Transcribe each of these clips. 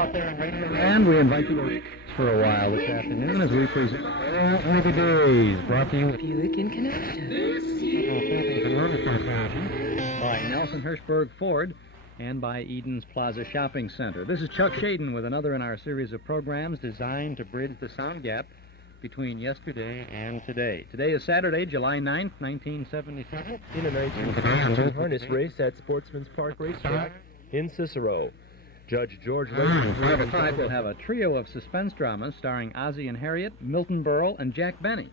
out there in radio. And we invite you to for a while this afternoon as we present Movie Days, brought to you with Buick in Kenosha. by Nelson Hirschberg Ford and by Eden's Plaza Shopping Center. This is Chuck Shaden with another in our series of programs designed to bridge the sound gap between yesterday and today. Today is Saturday, July 9th, 1977. In a 1972 harness race at Sportsman's Park Racetrack in Cicero. Judge George Layton. 5 o'clock we'll have a trio of suspense dramas starring Ozzie and Harriet, Milton Berle, and Jack Benny.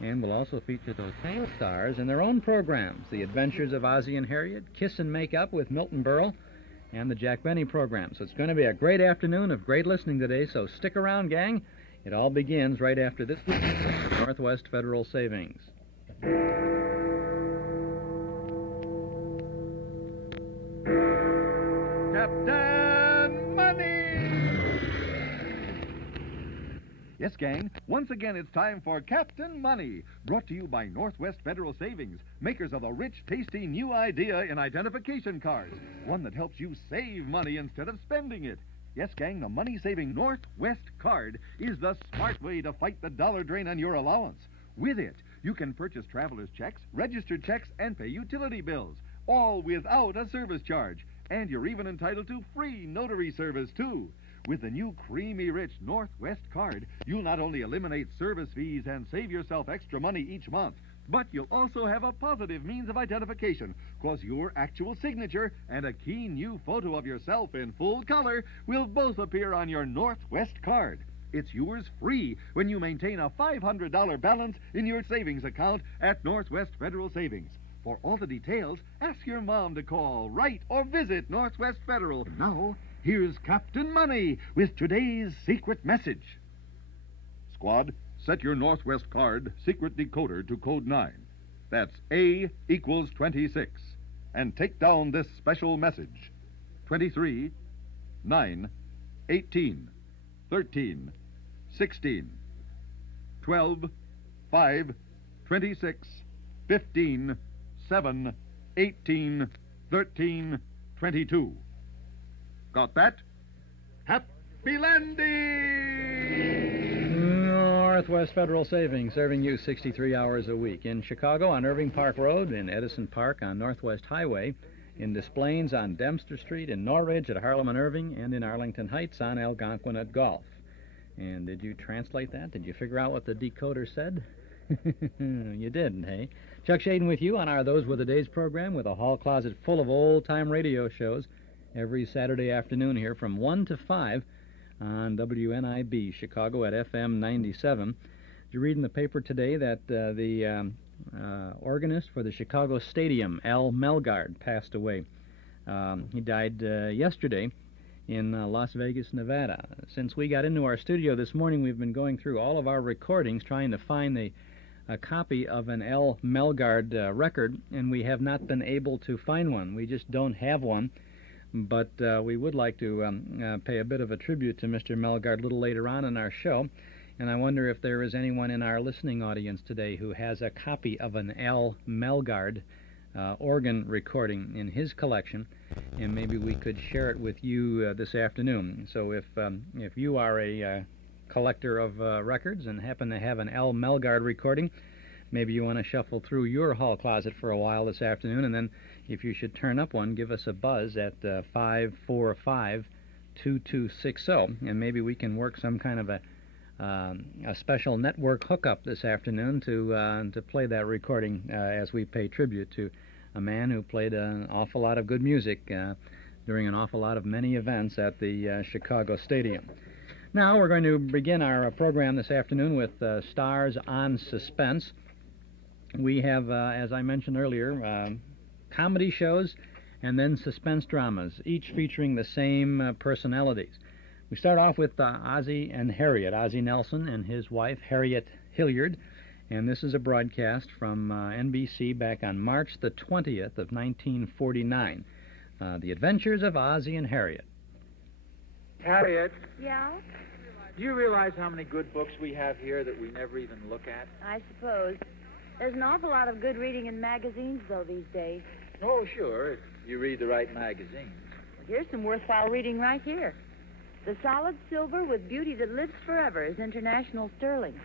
And we'll also feature those same stars in their own programs, The Adventures of Ozzie and Harriet, Kiss and Make Up with Milton Berle, and the Jack Benny program. So it's going to be a great afternoon of great listening today, so stick around, gang. It all begins right after this Northwest Federal Savings. Captain Money! Yes, gang, once again it's time for Captain Money, brought to you by Northwest Federal Savings, makers of the rich, tasty new idea in identification cards, one that helps you save money instead of spending it. Yes, gang, the money-saving Northwest card is the smart way to fight the dollar drain on your allowance. With it, you can purchase traveler's checks, registered checks, and pay utility bills, all without a service charge. And you're even entitled to free notary service, too. With the new creamy rich Northwest card, you'll not only eliminate service fees and save yourself extra money each month, but you'll also have a positive means of identification, because your actual signature and a keen new photo of yourself in full color will both appear on your Northwest card. It's yours free when you maintain a $500 balance in your savings account at Northwest Federal Savings. For all the details, ask your mom to call, write, or visit Northwest Federal. Now, here's Captain Money with today's secret message. Squad, set your Northwest card secret decoder to code 9. That's A equals 26. And take down this special message. 23, 9, 18, 13, 16, 12, 5, 26, 15, 7, 18, 13, 22. Got that? Happy landing! Northwest Federal Savings, serving you 63 hours a week. In Chicago on Irving Park Road, in Edison Park on Northwest Highway, in Des Plaines on Dempster Street, in Norridge at Harlem and Irving, and in Arlington Heights on Algonquin at Gulf. And did you translate that? Did you figure out what the decoder said? You didn't, hey? Chuck Shaden with you on our Those Were the Days program with a hall closet full of old-time radio shows every Saturday afternoon here from 1 to 5 on WNIB, Chicago at FM 97. You read in the paper today that the organist for the Chicago Stadium, Al Melgard, passed away. He died yesterday in Las Vegas, Nevada. Since we got into our studio this morning, we've been going through all of our recordings trying to find a copy of an Al Melgard record, and we have not been able to find one. We just don't have one. But we would like to pay a bit of a tribute to Mr. Melgard a little later on in our show. And I wonder if there is anyone in our listening audience today who has a copy of an Al Melgard organ recording in his collection, and maybe we could share it with you this afternoon. So if you are a collector of records and happen to have an Al Melgard recording, maybe you want to shuffle through your hall closet for a while this afternoon, and then if you should turn up one, give us a buzz at 545-2260, and maybe we can work some kind of a special network hookup this afternoon to play that recording as we pay tribute to a man who played an awful lot of good music during an awful lot of many events at the Chicago Stadium. Now we're going to begin our program this afternoon with Stars on Suspense. We have, as I mentioned earlier, comedy shows and then suspense dramas, each featuring the same personalities. We start off with Ozzie and Harriet, Ozzie Nelson and his wife Harriet Hilliard, and this is a broadcast from NBC back on March the 20th of 1949. The Adventures of Ozzie and Harriet. Harriet, Yeah, do you realize how many good books we have here that we never even look at? I suppose. There's an awful lot of good reading in magazines, though, these days. Oh, sure, if you read the right magazines. Here's some worthwhile reading right here. The solid silver with beauty that lives forever is International Sterling.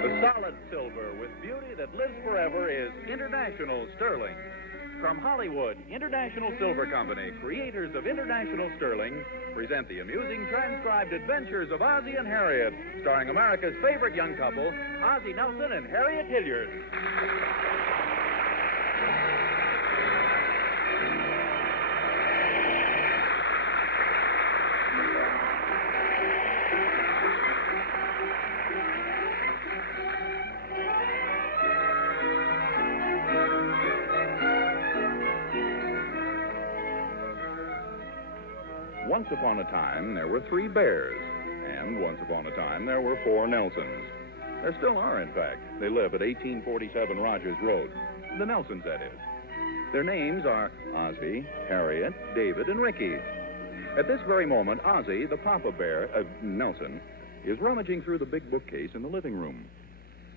The solid silver with beauty that lives forever is International Sterling. From Hollywood, International Silver Company, creators of International Sterling, present the amusing transcribed adventures of Ozzie and Harriet, starring America's favorite young couple, Ozzie Nelson and Harriet Hilliard. Once upon a time, there were 3 bears, and once upon a time, there were 4 Nelsons. There still are, in fact. They live at 1847 Rogers Road. The Nelsons, that is. Their names are Ozzie, Harriet, David, and Ricky. At this very moment, Ozzie, the papa bear, Nelson, is rummaging through the big bookcase in the living room.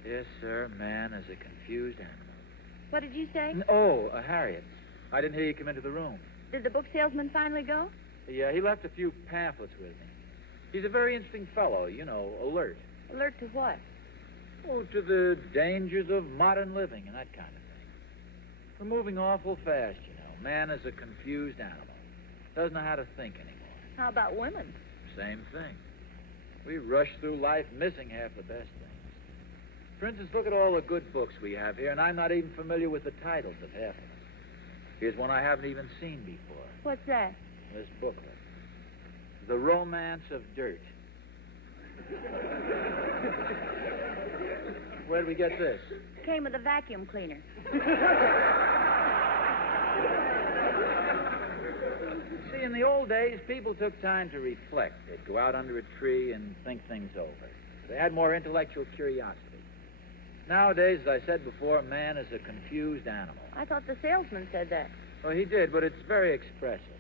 Yes, sir. Man is a confused animal. What did you say? Harriet. I didn't hear you come into the room. Did the book salesman finally go? Yeah, he left a few pamphlets with me. He's a very interesting fellow, you know, alert. Alert to what? Oh, to the dangers of modern living and that kind of thing. We're moving awful fast, you know. Man is a confused animal. Doesn't know how to think anymore. How about women? Same thing. We rush through life missing half the best things. For instance, look at all the good books we have here, and I'm not even familiar with the titles of half of them. Here's one I haven't even seen before. What's that? This booklet. The Romance of Dirt. Where'd we get this? Came with a vacuum cleaner. See, in the old days, people took time to reflect. They'd go out under a tree and think things over. They had more intellectual curiosity. Nowadays, as I said before, man is a confused animal. I thought the salesman said that. Well, he did, but it's very expressive.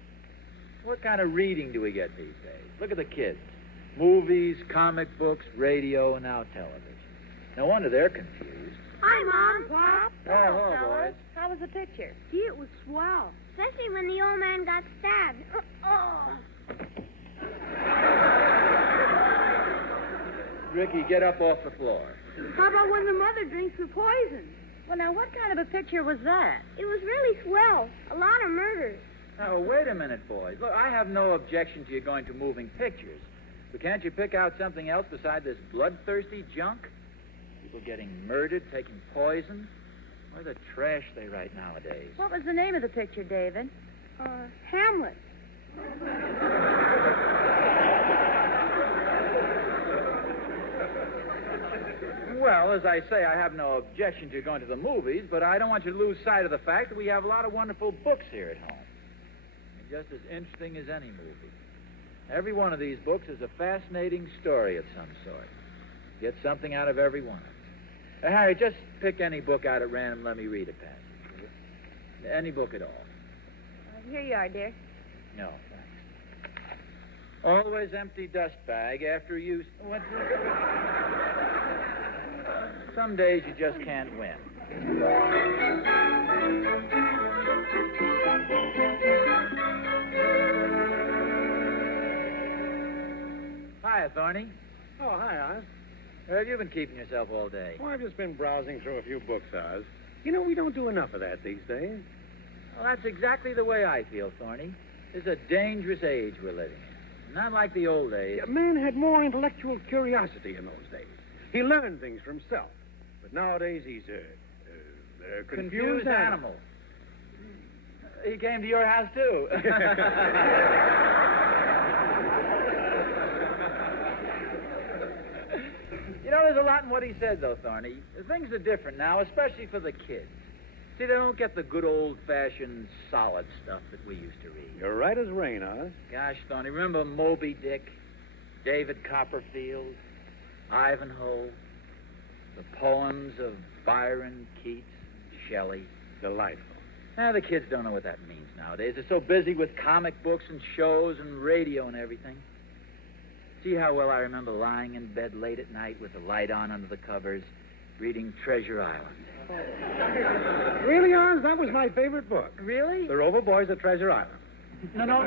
What kind of reading do we get these days? Look at the kids. Movies, comic books, radio, and now television. No wonder they're confused. Hi, Mom. Pop. Hello, boys. How was the picture? Gee, it was swell. Especially when the old man got stabbed. Ricky, get up off the floor. How about when the mother drinks the poison? Well, now, what kind of a picture was that? It was really swell. A lot of murders. Now, wait a minute, boys. Look, I have no objection to you going to moving pictures. But can't you pick out something else beside this bloodthirsty junk? People getting murdered, taking poison. Or the trash they write nowadays. What was the name of the picture, David? Hamlet. Well, as I say, I have no objection to you going to the movies, but I don't want you to lose sight of the fact that we have a lot of wonderful books here at home. They're just as interesting as any movie. Every one of these books is a fascinating story of some sort. Get something out of every one of them. Harry, just pick any book out at random. Let me read a passage. Will you? Any book at all. Here you are, dear. No, thanks. Always empty dust bag after use. What? Some days you just can't win. Hiya, Thorny. Oh, hi, Oz. Where have you been keeping yourself all day? Well, I've just been browsing through a few books, Oz. You know, we don't do enough of that these days. Well, that's exactly the way I feel, Thorny. It's a dangerous age we're living in. Not like the old days. Yeah, man had more intellectual curiosity in those days. He learned things for himself. But nowadays, he's a confused animal. He came to your house, too. You know, there's a lot in what he said, though, Thorny. Things are different now, especially for the kids. See, they don't get the good old-fashioned solid stuff that we used to read. You're right as rain, Oz. Gosh, Thorny, remember Moby Dick, David Copperfield, Ivanhoe, the poems of Byron, Keats, Shelley? Delightful. The kids don't know what that means nowadays. They're so busy with comic books and shows and radio and everything. See how well I remember lying in bed late at night with the light on under the covers, reading Treasure Island. Really, Oz? That was my favorite book. Really? The Rover Boys at Treasure Island. No. No,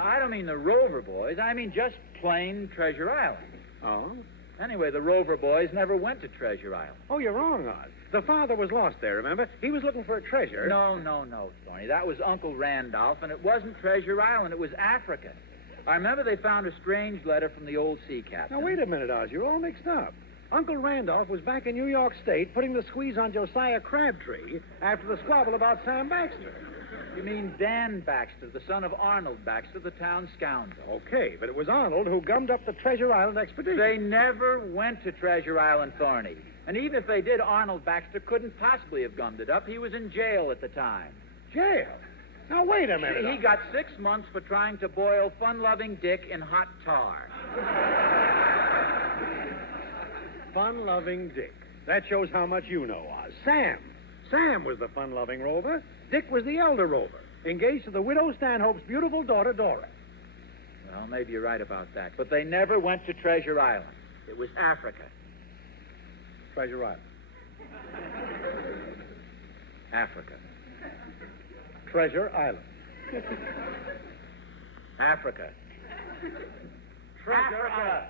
I don't mean the Rover Boys. I mean just plain Treasure Island. Oh? Anyway, the Rover Boys never went to Treasure Island. Oh, you're wrong, Oz. The father was lost there, remember? He was looking for a treasure. No, Thorny. That was Uncle Randolph, and it wasn't Treasure Island. It was Africa. I remember they found a strange letter from the old sea captain. Now, wait a minute, Oz. You're all mixed up. Uncle Randolph was back in New York State putting the squeeze on Josiah Crabtree after the squabble about Sam Baxter. You mean Dan Baxter, the son of Arnold Baxter, the town scoundrel. Okay, but it was Arnold who gummed up the Treasure Island expedition. They never went to Treasure Island, Thorny. And even if they did, Arnold Baxter couldn't possibly have gummed it up. He was in jail at the time. Jail? Now, wait a minute. He got 6 months for trying to boil fun-loving Dick in hot tar. Fun-loving Dick. That shows how much you know, Oz. Sam was the fun-loving rover. Dick was the elder rover, engaged to the widow Stanhope's beautiful daughter, Dora. Well, maybe you're right about that. But they never went to Treasure Island. It was Africa. Treasure Island. Africa. Treasure Island. Africa. Treasure Island.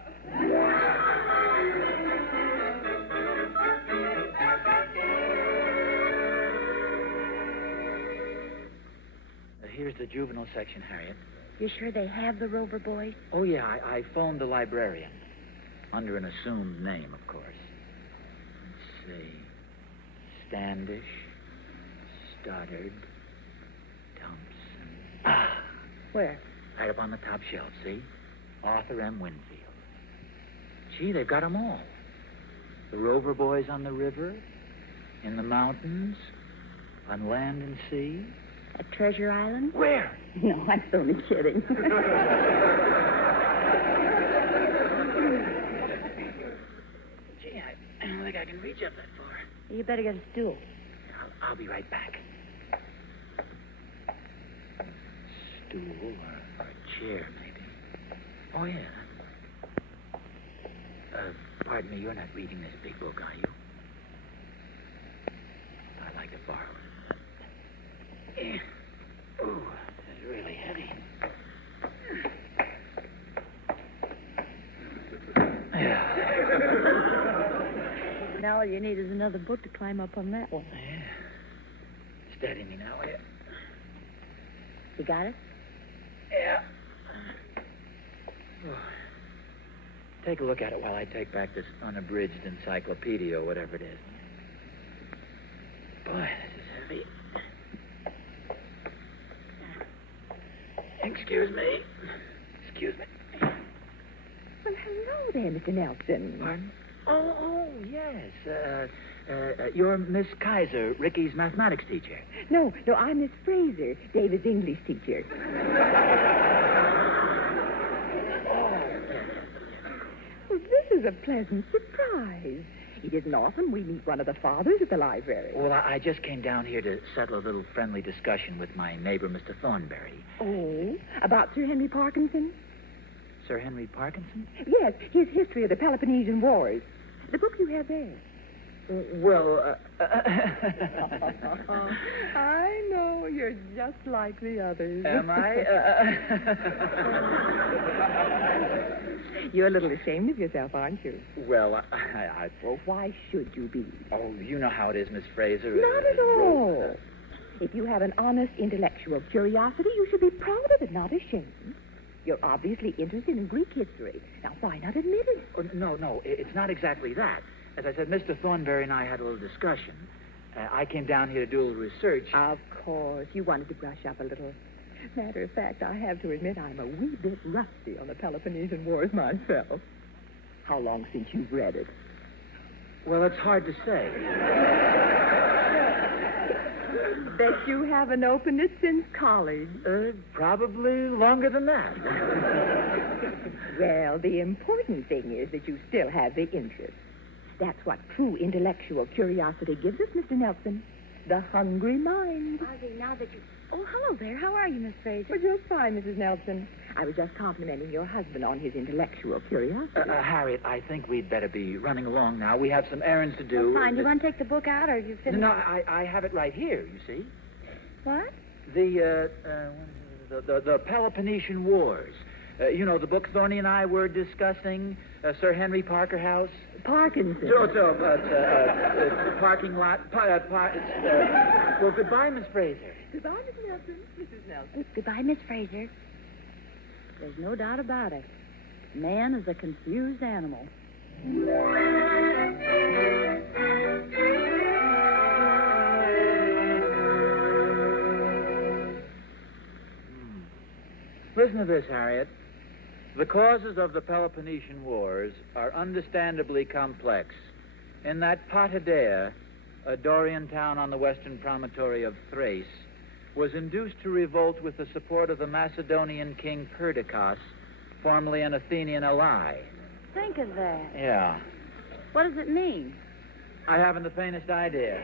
Here's the juvenile section, Harriet. You sure they have the Rover Boys? Oh, yeah, I phoned the librarian. Under an assumed name, of course. Let's see. Standish, Stoddard, Thompson. Where? Right up on the top shelf, see? Arthur M. Winfield. Gee, they've got them all. The Rover Boys on the river, in the mountains, on land and sea. At Treasure Island? Where? No, I'm only kidding. Gee, I don't think I can reach up that far. You better get a stool. I'll be right back. Stool or a chair, maybe. Oh, yeah. Pardon me, you're not reading this big book, are you? I'd like to borrow it. Ooh, this is really heavy. Now all you need is another book to climb up on that one. Yeah. Steady me now, will you? You got it? Yeah. Oh. Take a look at it while I take back this unabridged encyclopedia or whatever it is. Boy, this is heavy. Excuse me. Excuse me. Well, hello there, Mr. Nelson. Pardon? Oh, yes. You're Miss Kaiser, Ricky's mathematics teacher. No, I'm Miss Fraser, David's English teacher. Well, this is a pleasant surprise. It isn't often we meet one of the fathers at the library. Well, I just came down here to settle a little friendly discussion with my neighbor, Mr. Thornberry. Oh, about Sir Henry Parkinson? Sir Henry Parkinson? Yes, his history of the Peloponnesian Wars. The book you have there. Well, I know, you're just like the others. Am I? You're a little ashamed of yourself, aren't you? Well, Well, why should you be? Oh, you know how it is, Miss Fraser. Not at all. If you have an honest intellectual curiosity, you should be proud of it, not ashamed. You're obviously interested in Greek history. Now, why not admit it? Oh, no, it's not exactly that. As I said, Mr. Thornberry and I had a little discussion. I came down here to do a little research. Of course. You wanted to brush up a little. Matter of fact, I have to admit I'm a wee bit rusty on the Peloponnesian Wars myself. How long since you've read it? Well, it's hard to say. Bet you haven't opened it since college. Probably longer than that. Well, the important thing is that you still have the interest. That's what true intellectual curiosity gives us, Mr. Nelson. The hungry mind. Ozzie, now that you... Oh, hello there. How are you, Miss Fraser? Well, just fine, Mrs. Nelson. I was just complimenting your husband on his intellectual curiosity. Harriet, I think we'd better be running along now. We have some errands to do. Oh, fine. Do you want to take the book out, or you finished? No, I have it right here, you see. What? The Peloponnesian Wars. You know, the book Thorny and I were discussing, Sir Henry Parker House. Parkinson. Parking lot. Well, goodbye, Miss Fraser. Goodbye, Mrs. Nelson. Mrs. Nelson. Goodbye, Miss Fraser. There's no doubt about it. Man is a confused animal. Listen to this, Harriet. The causes of the Peloponnesian Wars are understandably complex. In that Potidea, a Dorian town on the western promontory of Thrace, was induced to revolt with the support of the Macedonian king Perdiccas, formerly an Athenian ally. Think of that. Yeah. What does it mean? I haven't the faintest idea.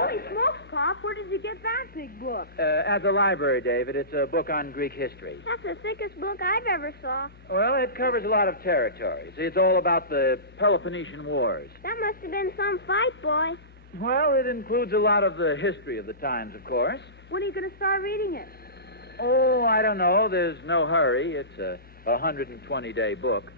Holy smokes, Pop. Where did you get that big book? At the library, David. It's a book on Greek history. That's the thickest book I've ever saw. Well, it covers a lot of territory. See, it's all about the Peloponnesian Wars. That must have been some fight, boy. Well, it includes a lot of the history of the times, of course. When are you going to start reading it? Oh, I don't know. There's no hurry. It's a 120-day book.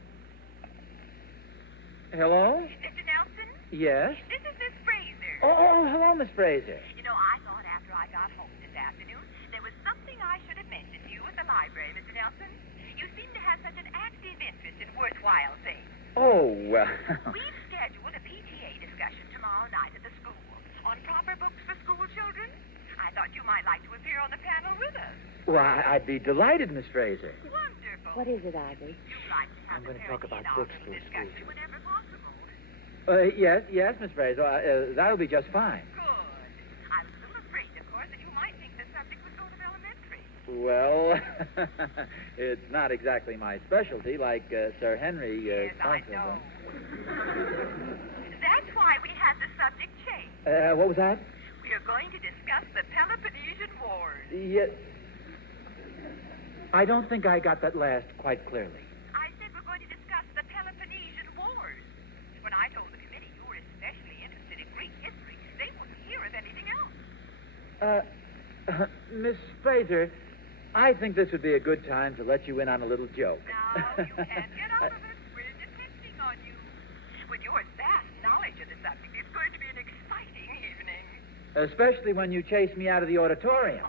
Hello? Mr. Nelson? Yes? This is Miss Fraser. Oh, hello, Miss Fraser. You know, I thought after I got home this afternoon, there was something I should have mentioned to you at the library, Mr. Nelson. You seem to have such an active interest in worthwhile things. Oh, well... We've scheduled a PTA discussion tomorrow night at the school on proper books for school children. I thought you might like to appear on the panel with us. Well, I'd be delighted, Miss Fraser. Wonderful. What is it, Ivy? You'd like to have I'm the going to talk about parent books in for discussion school. whenever possible. Yes, Miss Fraser. That'll be just fine. Good. I was a little afraid, of course, that you might think the subject was sort of elementary. Well, it's not exactly my specialty, like Sir Henry. Yes, I know. That's why we had the subject changed. What was that? We are going to discuss the Peloponnesian Wars. Yeah. I don't think I got that last quite clearly. I said we're going to discuss the Peloponnesian Wars. When I told the committee you were especially interested in Greek history, they wouldn't hear of anything else. Miss Fraser, I think this would be a good time to let you in on a little joke. Now, you can't get out of it. We're depending on you. With your vast knowledge of the subject, it's going to be an exciting evening. Especially when you chase me out of the auditorium.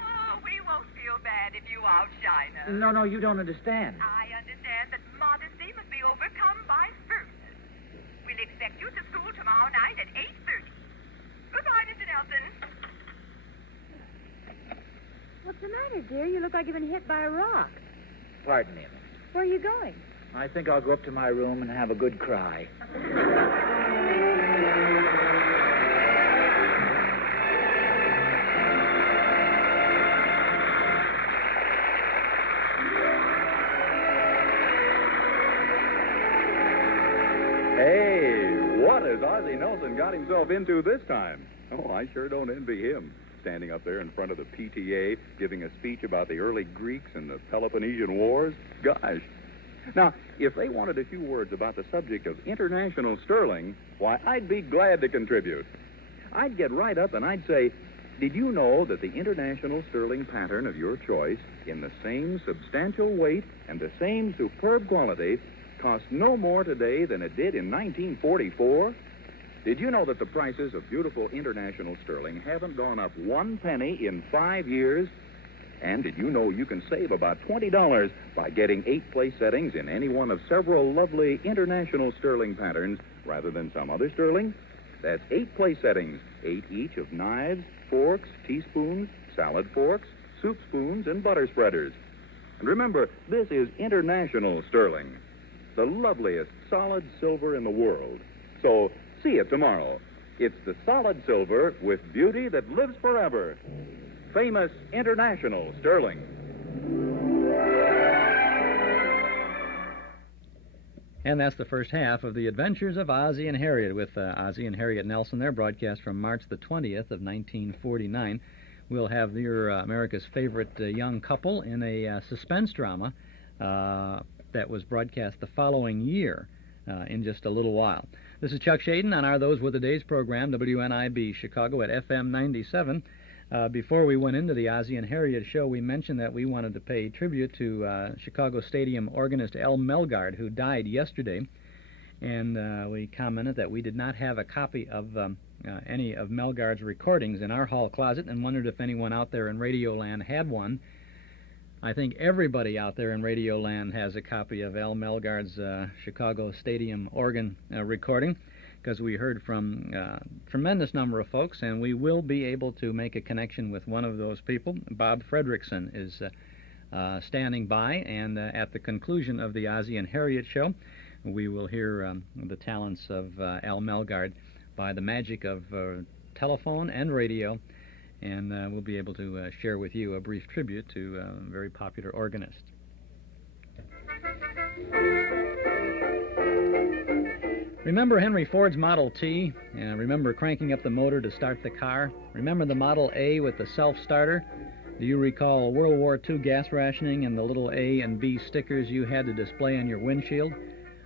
Oh, we won't feel bad if you outshine us. No, you don't understand. I understand that modesty must be overcome by firmness. We'll expect you to school tomorrow night at 8:30. Goodbye, Mr. Nelson. What's the matter, dear? You look like you've been hit by a rock. Pardon me a minute. Where are you going? I think I'll go up to my room and have a good cry. Hey, what has Ozzie Nelson got himself into this time? Oh, I sure don't envy him. Standing up there in front of the PTA, giving a speech about the early Greeks and the Peloponnesian Wars. Gosh. Now, if they wanted a few words about the subject of international sterling, why, I'd be glad to contribute. I'd get right up and I'd say, did you know that the international sterling pattern of your choice, in the same substantial weight and the same superb quality, costs no more today than it did in 1944? Did you know that the prices of beautiful international sterling haven't gone up 1 penny in 5 years? And did you know you can save about $20 by getting 8 place settings in any one of several lovely international sterling patterns rather than some other sterling? That's 8 place settings, 8 each of knives, forks, teaspoons, salad forks, soup spoons, and butter spreaders. And remember, this is international sterling, the loveliest solid silver in the world. So, see it tomorrow. It's the solid silver with beauty that lives forever. Famous international sterling. And that's the first half of The Adventures of Ozzie and Harriet with Ozzie and Harriet Nelson, their broadcast from March the 20th of 1949. We'll have your America's favorite young couple in a suspense drama that was broadcast the following year in just a little while. This is Chuck Shaden on our Those Were the Days program, WNIB Chicago at FM 97. Before we went into the Ozzie and Harriet show, we mentioned that we wanted to pay tribute to Chicago Stadium organist Al Melgard, who died yesterday. And we commented that we did not have a copy of any of Melgard's recordings in our hall closet and wondered if anyone out there in Radioland had one. I think everybody out there in Radioland has a copy of Al Melgard's Chicago Stadium organ recording, because we heard from a tremendous number of folks, and we will be able to make a connection with one of those people. Bob Fredrickson is standing by, and at the conclusion of the Ozzie and Harriet show, we will hear the talents of Al Melgard by the magic of telephone and radio, and we'll be able to share with you a brief tribute to a very popular organist. Remember Henry Ford's Model T? Remember cranking up the motor to start the car? Remember the Model A with the self-starter? Do you recall World War II gas rationing and the little A and B stickers you had to display on your windshield?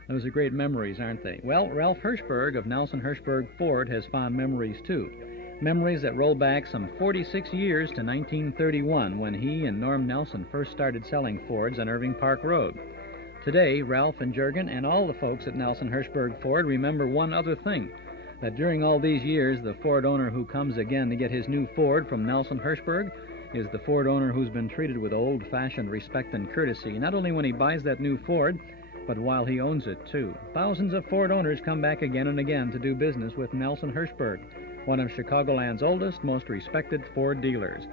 Those are great memories, aren't they? Well, Ralph Hirschberg of Nelson Hirschberg Ford has fond memories, too. Memories that roll back some 46 years to 1931, when he and Norm Nelson first started selling Fords on Irving Park Road. Today, Ralph and Jurgen and all the folks at Nelson Hirschberg Ford remember one other thing, that during all these years, the Ford owner who comes again to get his new Ford from Nelson Hirschberg is the Ford owner who's been treated with old-fashioned respect and courtesy, not only when he buys that new Ford, but while he owns it, too. Thousands of Ford owners come back again and again to do business with Nelson Hirschberg, one of Chicagoland's oldest, most respected Ford dealers.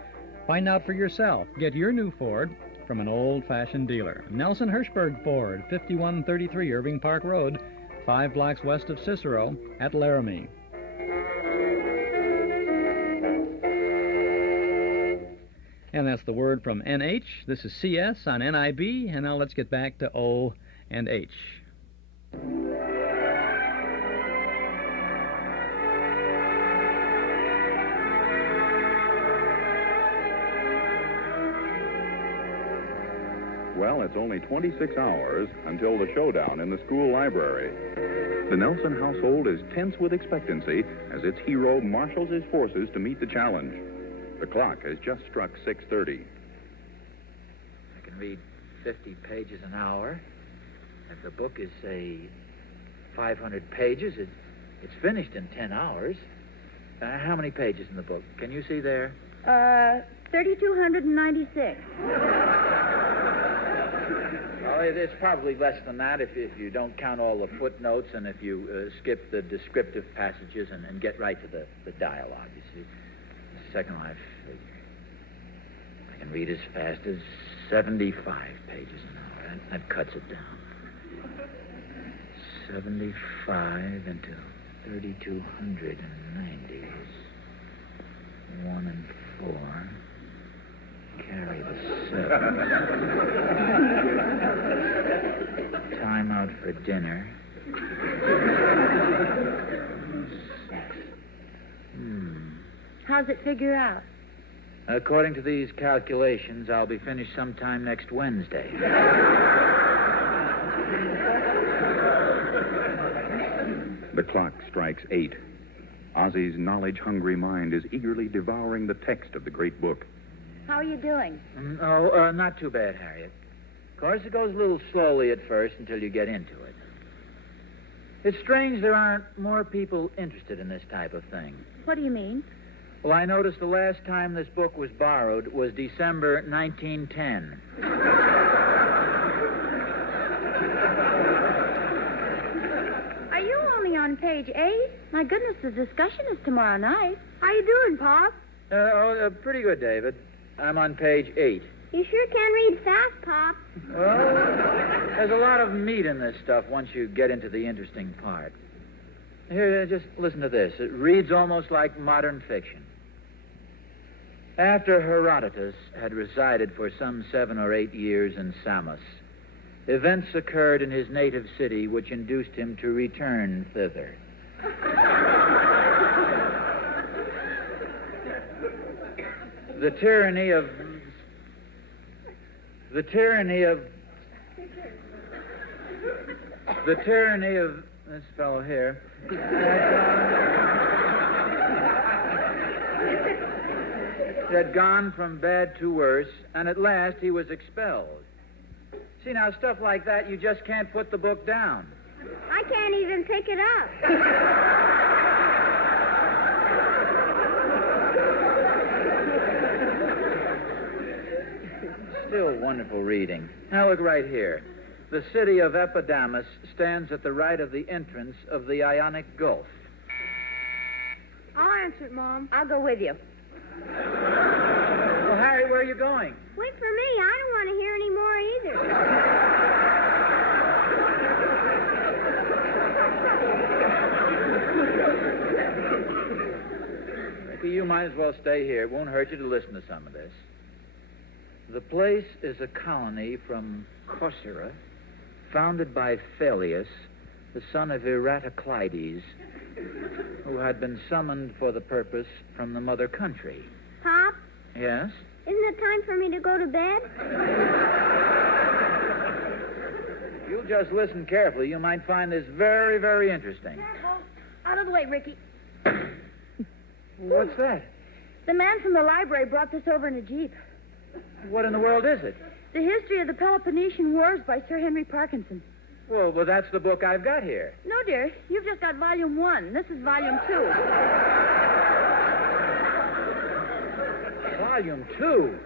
Find out for yourself. Get your new Ford from an old-fashioned dealer. Nelson Hirschberg Ford, 5133 Irving Park Road, 5 blocks west of Cicero at Laramie. And that's the word from NH. This is CS on NIB, and now let's get back to O and H. Well, it's only 26 hours until the showdown in the school library. The Nelson household is tense with expectancy as its hero marshals his forces to meet the challenge. The clock has just struck 6:30. I can read 50 pages an hour. If the book is, say, 500 pages, it's finished in 10 hours. How many pages in the book? Can you see there? 3,296. Well, it's probably less than that if you don't count all the footnotes and if you skip the descriptive passages and get right to the dialogue, you see. The second life figure. I can read as fast as 75 pages an hour. That cuts it down. 75 into 3,290 is 1 and 4. Carry the 7. Time out for dinner. 6. How's it figure out? According to these calculations, I'll be finished sometime next Wednesday. The clock strikes 8. Ozzie's knowledge-hungry mind is eagerly devouring the text of the great book. How are you doing? Not too bad, Harriet. Of course, it goes a little slowly at first until you get into it. It's strange there aren't more people interested in this type of thing. What do you mean? Well, I noticed the last time this book was borrowed was December 1910. Are you only on page 8? My goodness, the discussion is tomorrow night. How you doing, Pop? Pretty good, David. I'm on page 8. You sure can read fast, Pop. Well, there's a lot of meat in this stuff once you get into the interesting part. Here, just listen to this. It reads almost like modern fiction. After Herodotus had resided for some 7 or 8 years in Samos, events occurred in his native city which induced him to return thither. The tyranny of this fellow here had gone from bad to worse, and at last he was expelled. See, now, stuff like that, you just can't put the book down. I can't even pick it up. Still wonderful reading. Now, look right here. The city of Epidamnus stands at the right of the entrance of the Ionic Gulf. I'll answer it, Mom. I'll go with you. Well, Harry, where are you going? Wait for me. I don't want to hear any more either. Ricky, you might as well stay here. It won't hurt you to listen to some of this. The place is a colony from Corcyra, founded by Phyleus, the son of Eratocleides, who had been summoned for the purpose from the mother country. Pop? Yes? Isn't it time for me to go to bed? If you'll just listen carefully, you might find this very, very interesting. Careful. Out of the way, Ricky. What's that? The man from the library brought this over in a jeep. What in the world is it? The History of the Peloponnesian Wars by Sir Henry Parkinson. Well, that's the book I've got here. No, dear. You've just got volume 1. This is volume 2. Volume 2?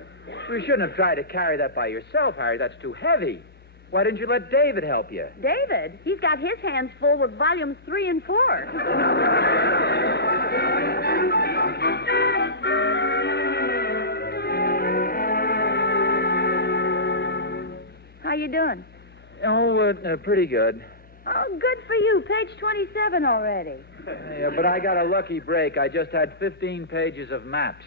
You shouldn't have tried to carry that by yourself, Harry. That's too heavy. Why didn't you let David help you? David? He's got his hands full with volumes 3 and 4. How you doing? Oh, pretty good. Oh, good for you. Page 27 already. Yeah, but I got a lucky break. I just had 15 pages of maps.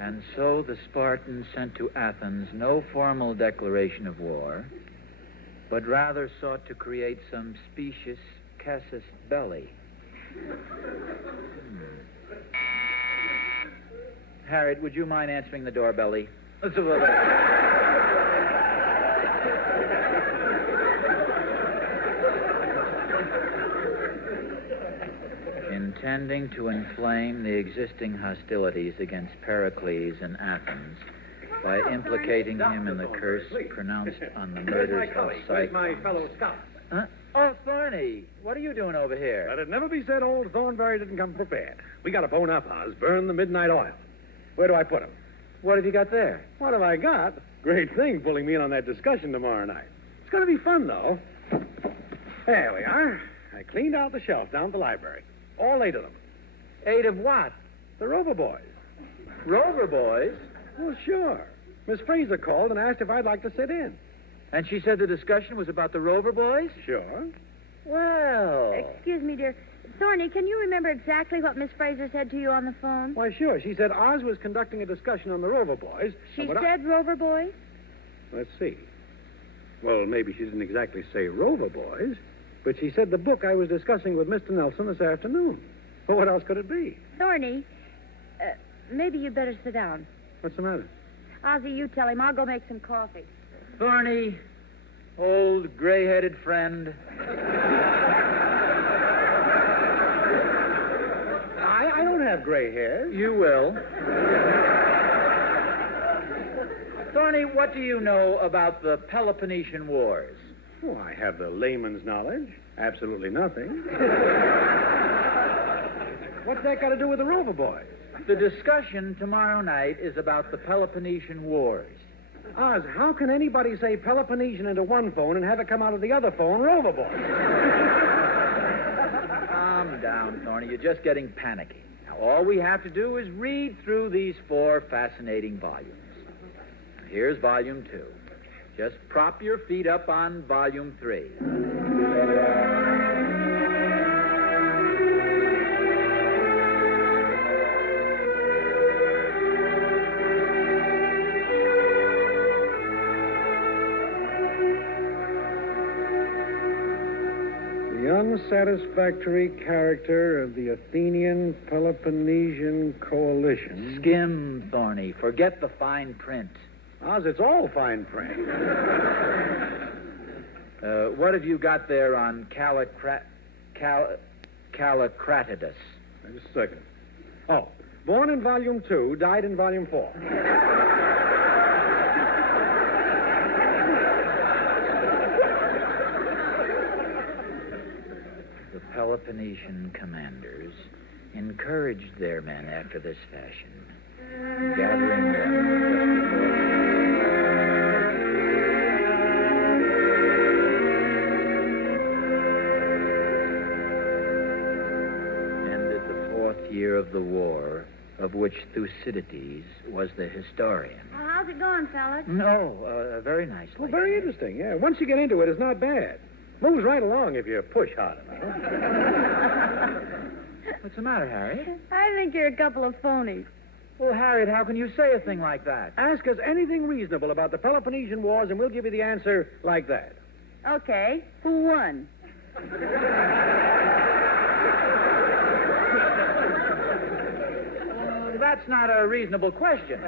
And so the Spartans sent to Athens no formal declaration of war, but rather sought to create some specious casus belli. Harriet, would you mind answering the doorbell? Intending to inflame the existing hostilities against Pericles in Athens by implicating him in the curse pronounced on the murders of Where's my fellow scout? Huh? Oh, Thorny, what are you doing over here? Let it never be said old Thornberry didn't come prepared. We got to bone up, Oz. Burn the midnight oil. Where do I put him? What have you got there? What have I got? Great thing pulling me in on that discussion tomorrow night. It's going to be fun, though. There we are. I cleaned out the shelf down at the library. All 8 of them. 8 of what? The Rover Boys. Rover Boys? Well, sure. Miss Fraser called and asked if I'd like to sit in. And she said the discussion was about the Rover Boys? Sure. Well... Excuse me, dear. Thorny, can you remember exactly what Miss Fraser said to you on the phone? Why, sure. She said Oz was conducting a discussion on the Rover Boys. She said Rover Boys? Let's see. Well, maybe she didn't exactly say Rover Boys, but she said the book I was discussing with Mr. Nelson this afternoon. Well, what else could it be? Thorny, maybe you'd better sit down. What's the matter? Ozzie, you tell him. I'll go make some coffee. Thorny, old gray-headed friend. I don't have gray hair. You will. Thorny, what do you know about the Peloponnesian Wars? Oh, I have the layman's knowledge. Absolutely nothing. What's that got to do with the Rover Boys? The discussion tomorrow night is about the Peloponnesian Wars. Oz, how can anybody say Peloponnesian into one phone and have it come out of the other phone Rover Boys? Calm down, Thorny. You're just getting panicky. Now, all we have to do is read through these 4 fascinating volumes. Here's volume 2. Just prop your feet up on volume 3. unsatisfactory character of the Athenian Peloponnesian coalition. Skim, Thorny. Forget the fine print. Oz, it's all fine print. What have you got there on Callicratidas? Just a second. Oh, born in Volume 2, died in Volume 4. The Peloponnesian commanders encouraged their men after this fashion, gathering them just year of the war, of which Thucydides was the historian. Well, how's it going, fellas? No, very nicely. Well, very interesting, yeah. Once you get into it, it's not bad. Moves right along if you push hard enough. What's the matter, Harriet? I think you're a couple of phonies. Well, Harriet, how can you say a thing like that? Ask us anything reasonable about the Peloponnesian Wars, and we'll give you the answer like that. Okay, who won? That's not a reasonable question.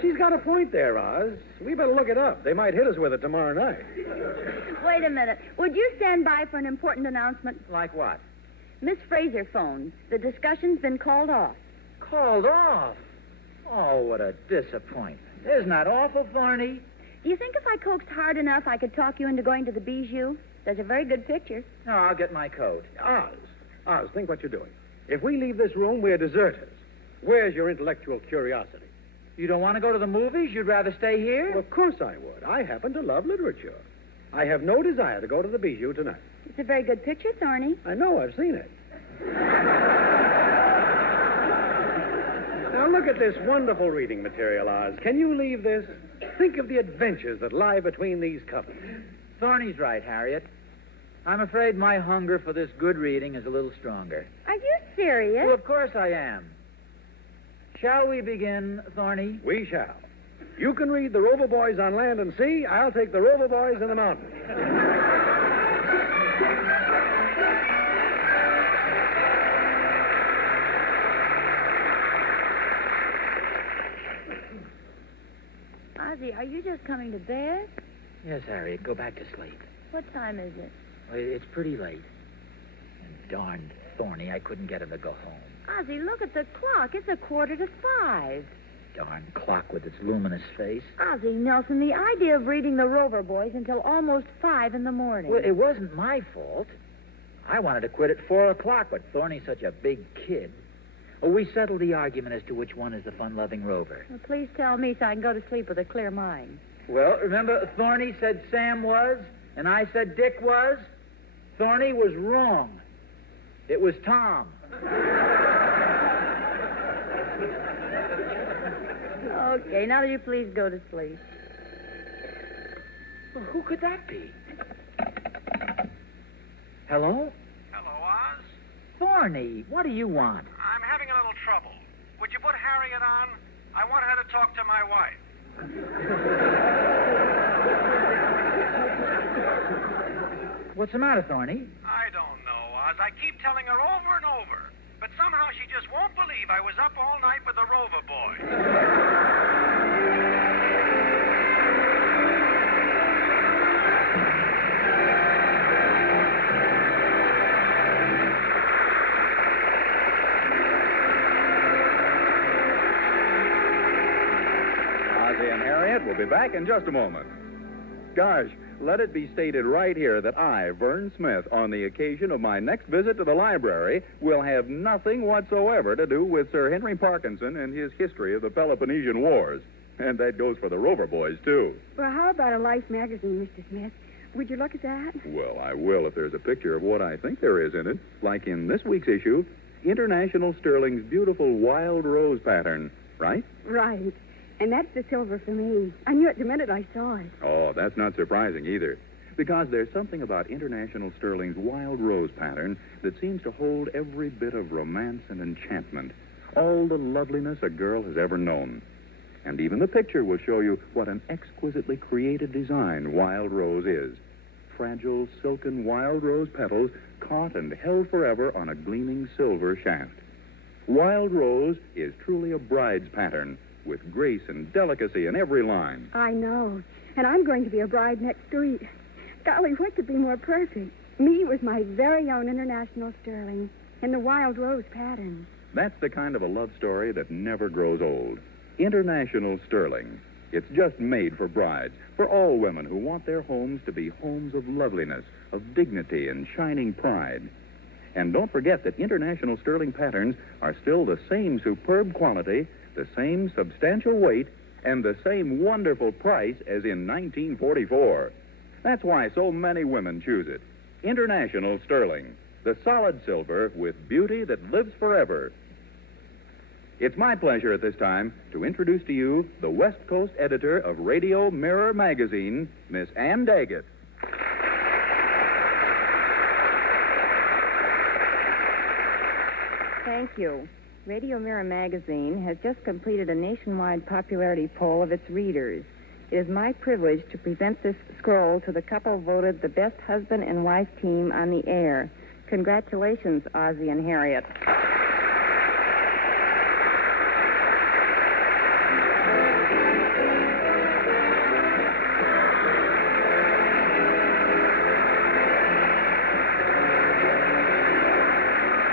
She's got a point there, Oz. We better look it up. They might hit us with it tomorrow night. Wait a minute. Would you stand by for an important announcement? Like what? Miss Fraser phones. The discussion's been called off. Called off? Oh, what a disappointment. Isn't that awful, Thorny? Do you think if I coaxed hard enough, I could talk you into going to the Bijou? There's a very good picture. No, I'll get my coat. Oz, think what you're doing. If we leave this room, we're deserters. Where's your intellectual curiosity? You don't want to go to the movies? You'd rather stay here? Well, of course I would. I happen to love literature. I have no desire to go to the Bijou tonight. It's a very good picture, Thorny. I know. I've seen it. Now, look at this wonderful reading material, Oz. Can you leave this? Think of the adventures that lie between these covers. Thorny's right, Harriet. I'm afraid my hunger for this good reading is a little stronger. Are you serious? Well, of course I am. Shall we begin, Thorny? We shall. You can read the Rover Boys on Land and Sea. I'll take the Rover Boys in the mountains. Ozzie, are you just coming to bed? Yes, Harriet. Go back to sleep. What time is it? Well, it's pretty late. And darned Thorny, I couldn't get him to go home. Ozzie, look at the clock. It's 5:15. Darn clock with its luminous face. Ozzie Nelson, the idea of reading the Rover Boys until almost 5 in the morning. Well, it wasn't my fault. I wanted to quit at 4 o'clock, but Thorny's such a big kid. Oh, we settled the argument as to which one is the fun-loving Rover. Well, please tell me so I can go to sleep with a clear mind. Well, remember Thorny said Sam was, and I said Dick was? Thorny was wrong. It was Tom. Okay, now you please go to sleep. Well, who could that be? Hello? Hello, Oz. Thorny, what do you want? I'm having a little trouble. Would you put Harriet on? I want her to talk to my wife. What's the matter, Thorny? I don't know, Oz. I keep telling her over and over. But somehow she just won't believe I was up all night with the Rover Boys. Ozzie and Harriet will be back in just a moment. Gosh, let it be stated right here that I, Vern Smith, on the occasion of my next visit to the library, will have nothing whatsoever to do with Sir Henry Parkinson and his history of the Peloponnesian Wars. And that goes for the Rover Boys, too. Well, how about a Life magazine, Mr. Smith? Would you look at that? Well, I will if there's a picture of what I think there is in it. Like in this week's issue, International Sterling's beautiful wild rose pattern, right? Right. And that's the silver for me. I knew it the minute I saw it. Oh, that's not surprising either. Because there's something about International Sterling's wild rose pattern that seems to hold every bit of romance and enchantment. All the loveliness a girl has ever known. And even the picture will show you what an exquisitely created design wild rose is. fragile, silken wild rose petals caught and held forever on a gleaming silver shaft. Wild rose is truly a bride's pattern, with grace and delicacy in every line. I know. And I'm going to be a bride next week. Golly, what could be more perfect? Me with my very own international sterling in the wild rose pattern. That's the kind of a love story that never grows old. International sterling. It's just made for brides, for all women who want their homes to be homes of loveliness, of dignity and shining pride. And don't forget that international sterling patterns are still the same superb quality, the same substantial weight, and the same wonderful price as in 1944. That's why so many women choose it. International sterling, the solid silver with beauty that lives forever. It's my pleasure at this time to introduce to you the West Coast editor of Radio Mirror magazine, Miss Ann Daggett. Thank you. Radio Mirror magazine has just completed a nationwide popularity poll of its readers. It is my privilege to present this scroll to the couple voted the best husband and wife team on the air. Congratulations, Ozzie and Harriet.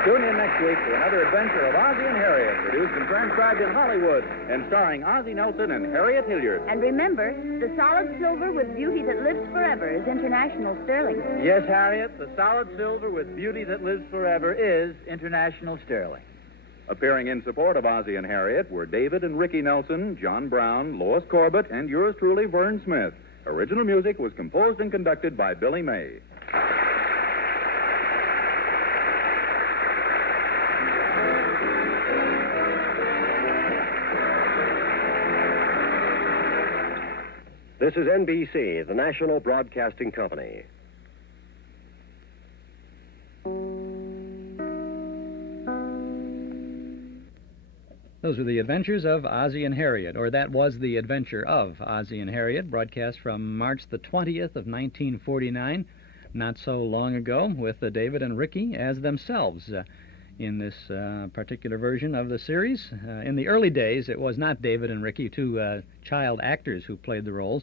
Tune in next week for another adventure of Ozzie and Harriet, produced and transcribed in Hollywood, and starring Ozzie Nelson and Harriet Hilliard. And remember, the solid silver with beauty that lives forever is international sterling. Yes, Harriet, the solid silver with beauty that lives forever is international sterling. Appearing in support of Ozzie and Harriet were David and Ricky Nelson, John Brown, Lois Corbett, and yours truly, Vern Smith. Original music was composed and conducted by Billy May. This is NBC, the National Broadcasting Company. Those were the adventures of Ozzie and Harriet, or that was the adventure of Ozzie and Harriet, broadcast from March the 20th of 1949, not so long ago, with David and Ricky as themselves in this particular version of the series. In the early days, it was not David and Ricky, two child actors who played the roles.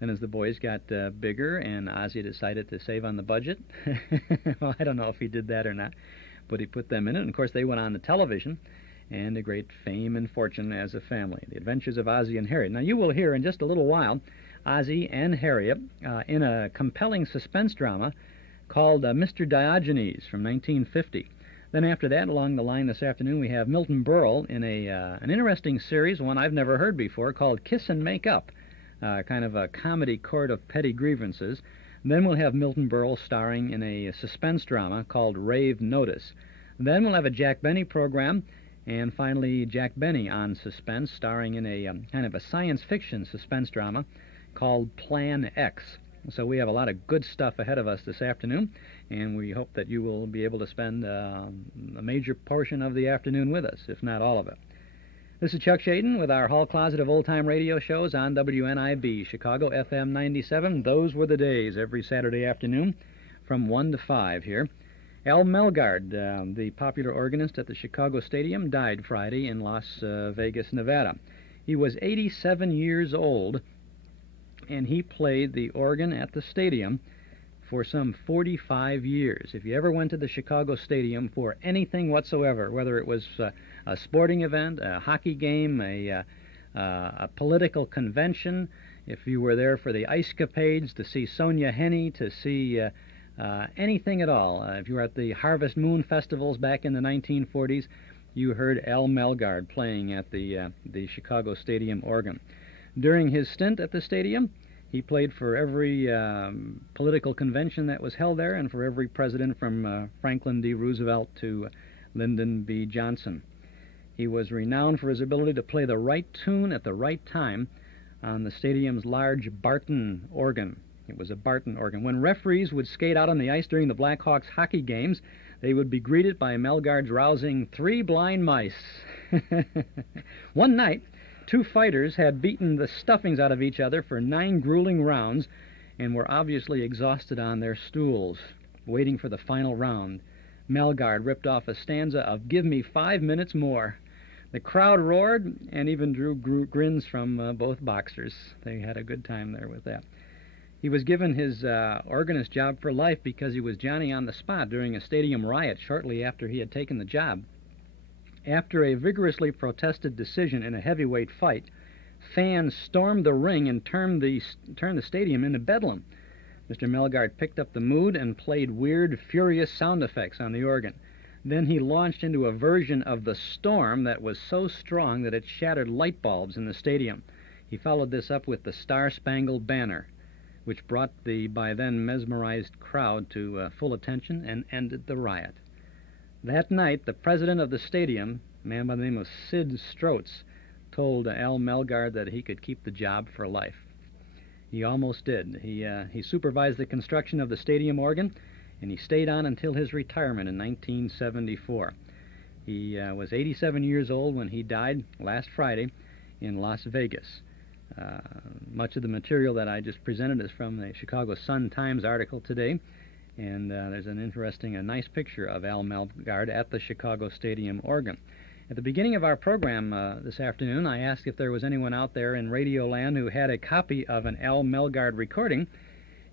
Then as the boys got bigger and Ozzie decided to save on the budget, well, I don't know if he did that or not, but he put them in it. And, of course, they went on to television and a great fame and fortune as a family. The Adventures of Ozzie and Harriet. Now, you will hear in just a little while Ozzie and Harriet in a compelling suspense drama called Mr. Diogenes from 1950. Then after that, along the line this afternoon, we have Milton Berle in an interesting series, one I've never heard before, called Kiss and Make Up, kind of a comedy court of petty grievances. And then we'll have Milton Berle starring in a suspense drama called Rave Notice. And then we'll have a Jack Benny program, and finally Jack Benny on suspense, starring in a kind of a science fiction suspense drama called Plan X. So we have a lot of good stuff ahead of us this afternoon, and we hope that you will be able to spend a major portion of the afternoon with us, if not all of it. This is Chuck Shaden with our Hall Closet of Old-Time Radio shows on WNIB, Chicago FM 97. Those were the days, every Saturday afternoon from 1 to 5 here. Al Melgard, the popular organist at the Chicago Stadium, died Friday in Las Vegas, Nevada. He was 87 years old, and he played the organ at the stadium for some 45 years. If you ever went to the Chicago Stadium for anything whatsoever, whether it was a sporting event, a hockey game, a political convention, if you were there for the Ice Capades, to see Sonia Henney, to see anything at all, if you were at the Harvest Moon festivals back in the 1940s, you heard Al Melgard playing at the Chicago Stadium organ. During his stint at the stadium, he played for every political convention that was held there and for every president from Franklin D. Roosevelt to Lyndon B. Johnson. He was renowned for his ability to play the right tune at the right time on the stadium's large Barton organ. It was a Barton organ. When referees would skate out on the ice during the Blackhawks hockey games, they would be greeted by Melgard's rousing 3 blind mice. One night, 2 fighters had beaten the stuffings out of each other for 9 grueling rounds, and were obviously exhausted on their stools, waiting for the final round. Melgard ripped off a stanza of "Give me 5 minutes more." The crowd roared and even drew grins from both boxers. They had a good time there with that. He was given his organist job for life because he was Johnny on the spot during a stadium riot shortly after he had taken the job. After a vigorously protested decision in a heavyweight fight, fans stormed the ring and turned the stadium into bedlam. Mr. Melgard picked up the mood and played weird, furious sound effects on the organ. Then he launched into a version of the storm that was so strong that it shattered light bulbs in the stadium. He followed this up with the Star-Spangled Banner, which brought the by then mesmerized crowd to full attention and ended the riot. That night, the president of the stadium, a man by the name of Sid Strotz, told Al Melgard that he could keep the job for life. He almost did. He supervised the construction of the stadium organ, and he stayed on until his retirement in 1974. He was 87 years old when he died last Friday in Las Vegas. Much of the material that I just presented is from the Chicago Sun-Times article today, and there's a nice picture of Al Melgard at the Chicago Stadium organ. At the beginning of our program this afternoon, I asked if there was anyone out there in Radio Land who had a copy of an Al Melgard recording,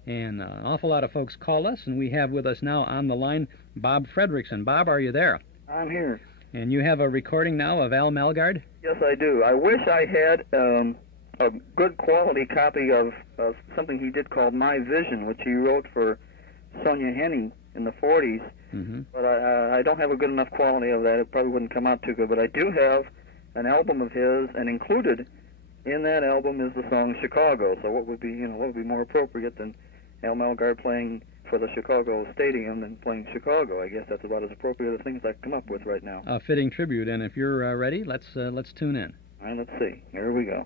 and an awful lot of folks called us, and we have with us now on the line Bob Fredrickson. Bob, are you there? I'm here. And you have a recording now of Al Melgard? Yes, I do. I wish I had a good quality copy of something he did called My Vision, which he wrote for Sonia Henney in the 40s. Mm-hmm. But I don't have a good enough quality of that. It probably wouldn't come out too good. But I do have an album of his, and included in that album is the song Chicago. So what would be more appropriate than Al Melgard playing for the Chicago Stadium than playing Chicago? I guess that's about as appropriate as things I can come up with right now. A fitting tribute, and if you're ready, let's tune in. All right, let's see. Here we go.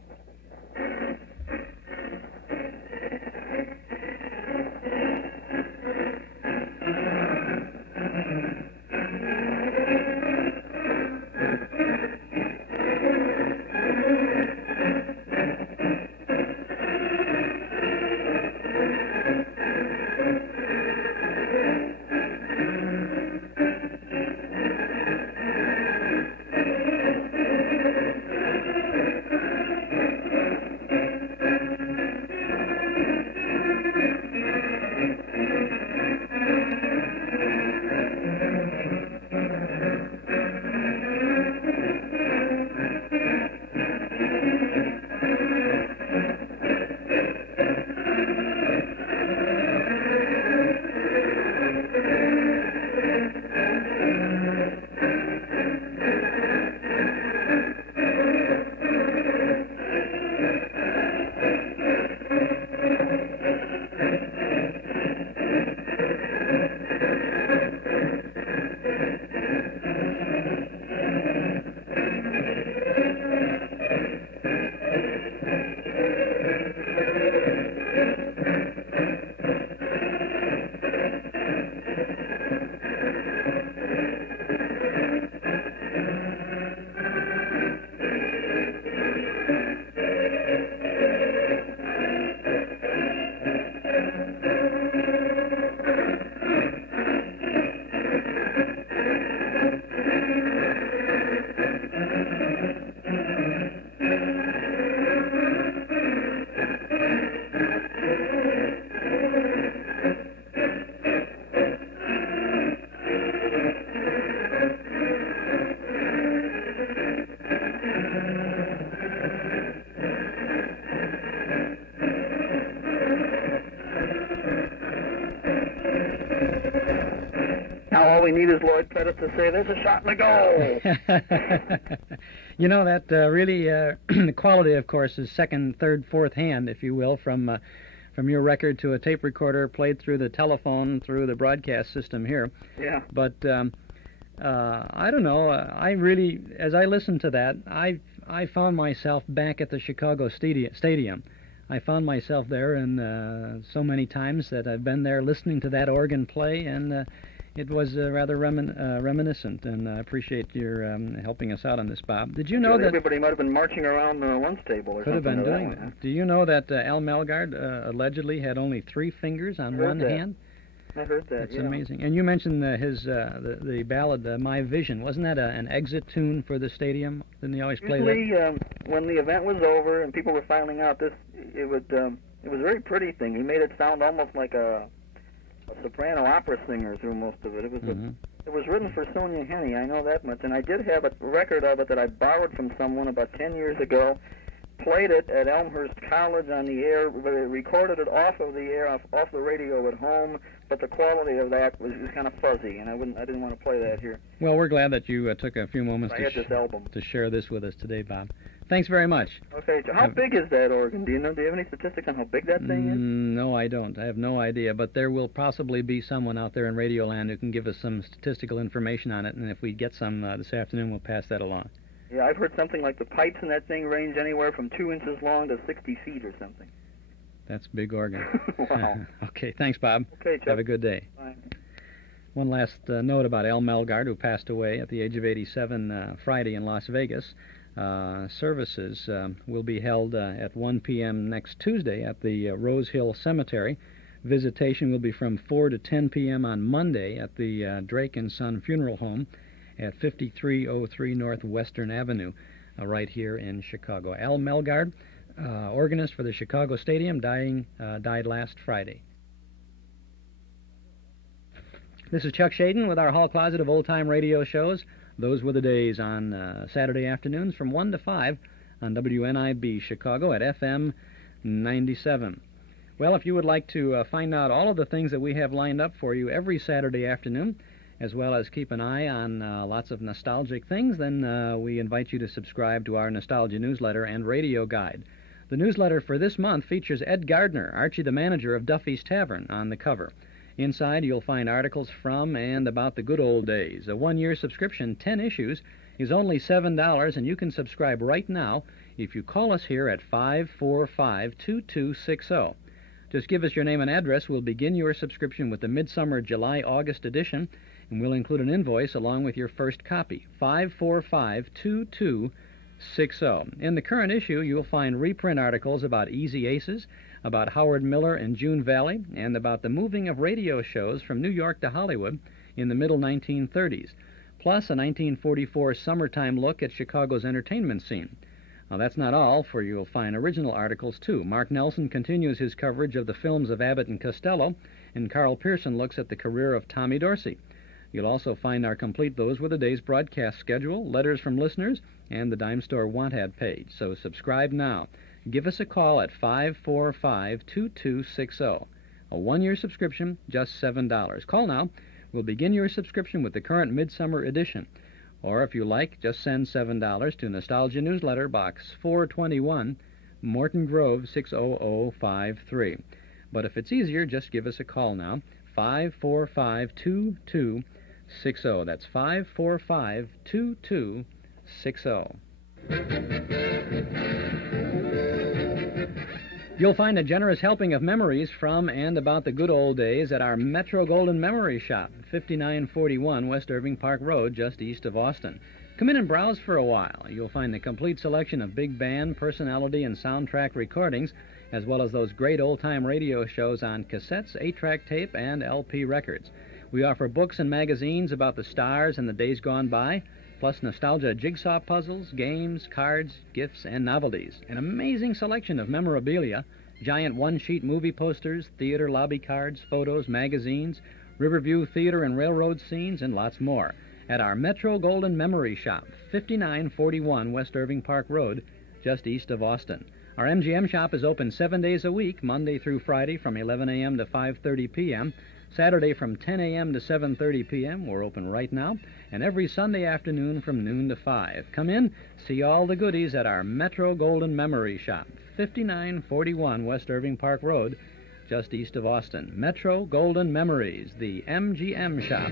All we need is Lloyd Pettit to say, "There's a shot in the goal." You know, that really, the quality, of course, is second, third, fourth hand, if you will, from your record to a tape recorder played through the telephone, through the broadcast system here. Yeah. But I don't know. I really, as I listened to that, I found myself back at the Chicago Stadium. I found myself there, and so many times that I've been there listening to that organ play, and It was rather reminiscent, and I appreciate your helping us out on this, Bob. Did you know that everybody might have been marching around the lunch table or could have something? been doing that. Do you know that Al Melgard allegedly had only 3 fingers on one hand? I heard that. That's amazing. And you mentioned the ballad "My Vision." Wasn't that an exit tune for the stadium? Didn't he always play that? Usually, when the event was over and people were filing out, it was a very pretty thing. He made it sound almost like a soprano opera singer through most of it. It was it was written for Sonia Henney, I know that much, and I did have a record of it that I borrowed from someone about 10 years ago. Played it at Elmhurst College on the air, but recorded it off of the air, off the radio at home. But the quality of that was kind of fuzzy, and I didn't want to play that here. Well, we're glad that you took a few moments to share this with us today, Bob. Thanks very much. Okay, how big is that organ? Do you know? Do you have any statistics on how big that thing is? No, I don't. I have no idea, but there will possibly be someone out there in Radioland who can give us some statistical information on it, and if we get some this afternoon, we'll pass that along. Yeah, I've heard something like the pipes in that thing range anywhere from 2 inches long to 60 feet or something. That's big organ. Wow. Okay, thanks, Bob. Okay, Chuck. Have a good day. Bye. One last note about Al Melgard, who passed away at the age of 87 Friday in Las Vegas. Services will be held at 1 p.m. next Tuesday at the Rose Hill Cemetery. Visitation will be from 4 to 10 p.m. on Monday at the Drake & Son Funeral Home at 5303 North Western Avenue, right here in Chicago. Al Melgard, organist for the Chicago Stadium, died last Friday. This is Chuck Shaden with our Hall Closet of Old-Time Radio Shows. Those were the days on Saturday afternoons from 1 to 5 on WNIB Chicago at FM 97. Well, if you would like to find out all of the things that we have lined up for you every Saturday afternoon, as well as keep an eye on lots of nostalgic things, then we invite you to subscribe to our Nostalgia newsletter and radio guide. The newsletter for this month features Ed Gardner, Archie the manager of Duffy's Tavern, on the cover. Inside, you'll find articles from and about the good old days. A 1-year subscription, 10 issues, is only $7, and you can subscribe right now if you call us here at 545-2260. Just give us your name and address. We'll begin your subscription with the Midsummer July-August edition, and we'll include an invoice along with your first copy. 545-2260. In the current issue, you'll find reprint articles about Easy Aces, about Howard Miller and June Valley, and about the moving of radio shows from New York to Hollywood in the middle 1930s, plus a 1944 summertime look at Chicago's entertainment scene. Now, that's not all, for you'll find original articles, too. Mark Nelson continues his coverage of the films of Abbott and Costello, and Carl Pearson looks at the career of Tommy Dorsey. You'll also find our complete Those Were the Days broadcast schedule, letters from listeners, and the Dime Store Want Ad page. So subscribe now. Give us a call at 545-2260. A 1-year subscription, just $7. Call now. We'll begin your subscription with the current Midsummer edition. Or if you like, just send $7 to Nostalgia Newsletter, Box 421, Morton Grove 60053. But if it's easier, just give us a call now. 545-2260. That's 545-2260. You'll find a generous helping of memories from and about the good old days at our Metro Golden Memory Shop, 5941 West Irving Park Road, just east of Austin. Come in and browse for a while. You'll find the complete selection of big band, personality, and soundtrack recordings, as well as those great old-time radio shows on cassettes, 8-track tape, and LP records. We offer books and magazines about the stars and the days gone by, plus nostalgia jigsaw puzzles, games, cards, gifts, and novelties. An amazing selection of memorabilia, giant one-sheet movie posters, theater lobby cards, photos, magazines, Riverview theater and railroad scenes, and lots more at our Metro Golden Memory Shop, 5941 West Irving Park Road, just east of Austin. Our MGM shop is open 7 days a week, Monday through Friday from 11 a.m. to 5:30 p.m., Saturday from 10 a.m. to 7:30 p.m. We're open right now, and every Sunday afternoon from noon to 5. Come in, see all the goodies at our Metro Golden Memory Shop, 5941 West Irving Park Road, just east of Austin. Metro Golden Memories, the MGM shop.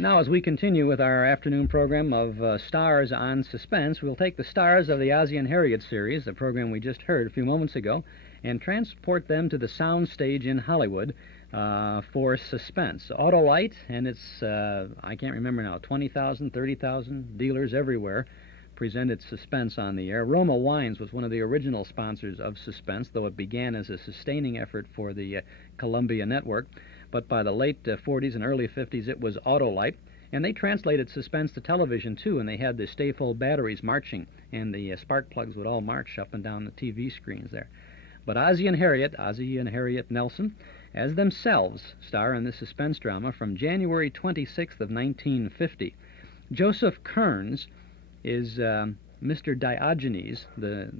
Now, as we continue with our afternoon program of Stars on Suspense, we'll take the stars of the Ozzie and Harriet series, the program we just heard a few moments ago, and transport them to the sound stage in Hollywood for Suspense. Auto-Lite and its, I can't remember now, 20,000, 30,000 dealers everywhere presented Suspense on the air. Roma Wines was one of the original sponsors of Suspense, though it began as a sustaining effort for the Columbia Network. But by the late 40s and early 50s, it was Auto-Lite. And they translated Suspense to television, too, and they had the stay-full batteries marching, and the spark plugs would all march up and down the TV screens there. But Ozzie and Harriet Nelson, as themselves, star in the Suspense drama from January 26th of 1950. Joseph Kearns is Mr. Diogenes, the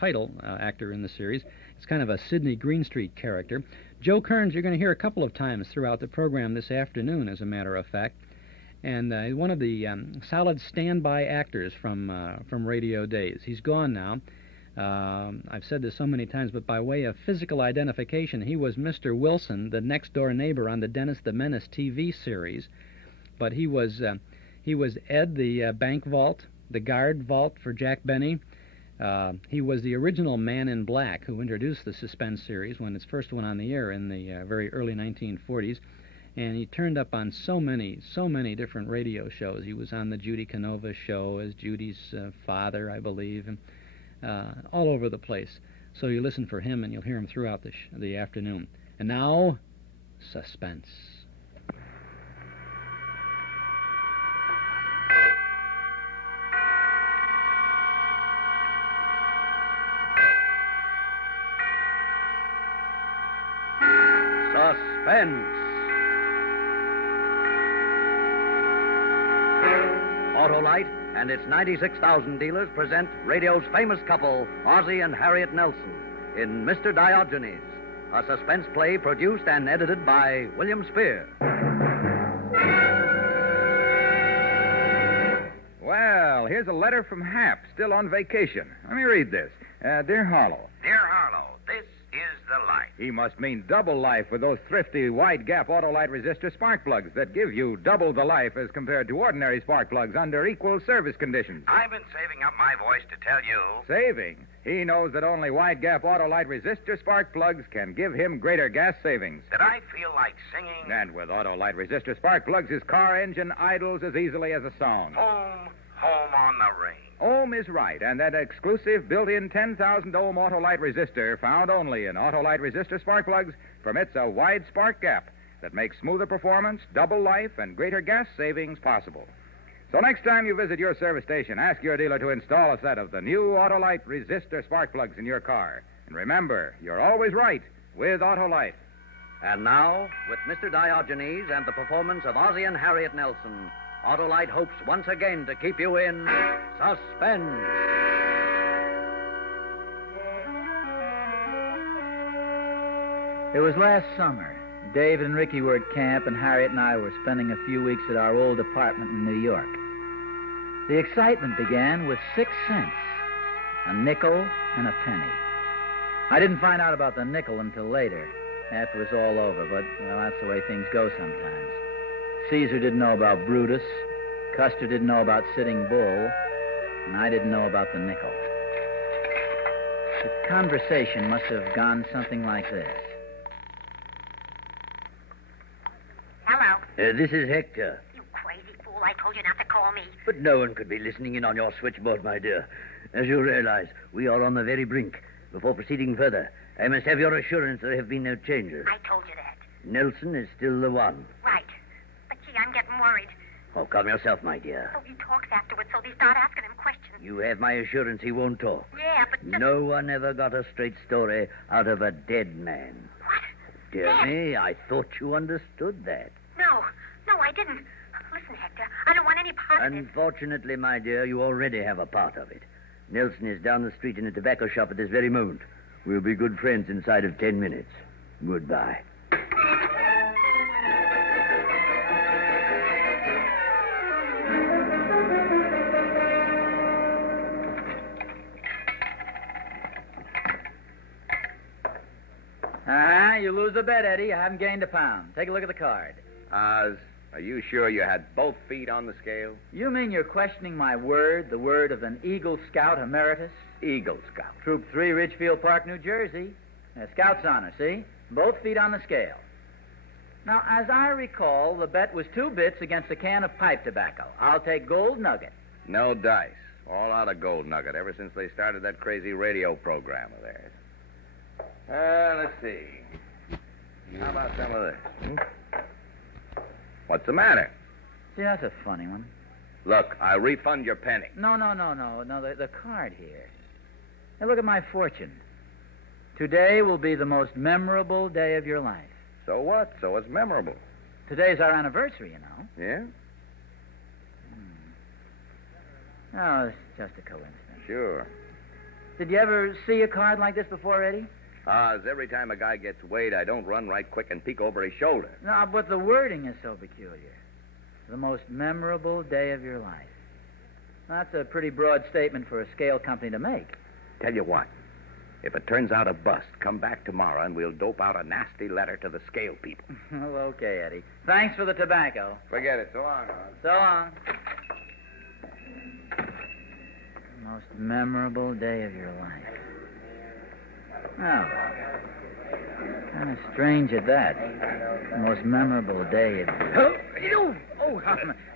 title actor in the series. It's kind of a Sidney Greenstreet character. Joe Kearns, you're going to hear a couple of times throughout the program this afternoon, as a matter of fact. And one of the solid standby actors from radio days. He's gone now. I've said this so many times, but by way of physical identification, he was Mr. Wilson, the next-door neighbor on the Dennis the Menace TV series. But he was Ed, the bank vault, the guard vault for Jack Benny. He was the original Man in Black who introduced the Suspense series when it first went on the air in the very early 1940s. And he turned up on so many different radio shows. He was on the Judy Canova show as Judy's father, I believe, and all over the place. So you listen for him and you'll hear him throughout the afternoon. And now, Suspense. Suspense. Auto-Lite and its 96,000 dealers present radio's famous couple, Ozzie and Harriet Nelson, in Mr. Diogenes, a suspense play produced and edited by William Spear. Well, here's a letter from Hap, still on vacation. Let me read this. Dear Harlow. Dear Harlow, this is the life. He must mean double life with those thrifty wide-gap Auto-Lite resistor spark plugs that give you double the life as compared to ordinary spark plugs under equal service conditions. I've been saving up my voice to tell you. Saving? He knows that only wide-gap Auto-Lite resistor spark plugs can give him greater gas savings. That I feel like singing. And with Auto-Lite resistor spark plugs, his car engine idles as easily as a song. Home on the range. Ohm is right, and that exclusive built-in 10,000 ohm Auto-Lite resistor, found only in Auto-Lite resistor spark plugs, permits a wide spark gap that makes smoother performance, double life, and greater gas savings possible. So next time you visit your service station, ask your dealer to install a set of the new Auto-Lite resistor spark plugs in your car. And remember, you're always right with Auto-Lite. And now, with Mr. Diogenes and the performance of Ozzie and Harriet Nelson, Auto-Lite hopes once again to keep you in suspense. It was last summer. Dave and Ricky were at camp, and Harriet and I were spending a few weeks at our old apartment in New York. The excitement began with 6 cents, a nickel and a penny. I didn't find out about the nickel until later, after it was all over, but, well, that's the way things go sometimes. Caesar didn't know about Brutus, Custer didn't know about Sitting Bull, and I didn't know about the nickel. The conversation must have gone something like this. Hello. This is Hector. You crazy fool, I told you not to call me. But no one could be listening in on your switchboard, my dear. As you realize, we are on the very brink. Before proceeding further, I must have your assurance there have been no changes. I told you that. Nelson is still the one. Right. But, gee, I'm getting worried. Oh, calm yourself, my dear. So he talks afterwards, so they start asking him questions. You have my assurance he won't talk. Yeah, but just... No one ever got a straight story out of a dead man. What? Dear me, I thought you understood that. No, I didn't. Listen, Hector, I don't want any part of it. Unfortunately, my dear, you already have a part of it. Nelson is down the street in a tobacco shop at this very moment. We'll be good friends inside of 10 minutes. Goodbye. You lose a bet, Eddie. You haven't gained a pound. Take a look at the card. Oz, Are you sure you had both feet on the scale? You mean you're questioning my word, the word of an Eagle Scout emeritus? Eagle Scout. Troop 3, Ridgefield Park, New Jersey. Scout's honor, see? Both feet on the scale. Now, as I recall, the bet was 2 bits against a can of pipe tobacco. I'll take gold nugget. No dice. All out of gold nugget ever since they started that crazy radio program of theirs. Let's see. How about some of this? What's the matter? See, that's a funny one. Look, I'll refund your penny. No, the card here. Now, look at my fortune. Today will be the most memorable day of your life. So what? So it's memorable. Today's our anniversary, you know. Yeah? Oh, it's just a coincidence. Sure. Did you ever see a card like this before, Eddie? Every time a guy gets weighed, I don't run right quick and peek over his shoulder. No, but the wording is so peculiar. The most memorable day of your life. That's a pretty broad statement for a scale company to make. Tell you what. If it turns out a bust, come back tomorrow and we'll dope out a nasty letter to the scale people. Well, okay, Eddie. Thanks for the tobacco. Forget it. So long, Ron. So long. Most memorable day of your life. Oh. Kind of strange at that. The most memorable day of... Oh,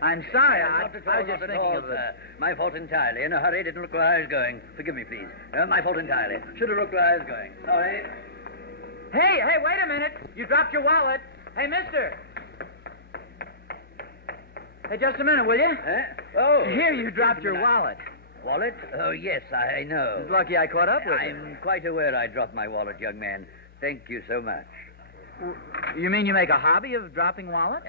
I'm sorry. I was just thinking of it. My fault entirely. In a hurry, didn't look where I was going. Forgive me, please. My fault entirely. Should have looked where I was going. Sorry. Hey, wait a minute. You dropped your wallet. Hey, mister. Hey, just a minute, will you? Oh. Here, you dropped your wallet. Wallet? Oh, yes, I know. It's lucky I caught up with you. I'm quite aware I dropped my wallet, young man. Thank you so much. You mean you make a hobby of dropping wallets?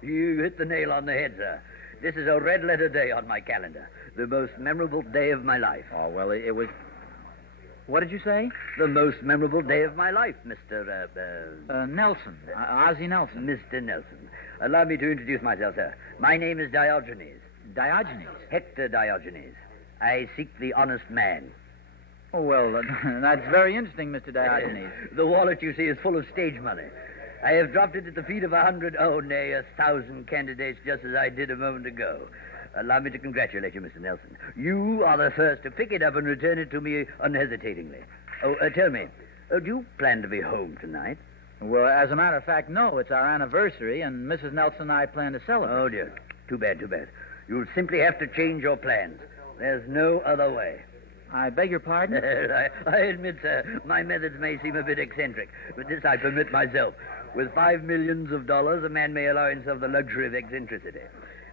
You hit the nail on the head, sir. This is a red-letter day on my calendar. The most memorable day of my life. Oh, well, it was... What did you say? The most memorable day of my life, Mr. Nelson. Ozzie Nelson. Mr. Nelson. Allow me to introduce myself, sir. My name is Diogenes. Diogenes? Hector Diogenes. I seek the honest man. Oh, well, that's very interesting, Mr. Diogenes. The wallet, you see, is full of stage money. I have dropped it at the feet of 100, oh, nay, 1,000 candidates, just as I did a moment ago. Allow me to congratulate you, Mr. Nelson. You are the first to pick it up and return it to me unhesitatingly. Oh, tell me, do you plan to be home tonight? Well, as a matter of fact, no. It's our anniversary, and Mrs. Nelson and I plan to celebrate. Oh, dear. Too bad. You'll simply have to change your plans. There's no other way. I beg your pardon? I admit, sir, my methods may seem a bit eccentric, but this I permit myself. With $5 million, a man may allow himself the luxury of eccentricity.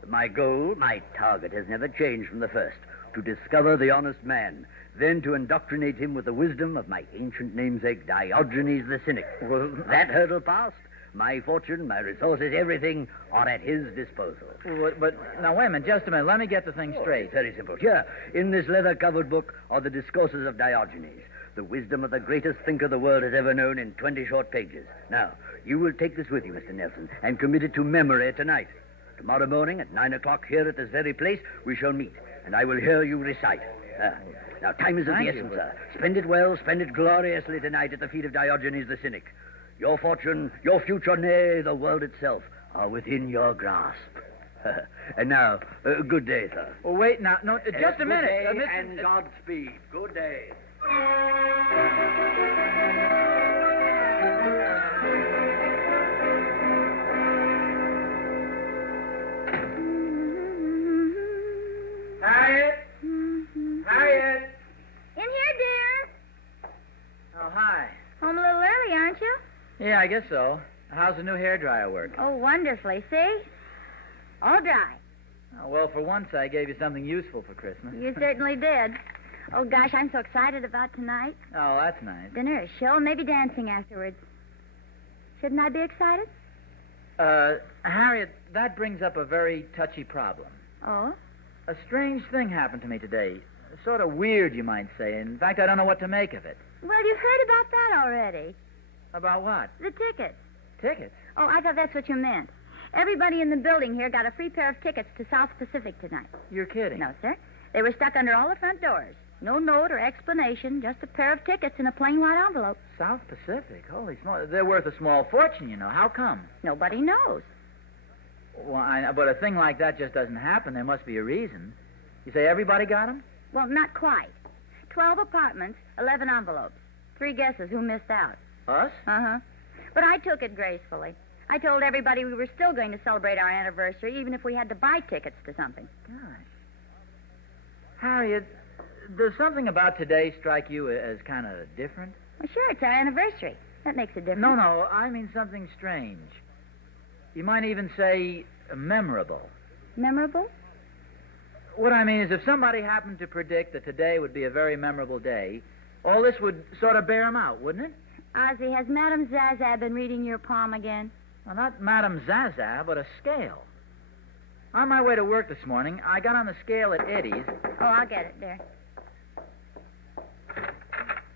My goal, my target, has never changed from the first. To discover the honest man, then to indoctrinate him with the wisdom of my ancient namesake, Diogenes the Cynic. Well, that hurdle passed, my fortune, my resources, everything are at his disposal. But now, wait a minute, just a minute. Let me get the thing straight. It's very simple. Here, in this leather-covered book, are the discourses of Diogenes, the wisdom of the greatest thinker the world has ever known in 20 short pages. Now, you will take this with you, Mr. Nelson, and commit it to memory tonight. Tomorrow morning at 9 o'clock here at this very place, we shall meet, and I will hear you recite. Now, time is of the essence, sir. Spend it well, spend it gloriously tonight at the feet of Diogenes the Cynic. Your fortune, your future, nay, the world itself, are within your grasp. And now, good day, sir. Oh, wait, now, no, just a minute. Good day and Godspeed. Good day. Harriet! In here, dear. Oh, hi. Home a little early, aren't you? Yeah, I guess so. How's the new hairdryer work? Oh, wonderfully. See? All dry. Oh, well, for once, I gave you something useful for Christmas. You certainly did. Oh, gosh, I'm so excited about tonight. Oh, that's nice. Dinner, a show, maybe dancing afterwards. Shouldn't I be excited? Harriet, that brings up a very touchy problem. Oh? A strange thing happened to me today. Sort of weird, you might say. In fact, I don't know what to make of it. Well, you've heard about that already. About what? The tickets. Tickets? Oh, I thought that's what you meant. Everybody in the building here got a free pair of tickets to South Pacific tonight. You're kidding. No, sir. They were stuck under all the front doors. No note or explanation, just a pair of tickets in a plain white envelope. South Pacific? Holy smokes. They're worth a small fortune, you know. How come? Nobody knows. Well, but a thing like that just doesn't happen. There must be a reason. You say everybody got them? Well, not quite. 12 apartments, 11 envelopes. 3 guesses who missed out. Us? Uh-huh. But I took it gracefully. I told everybody we were still going to celebrate our anniversary, even if we had to buy tickets to something. Gosh. Harriet, does something about today strike you as kind of different? Well, sure, it's our anniversary. That makes a difference. No, I mean something strange. You might even say memorable. Memorable? What I mean is if somebody happened to predict that today would be a very memorable day, all this would sort of bear them out, wouldn't it? Ozzie, has Madame Zaza been reading your palm again? Well, not Madame Zaza, but a scale. On my way to work this morning, I got on the scale at Eddie's. Oh, I'll get it there.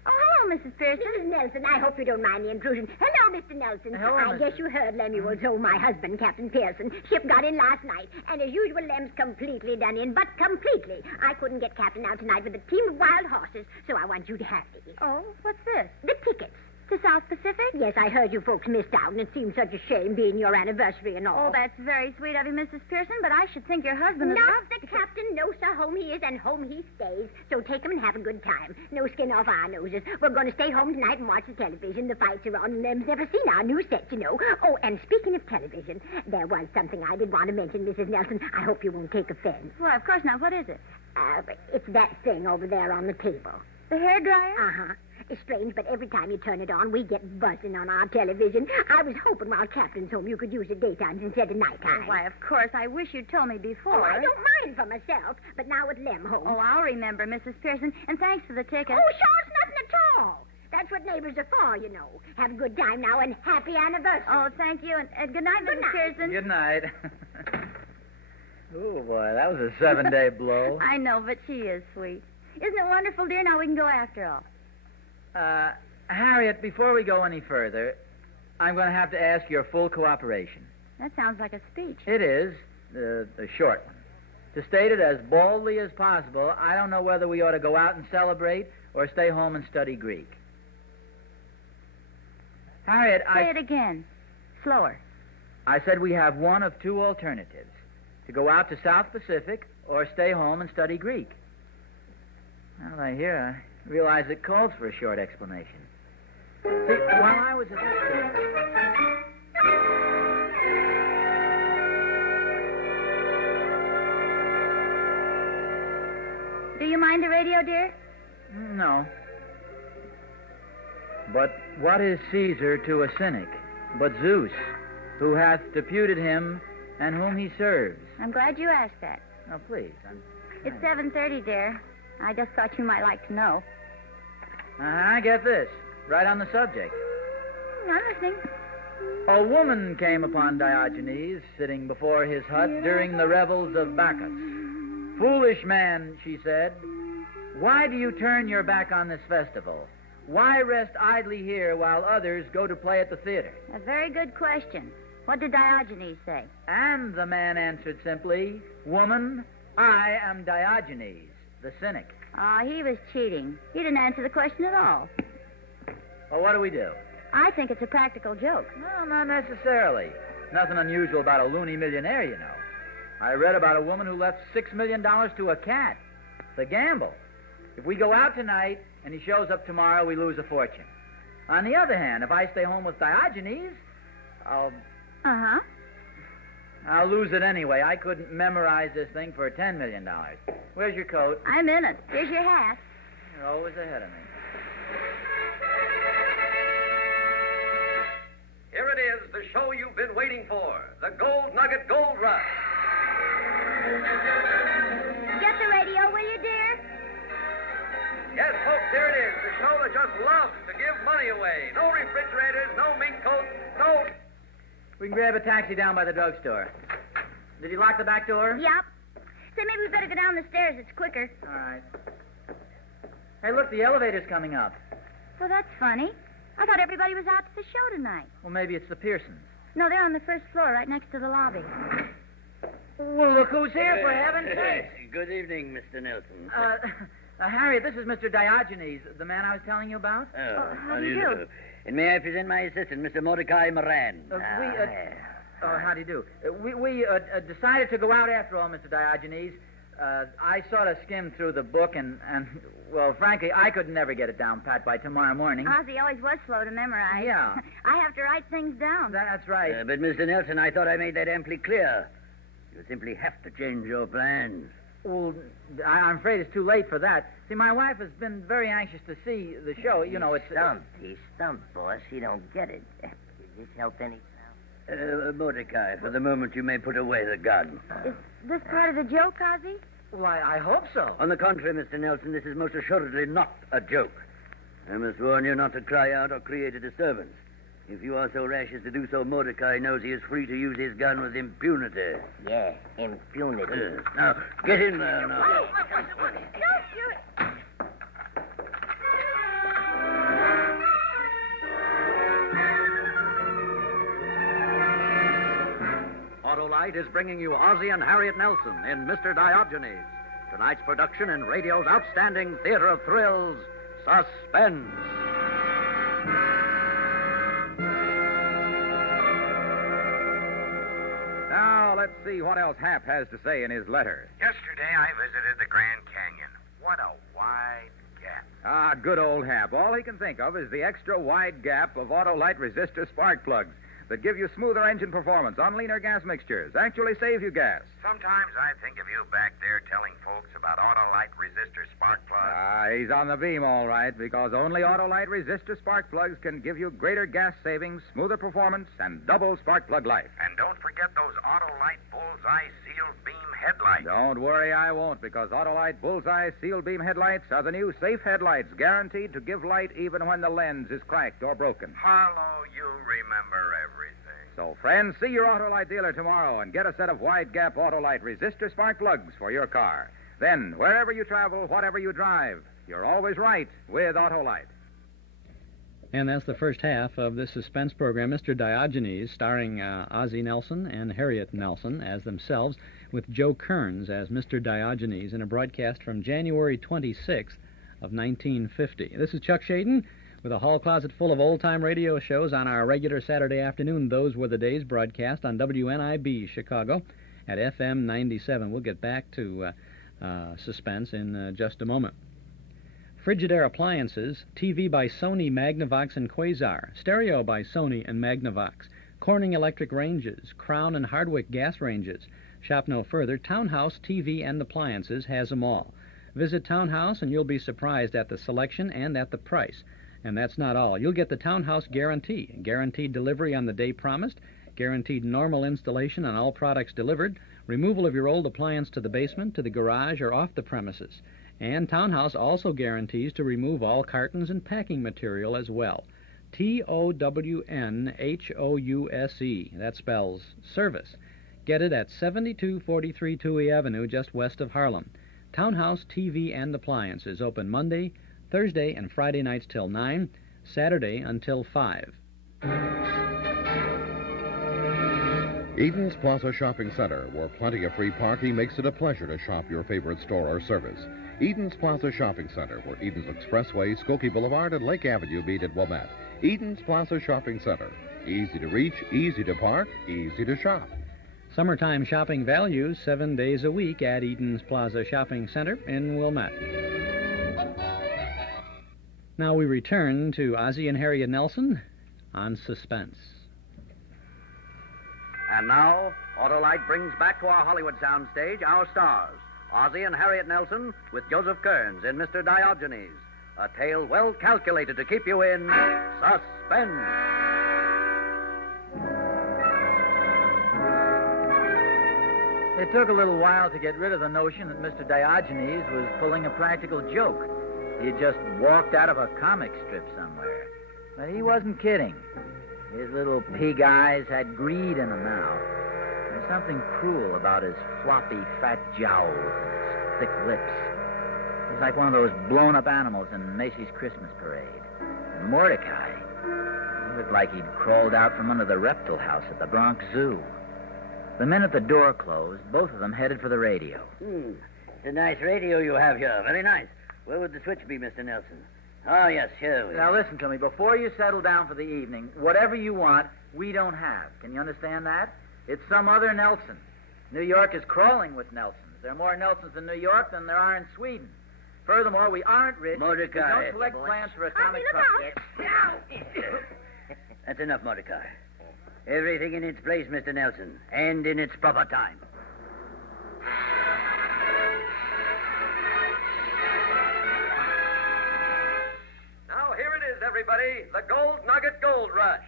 Oh, hello, Mrs. Pearson. Mrs. Nelson, I hope you don't mind the intrusion. Hello, Mr. Nelson. Hello, I guess you heard Lemuel told my husband, Captain Pearson. Ship got in last night, and as usual, Lem's completely done in, but completely. I couldn't get Captain out tonight with a team of wild horses, so I want you to have these. Oh, what's this? The tickets. To South Pacific? Yes, I heard you folks missed out, and it seemed such a shame being your anniversary and all. Oh, that's very sweet of you, Mrs. Pearson, but I should think your husband is... Not the captain. No, sir. Home he is, and home he stays. So take him and have a good time. No skin off our noses. We're going to stay home tonight and watch the television. The fights are on, and Lem's never seen our new set, you know. Oh, and speaking of television, there was something I did want to mention, Mrs. Nelson. I hope you won't take offense. Well, of course not. What is it? It's that thing over there on the table. The hairdryer? Uh-huh. It's strange, but every time you turn it on, we get buzzing on our television. I was hoping while Captain's home you could use it daytimes instead of nighttime. Why, of course. I wish you'd told me before. Oh, I don't mind for myself, but now with Lem home. Oh, I'll remember, Mrs. Pearson, and thanks for the ticket. Oh, sure, it's nothing at all. That's what neighbors are for, you know. Have a good time now, and happy anniversary. Oh, thank you, and good night, Mrs. Pearson. Good night. Oh, boy, that was a 7-day blow. I know, but she is sweet. Isn't it wonderful, dear? Now we can go after all. Harriet, before we go any further, I'm going to have to ask your full cooperation. That sounds like a speech. It is, a short one. To state it as boldly as possible, I don't know whether we ought to go out and celebrate or stay home and study Greek. Harriet, Say it again. Slower. I said we have one of 2 alternatives. To go out to South Pacific or stay home and study Greek. Well, I realize it calls for a short explanation. See, while I was at the Do you mind the radio, dear? No. But what is Caesar to a cynic but Zeus, who hath deputed him and whom he serves? I'm glad you asked that. Oh, please. It's 7:30, dear. I just thought you might like to know. Get this. Right on the subject. I'm listening. A woman came upon Diogenes sitting before his hut during the revels of Bacchus. Foolish man, she said, why do you turn your back on this festival? Why rest idly here while others go to play at the theater? A very good question. What did Diogenes say? And the man answered simply, Woman, I am Diogenes, the cynic. He was cheating. He didn't answer the question at all. Well, what do we do? I think it's a practical joke. No, not necessarily. Nothing unusual about a loony millionaire, you know. I read about a woman who left $6 million to a cat. It's a gamble. If we go out tonight and he shows up tomorrow, we lose a fortune. On the other hand, if I stay home with Diogenes, I'll lose it anyway. I couldn't memorize this thing for $10 million. Where's your coat? I'm in it. Here's your hat. You're always ahead of me. Here it is, the show you've been waiting for, the Gold Nugget Gold Rush. Get the radio, will you, dear? Yes, folks, here it is, the show that just loves to give money away. No refrigerators, no mink coats, no... We can grab a taxi down by the drugstore. Did you lock the back door? Yep. Say, maybe we better go down the stairs. It's quicker. All right. Hey, look, the elevator's coming up. Well, that's funny. I thought everybody was out to the show tonight. Well, maybe it's the Pearsons. No, they're on the first floor, right next to the lobby. Well, look who's here, for heaven's sake. Good evening, Mr. Nelson. Harriet, this is Mr. Diogenes, the man I was telling you about. How do you do? And may I present my assistant, Mr. Mordecai Moran. Oh, how do you do? We decided to go out after all, Mr. Diogenes. I sort of skimmed through the book, and well, frankly, I could never get it down pat by tomorrow morning. Ozzie always was slow to memorize. Yeah. I have to write things down. That's right. But, Mr. Nelson, I thought I made that amply clear. You simply have to change your plans. Well, I'm afraid it's too late for that. See, my wife has been very anxious to see the show. You know, it's... He's stumped, boss. He don't get it. Does this help any? Mordecai, for the moment you may put away the gun. Is this part of the joke, Ozzie? Well, I hope so. On the contrary, Mr. Nelson, this is most assuredly not a joke. I must warn you not to cry out or create a disturbance. If you are so rash as to do so, Mordecai knows he is free to use his gun with impunity. Yeah, impunity. Now, get in there now. Don't shoot. Auto-Lite is bringing you Ozzie and Harriet Nelson in Mr. Diogenes. Tonight's production in radio's outstanding theater of thrills, Suspense. Now, let's see what else Hap has to say in his letter. Yesterday, I visited the Grand Canyon. What a wide gap. Ah, good old Hap. All he can think of is the extra wide gap of Auto-Lite resistor spark plugs that give you smoother engine performance on leaner gas mixtures, actually save you gas. Sometimes I think of you back there telling folks about Auto-Lite resistor spark plugs. Ah, he's on the beam, all right, because only Auto-Lite resistor spark plugs can give you greater gas savings, smoother performance, and double spark plug life. And don't forget those Auto-Lite bullseye sealed beam headlights. Don't worry, I won't, because Auto-Lite bullseye sealed beam headlights are the new safe headlights, guaranteed to give light even when the lens is cracked or broken. Harlow, you remember everything. So, friends, see your Auto-Lite dealer tomorrow and get a set of wide-gap Auto-Lite resistor spark plugs for your car. Then, wherever you travel, whatever you drive, you're always right with Auto-Lite. And that's the first half of this suspense program, Mr. Diogenes, starring Ozzie Nelson and Harriet Nelson as themselves, with Joe Kearns as Mr. Diogenes in a broadcast from January 26th of 1950. This is Chuck Shaden with a hall closet full of old-time radio shows on our regular Saturday afternoon. Those were the days broadcast on WNIB Chicago at FM 97. We'll get back to Suspense in just a moment. Frigidaire appliances, TV by Sony, Magnavox, and Quasar, stereo by Sony and Magnavox, Corning electric ranges, Crown and Hardwick gas ranges. Shop no further. Townhouse TV and appliances has them all. Visit Townhouse and you'll be surprised at the selection and at the price. And that's not all. You'll get the Townhouse guarantee, guaranteed delivery on the day promised, guaranteed normal installation on all products delivered, removal of your old appliance to the basement, to the garage, or off the premises. And Townhouse also guarantees to remove all cartons and packing material as well. TOWNHOUSE. That spells service. Get it at 7243 Touhy Avenue, just west of Harlem. Townhouse TV and appliances open Monday, Thursday, and Friday nights till 9, Saturday until 5. Eden's Plaza Shopping Center, where plenty of free parking makes it a pleasure to shop your favorite store or service. Eden's Plaza Shopping Center, where Eden's Expressway, Skokie Boulevard, and Lake Avenue meet at Wilmette. Eden's Plaza Shopping Center. Easy to reach, easy to park, easy to shop. Summertime shopping values 7 days a week at Eden's Plaza Shopping Center in Wilmette. Now we return to Ozzie and Harriet Nelson on Suspense. And now, Auto-Lite brings back to our Hollywood soundstage our stars, Ozzie and Harriet Nelson with Joseph Kearns in Mr. Diogenes, a tale well calculated to keep you in suspense. It took a little while to get rid of the notion that Mr. Diogenes was pulling a practical joke. He had just walked out of a comic strip somewhere. But he wasn't kidding. His little pig eyes had greed in them now. There's something cruel about his floppy, fat jowls and his thick lips. He's like one of those blown-up animals in Macy's Christmas parade. And Mordecai, he looked like he'd crawled out from under the reptile house at the Bronx Zoo. The minute the door closed, both of them headed for the radio. It's a nice radio you have here. Very nice. Where would the switch be, Mr. Nelson? Oh, yes, here we are. Now, listen to me. Before you settle down for the evening, whatever you want, we don't have. Can you understand that? It's some other Nelson. New York is crawling with Nelsons. There are more Nelsons in New York than there are in Sweden. Furthermore, we aren't rich. Mordecai. We don't collect plans for atomic trucks. That's enough, Mordecai. Everything in its place, Mr. Nelson, and in its proper time. Now, here it is, everybody. The Gold Nugget Gold Rush.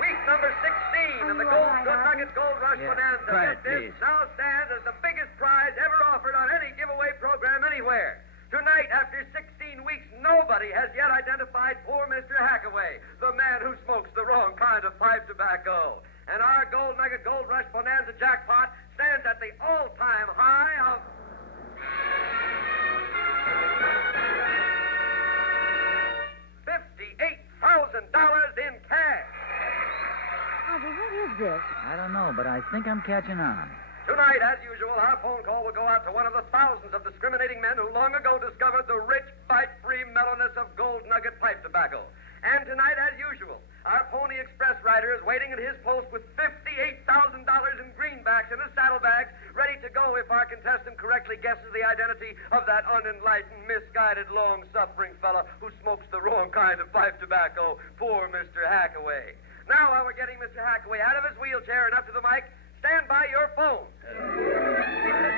Week number 16 of the Gold Nugget Gold Rush Bonanza. Quiet, This please. now stands as the biggest prize ever offered on any giveaway program anywhere. Tonight, after 16 weeks, nobody has yet identified poor Mr. Hackaway, the man who smokes the wrong kind of pipe tobacco. And our Gold Nugget Gold Rush Bonanza jackpot stands at the all-time high of $58,000 in cash. Ozzie, what is this? I don't know, but I think I'm catching on. Tonight, as usual, our phone call will go out to one of the thousands of discriminating men who long ago discovered the rich, bite-free mellowness of Gold Nugget pipe tobacco. And tonight, as usual, our Pony Express rider is waiting at his post with $58,000 in greenbacks in his saddlebags, ready to go if our contestant correctly guesses the identity of that unenlightened, misguided, long-suffering fella who smokes the wrong kind of pipe tobacco. Poor Mr. Hackaway. Now, while we're getting Mr. Hackaway out of his wheelchair and up to the mic, stand by your phone.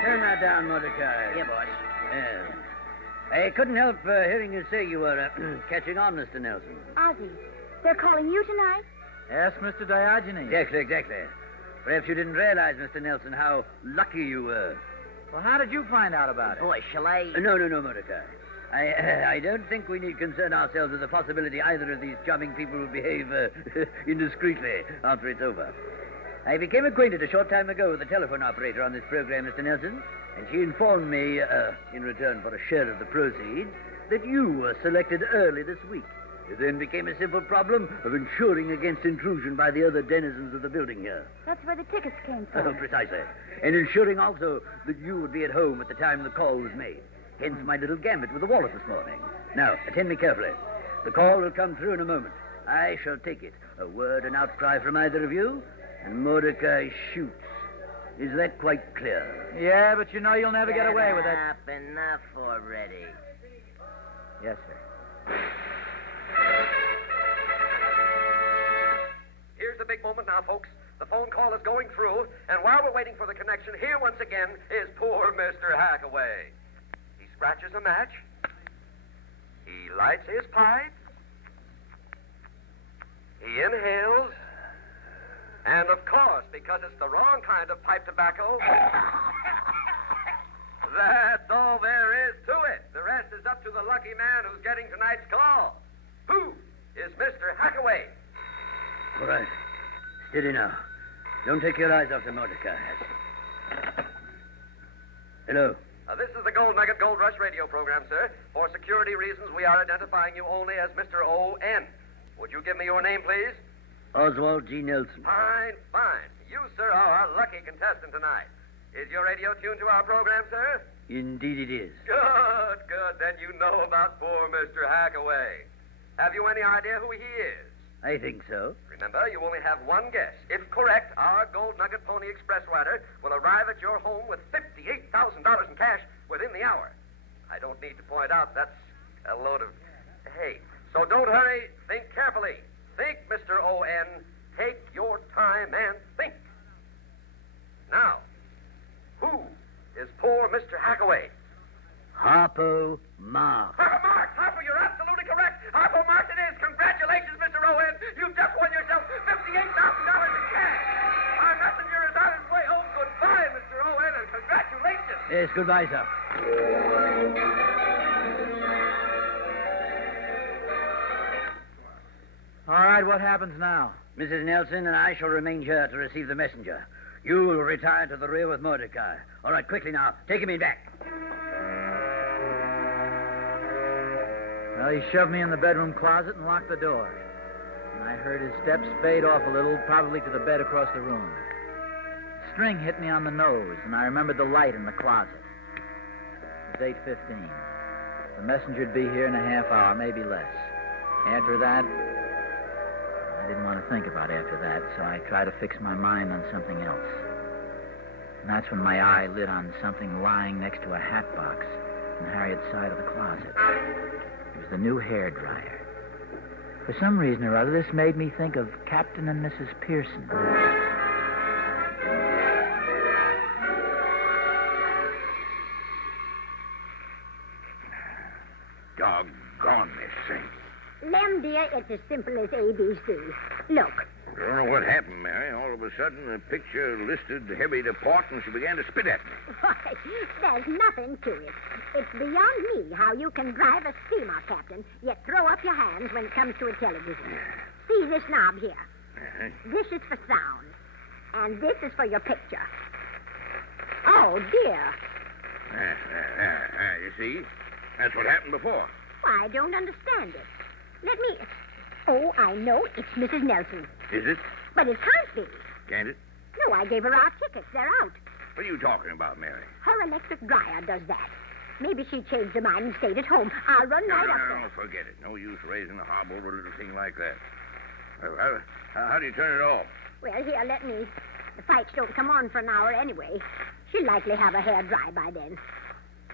Turn that down, Mordecai. Yeah, boss. I couldn't help hearing you say you were catching on, Mr. Nelson. Ozzie, they're calling you tonight? Ask Mr. Diogenes. Exactly. Perhaps you didn't realize, Mr. Nelson, how lucky you were. Well, how did you find out about it? Boy, shall I... No, Mordecai. I don't think we need concern ourselves with the possibility either of these charming people will behave indiscreetly after it's over. I became acquainted a short time ago with the telephone operator on this program, Mr. Nelson, and she informed me, in return for a share of the proceeds, that you were selected early this week. It then became a simple problem of ensuring against intrusion by the other denizens of the building here. That's where the tickets came from. Precisely. And ensuring also that you would be at home at the time the call was made. Hence my little gambit with the wallet this morning. Now, attend me carefully. The call will come through in a moment. I shall take it. A word and outcry from either of you, and Mordecai shoots. Is that quite clear? Yeah, but you know you'll never get away with it. Enough already. Yes, sir. Here's the big moment now, folks. The phone call is going through, and while we're waiting for the connection, here once again is poor Mr. Hackaway. He scratches a match. He lights his pipe. He inhales. And, of course, because it's the wrong kind of pipe tobacco, that's all there is to it. The rest is up to the lucky man who's getting tonight's call. Who is Mr. Hackaway? All right. Steady now. Don't take your eyes off the Mordecai. Hello. This is the Gold Nugget Gold Rush radio program, sir. For security reasons, we are identifying you only as Mr. O.N. Would you give me your name, please? Oswald G. Nelson. Fine. You, sir, are our lucky contestant tonight. Is your radio tuned to our program, sir? Indeed it is. Good. Then you know about poor Mr. Hackaway. Have you any idea who he is? I think so. Remember, you only have one guess. If correct, our Gold Nugget Pony Express rider will arrive at your home with $58,000 in cash within the hour. I don't need to point out that's a load of hay. So don't hurry. Think carefully. Think, Mr. O.N. Take your time and think. Now, who is poor Mr. Hackaway? Harpo Marx. Harpo, you're absolutely correct. Harpo Marx it is. Congratulations, Mr. O.N. You've just won yourself $58,000 in cash. Our messenger is on his way. Oh, goodbye, Mr. O.N., and congratulations. Yes, goodbye, sir. All right, what happens now? Mrs. Nelson and I shall remain here to receive the messenger. You will retire to the rear with Mordecai. All right, quickly now. Take him in back. Well, he shoved me in the bedroom closet and locked the door. And I heard his steps fade off a little, probably to the bed across the room. A string hit me on the nose, and I remembered the light in the closet. It was 8:15. The messenger'd be here in a half hour, maybe less. After that, I didn't want to think about after that, so I tried to fix my mind on something else. And that's when my eye lit on something lying next to a hat box in Harriet's side of the closet. It was the new hair dryer. For some reason or other, this made me think of Captain and Mrs. Pearson. Doggone this thing. Lem, dear, it's as simple as ABC. Look. I don't know what happened, Mary. All of a sudden, the picture listed heavy to port, and she began to spit at me. Why, there's nothing to it. It's beyond me how you can drive a steamer, Captain, yet throw up your hands when it comes to a television. See this knob here? This is for sound, and this is for your picture. Oh, dear. You see? That's what happened before. Why, I don't understand it. Let me... Oh, I know. It's Mrs. Nelson. Is it? But it can't be. Can't it? No, I gave her our tickets. They're out. What are you talking about, Mary? Her electric dryer does that. Maybe she changed her mind and stayed at home. I'll run right up there. No, forget it. No use raising a hob over a little thing like that. How do you turn it off? Well, here, let me. The fights don't come on for an hour anyway. She'll likely have her hair dry by then.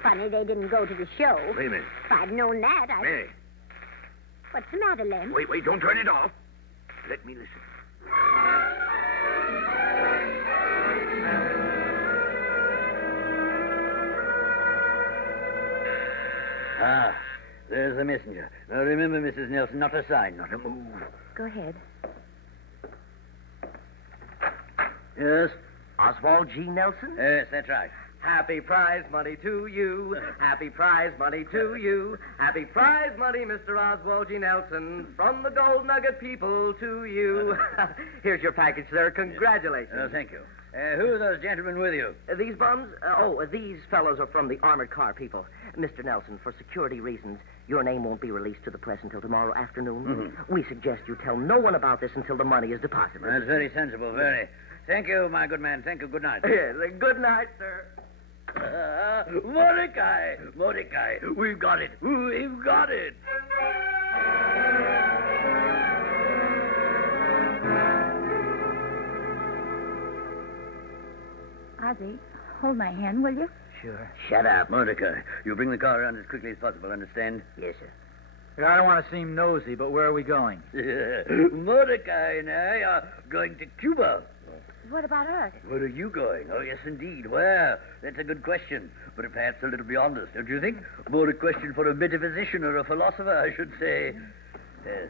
Funny they didn't go to the show. Wait a minute. If I'd known that, I'd... Mary. What's the matter, Lem? Wait, don't turn it off. Let me listen. Ah, there's the messenger. Now remember, Mrs. Nelson, not a sign, not a move. Go ahead. Yes? Oswald G. Nelson? Yes, that's right. Happy prize money to you. Happy prize money to you. Happy prize money, Mr. Oswald G. Nelson. From the Gold Nugget people to you. Here's your package, sir. Congratulations. Oh, thank you. Who are those gentlemen with you? These bums? These fellows are from the armored car people. Mr. Nelson, for security reasons, your name won't be released to the press until tomorrow afternoon. Mm-hmm. We suggest you tell no one about this until the money is deposited. That's very sensible, very. Thank you, my good man. Thank you. Good night. Yes, good night, sir. Mordecai! Mordecai! We've got it! We've got it! Ozzie, hold my hand, will you? Sure. Shut up, Mordecai. You bring the car around as quickly as possible, understand? Yes, sir. I don't want to seem nosy, but where are we going? Mordecai and I are going to Cuba. What about us? Where are you going? Oh, yes, indeed. Where? That's a good question, but perhaps a little beyond us, don't you think? More a question for a metaphysician or a philosopher, I should say. Yes.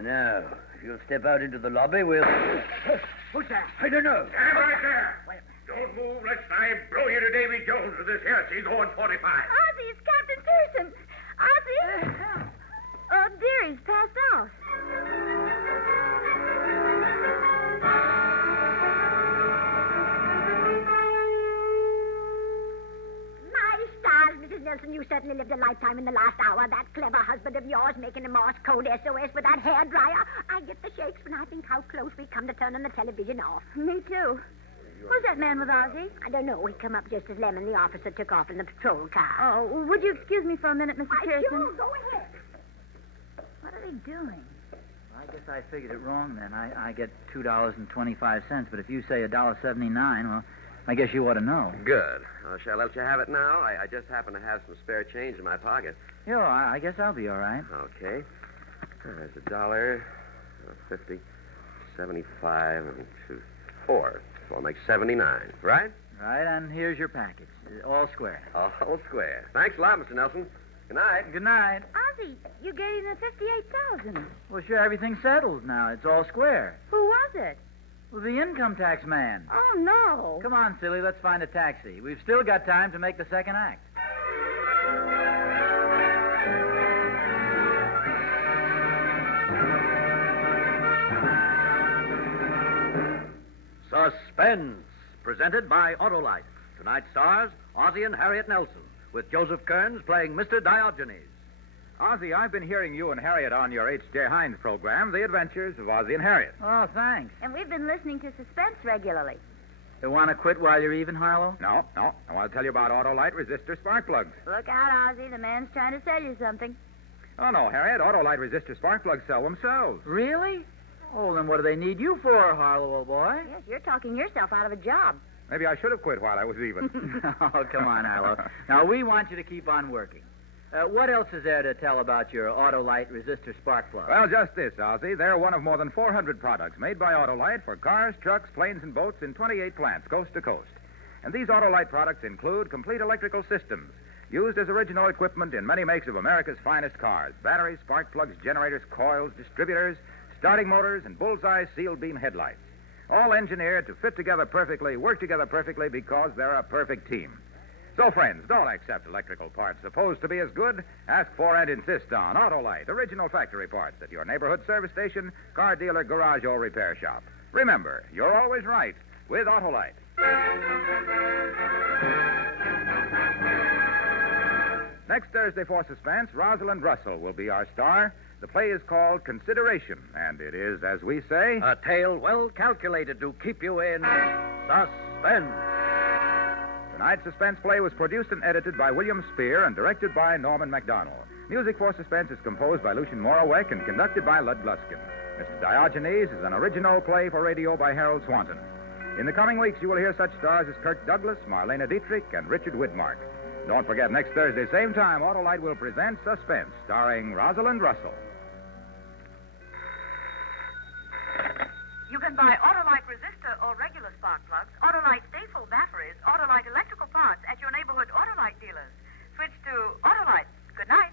Now, if you'll step out into the lobby, we'll... Who's that? I don't know. Stand right there. Don't move, lest I blow you to Davy Jones with this here. She's going 45. Ozzie, it's Captain Pearson. Ozzie? Oh, dear, he's passed out. Mrs. Nelson, you certainly lived a lifetime in the last hour. That clever husband of yours making a Morse code SOS with that hair dryer. I get the shakes when I think how close we come to turning the television off. Me too. Who's that man with Ozzie? I don't know. He come up just as Lem and the officer took off in the patrol car. Oh, would you excuse me for a minute, Mr. Pearson? Sure, go ahead. What are they doing? I guess I figured it wrong then. I get $2.25, but if you say $1.79, well, I guess you ought to know. Good. Shall I let you have it now? I just happen to have some spare change in my pocket. Yeah, I guess I'll be all right. Okay. There's $1, 50, 75, and 2, 4. So I'll make 79, right? Right, and here's your package. All square. All square. Thanks a lot, Mr. Nelson. Good night. Good night. Ozzie, you gave him the $58,000. Well, sure, everything's settled now. It's all square. Who was it? Well, the income tax man. Oh, no. Come on, silly, let's find a taxi. We've still got time to make the second act. Suspense, presented by Auto-Lite. Tonight's stars, Ozzie and Harriet Nelson, with Joseph Kearns playing Mr. Diogenes. Ozzie, I've been hearing you and Harriet on your H.J. Hines program, The Adventures of Ozzie and Harriet. Oh, thanks. And we've been listening to Suspense regularly. You want to quit while you're even, Harlow? No. I want to tell you about Auto-Lite resistor spark plugs. Look out, Ozzie. The man's trying to sell you something. Oh, no, Harriet. Auto-Lite resistor spark plugs sell themselves. Really? what do they need you for, Harlow, old boy? Yes, you're talking yourself out of a job. Maybe I should have quit while I was even. Oh, come on, Harlow. Now, we want you to keep on working. What else is there to tell about your Auto-Lite resistor spark plug? Well, just this, Ozzie. They're one of more than 400 products made by Auto-Lite for cars, trucks, planes, and boats in 28 plants, coast to coast. And these Auto-Lite products include complete electrical systems used as original equipment in many makes of America's finest cars. Batteries, spark plugs, generators, coils, distributors, starting motors, and bullseye sealed beam headlights. All engineered to fit together perfectly, work together perfectly because they're a perfect team. So, friends, don't accept electrical parts supposed to be as good. Ask for and insist on Auto-Lite, original factory parts at your neighborhood service station, car dealer, garage, or repair shop. Remember, you're always right with Auto-Lite. Next Thursday for Suspense, Rosalind Russell will be our star. The play is called Consideration, and it is, as we say, a tale well calculated to keep you in suspense. Tonight's suspense play was produced and edited by William Spear and directed by Norman MacDonald. Music for Suspense is composed by Lucien Moraweck and conducted by Lud Gluskin. Mr. Diogenes is an original play for radio by Harold Swanton. In the coming weeks, you will hear such stars as Kirk Douglas, Marlena Dietrich, and Richard Widmark. Don't forget, next Thursday, same time, Auto-Lite will present Suspense, starring Rosalind Russell. You can buy Auto-Lite resistor or regular spark plugs, Auto-Lite stay-full batteries, Auto-Lite electrical parts at your neighborhood Auto-Lite dealers. Switch to Auto-Lite. Good night.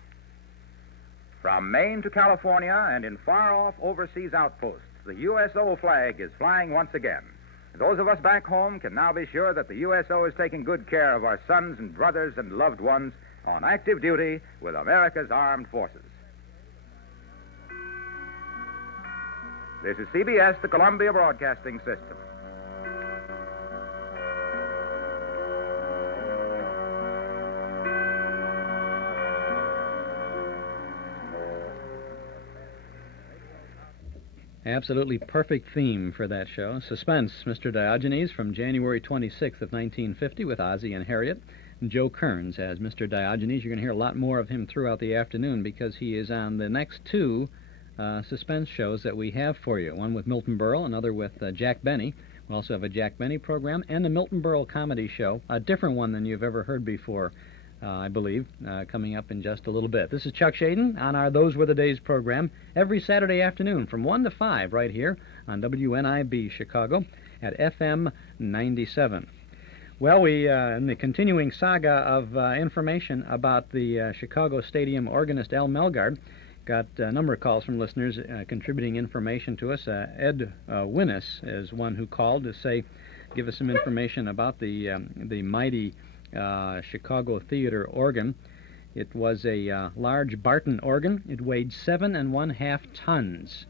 From Maine to California and in far-off overseas outposts, the USO flag is flying once again. Those of us back home can now be sure that the USO is taking good care of our sons and brothers and loved ones on active duty with America's armed forces. This is CBS, the Columbia Broadcasting System. Absolutely perfect theme for that show. Suspense, Mr. Diogenes, from January 26th of 1950 with Ozzie and Harriet. And Joe Kearns as Mr. Diogenes. You're going to hear a lot more of him throughout the afternoon because he is on the next two suspense shows that we have for you. One with Milton Berle, another with Jack Benny. We'll also have a Jack Benny program and a Milton Berle comedy show, a different one than you've ever heard before, I believe, coming up in just a little bit. This is Chuck Shaden on our Those Were the Days program every Saturday afternoon from 1 to 5 right here on WNIB Chicago at FM 97. Well, we, in the continuing saga of information about the Chicago Stadium organist Al Melgard, got a number of calls from listeners contributing information to us. Ed Winnis is one who called to say, give us some information about the mighty Chicago Theater organ. It was a large Barton organ. It weighed 7.5 tons.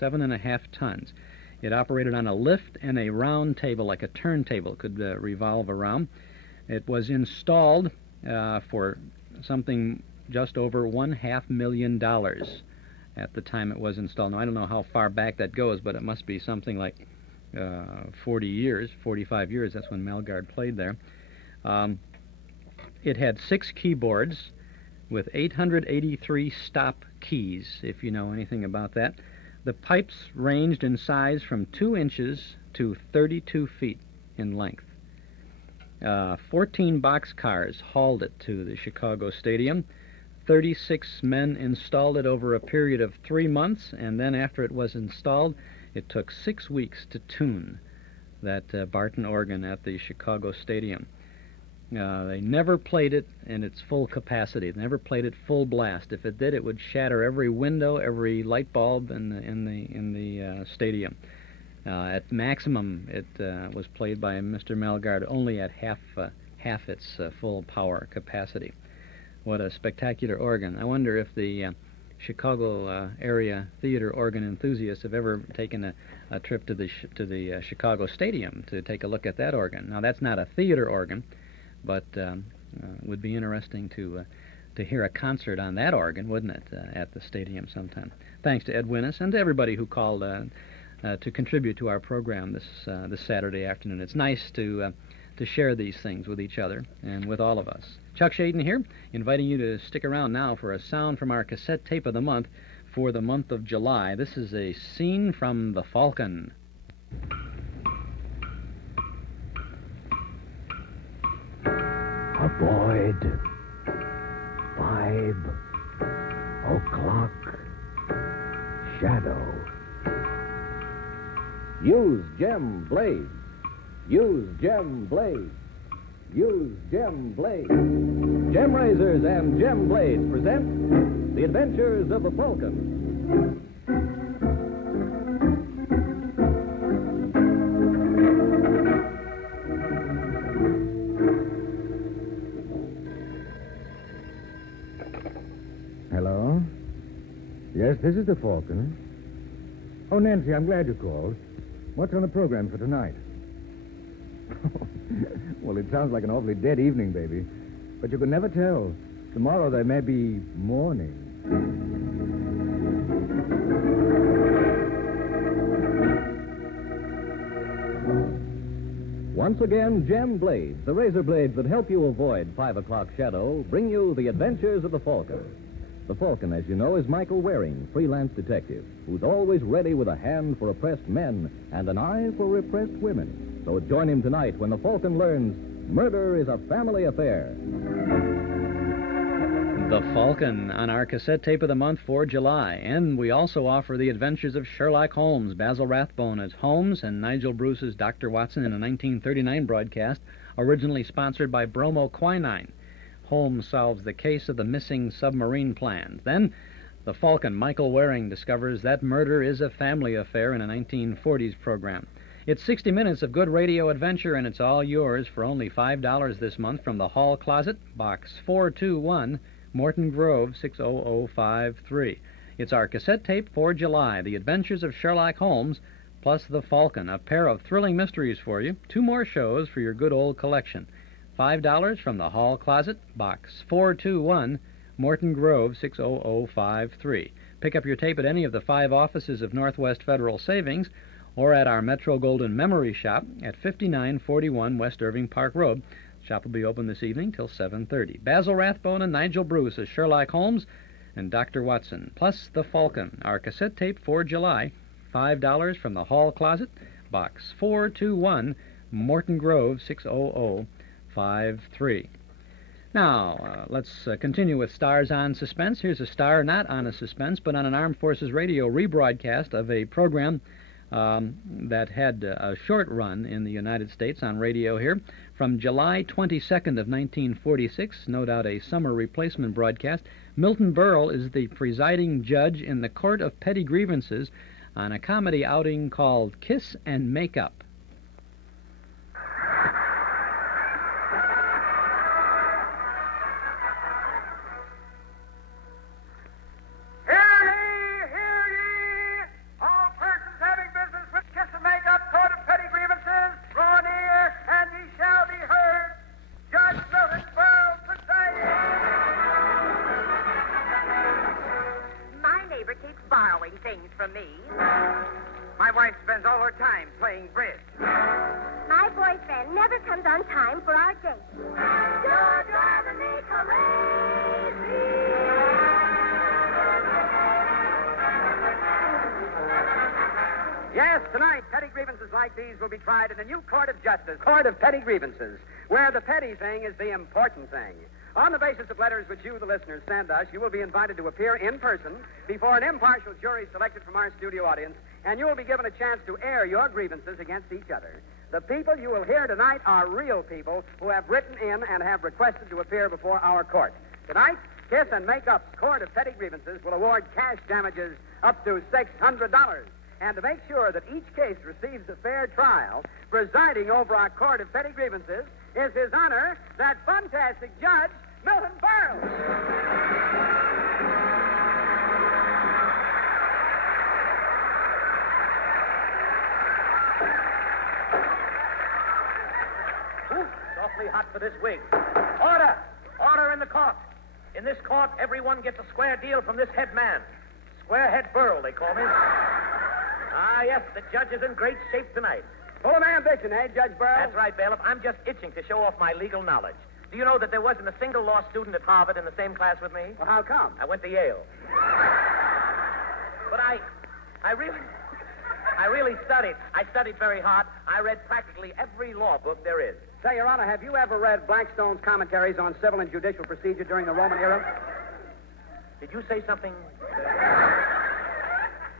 7.5 tons. It operated on a lift and a round table, like a turntable, could revolve around. It was installed for something just over $500,000 at the time it was installed. Now, I don't know how far back that goes, but it must be something like 40 years, 45 years. That's when Melgard played there. It had 6 keyboards with 883 stop keys, if you know anything about that. The pipes ranged in size from 2 inches to 32 feet in length. 14 boxcars hauled it to the Chicago Stadium. 36 men installed it over a period of 3 months, and then after it was installed, it took 6 weeks to tune that Barton organ at the Chicago Stadium. They never played it in its full capacity. They never played it full blast. If it did, it would shatter every window, every light bulb in the stadium. At maximum, it was played by Mr. Melgard only at half its full power capacity. What a spectacular organ! I wonder if the Chicago area theater organ enthusiasts have ever taken a trip to the Chicago Stadium to take a look at that organ. Now, that's not a theater organ, but would be interesting to hear a concert on that organ, wouldn't it, at the stadium sometime. Thanks to Ed Winnis and to everybody who called to contribute to our program this Saturday afternoon. It's nice to share these things with each other and with all of us. Chuck Shaden here, inviting you to stick around now for a sound from our cassette tape of the month, for the month of July. This is a scene from The Falcon. Avoid 5 o'clock shadow. Use Gem Blades. Use Gem Blades. Use Gem Blades. Gem Razors and Gem Blades present The Adventures of the Falcon. Hello? Yes, this is the Falcon. Oh, Nancy, I'm glad you called. What's on the program for tonight? Well, it sounds like an awfully dead evening, baby. But you can never tell. Tomorrow there may be morning. Once again, Gem Blades, the razor blades that help you avoid 5 o'clock shadow, bring you The Adventures of the Falcon. The Falcon, as you know, is Michael Waring, freelance detective, who's always ready with a hand for oppressed men and an eye for repressed women. So join him tonight when the Falcon learns murder is a family affair. The Falcon on our cassette tape of the month for July. And we also offer The Adventures of Sherlock Holmes, Basil Rathbone as Holmes, and Nigel Bruce's Dr. Watson in a 1939 broadcast, originally sponsored by Bromo Quinine. Holmes solves the case of the missing submarine plans. Then, the Falcon, Michael Waring, discovers that murder is a family affair in a 1940s program. It's 60 minutes of good radio adventure, and it's all yours for only $5 this month from the Hall Closet, Box 421, Morton Grove, 60053. It's our cassette tape for July, The Adventures of Sherlock Holmes, plus The Falcon, a pair of thrilling mysteries for you, 2 more shows for your good old collection. $5 from the Hall Closet, Box 421, Morton Grove, 60053. Pick up your tape at any of the 5 offices of Northwest Federal Savings or at our Metro Golden Memory Shop at 5941 West Irving Park Road. The shop will be open this evening till 7:30. Basil Rathbone and Nigel Bruce as Sherlock Holmes and Dr. Watson, plus The Falcon, our cassette tape for July. $5 from the Hall Closet, Box 421, Morton Grove, 60053. Now, let's continue with Stars on Suspense. Here's a star not on a suspense, but on an Armed Forces Radio rebroadcast of a program that had a short run in the United States on radio here. From July 22nd of 1946, no doubt a summer replacement broadcast, Milton Berle is the presiding judge in the Court of Petty Grievances on a comedy outing called Kiss and Make Up. My wife spends all her time playing bridge. My boyfriend never comes on time for our date. You're driving me crazy. Yes, tonight, petty grievances like these will be tried in the new Court of Justice, Court of Petty Grievances, where the petty thing is the important thing. On the basis of letters which you, the listeners, send us, you will be invited to appear in person before an impartial jury selected from our studio audience, and you will be given a chance to air your grievances against each other. The people you will hear tonight are real people who have written in and have requested to appear before our court. Tonight, Kiss and Make Up's Court of Petty Grievances will award cash damages up to $600. And to make sure that each case receives a fair trial, presiding over our Court of Petty Grievances is His Honor, that fantastic judge, Milton Berle. Ooh, it's awfully hot for this wig. Order! Order in the court. In this court, everyone gets a square deal from this head man. Squarehead Berle, they call me. Ah, yes, the judge is in great shape tonight. Full of ambition, eh, Judge Berle? That's right, bailiff. I'm just itching to show off my legal knowledge. Do you know that there wasn't a single law student at Harvard in the same class with me? Well, how come? I went to Yale. But I really studied. I studied very hard. I read practically every law book there is. Say, Your Honor, have you ever read Blackstone's commentaries on civil and judicial procedure during the Roman era? Did you say something?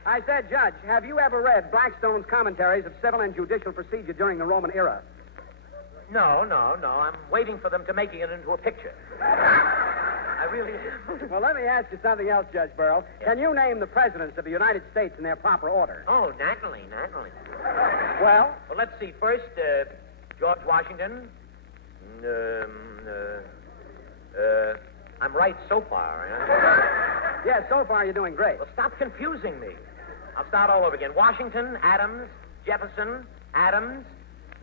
I said, Judge, have you ever read Blackstone's commentaries of civil and judicial procedure during the Roman era? No. I'm waiting for them to make it into a picture. I really... Well, let me ask you something else, Judge Berle. Yes. Can you name the presidents of the United States in their proper order? Oh, naturally. Well? Well, let's see. First, George Washington. I'm right so far. Yes, so far you're doing great. Well, stop confusing me. I'll start all over again. Washington, Adams, Jefferson, Adams,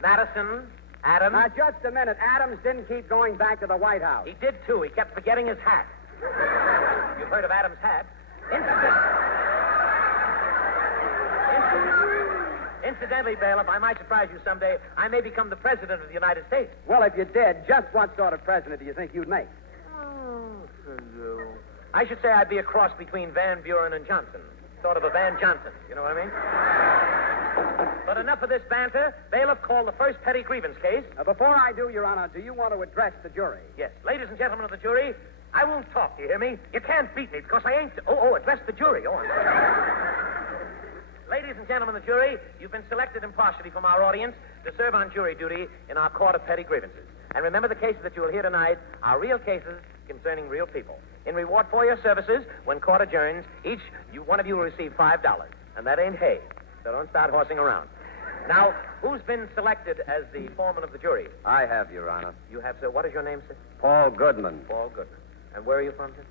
Madison, Adams. Now, just a minute. Adams didn't keep going back to the White House. He did, too. He kept forgetting his hat. You've heard of Adams' hat. Incidentally, Bailiff, I might surprise you someday. I may become the President of the United States. Well, if you did, just what sort of president do you think you'd make? I should say I'd be a cross between Van Buren and Johnson. Sort of a Van Johnson. You know what I mean? But enough of this banter. Bailiff, call the first petty grievance case. Before I do, Your Honor, do you want to address the jury? Yes. Ladies and gentlemen of the jury, I won't talk, you hear me? You can't beat me because I ain't... address the jury. I'm sorry. Ladies and gentlemen of the jury, you've been selected impartially from our audience to serve on jury duty in our court of petty grievances. And remember, the cases that you will hear tonight are real cases concerning real people. In reward for your services, when court adjourns, one of you will receive $5. And that ain't hay. So don't start horsing around. Now, who's been selected as the foreman of the jury? I have, Your Honor. You have, sir. What is your name, sir? Paul Goodman. Paul Goodman. And where are you from, sir?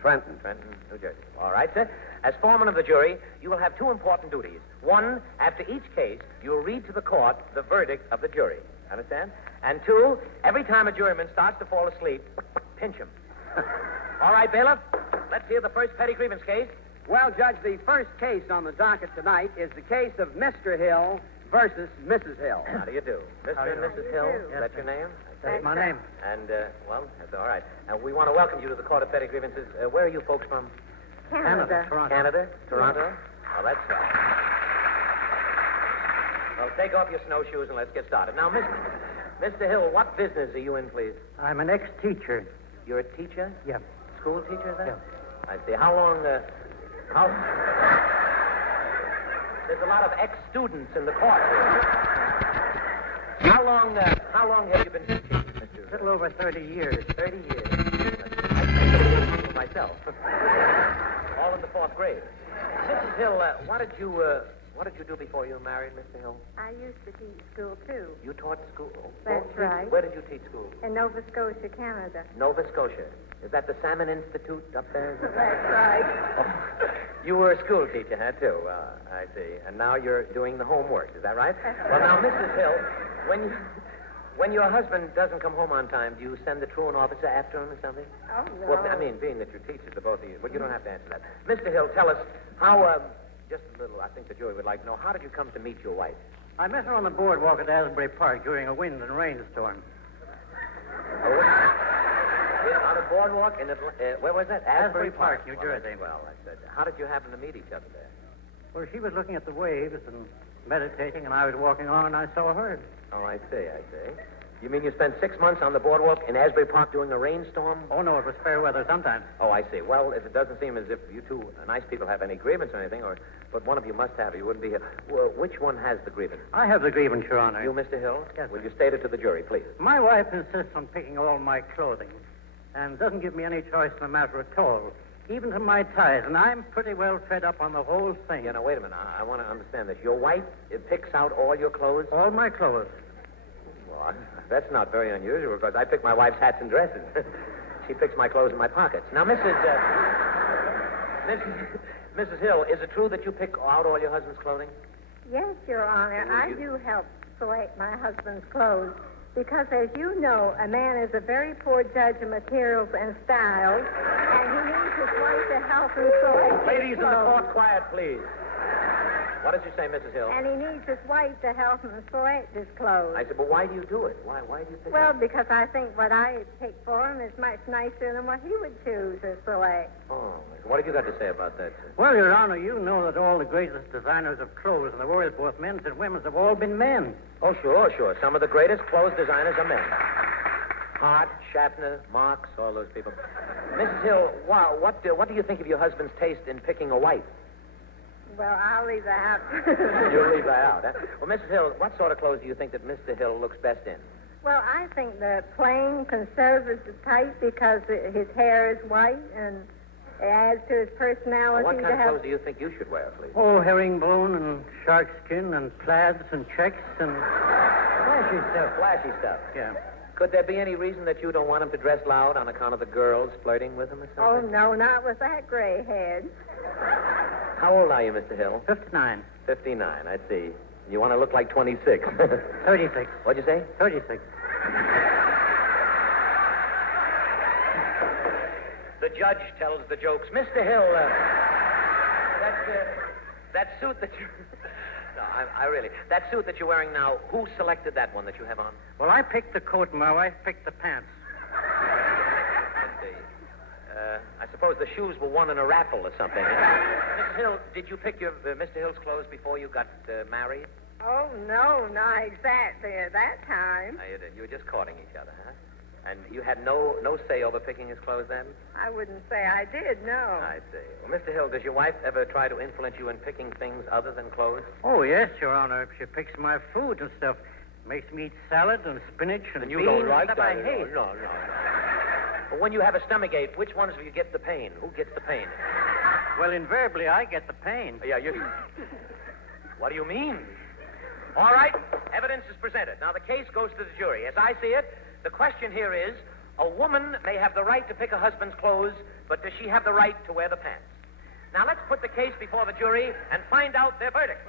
Trenton. Trenton, New Jersey. All right, sir. As foreman of the jury, you will have two important duties. One, after each case, you will read to the court the verdict of the jury. Understand? And two, every time a juryman starts to fall asleep, pinch him. All right, Bailiff, let's hear the first petty grievance case. Well, Judge, the first case on the docket tonight is the case of Mr. Hill versus Mrs. Hill. How do you do? Mr. and Mrs. Hill, is that your name? That's my name. And, that's all right. And we want to welcome you to the Court of Petty Grievances. Where are you folks from? Canada. Toronto. Canada? Toronto? Oh, that's right. Well, take off your snowshoes and let's get started. Now, Mr. Hill, what business are you in, please? I'm an ex-teacher. You're a teacher? Yeah. School teacher, is that? Yeah. I see. How long, There's a lot of ex-students in the court. How long have you been teaching, Mr. A little over 30 years. 30 years. I teach myself. All in the fourth grade. Mrs. Hill, what did you do before you were married, Mr. Hill? I used to teach school, too. You taught school? That's right. Where did you teach school? In Nova Scotia, Canada. Nova Scotia. Is that the Salmon Institute up there? That's right. Oh, you were a school teacher, huh, too? I see. And now you're doing the homework. Is that right? Well, now, Mrs. Hill, when your husband doesn't come home on time, do you send the truant officer after him or something? Oh, no. Well, I mean, being that you're teachers, the both of you. But you don't have to answer that. Mr. Hill, tell us how, just a little, I think the jury would like to know, how did you come to meet your wife? I met her on the boardwalk at Asbury Park during a wind and rainstorm. On a boardwalk in where was that? Asbury Park, New Jersey. Well, I said, how did you happen to meet each other there? Well, she was looking at the waves and meditating, and I was walking on, and I saw her. Oh, I see. You mean you spent 6 months on the boardwalk in Asbury Park during a rainstorm? Oh, no, it was fair weather sometimes. Oh, I see. Well, if it doesn't seem as if you two nice people have any grievance or anything, but one of you must have it. You wouldn't be here. Well, which one has the grievance? I have the grievance, Your Honor. You, Mr. Hill? Yes, Will you state it to the jury, please? My wife insists on picking all my clothing and doesn't give me any choice in the matter at all, even to my ties, and I'm pretty well fed up on the whole thing. Yeah, now, wait a minute. I want to understand this. Your wife picks out all your clothes? All my clothes. Well, that's not very unusual, because I pick my wife's hats and dresses. She picks my clothes in my pockets. Now, Mrs. Hill, is it true that you pick out all your husband's clothing? Yes, Your Honor. I do help select my husband's clothes. Because, as you know, a man is a very poor judge of materials and styles, and he needs his wife to help him select his Ladies in the clothes. court, quiet, please. What did you say, Mrs. Hill? And he needs his wife to help him select his clothes. I said, but why do you do it? Why do you think Well, that? because I think what I pick for him is much nicer than what he would choose to select. Oh, what have you got to say about that, sir? Well, Your Honor, you know that all the greatest designers of clothes in the world, both men's and women's, have all been men. Oh, sure. Some of the greatest clothes designers are men. Hart, Shatner, Marx, all those people. Mrs. Hill, what do you think of your husband's taste in picking a wife? Well, I'll leave that. You'll leave that out, huh? Well, Mrs. Hill, what sort of clothes do you think that Mr. Hill looks best in? Well, I think the plain conservative type because his hair is white and it adds to his personality. What kind to of have... clothes do you think you should wear, please? Oh, herringbone and shark skin and plaids and checks and... Flashy stuff. Yeah. Could there be any reason that you don't want him to dress loud on account of the girls flirting with him or Oh, something? no, not with that gray head. How old are you, Mr. Hill? 59. 59, I see. You want to look like 26. 36. What'd you say? 36. The judge tells the jokes. Mr. Hill, that suit that you... No, I really... That suit that you're wearing now, who selected that one that you have on? Well, I picked the coat and my wife picked the pants. Let's see. I suppose the shoes were won in a raffle or something. Mrs. Hill, did you pick your Mr. Hill's clothes before you got married? Oh, no, not exactly at that time. No, you were just courting each other, huh? And you had no say over picking his clothes then? I wouldn't say I did, no. I see. Well, Mr. Hill, does your wife ever try to influence you in picking things other than clothes? Oh, yes, Your Honor. She picks my food and stuff. Makes me eat salad and spinach and And you beans don't like and that? stuff I hate. No. But when you have a stomachache, which ones of you get the pain? Who gets the pain? Well, invariably, I get the pain. Yeah, you... What do you mean? All right, evidence is presented. Now, the case goes to the jury. As I see it, the question here is, a woman may have the right to pick her husband's clothes, but does she have the right to wear the pants? Now, let's put the case before the jury and find out their verdict.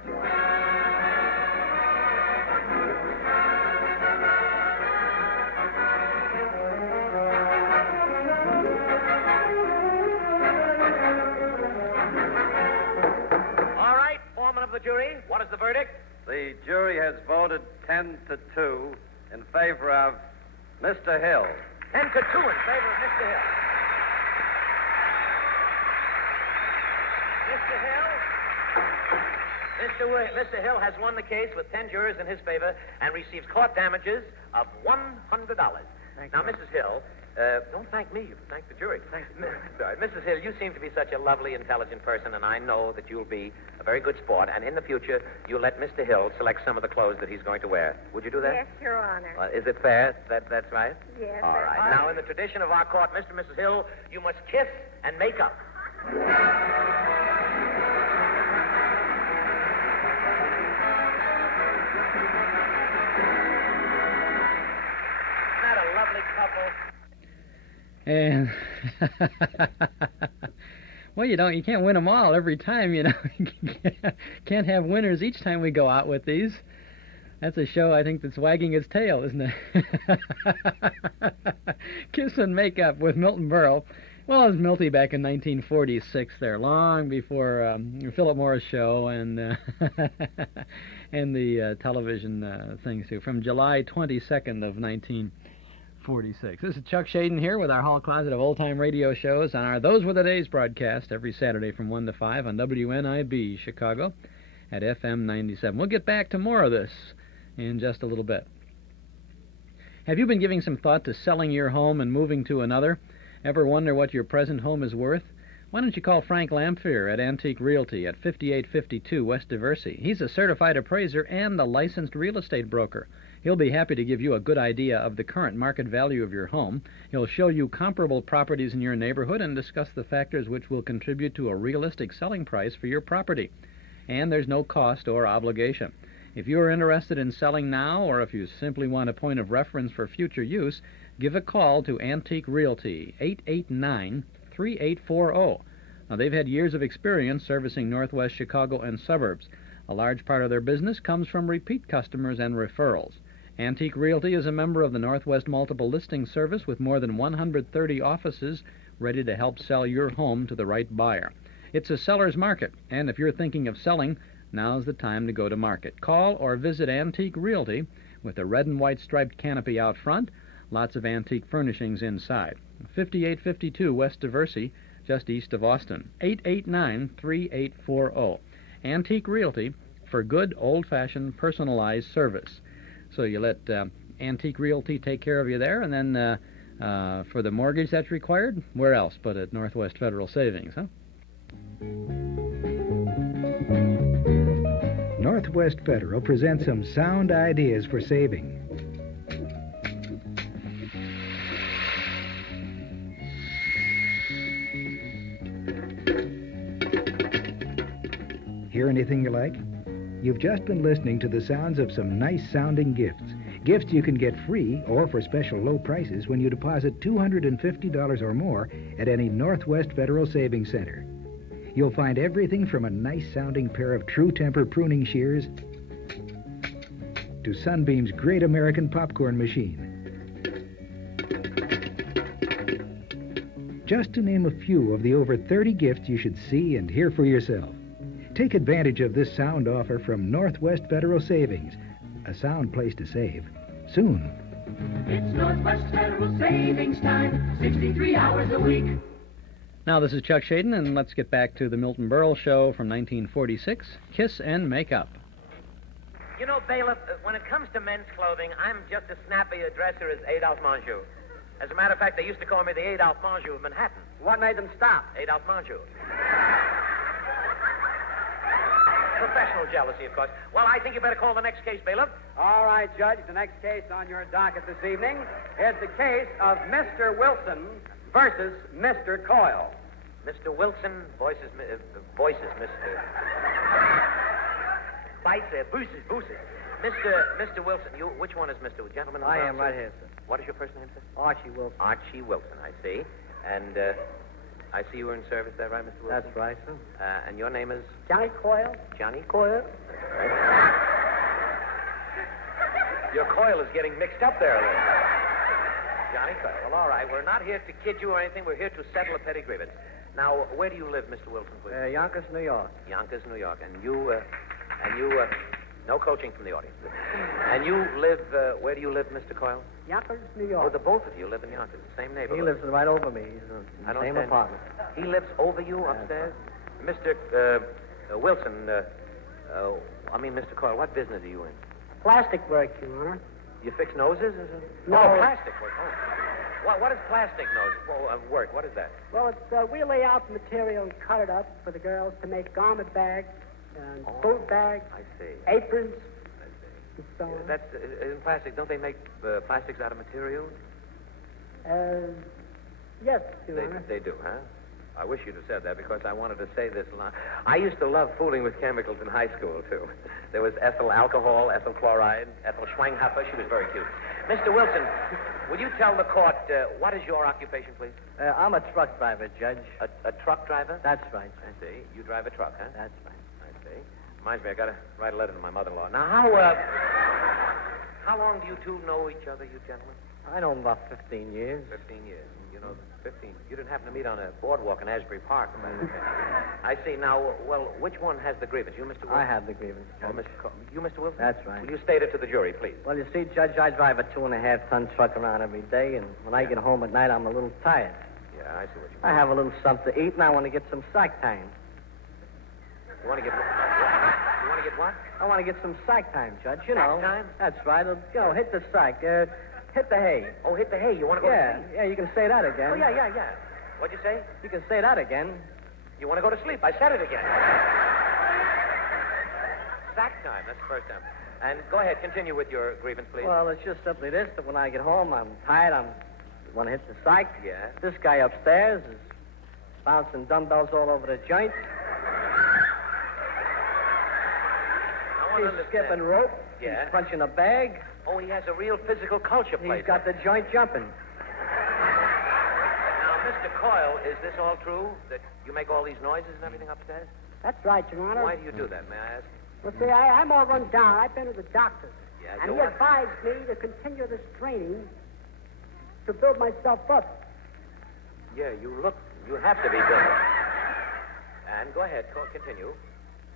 All right, foreman of the jury, what is the verdict? The jury has voted 10-2 in favor of Mr. Hill. 10-2 in favor of Mr. Hill. Mr. Hill has won the case with 10 jurors in his favor and receives court damages of $100. Now, Mrs. Hill, don't thank me. You thank the jury. Sorry. Mrs. Hill, you seem to be such a lovely, intelligent person, and I know that you'll be a very good sport, and in the future, you'll let Mr. Hill select some of the clothes that he's going to wear. Would you do that? Yes, Your Honor. Is it fair? That's right? Yes. All right. Now, in the tradition of our court, Mr. and Mrs. Hill, you must kiss and make up. Isn't that a lovely couple? And well, you can't win them all every time, you know. Can't have winners each time we go out with these. That's a show, I think, that's wagging its tail, isn't it? Kiss and Make Up with Milton Berle. Well, it was Milty back in 1946 there, long before Philip Morris show and and the television things, too, from July 22nd of 1946. This is Chuck Shaden here with our hall closet of old-time radio shows on our Those Were the Days broadcast every Saturday from 1 to 5 on WNIB Chicago at FM 97. We'll get back to more of this in just a little bit. Have you been giving some thought to selling your home and moving to another? Ever wonder what your present home is worth? Why don't you call Frank Lamphere at Antique Realty at 5852 West Diversey? He's a certified appraiser and a licensed real estate broker. He'll be happy to give you a good idea of the current market value of your home. He'll show you comparable properties in your neighborhood and discuss the factors which will contribute to a realistic selling price for your property. And there's no cost or obligation. If you are interested in selling now, or if you simply want a point of reference for future use, give a call to Antique Realty, 889-3840. Now, they've had years of experience servicing Northwest Chicago and suburbs. A large part of their business comes from repeat customers and referrals. Antique Realty is a member of the Northwest Multiple Listing Service with more than 130 offices ready to help sell your home to the right buyer. It's a seller's market, and if you're thinking of selling, Now's the time to go to market. Call or visit Antique Realty with a red and white striped canopy out front, lots of antique furnishings inside. 5852 West Diversey, just east of Austin. 889-3840. Antique Realty for good, old-fashioned, personalized service. So you let Antique Realty take care of you there, and then for the mortgage that's required, where else but at Northwest Federal Savings, huh? Northwest Federal presents some sound ideas for saving. Hear anything you like? You've just been listening to the sounds of some nice-sounding gifts. Gifts you can get free or for special low prices when you deposit $250 or more at any Northwest Federal Savings Center. You'll find everything from a nice-sounding pair of True Temper pruning shears to Sunbeam's Great American Popcorn Machine. Just to name a few of the over 30 gifts you should see and hear for yourself. Take advantage of this sound offer from Northwest Federal Savings. A sound place to save. Soon. It's Northwest Federal Savings Time, 63 hours a week. Now, this is Chuck Shaden, and let's get back to the Milton Berle show from 1946, Kiss and Make Up. You know, Bailiff, when it comes to men's clothing, I'm just as snappy a dresser as Adolphe Menjou. As a matter of fact, they used to call me the Adolphe Menjou of Manhattan. What made them stop? Adolphe Menjou. Professional jealousy, of course. Well, I think you better call the next case, Bailiff. All right, Judge. The next case on your docket this evening is the case of Mr. Wilson versus Mr. Coyle. Mr. Wilson voices Mr. Booses. Mr. Wilson, which one is Mr. Gentleman? I am right here, sir. What is your first name, sir? Archie Wilson. Archie Wilson, I see. And I see you were in service there, right, Mr. Wilson? That's right, sir. And your name is? Johnny Coyle. Johnny Coyle? Your coil is getting mixed up there, then. Johnny Coyle. Well, all right. We're not here to kid you or anything. We're here to settle a petty grievance. Now, where do you live, Mr. Wilson, please? Yonkers, New York. Yonkers, New York. And you, no coaching from the audience. And you live, where do you live, Mr. Coyle? Yonkers, New York. Oh, the both of you live in Yonkers, the same neighborhood. He lives right over me. He's in I the don't same understand. apartment. He lives over you upstairs? Mr. Wilson, Mr. Coyle, what business are you in? Plastic work, Your Honor. You fix noses? No. Oh, plastic work. Oh. What is plastic nose work? What is that? Well, it's we lay out the material and cut it up for the girls to make garment bags and boot bags. I see. Aprons. And so on. That's in plastic. Don't they make plastics out of materials? Yes, Your Honor. They do, huh? I wish you'd have said that because I wanted to say this line. I used to love fooling with chemicals in high school, too. There was ethyl alcohol, ethyl chloride, ethyl Schweinhaffer. She was very cute. Mr. Wilson, will you tell the court what is your occupation, please? I'm a truck driver, Judge. A truck driver? That's right. I see. You drive a truck, huh? That's right. I see. Reminds me, I got to write a letter to my mother-in-law. Now, how long do you two know each other, you gentlemen? I know him about 15 years. 15 years. You know, 15. You didn't happen to meet on a boardwalk in Asbury Park, if I understand. I see. Now, well, which one has the grievance? You, Mr. Wilson? I have the grievance. Oh, you, Mr. Wilson? That's right. Will you state it to the jury, please? Well, you see, Judge, I drive a 2.5-ton truck around every day, and when I get home at night, I'm a little tired. Yeah, I see what you mean. I have a little something to eat, and I want to get some sack time. You want to get what? You want to get what? I want to get some sack time, Judge. You Sack know. time? That's right. Hit the sack. Hit the hay. Oh, hit the hay. You want to go to sleep? Yeah, you can say that again. Oh, yeah. What'd you say? You can say that again. You want to go to sleep. I said it again. Sack time. That's the first time. And go ahead. Continue with your grievance, please. Well, it's just simply this, that when I get home, I'm tired. I want to hit the sack. Yeah. This guy upstairs is bouncing dumbbells all over the joint. He's skipping rope. Yeah. He's punching a bag. Oh, he has a real physical culture place. He's got the joint jumping. Now, Mr. Coyle, is this all true? That you make all these noises and everything upstairs? That's right, Your Honor. Why do you do that, may I ask? Well, see, I'm all run down. I've been to the doctor. Yeah, and he advised me to continue this training to build myself up. Yeah, you have to be built. And go ahead, continue.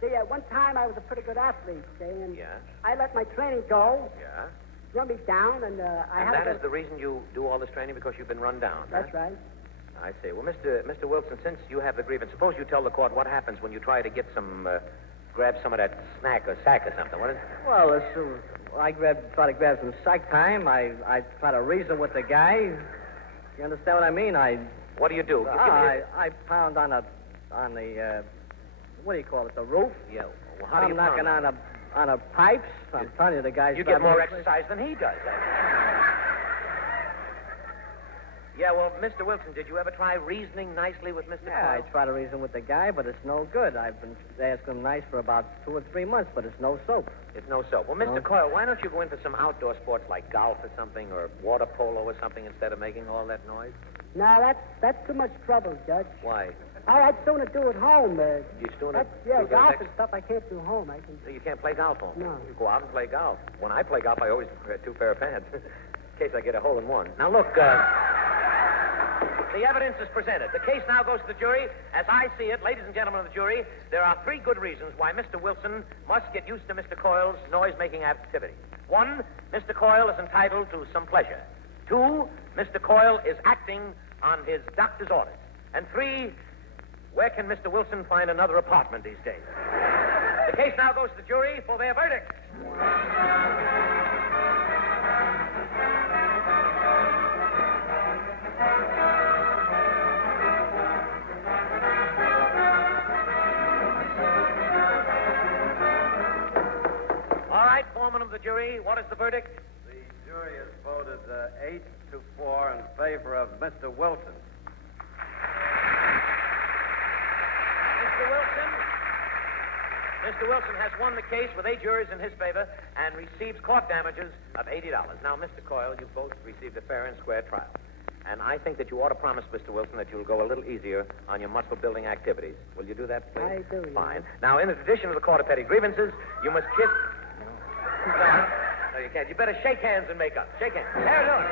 See, one time I was a pretty good athlete, see, and Yeah? I let my training go, Yeah? run me down, and I And had that to is the reason you do all this training, because you've been run down. That's huh? right. I see. Well, Mr. Wilson, since you have the grievance, suppose you tell the court what happens when you try to get grab some of that snack or sack or something. What is it? Well, as soon I try to grab some sack time, I try to reason with the guy. You understand what I mean? What do you do? I pound on the what do you call it? The roof. Yeah. Well, how do you knocking pound? on a pipes. I'm telling you, the guy's. You get more exercise than he does. Yeah, well, Mr. Wilson, did you ever try reasoning nicely with Mr. Yeah, I Coyle? try to reason with the guy, but it's no good. I've been asking him nice for about 2 or 3 months, but it's no soap. It's no soap. Well, Mr. No. Coyle, why don't you go in for some outdoor sports like golf or something, or water polo or something, instead of making all that noise? No, that's too much trouble, Judge. Why? I'd sooner do it home. You still That's, yeah, golf and stuff I can't do home. I can. So you can't play golf home? No. You go out and play golf. When I play golf, I always wear 2 pair of pants, in case I get a hole in one. Now, look, the evidence is presented. The case now goes to the jury. As I see it, ladies and gentlemen of the jury, there are 3 good reasons why Mr. Wilson must get used to Mr. Coyle's noise-making activity. 1, Mr. Coyle is entitled to some pleasure. 2, Mr. Coyle is acting on his doctor's orders. And 3, where can Mr. Wilson find another apartment these days? The case now goes to the jury for their verdict. All right, foreman of the jury, what is the verdict? The jury has voted 8-4 in favor of Mr. Wilson. Mr. Wilson has won the case with 8 jurors in his favor and receives court damages of $80. Now, Mr. Coyle, you both received a fair and square trial. And I think that you ought to promise, Mr. Wilson, that you'll go a little easier on your muscle-building activities. Will you do that, please? I do. Fine. Now, in the tradition of the Court of Petty Grievances, you must kiss... No, you can't. You better shake hands and make up. Shake hands. There, do it.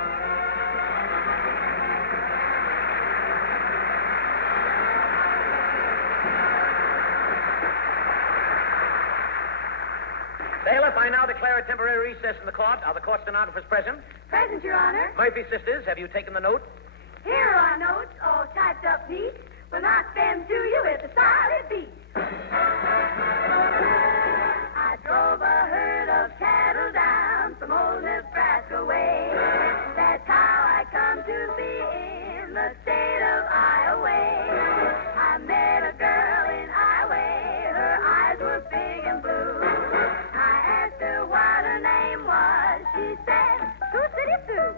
Bailiff, I now declare a temporary recess in the court. Are the court stenographers present? Present, Your Honor. Murphy sisters, have you taken the note? Here are notes, all typed up neat. We'll knock them to you with a solid beat. I drove a herd of cattle down from old Nebraska way. That's how I come to be in the state of Iowa. I met a girl in Iowa. Her eyes were big and blue. I asked her what her name was. She said, Sioux City Sue.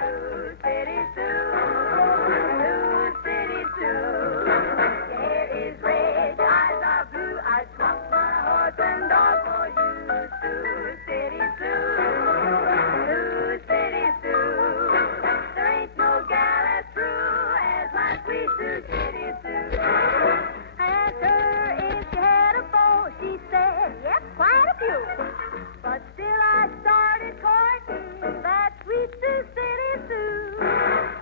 Sioux City Sue. Sioux City Sue. Your hair is red, your eyes are blue. I'd swap my horse and dog for you. Sioux City Sue. Sioux City Sue. There ain't no gal as true as my sweet Sioux City Sue. I asked her if she had a beau. She said, yes, quite a few. But still I started courting that sweet Sioux City Sue.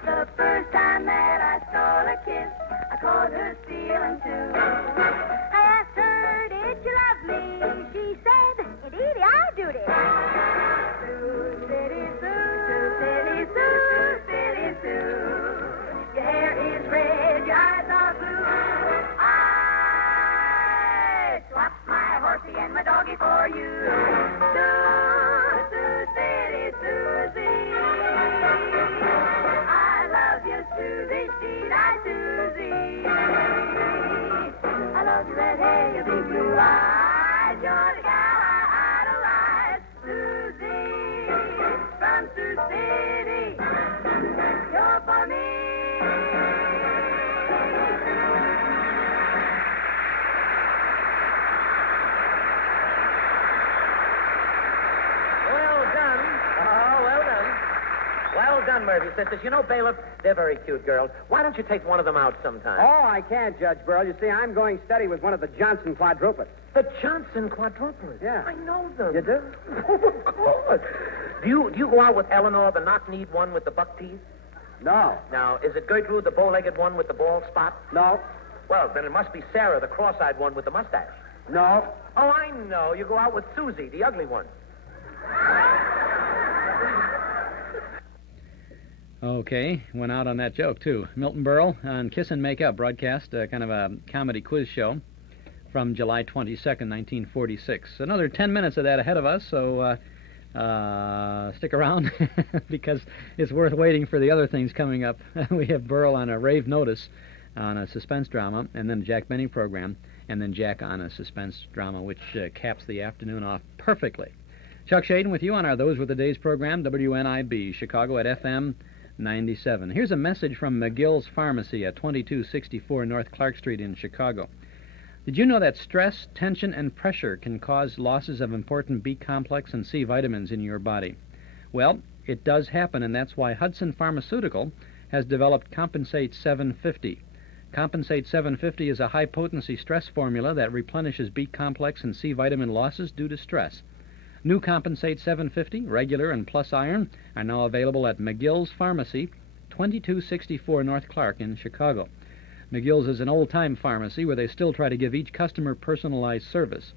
The first time that I stole a kiss, I called her stealing too. I asked her, did you love me? She said, indeed, I do it. Sioux City Sue, Sioux City Sue, City Sue. Your hair is red, your eyes are blue. I swapped my horsey and my doggy for you. Sioux City Susie. I love you, Susie, she I Susie. I love your red hair, your big blue eyes. You're the gal I idolize. Susie, from Sioux City. You're for me. Well done. Oh, well done. Well done, Murphy sisters. You know, bailiff, they're very cute girls. Why don't you take one of them out sometime? Oh, I can't, Judge Burl. You see, I'm going steady with one of the Johnson quadruples. The Johnson quadruplets. Yeah. I know them. You do? Oh, of course. Do you go out with Eleanor, the knock-kneed one with the buck teeth? No. Now, is it Gertrude, the bow-legged one with the bald spot? No. Well, then it must be Sarah, the cross-eyed one with the mustache. No. Oh, I know. You go out with Susie, the ugly one. Okay, went out on that joke, too. Milton Berle on Kiss and Make Up broadcast, kind of a comedy quiz show from July 22nd, 1946. Another 10 minutes of that ahead of us, so stick around because it's worth waiting for the other things coming up. We have Berle on a Rave Notice on a suspense drama, and then a Jack Benny program, and then Jack on a suspense drama, which caps the afternoon off perfectly. Chuck Shaden with you on our Those Were the Days program, WNIB, Chicago at FM 97. Here's a message from McGill's Pharmacy at 2264 North Clark Street in Chicago. Did you know that stress, tension, and pressure can cause losses of important B-complex and C vitamins in your body? Well, it does happen, and that's why Hudson Pharmaceutical has developed Compensate 750. Compensate 750 is a high-potency stress formula that replenishes B-complex and C vitamin losses due to stress. New Compensate 750, regular and plus iron, are now available at McGill's Pharmacy, 2264 North Clark in Chicago. McGill's is an old-time pharmacy where they still try to give each customer personalized service.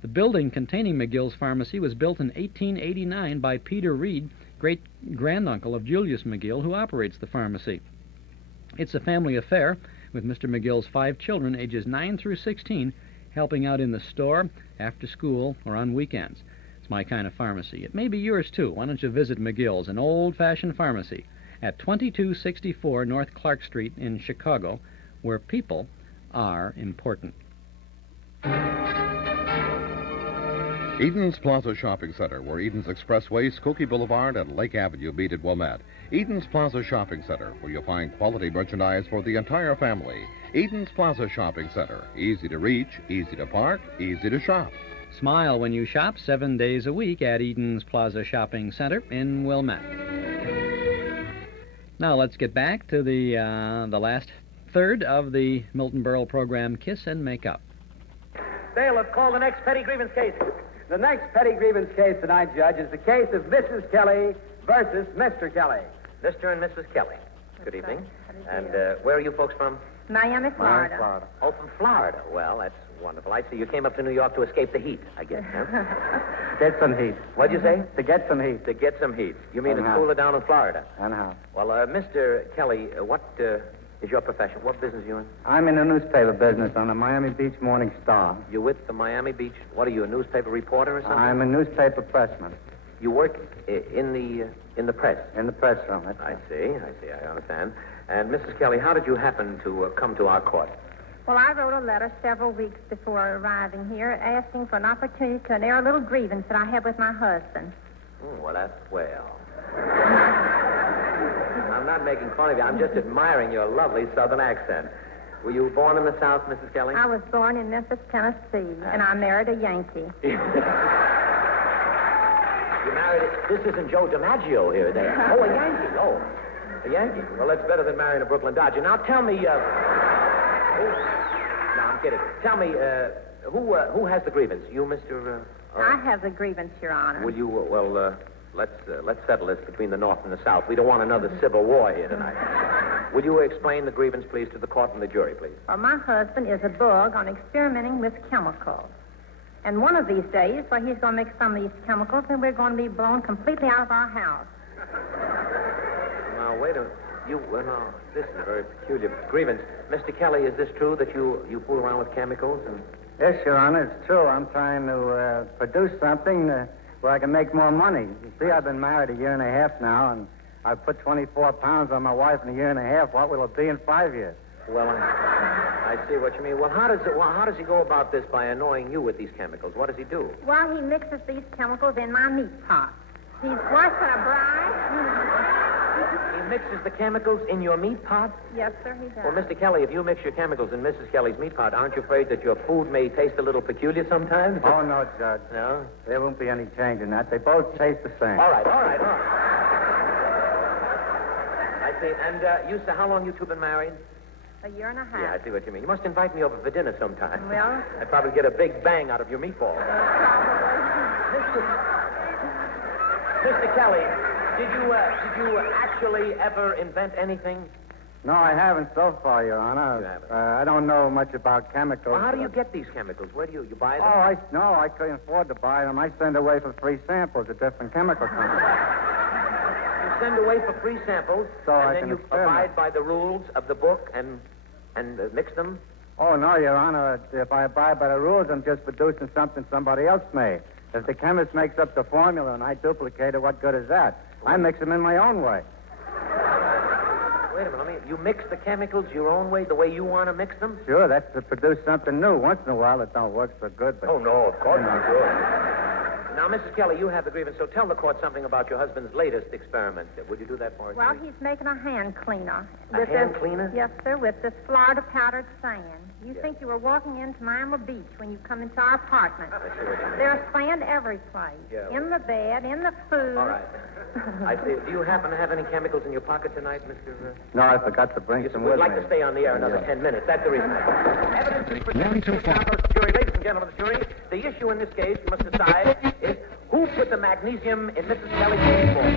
The building containing McGill's Pharmacy was built in 1889 by Peter Reed, great-granduncle of Julius McGill, who operates the pharmacy. It's a family affair, with Mr. McGill's 5 children, ages 9 through 16, helping out in the store, after school, or on weekends. It's my kind of pharmacy. It may be yours, too. Why don't you visit McGill's, an old-fashioned pharmacy, at 2264 North Clark Street in Chicago, where people are important. Eden's Plaza Shopping Center, where Eden's Expressway, Skokie Boulevard, and Lake Avenue meet at Wilmette. Eden's Plaza Shopping Center, where you'll find quality merchandise for the entire family. Eden's Plaza Shopping Center. Easy to reach, easy to park, easy to shop. Smile when you shop 7 days a week at Eden's Plaza Shopping Center in Wilmette. Now let's get back to the last third of the Milton Berle program, Kiss and Make Up. Dale, let's call the next petty grievance case. The next petty grievance case tonight, Judge, is the case of Mrs. Kelly versus Mr. Kelly. Mr. and Mrs. Kelly. Good evening. And where are you folks from? Miami, Florida. Oh, from Florida. Well, that's wonderful. I see you came up to New York to escape the heat, I guess, huh? Get some heat. What'd you say? To get some heat. To get some heat. You mean it's cooler down in Florida? And how? Well, Mr. Kelly, what is your profession? What business are you in? I'm in the newspaper business on the Miami Beach Morning Star. You with the Miami Beach? What are you, a newspaper reporter or something? I'm a newspaper pressman. You work in the press? In the press room, that's I see, I understand. And Mrs. Kelly, how did you happen to come to our court? Well, I wrote a letter several weeks before arriving here asking for an opportunity to air a little grievance that I have with my husband. Well, that's swell. I'm not making fun of you. I'm just admiring your lovely southern accent. Were you born in the South, Mrs. Kelly? I was born in Memphis, Tennessee, and I married a Yankee. You married This isn't Joe DiMaggio here, then. Oh, a Yankee. Oh, a Yankee. Well, that's better than marrying a Brooklyn Dodger. Now, tell me, No, I'm kidding. Tell me, who has the grievance? You, Mr. I have the grievance, Your Honor. Will you, let's settle this between the North and the South. We don't want another civil war here tonight. Will you explain the grievance, please, to the court and the jury, please? Well, my husband is a bug on experimenting with chemicals. And one of these days, he's going to make some of these chemicals, and we're going to be blown completely out of our house. Now, wait a minute. No, this is a very peculiar grievance. Mr. Kelly, is this true that you fool around with chemicals? Yes, Your Honor, it's true. I'm trying to produce something where I can make more money. You see, I've been married a year and a half now, and I've put 24 pounds on my wife in a year and a half. What will it be in 5 years? Well, I see what you mean. Well, how does he go about this by annoying you with these chemicals? What does he do? Well, he mixes these chemicals in my meat pot. He's worse than a bride. He mixes the chemicals in your meat pot? Yes, sir, he does. Well, Mr. Kelly, if you mix your chemicals in Mrs. Kelly's meat pot, aren't you afraid that your food may taste a little peculiar sometimes? Oh, no, Judge. No? There won't be any change in that. They both taste the same. All right. I see. And you, sir, how long you two been married? A year and a half. Yeah, I see what you mean. You must invite me over for dinner sometime. Well? I'd probably get a big bang out of your meatball. Mr. Kelly, did you actually ever invent anything? No, I haven't so far, Your Honor. You haven't? I don't know much about chemicals. Well, how do you get these chemicals? Where do you buy them? I couldn't afford to buy them. I send away for free samples at different chemical companies. You send away for free samples, So and I then can you experiment. abide by the rules of the book and mix them? Oh, no, Your Honor. If I abide by the rules, I'm just producing something somebody else made. If the chemist makes up the formula and I duplicate it, what good is that? I mix them in my own way. Wait a minute. You mix the chemicals your own way, the way you want to mix them? Sure, that's to produce something new. Once in a while, it don't work so good, but... Oh, no, of course not. Sure. Now, Mrs. Kelly, you have the grievance, so tell the court something about your husband's latest experiment. Would you do that for us? Well, please? he's making a hand cleaner. A hand cleaner? Yes, sir, with this Florida powdered sand. You think you were walking into Miami Beach when you come into our apartment. There's sand every place. Yeah. In the bed, in the food. All right. I see. Do you happen to have any chemicals in your pocket tonight, Mr. No, I forgot to bring some with We'd like me. to stay on the air another 10 minutes. That's the reason. Evidence is presented so to the jury. Ladies and gentlemen of the jury, the issue in this case you must decide is who put the magnesium in Mrs. Kelly's uniform.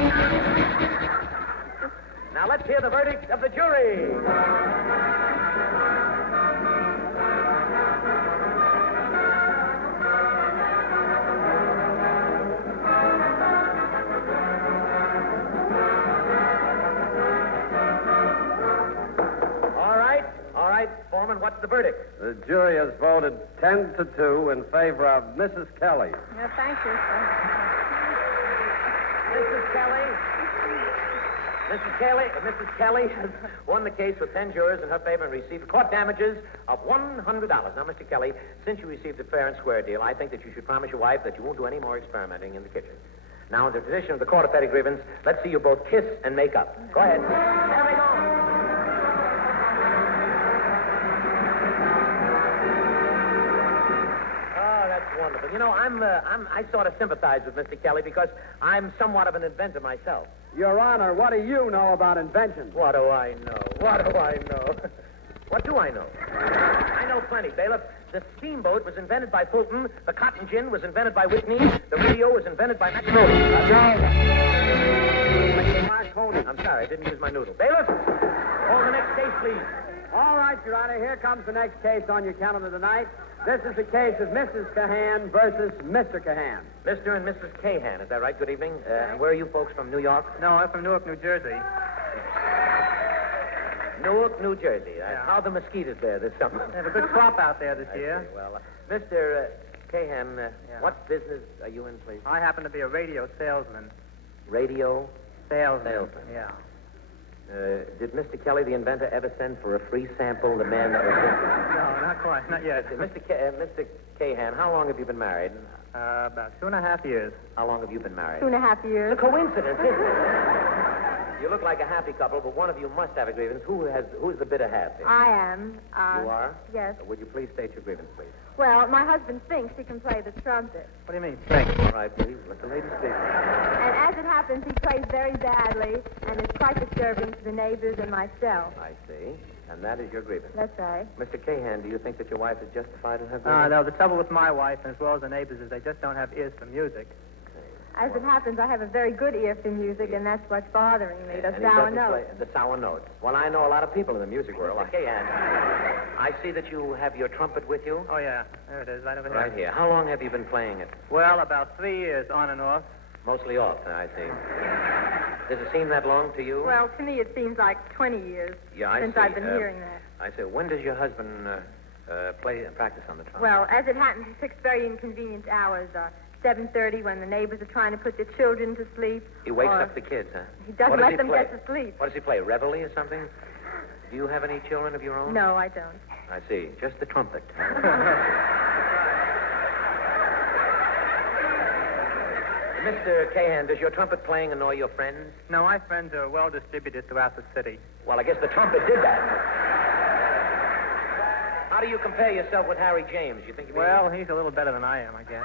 Now let's hear the verdict of the jury. All right, Foreman, what's the verdict? The jury has voted 10 to 2 in favor of Mrs. Kelly. Yeah, thank you, sir. Mrs. Kelly has won the case with 10 jurors in her favor and received court damages of $100. Now, Mr. Kelly, since you received a fair and square deal, I think that you should promise your wife that you won't do any more experimenting in the kitchen. Now, in the position of the court of petty grievance, let's see you both kiss and make up. Go ahead. There we go. Wonderful. You know, I sort of sympathize with Mr. Kelly because I'm somewhat of an inventor myself. Your Honor, what do you know about inventions? What do I know? What do I know? What do I know? I know plenty, bailiff. The steamboat was invented by Fulton. The cotton gin was invented by Whitney. The radio was invented by Maximilian. I'm sorry, I didn't use my noodle. Bailiff, call the next case, please. All right, Your Honor, here comes the next case on your calendar tonight. This is the case of Mrs. Cahan versus Mr. Cahan. Mr. and Mrs. Cahan, is that right? Good evening. Where are you folks from, New York? No, I'm from Newark, New Jersey. Newark, New Jersey. How are the mosquitoes there this summer? They have a good crop out there this year. Well, Mr. Cahan, what business are you in, please? I happen to be a radio salesman. Radio? Salesman. Yeah. Did Mr. Kelly, the inventor, ever send for a free sample the man that was... No, not quite. Not yet. Mr. Cahan, how long have you been married? About 2.5 years. How long have you been married? 2.5 years. It's a coincidence, isn't it? You look like a happy couple, but one of you must have a grievance. Who's the bitter half here? I am. You are? Yes. Would you please state your grievance, please? Well, my husband thinks he can play the trumpet. What do you mean? All right, please. Let the lady speak. And as it happens, he plays very badly and is quite disturbing to the neighbors and myself. I see. And that is your grievance. That's right. Mr. Cahan, do you think that your wife is justified in her grievance? No, the trouble with my wife, as well as the neighbors, is they just don't have ears for music. As it happens, I have a very good ear for music, and that's what's bothering me, the And he sour doesn't notes. play the sour notes. Well, I know a lot of people in the music world. Okay, and I see that you have your trumpet with you. Oh, yeah. There it is, right over here. Right here. How long have you been playing it? Well, about 3 years, on and off. Mostly off, I see. Does it seem that long to you? Well, to me, it seems like 20 years since I've been hearing that. I see. When does your husband practice on the trumpet? Well, as it happens, he picks very inconvenient hours. 7:30 when the neighbors are trying to put their children to sleep. He wakes up the kids, huh? He doesn't let them get to sleep. What does he play? Reveille or something? Do you have any children of your own? No, I don't. I see. Just the trumpet. Mr. Cahan, does your trumpet playing annoy your friends? No, my friends are well distributed throughout the city. Well, I guess the trumpet did that. How do you compare yourself with Harry James? You think? Well, he's a little better than I am, I guess.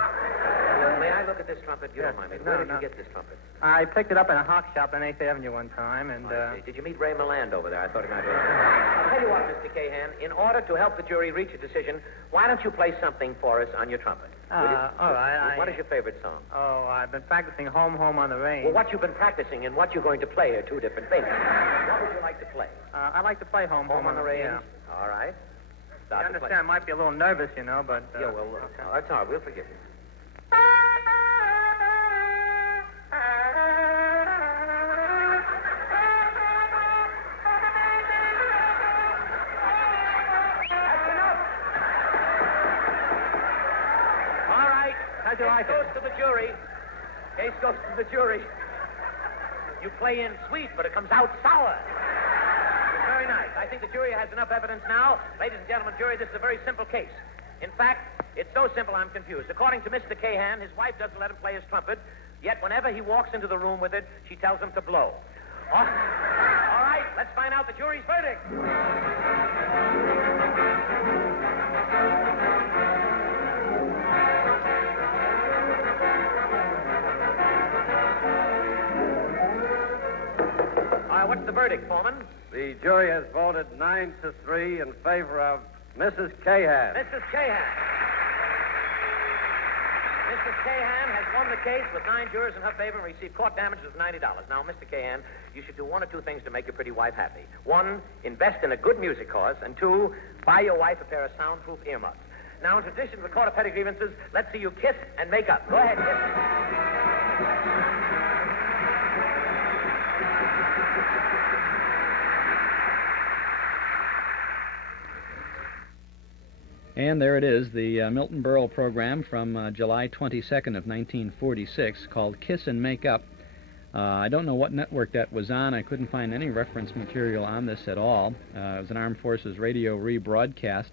May I look at this trumpet? You don't mind me. Where did you get this trumpet? I picked it up in a hawk shop on 8th Avenue one time, and... Did you meet Ray Milland over there? I thought he might be. I'll tell you what, Mr. Cahan. In order to help the jury reach a decision, why don't you play something for us on your trumpet? All right. What is your favorite song? Oh, I've been practicing Home, Home on the Range. Well, what you've been practicing and what you're going to play are two different things. What would you like to play? I like to play Home, Home on the Range? Yeah. All right. I Start to understand play. I might be a little nervous, you know, but... Yeah, well, that's all right. We'll forgive you. How'd you like it? Goes to the jury. Case goes to the jury. You play in sweet, but it comes out sour. Very nice. I think the jury has enough evidence now. Ladies and gentlemen, jury, this is a very simple case. In fact, it's so simple I'm confused. According to Mr. Cahan, his wife doesn't let him play his trumpet, yet whenever he walks into the room with it, she tells him to blow. All right, let's find out the jury's verdict. What's the verdict, Foreman? The jury has voted 9-3 in favor of Mrs. Cahan. Mrs. Cahan. Mrs. Cahan has won the case with 9 jurors in her favor and received court damages of $90. Now, Mr. Cahan, you should do one or two things to make your pretty wife happy. 1, invest in a good music course, and 2, buy your wife a pair of soundproof earmuffs. Now, in tradition of the Court of Petty Grievances, let's see you kiss and make up. Go ahead, kiss. And there it is, the Milton Berle program from July 22nd of 1946 called Kiss and Make Up. I don't know what network that was on. I couldn't find any reference material on this at all. It was an Armed Forces radio rebroadcast,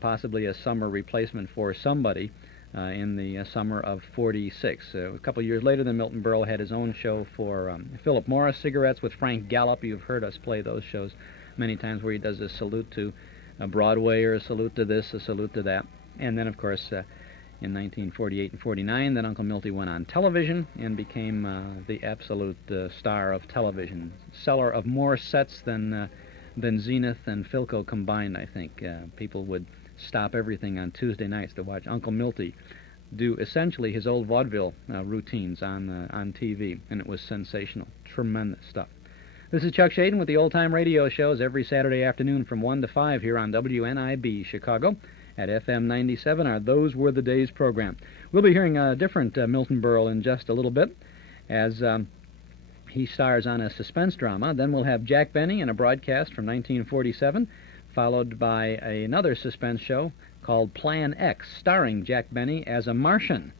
possibly a summer replacement for somebody in the summer of 46. A couple years later, then Milton Berle had his own show for Philip Morris Cigarettes with Frank Gallup. You've heard us play those shows many times where he does a salute to Broadway, or a salute to this, a salute to that. And then, of course, in 1948 and 49, then Uncle Milty went on television and became the absolute star of television. Seller of more sets than Zenith and Philco combined, I think. People would stop everything on Tuesday nights to watch Uncle Milty do essentially his old vaudeville routines on TV, and it was sensational. Tremendous stuff. This is Chuck Shaden with the Old Time Radio Shows every Saturday afternoon from 1 to 5 here on WNIB Chicago at FM 97, our Those Were the Days program. We'll be hearing a different Milton Berle in just a little bit as he stars on a suspense drama. Then we'll have Jack Benny in a broadcast from 1947, followed by another suspense show called Plan X, starring Jack Benny as a Martian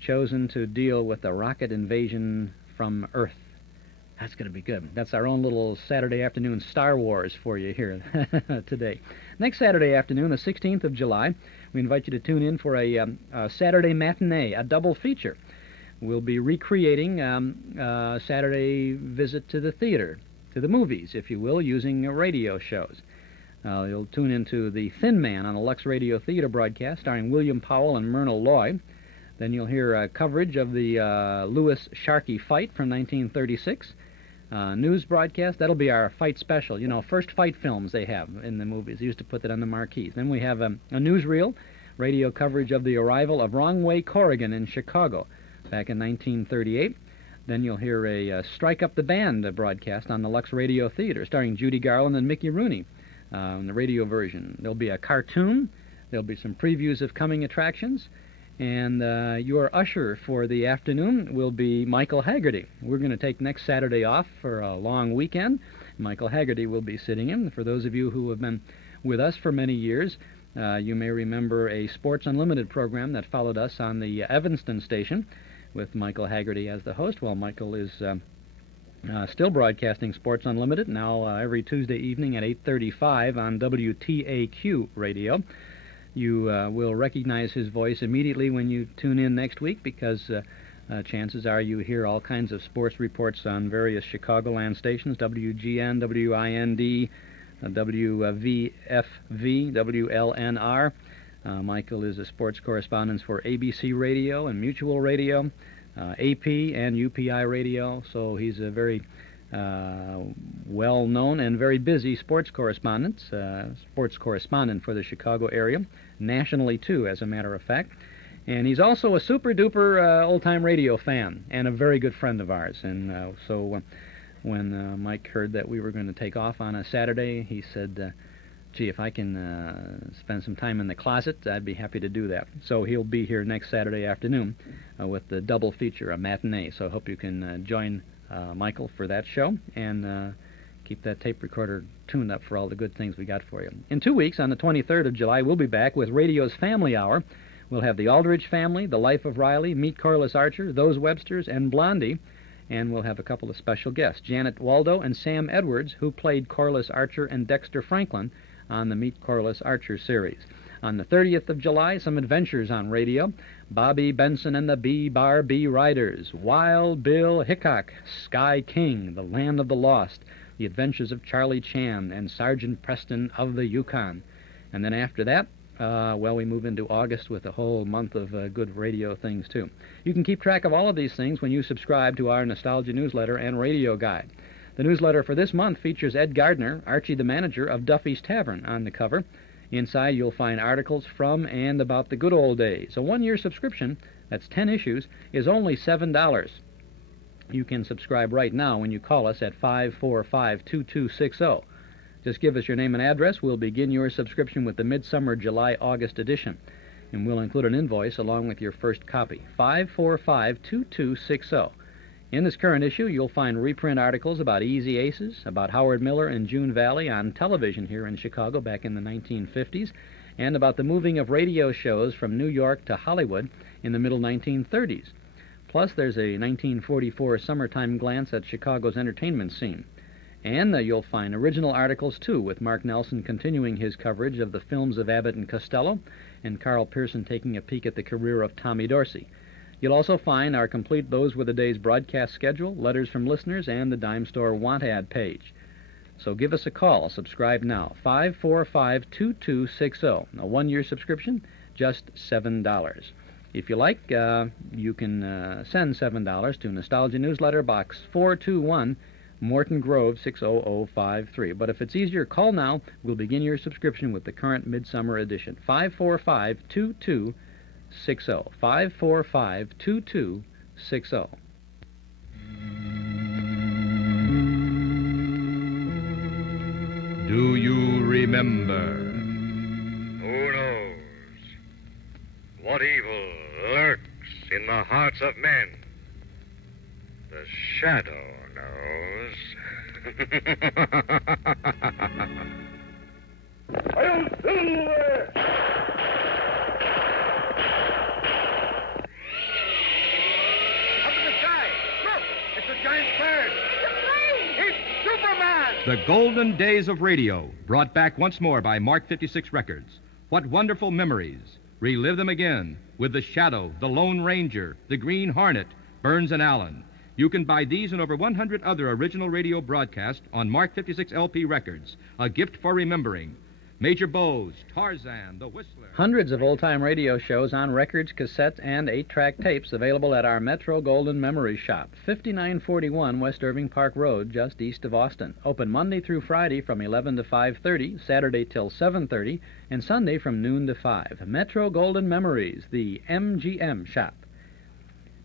chosen to deal with the rocket invasion from Earth. That's going to be good. That's our own little Saturday afternoon Star Wars for you here today. Next Saturday afternoon, the 16th of July, we invite you to tune in for a Saturday matinee, a double feature. We'll be recreating a Saturday visit to the theater, to the movies, if you will, using radio shows. You'll tune into The Thin Man on a Lux Radio Theater broadcast starring William Powell and Myrna Loy. Then you'll hear coverage of the Lewis-Sharkey fight from 1936. News broadcast, that'll be our fight special. You know, first fight films they have in the movies. They used to put that on the marquees. Then we have a newsreel, radio coverage of the arrival of Wrong Way Corrigan in Chicago back in 1938. Then you'll hear a Strike Up the Band broadcast on the Lux Radio Theater starring Judy Garland and Mickey Rooney in the radio version. There'll be a cartoon. There'll be some previews of coming attractions. And your usher for the afternoon will be Michael Haggerty. We're going to take next Saturday off for a long weekend. Michael Haggerty will be sitting in. For those of you who have been with us for many years, you may remember a Sports Unlimited program that followed us on the Evanston station with Michael Haggerty as the host. Well, Michael is still broadcasting Sports Unlimited, now every Tuesday evening at 8:35 on WTAQ radio. You will recognize his voice immediately when you tune in next week because chances are you hear all kinds of sports reports on various Chicagoland stations, WGN, WIND, WVFV, WLNR. Michael is a sports correspondent for ABC Radio and Mutual Radio, AP and UPI Radio, so he's a very well-known and very busy sports correspondent for the Chicago area, nationally too, as a matter of fact. And he's also a super-duper old-time radio fan and a very good friend of ours. And so when Mike heard that we were going to take off on a Saturday, he said, gee, if I can spend some time in the closet, I'd be happy to do that. So he'll be here next Saturday afternoon with the double feature, a matinee. So I hope you can join Michael for that show and keep that tape recorder tuned up for all the good things we got for you. In 2 weeks, on the 23rd of July, we'll be back with radio's Family Hour. We'll have the Aldrich Family, The Life of Riley, Meet Corliss Archer, Those Websters, and Blondie. And we'll have a couple of special guests, Janet Waldo and Sam Edwards, who played Corliss Archer and Dexter Franklin on the Meet Corliss Archer series. On the 30th of July, some adventures on radio. Bobby Benson and the B-Bar B Riders, Wild Bill Hickok, Sky King, The Land of the Lost, The Adventures of Charlie Chan, and Sergeant Preston of the Yukon. And then after that, we move into August with a whole month of good radio things, too. You can keep track of all of these things when you subscribe to our Nostalgia newsletter and radio guide. The newsletter for this month features Ed Gardner, Archie the manager of Duffy's Tavern, on the cover. Inside you'll find articles from and about the good old days. A one-year subscription, that's 10 issues, is only $7. You can subscribe right now when you call us at 545-2260. Just give us your name and address. We'll begin your subscription with the Midsummer July-August edition. And we'll include an invoice along with your first copy. 545-2260. In this current issue, you'll find reprint articles about Easy Aces, about Howard Miller and June Valley on television here in Chicago back in the 1950s, and about the moving of radio shows from New York to Hollywood in the middle 1930s. Plus, there's a 1944 summertime glance at Chicago's entertainment scene. And you'll find original articles, too, with Mark Nelson continuing his coverage of the films of Abbott and Costello, and Carl Pearson taking a peek at the career of Tommy Dorsey. You'll also find our complete Those Were the Days broadcast schedule, letters from listeners, and the Dime Store Want Ad page. So give us a call. Subscribe now. 545-2260. A one-year subscription, just $7. If you like, you can send $7 to Nostalgia Newsletter, Box 421, Morton Grove, 60053. But if it's easier, call now. We'll begin your subscription with the current Midsummer edition. 545-2260. 545-2260. Do you remember? Who knows what evil lurks in the hearts of men? The shadow knows. I'll silver! The Golden Days of Radio, brought back once more by Mark 56 Records. What wonderful memories. Relive them again with The Shadow, The Lone Ranger, The Green Hornet, Burns and Allen. You can buy these and over 100 other original radio broadcasts on Mark 56 LP Records. A gift for remembering. Major Bowes, Tarzan, The Whistler. Hundreds of old-time radio shows on records, cassettes, and 8-track tapes available at our Metro Golden Memory Shop, 5941 West Irving Park Road, just east of Austin. Open Monday through Friday from 11 to 5:30, Saturday till 7:30, and Sunday from noon to 5. Metro Golden Memories, the MGM Shop.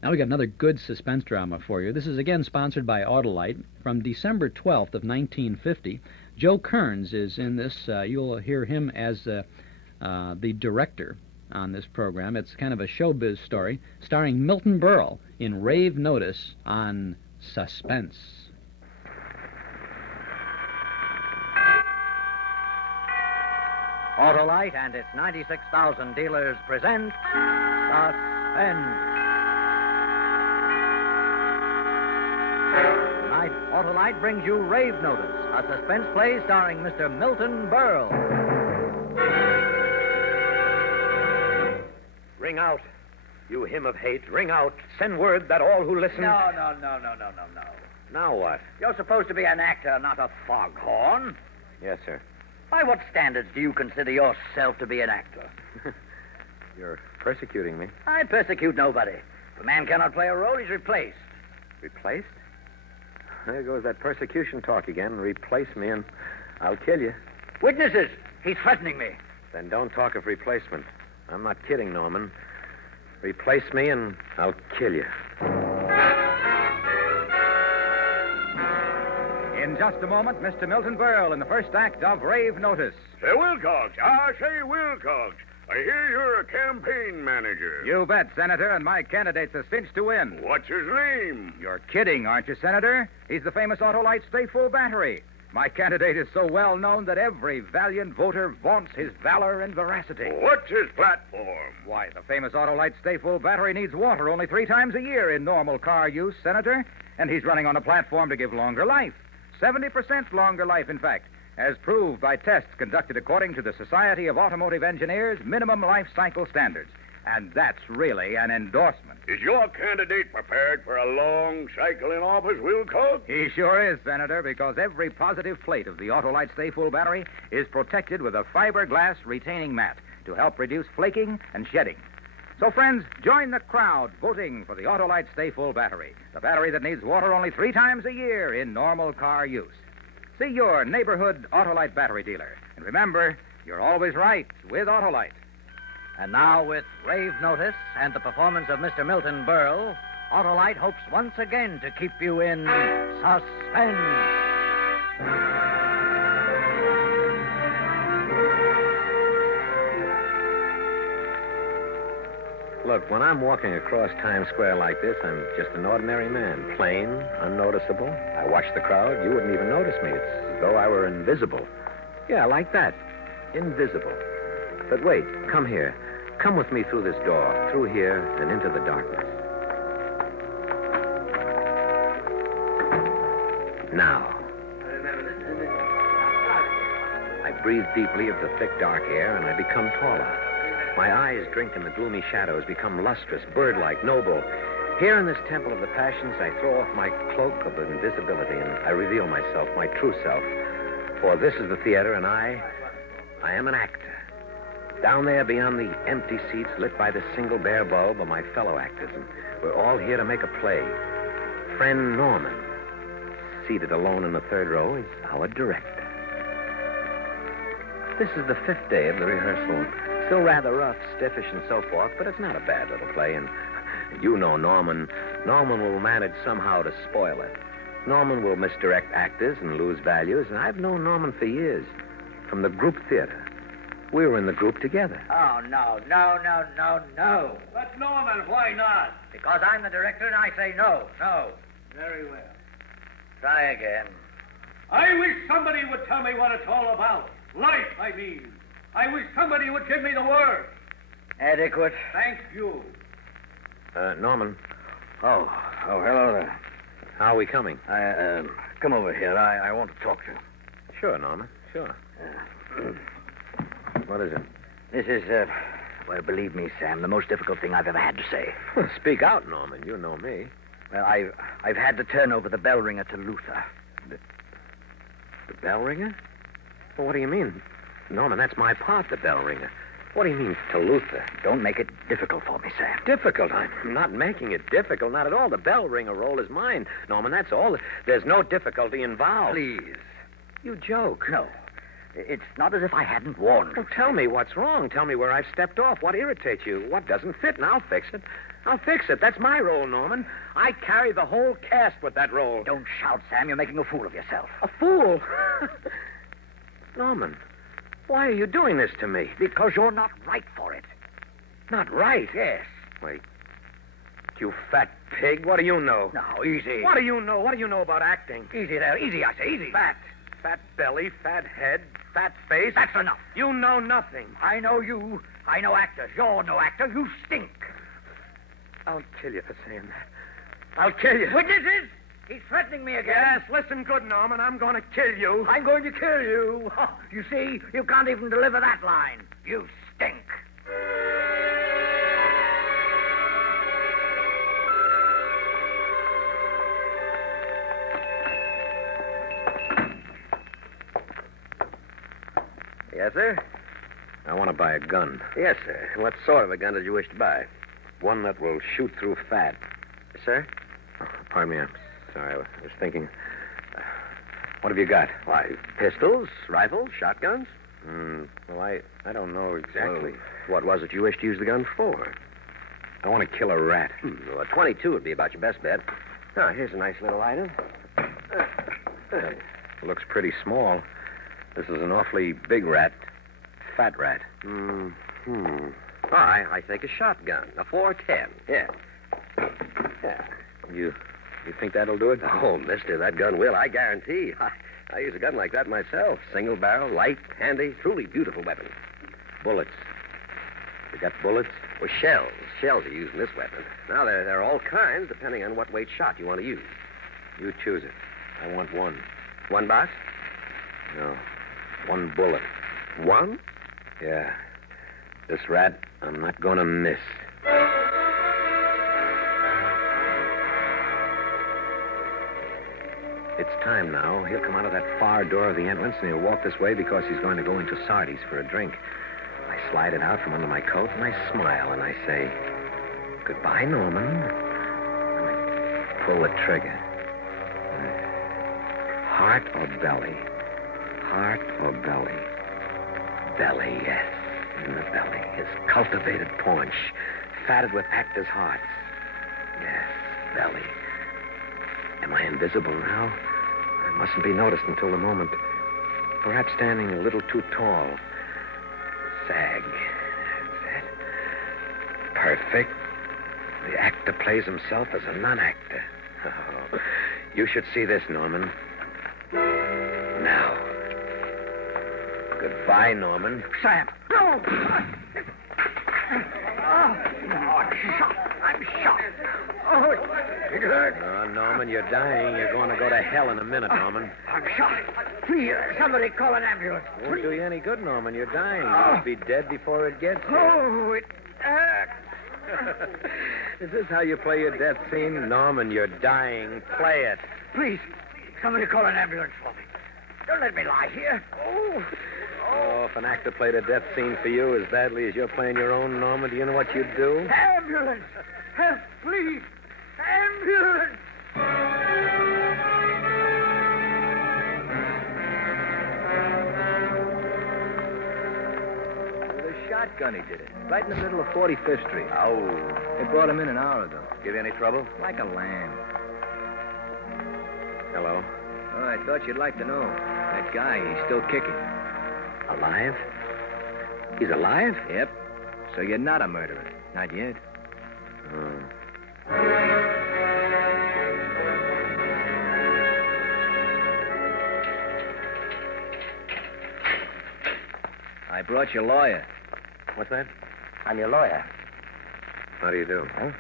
Now we got another good suspense drama for you. This is again sponsored by Auto-Lite. From December 12th of 1950, Joe Kearns is in this. You'll hear him as the director on this program. It's kind of a showbiz story starring Milton Berle in Rave Notice on Suspense. Auto-Lite and its 96,000 dealers present Suspense. Tonight, Auto-Lite brings you Rave Notice, a suspense play starring Mr. Milton Berle. Ring out, you hymn of hate. Ring out. Send word that all who listen... No. Now what? You're supposed to be an actor, not a foghorn. Yes, sir. By what standards do you consider yourself to be an actor? You're persecuting me. I persecute nobody. If a man cannot play a role, he's replaced. Replaced? There goes that persecution talk again. Replace me and I'll kill you. Witnesses! He's threatening me. Then don't talk of replacement. I'm not kidding, Norman. Replace me and I'll kill you. In just a moment, Mr. Milton Berle in the first act of Rave Notice. Say, Wilcox. I say, Wilcox. I hear you're a campaign manager. You bet, Senator, and my candidate's a cinch to win. What's his name? You're kidding, aren't you, Senator? He's the famous Auto-Lite Stay Full battery. My candidate is so well known that every valiant voter vaunts his valor and veracity. What's his platform? Why, the famous Auto-Lite Stay Full battery needs water only 3 times a year in normal car use, Senator. And he's running on a platform to give longer life. 70% longer life, in fact, as proved by tests conducted according to the Society of Automotive Engineers' minimum life cycle standards. And that's really an endorsement. Is your candidate prepared for a long cycle in office, Wilcox? He sure is, Senator, because every positive plate of the Auto-Lite Stay Full battery is protected with a fiberglass retaining mat to help reduce flaking and shedding. So, friends, join the crowd voting for the Auto-Lite Stay Full battery, the battery that needs water only 3 times a year in normal car use. See your neighborhood Auto-Lite battery dealer. And remember, you're always right with Auto-Lite. And now, with Rave Notice and the performance of Mr. Milton Berle, Auto-Lite hopes once again to keep you in suspense. Look, when I'm walking across Times Square like this, I'm just an ordinary man. Plain, unnoticeable. I watch the crowd. You wouldn't even notice me. It's as though I were invisible. Yeah, like that. Invisible. But wait, come here. Come with me through this door, through here, and into the darkness. Now. I breathe deeply of the thick, dark air, and I become taller. My eyes drink in the gloomy shadows, become lustrous, bird-like, noble. Here in this temple of the passions, I throw off my cloak of invisibility, and I reveal myself, my true self. For this is the theater, and I am an actor. Down there beyond the empty seats lit by the single bare bulb are my fellow actors, and we're all here to make a play. Friend Norman, seated alone in the 3rd row, is our director. This is the 5th day of the rehearsal. Still rather rough, stiffish, and so forth, but it's not a bad little play, and you know Norman. Norman will manage somehow to spoil it. Norman will misdirect actors and lose values, and I've known Norman for years, from the group theater. We were in the group together. Oh, no. But, Norman, why not? Because I'm the director and I say no. Very well. Try again. I wish somebody would tell me what it's all about. Life, I mean. I wish somebody would give me the word. Adequate. Thank you. Norman. Oh, hello there. How are we coming? Come over here. I want to talk to you. Sure, Norman. Sure. What is it? This is, well, believe me, Sam, the most difficult thing I've ever had to say. Well, speak out, Norman. You know me. Well, I've had to turn over the bell ringer to Luther. The bell ringer? Well, what do you mean? Norman, that's my part, the bell ringer. What do you mean, to Luther? Don't make it difficult for me, Sam. Difficult? I'm not making it difficult, not at all. The bell ringer role is mine, Norman, that's all. There's no difficulty involved. Please. You joke. No. It's not as if I hadn't warned. Well, tell me what's wrong. Tell me where I've stepped off. What irritates you? What doesn't fit, and I'll fix it. I'll fix it. That's my role, Norman. I carry the whole cast with that role. Don't shout, Sam. You're making a fool of yourself. A fool? Norman, why are you doing this to me? Because you're not right for it. Not right? Yes. Wait. You fat pig. What do you know? Now, easy. What do you know? What do you know about acting? Easy there. Easy, I say. Easy. Fat. Fat belly, fat head, fat face. That's enough. You know nothing. I know you. I know actors. You're no actor. You stink. I'll kill you for saying that. I'll kill you. Witnesses? He's threatening me again. Yes, listen good, Norman. I'm going to kill you. I'm going to kill you. Oh, you see, you can't even deliver that line. You stink. Yes, sir? I want to buy a gun. Yes, sir. What sort of a gun did you wish to buy? One that will shoot through fat. Sir? Oh, pardon me, I'm sorry. I was thinking. What have you got? Why, pistols, rifles, shotguns? Well, I don't know exactly. Well, what was it you wished to use the gun for? I want to kill a rat. Well, a 22 would be about your best bet. Oh, here's a nice little item. Looks pretty small. This is an awfully big rat. Fat rat. All right, I think a shotgun. A 410. Yeah. You think that'll do it? Oh, mister, that gun will, I guarantee. I use a gun like that myself. Single barrel, light, handy, truly beautiful weapon. Bullets. You got bullets? Well, shells. Shells are used in this weapon. Now, there are all kinds, depending on what weight shot you want to use. You choose it. I want one. One box? No. One bullet. One? Yeah. This rat, I'm not going to miss. It's time now. He'll come out of that far door of the entrance, and he'll walk this way because he's going to go into Sardi's for a drink. I slide it out from under my coat, and I smile, and I say, "Goodbye, Norman." And I pull the trigger. Heart or belly? Heart or belly? Belly, yes. In the belly. His cultivated paunch, fatted with actors' hearts. Yes, belly. Am I invisible now? I mustn't be noticed until the moment. Perhaps standing a little too tall. Sag. That's it. Perfect. The actor plays himself as a non-actor. Oh, you should see this, Norman. Now. Goodbye, Norman. Sam, no! I'm shot. Oh, it hurt. Oh, Norman, you're dying. You're going to go to hell in a minute, Norman. I'm shot. Please, somebody call an ambulance. Won't do you any good, Norman. You're dying. You'll be dead before it gets here. Oh, it hurt. Is this how you play your death scene? Norman, you're dying. Play it. Please, somebody call an ambulance for me. Don't let me lie here. Oh, if an actor played a death scene for you as badly as you're playing your own, Norman, do you know what you'd do? Ambulance! Help, please! Ambulance! With a shotgun he did it. Right in the middle of 45th Street. Oh. They brought him in an hour ago. Give you any trouble? Like a lamb. Hello? Oh, I thought you'd like to know. That guy, he's still kicking. Alive? He's alive? Yep. So you're not a murderer. Not yet. I brought your lawyer. What's that? I'm your lawyer. How do you do? Huh?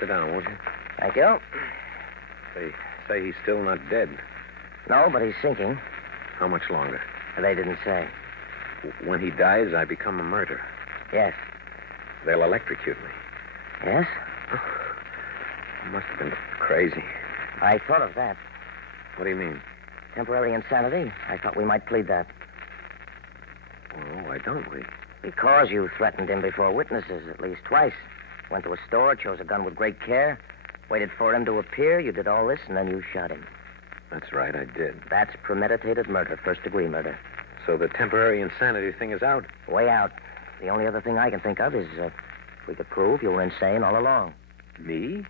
Sit down, won't you? Thank you. They say he's still not dead. No, but he's sinking. How much longer? They didn't say. When he dies, I become a murderer. Yes. They'll electrocute me. Yes? I must have been crazy. I thought of that. What do you mean? Temporary insanity. I thought we might plead that. Oh, why don't we? Because you threatened him before witnesses at least twice. Went to a store, chose a gun with great care, waited for him to appear, you did all this, and then you shot him. That's right, I did. That's premeditated murder, first-degree murder. So the temporary insanity thing is out? Way out. The only other thing I can think of is if we could prove you were insane all along. Me?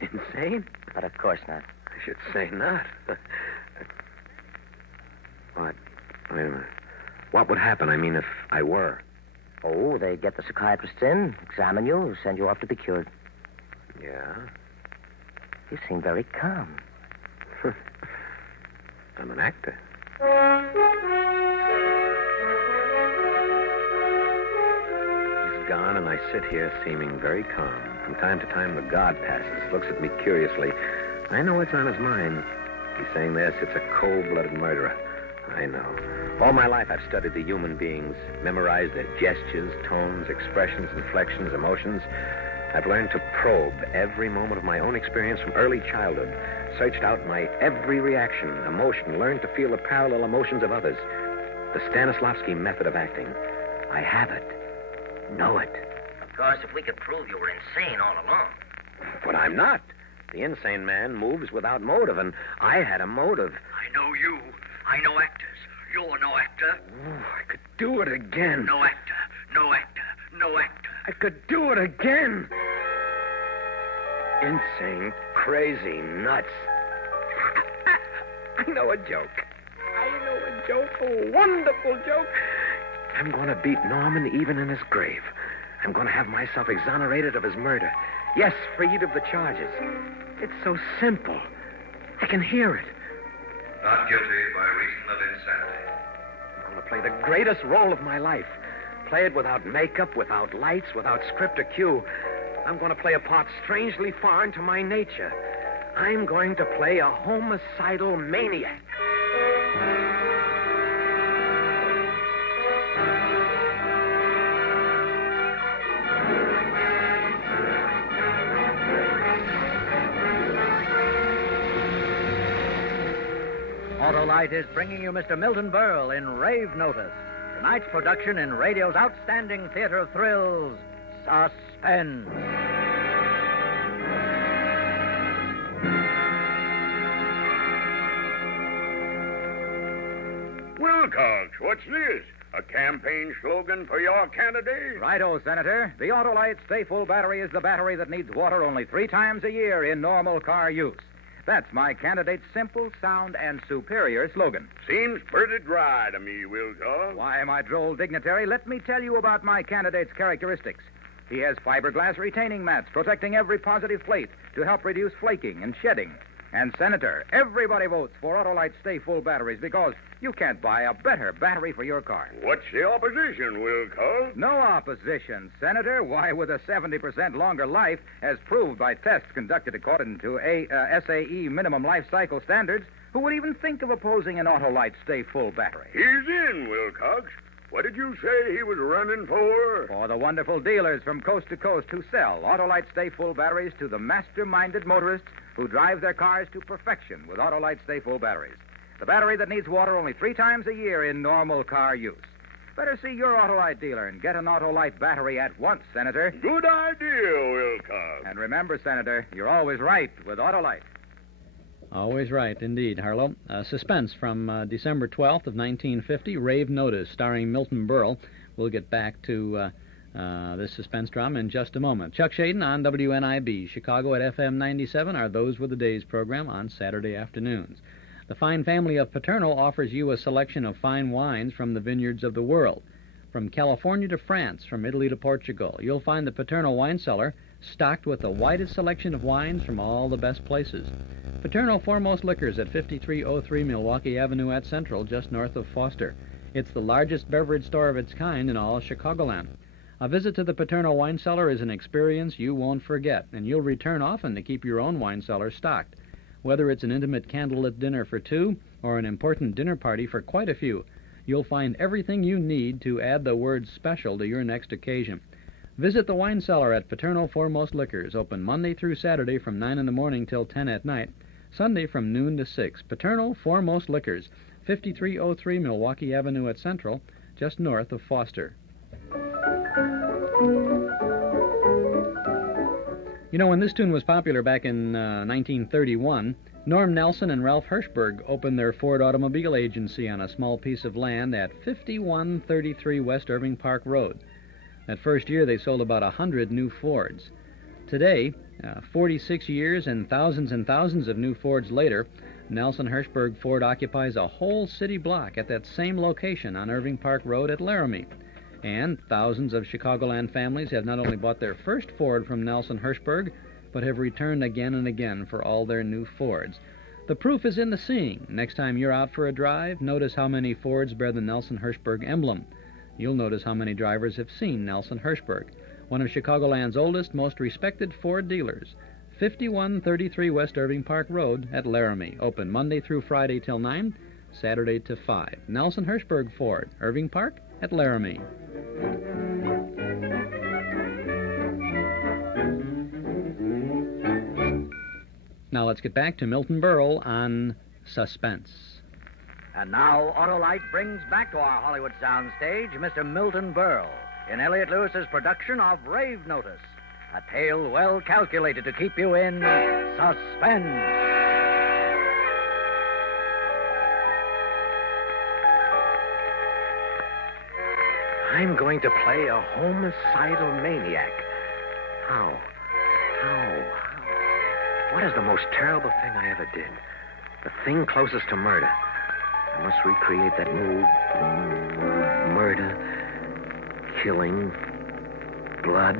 Insane? But of course not. I should say not. What? Wait a minute. What would happen, if I were? Oh, they'd get the psychiatrists in, examine you, send you off to be cured. Yeah? You seem very calm. I'm an actor. He's gone, and I sit here seeming very calm. From time to time, the guard passes, looks at me curiously. I know what's on his mind. He's saying there sits a cold-blooded murderer. I know. All my life I've studied the human beings, memorized their gestures, tones, expressions, inflections, emotions. I've learned to probe every moment of my own experience from early childhood, searched out my every reaction, emotion, learned to feel the parallel emotions of others. The Stanislavski method of acting. I have it. Know it. Of course, if we could prove you were insane all along. But I'm not. The insane man moves without motive, and I had a motive. I know you. I know actors. You're no actor. Ooh, I could do it again. No actor. No actor. no actor. I could do it again. Insane, crazy, nuts. I know a joke. A wonderful joke. I'm going to beat Norman even in his grave. I'm going to have myself exonerated of his murder. Yes, freed of the charges. It's so simple. I can hear it. Not guilty by reason of insanity. I'm going to play the greatest role of my life. Play it without makeup, without lights, without script or cue. I'm going to play a part strangely foreign to my nature. I'm going to play a homicidal maniac. Auto-Lite is bringing you Mr. Milton Berle in Rave Notice. Tonight's production in radio's outstanding theater of thrills, Suspense. Wilcox, what's this? A campaign slogan for your candidate? Righto, Senator. The Auto-Lite Stay Full battery is the battery that needs water only 3 times a year in normal car use. That's my candidate's simple, sound, and superior slogan. Seems pretty dry to me, Wilcox. Why, my droll dignitary, let me tell you about my candidate's characteristics. He has fiberglass retaining mats protecting every positive plate to help reduce flaking and shedding. And, Senator, everybody votes for Auto-Lite Stay Full batteries because you can't buy a better battery for your car. What's the opposition, Wilcox? No opposition, Senator. Why, with a 70% longer life, as proved by tests conducted according to SAE minimum life cycle standards, who would even think of opposing an Auto-Lite Stay Full battery? He's in, Wilcox. What did you say he was running for? For the wonderful dealers from coast to coast who sell Auto-Lite Stay Full batteries to the master-minded motorists who drive their cars to perfection with Auto-Lite Stay Full batteries. The battery that needs water only 3 times a year in normal car use. Better see your Auto-Lite dealer and get an Auto-Lite battery at once, Senator. Good idea, Wilcox. And remember, Senator, you're always right with Auto-Lite. Always right, indeed, Harlow. Suspense from December 12th of 1950, Rave Notice, starring Milton Berle. We'll get back to this suspense drama in just a moment. Chuck Shaden on WNIB, Chicago at FM 97, are Those Were the Days program on Saturday afternoons. The fine family of Paterno offers you a selection of fine wines from the vineyards of the world. From California to France, from Italy to Portugal, you'll find the Paterno wine cellar stocked with the widest selection of wines from all the best places. Paterno Foremost Liquors at 5303 Milwaukee Avenue at Central, just north of Foster. It's the largest beverage store of its kind in all Chicagoland. A visit to the Paterno wine cellar is an experience you won't forget, and you'll return often to keep your own wine cellar stocked. Whether it's an intimate candlelit dinner for 2 or an important dinner party for quite a few, you'll find everything you need to add the word special to your next occasion. Visit the wine cellar at Paterno Foremost Liquors, open Monday through Saturday from 9 in the morning till 10 at night, Sunday from noon to 6. Paterno Foremost Liquors, 5303 Milwaukee Avenue at Central, just north of Foster. You know, when this tune was popular back in 1931, Norm Nelson and Ralph Hirschberg opened their Ford automobile agency on a small piece of land at 5133 West Irving Park Road. That first year, they sold about 100 new Fords. Today, 46 years and thousands of new Fords later, Nelson Hirschberg Ford occupies a whole city block at that same location on Irving Park Road at Laramie. And thousands of Chicagoland families have not only bought their first Ford from Nelson Hirschberg, but have returned again and again for all their new Fords. The proof is in the seeing. Next time you're out for a drive, notice how many Fords bear the Nelson Hirschberg emblem. You'll notice how many drivers have seen Nelson Hirschberg, one of Chicagoland's oldest, most respected Ford dealers. 5133 West Irving Park Road at Laramie, open Monday through Friday till 9, Saturday to 5. Nelson Hirschberg Ford, Irving Park at Laramie. Now let's get back to Milton Berle on Suspense. And now Auto-Lite brings back to our Hollywood soundstage Mr. Milton Berle in Elliott Lewis's production of Rave Notice, a tale well calculated to keep you in suspense. I'm going to play a homicidal maniac. How? What is the most terrible thing I ever did? The thing closest to murder. I must recreate that mood. Murder. Killing. Blood.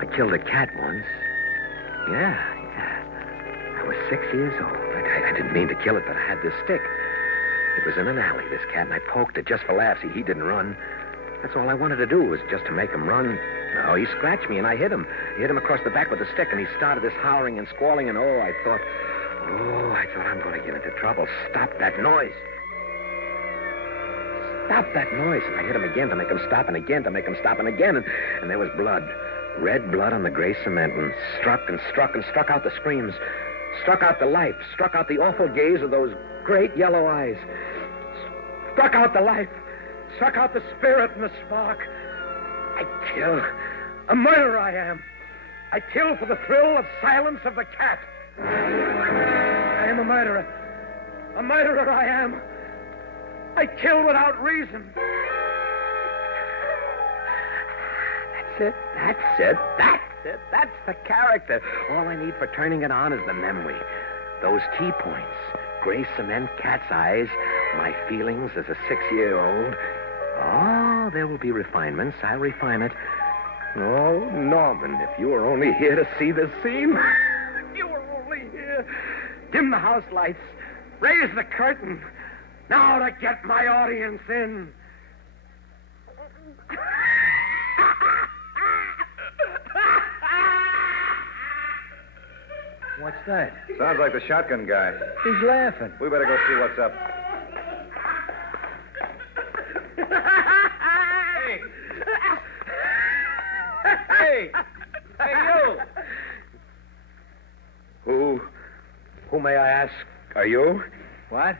I killed a cat once. Yeah. I was 6 years old. I didn't mean to kill it, but I had this stick. It was in an alley, this cat, and I poked it just for laughs. He didn't run. That's all I wanted to do was just to make him run. No, he scratched me, and I hit him. I hit him across the back with a stick, and he started this howling and squalling, and I thought I'm going to get into trouble. Stop that noise. Stop that noise. And I hit him again to make him stop, and again to make him stop, and again, and there was blood. Red blood on the gray cement, and struck out the screams. Struck out the life. Struck out the awful gaze of those great yellow eyes. Struck out the life. Struck out the spirit and the spark. I kill. A murderer I am. I kill for the thrill of silence of the cat. I am a murderer. A murderer I am. I kill without reason. That's it. That's the character. All I need for turning it on is the memory. Those key points. Gray cement, cat's eyes, my feelings as a 6-year-old. Oh, there will be refinements. I'll refine it. Oh, Norman, if you were only here to see this scene. If you were only here. Dim the house lights. Raise the curtain. Now to get my audience in. What's that? Sounds like the shotgun guy. He's laughing. We better go see what's up. Hey! Hey, you! Who may I ask? Are you? What?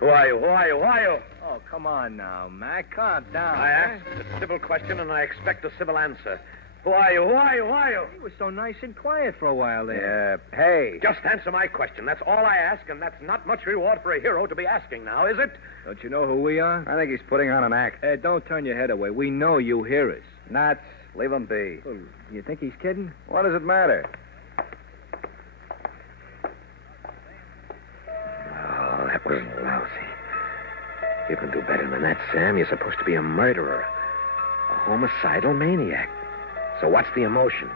Who are you? Oh, come on now, Mac. Calm down. I asked a civil question, and I expect a civil answer. Who are you? He was so nice and quiet for a while there. Yeah, hey. Just answer my question. That's all I ask, and that's not much reward for a hero to be asking now, is it? Don't you know who we are? I think he's putting on an act. Hey, don't turn your head away. We know you hear us. Nuts. Leave him be. Well, you think he's kidding? What does it matter? Oh, that was lousy. You can do better than that, Sam. You're supposed to be a murderer. A homicidal maniac. So what's the emotion?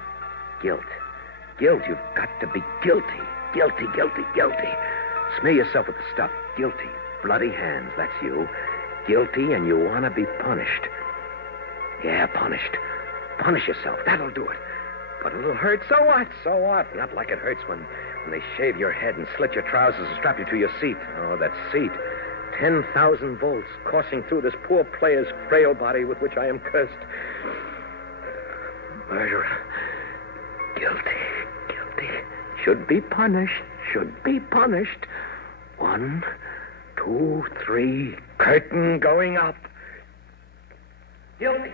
Guilt. Guilt. You've got to be guilty. Guilty. Smear yourself with the stuff. Guilty. Bloody hands. That's you. Guilty, and you want to be punished. Yeah, punished. Punish yourself. That'll do it. But it'll hurt. So what? Not like it hurts when they shave your head and slit your trousers and strap you to your seat. Oh, that seat. 10,000 volts coursing through this poor player's frail body with which I am cursed. Murderer. Guilty. Should be punished. 1, 2, 3. Curtain going up. Guilty.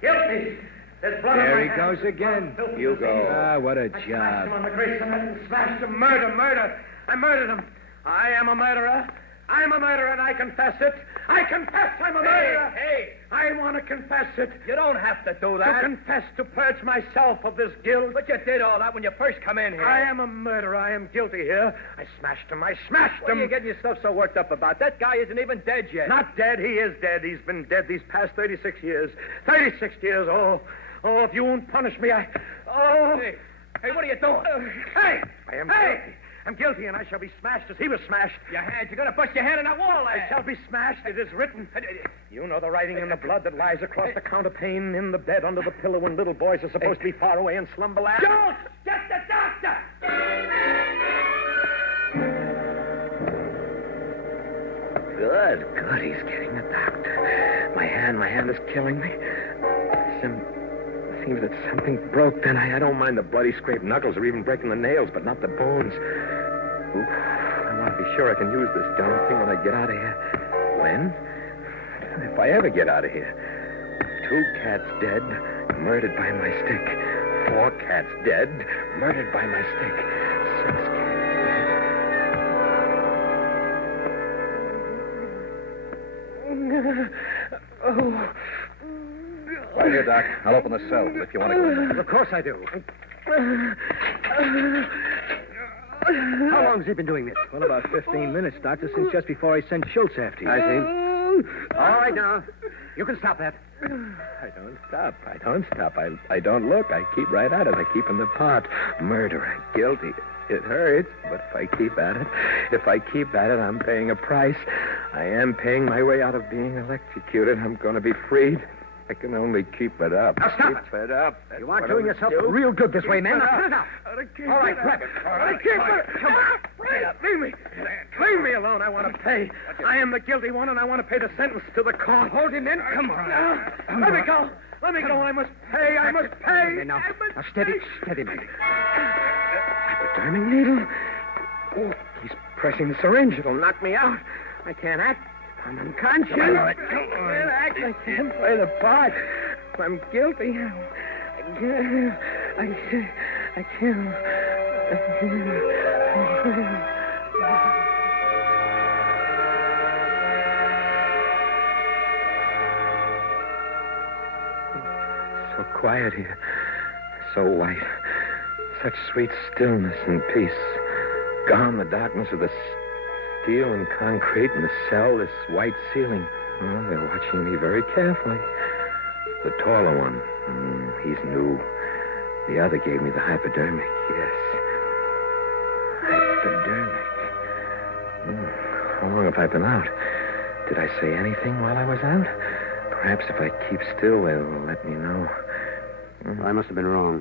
There's blood on my There he hands. goes again. You go. Ah, what a Smashed job. him on the gray cement and smashed him. Murder. I murdered him. I am a murderer. And I confess it. I confess I'm a murderer. Hey. I want to confess it. You don't have to do To that. confess, to purge myself of this guilt. But you did all that when you first come in here. I am a murderer. I am guilty here. I smashed him. What are you getting yourself so worked up about? That guy isn't even dead yet. Not dead. He is dead. He's been dead these past 36 years. 36 years. Oh, if you won't punish me, Hey, what are you doing? I am guilty. I'm guilty, and I shall be smashed as he was smashed. Your hand. You're going to bust your hand in that wall there. I shall be smashed. It is written. You know the writing in the blood that lies across the counterpane in the bed under the pillow when little boys are supposed to be far away in slumberland. Don't! Get the doctor! Good. He's getting the doctor. My hand is killing me. Seems that something broke. Then I don't mind the bloody scraped knuckles or even breaking the nails, but not the bones. Oof. I want to be sure I can use this darn thing when I get out of here. When? If I ever get out of here. 2 cats dead, murdered by my stick. 4 cats dead, murdered by my stick. 6 cats dead. Oh. Right here, Doc. I'll open the cell if you want to go in there. Of course I do. How long has he been doing this? Well, about 15 minutes, Doctor, since just before I sent Schultz after you. I see. All right, now. You can stop that. I don't stop. I don't look. I keep right at it. I keep in the pot. Murderer. Guilty. It hurts, but if I keep at it, I'm paying a price. I am paying my way out of being electrocuted. I'm going to be freed. I can only keep it up. Now stop Keep it up. That's You aren't what I doing would yourself do. real good this way, Keep man. it Now up. put it out. Keep All right, it grab up. it. All right, Keep fine. it. Come on. Leave me. Leave me alone. I want to pay. I am the guilty one, and I want to pay the sentence to the court. Hold him in. Come on. Let me go. Let me go. I must pay. I must pay. Now, now steady, man. Hypodermic needle. Oh, he's pressing the syringe. It'll knock me out. I can't act. I'm unconscious. Come on. I can't act. I can't play the part. I'm guilty. I can't. So quiet here. So white. Such sweet stillness and peace. Gone the darkness of the steel and concrete in the cell, this white ceiling. Oh, they're watching me very carefully. The taller one, he's new. The other gave me the hypodermic, yes. Hypodermic. How long have I been out? Did I say anything while I was out? Perhaps if I keep still, they'll let me know. I must have been wrong.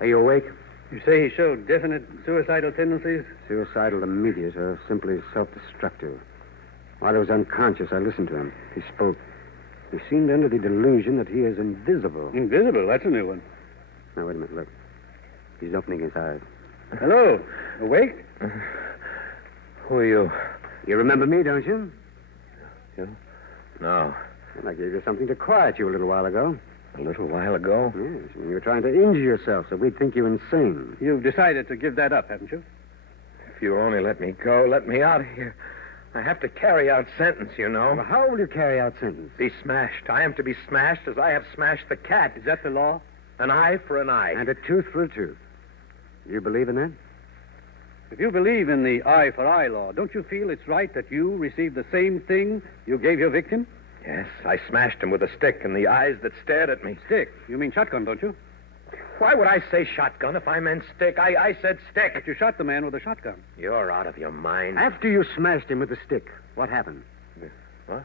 Are you awake? You say he showed definite suicidal tendencies? Suicidal immediate or simply self-destructive. While he was unconscious, I listened to him. He spoke. He seemed under the delusion that he is invisible. Invisible? That's a new one. Now, wait a minute, look. He's opening his eyes. Hello. Awake? Who are you? You remember me, don't you? You? No. Well, I gave you something to quiet you a little while ago. A little while ago? Yes, when you were trying to injure yourself so we'd think you insane. You've decided to give that up, haven't you? If you'll only let me go, let me out of here. I have to carry out sentence, you know. Well, how will you carry out sentence? Be smashed. I am to be smashed as I have smashed the cat. Is that the law? An eye for an eye. And a tooth for a tooth. You believe in that? If you believe in the eye for eye law, don't you feel it's right that you receive the same thing you gave your victim? Yes, I smashed him with a stick in the eyes that stared at me. Stick? You mean shotgun, don't you? Why would I say shotgun if I meant stick? I said stick. But you shot the man with a shotgun. You're out of your mind. After you smashed him with the stick, what happened? What?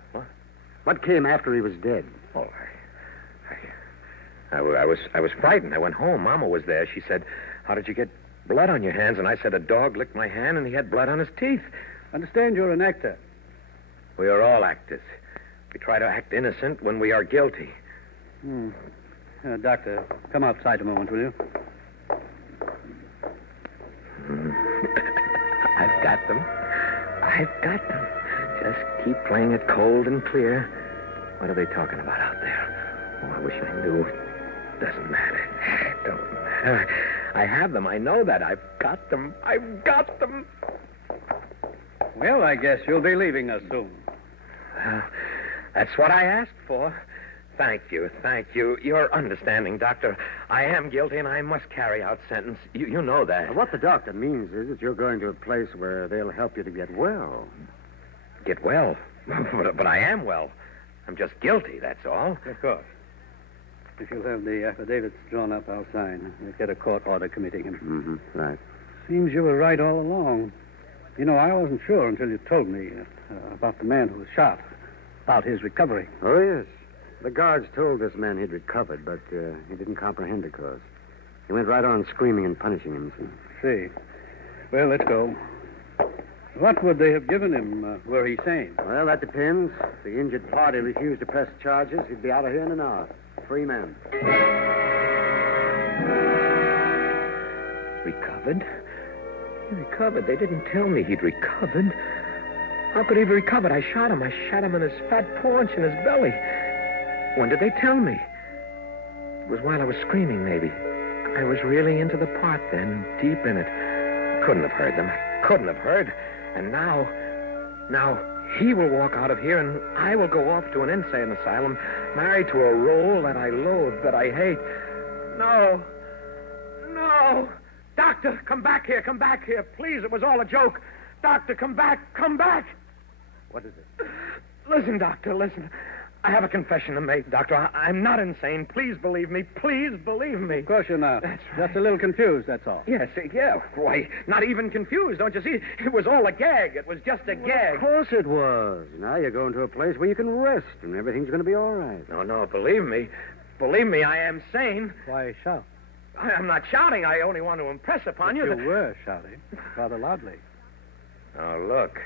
What came after he was dead? Oh, I was frightened. I went home. Mama was there. She said, "How did you get blood on your hands?" And I said, "A dog licked my hand and he had blood on his teeth." Understand you're an actor. We are all actors. We try to act innocent when we are guilty. Doctor, come outside a moment, will you? I've got them. Just keep playing it cold and clear. What are they talking about out there? Oh, I wish I knew. Doesn't matter. Don't matter. I have them. I know that. I've got them. Well, I guess you'll be leaving us soon. Well, that's what I asked for. Thank you. You're understanding, Doctor. I am guilty, and I must carry out sentence. You know that. What the doctor means is that you're going to a place where they'll help you to get well. Get well? But I am well. I'm just guilty, that's all. Of course. If you'll have the affidavits drawn up, I'll sign. We'll get a court order committing him. Right. Seems you were right all along. You know, I wasn't sure until you told me about the man who was shot, about his recovery. Oh, yes. The guards told this man he'd recovered, but he didn't comprehend, of course. He went right on screaming and punishing him. See. Well, let's go. What would they have given him were he sane? Well, that depends. If the injured party refused to press charges, he'd be out of here in an hour. Free man. Recovered? He recovered. They didn't tell me he'd recovered. How could he have recovered? I shot him in his fat paunch in his belly. When did they tell me? It was while I was screaming, maybe. I was really into the part then, deep in it. Couldn't have heard them. I couldn't have heard. And now, He will walk out of here, and I will go off to an insane asylum, married to a role that I loathe, that I hate. No. No. Doctor, come back here. Please, it was all a joke. Doctor, come back. What is it? Listen, Doctor, listen. I have a confession to make, Doctor. I'm not insane. Please believe me. Of course you're not. Just a little confused, that's all. Yes, yeah. Why, not even confused, don't you see? It was all a gag. It was just a gag. Of course it was. Now you're going to a place where you can rest, and everything's going to be all right. No, believe me. Believe me, I am sane. Why shout? I'm not shouting. I only want to impress upon you You that... were shouting, rather loudly. Oh, look.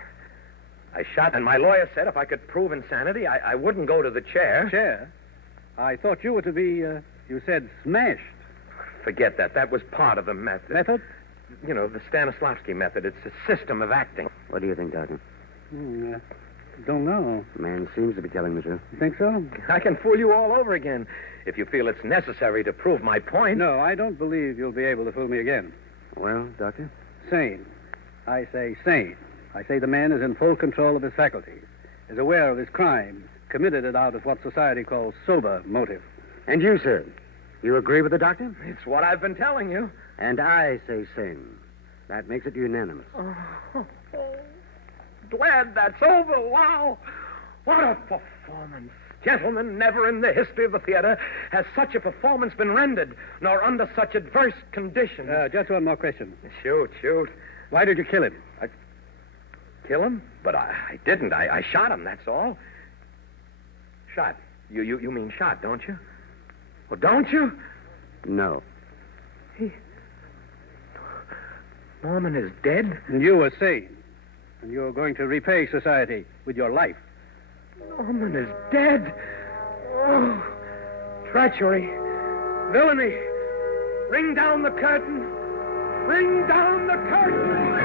I shot, and my lawyer said if I could prove insanity, I wouldn't go to the chair. Chair? I thought you were to be, you said smashed. Forget that. That was part of the method. Method? You know, the Stanislavski method. It's a system of acting. What do you think, Doctor? Don't know. The man seems to be telling the truth. You think so? I can fool you all over again if you feel it's necessary to prove my point. No, I don't believe you'll be able to fool me again. Well, Doctor? Sane. I say sane. I say the man is in full control of his faculties, is aware of his crimes, committed it out of what society calls sober motive. And you, sir? You agree with the doctor? It's what I've been telling you. And I say sane. That makes it unanimous. Oh, glad that's over. Wow. What a performance. Gentlemen, never in the history of the theater has such a performance been rendered, nor under such adverse conditions. Just one more question. Shoot. Why did you kill him? Kill him? But I didn't. I shot him, that's all. Shot. You mean shot, don't you? Well, don't you? No. Norman is dead? And you were sane. And you're going to repay society with your life. Norman is dead. Oh, treachery. Villainy. Ring down the curtain. Ring down the curtain.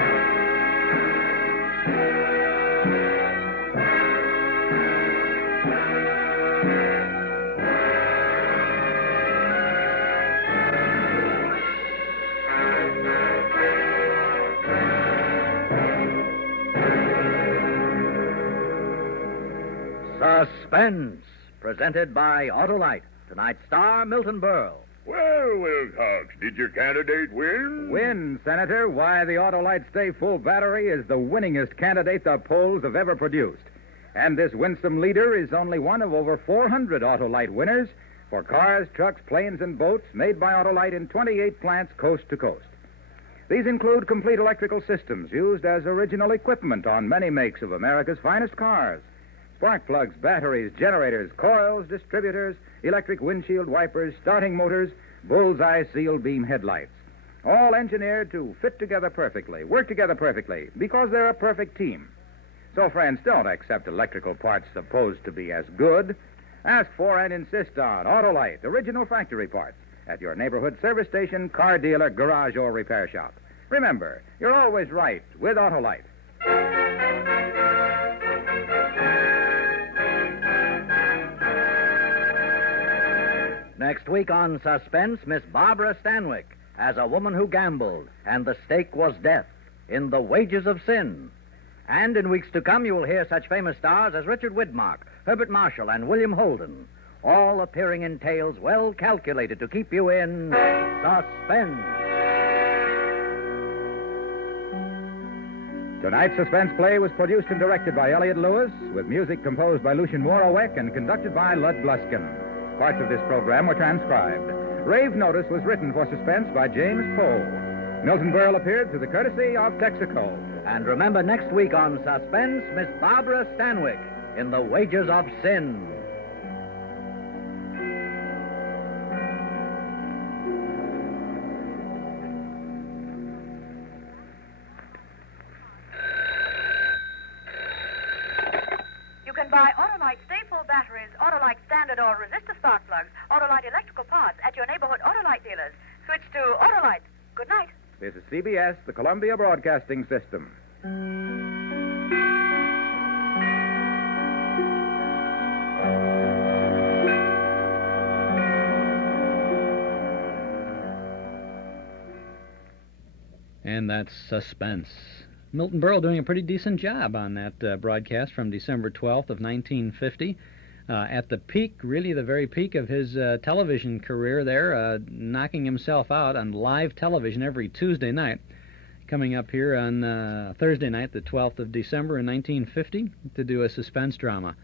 Suspense, presented by Auto-Lite. Tonight's star, Milton Berle. Well, Wilcox, did your candidate win? Win, Senator. Why, the Auto-Lite Stay Full Battery is the winningest candidate the polls have ever produced. And this winsome leader is only one of over 400 Auto-Lite winners for cars, trucks, planes, and boats made by Auto-Lite in 28 plants coast to coast. These include complete electrical systems used as original equipment on many makes of America's finest cars. Spark plugs, batteries, generators, coils, distributors, electric windshield wipers, starting motors, bullseye seal beam headlights. All engineered to fit together perfectly, work together perfectly, because they're a perfect team. So, friends, don't accept electrical parts supposed to be as good. Ask for and insist on Auto-Lite, original factory parts, at your neighborhood service station, car dealer, garage, or repair shop. Remember, you're always right with Auto-Lite. Next week on Suspense, Miss Barbara Stanwyck as a woman who gambled, and the stake was death in The Wages of Sin. And in weeks to come, you will hear such famous stars as Richard Widmark, Herbert Marshall, and William Holden, all appearing in tales well calculated to keep you in suspense. Tonight's suspense play was produced and directed by Elliott Lewis, with music composed by Lucien Moravec and conducted by Lud Bluskin. Parts of this program were transcribed. Rave Notice was written for Suspense by James Poe. Milton Berle appeared through the courtesy of Texaco. And remember, next week on Suspense, Miss Barbara Stanwyck in The Wages of Sin. You can buy Auto-Lite Stay Full batteries, Auto-Lite standard or resistor spark plugs, Auto-Lite electrical parts at your neighborhood Auto-Lite dealers. Switch to Auto-Lite. Good night. This is CBS, the Columbia Broadcasting System. And that's Suspense. Milton Berle doing a pretty decent job on that broadcast from December 12th of 1950. At the peak, really the very peak of his television career there, knocking himself out on live television every Tuesday night. Coming up here on Thursday night, the 12th of December in 1950, to do a suspense drama.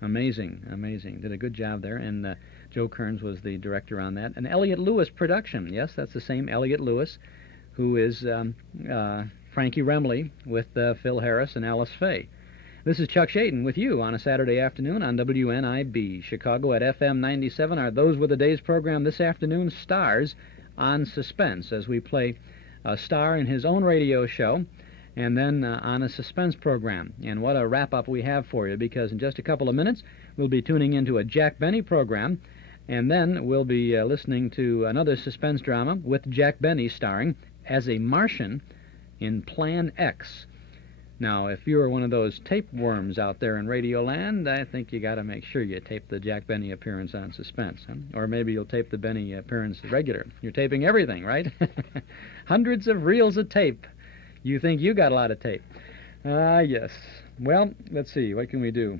Amazing. Did a good job there, and Joe Kearns was the director on that. An Elliott Lewis production. Yes, that's the same Elliott Lewis, who is Frankie Remley with Phil Harris and Alice Faye. This is Chuck Shaden with you on a Saturday afternoon on WNIB. Chicago at FM 97. Those were the day's program this afternoon. Stars on Suspense, as we play a star in his own radio show, and then on a suspense program. And what a wrap-up we have for you, because in just a couple of minutes, we'll be tuning into a Jack Benny program, and then we'll be listening to another suspense drama with Jack Benny starring as a Martian in Plan X. Now, if you're one of those tapeworms out there in Radioland, I think you got to make sure you tape the Jack Benny appearance on Suspense. Huh? Or maybe you'll tape the Benny appearance regular. You're taping everything, right? Hundreds of reels of tape. You think you got a lot of tape. Yes. Well, let's see. What can we do?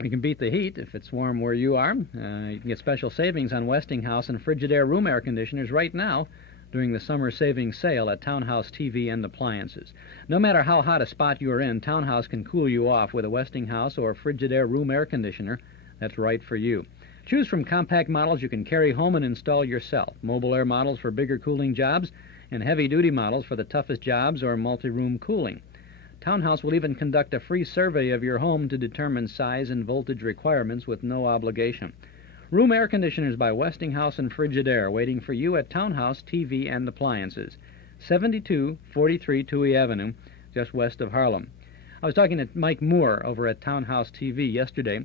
We can beat the heat if it's warm where you are. You can get special savings on Westinghouse and Frigidaire room air conditioners right now during the summer savings sale at Townhouse TV and Appliances. No matter how hot a spot you're in, Townhouse can cool you off with a Westinghouse or Frigidaire room air conditioner that's right for you. Choose from compact models you can carry home and install yourself, mobile air models for bigger cooling jobs, and heavy-duty models for the toughest jobs or multi-room cooling. Townhouse will even conduct a free survey of your home to determine size and voltage requirements with no obligation. Room air conditioners by Westinghouse and Frigidaire waiting for you at Townhouse TV and Appliances, 7243 Touhy Avenue, just west of Harlem. I was talking to Mike Moore over at Townhouse TV yesterday,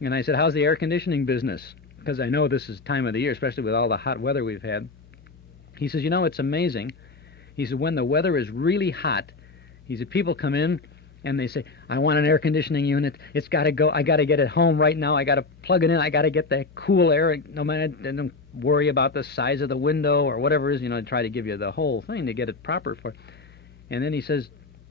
and I said, how's the air conditioning business? Because I know this is time of the year, especially with all the hot weather we've had. He says, it's amazing. He said, when the weather is really hot, he said, people come in and they say, I want an air conditioning unit. It's got to go. I got to get it home right now. I got to plug it in. I got to get that cool air. No matter, don't worry about the size of the window or whatever it is, try to give you the whole thing to get it proper for. And then he says,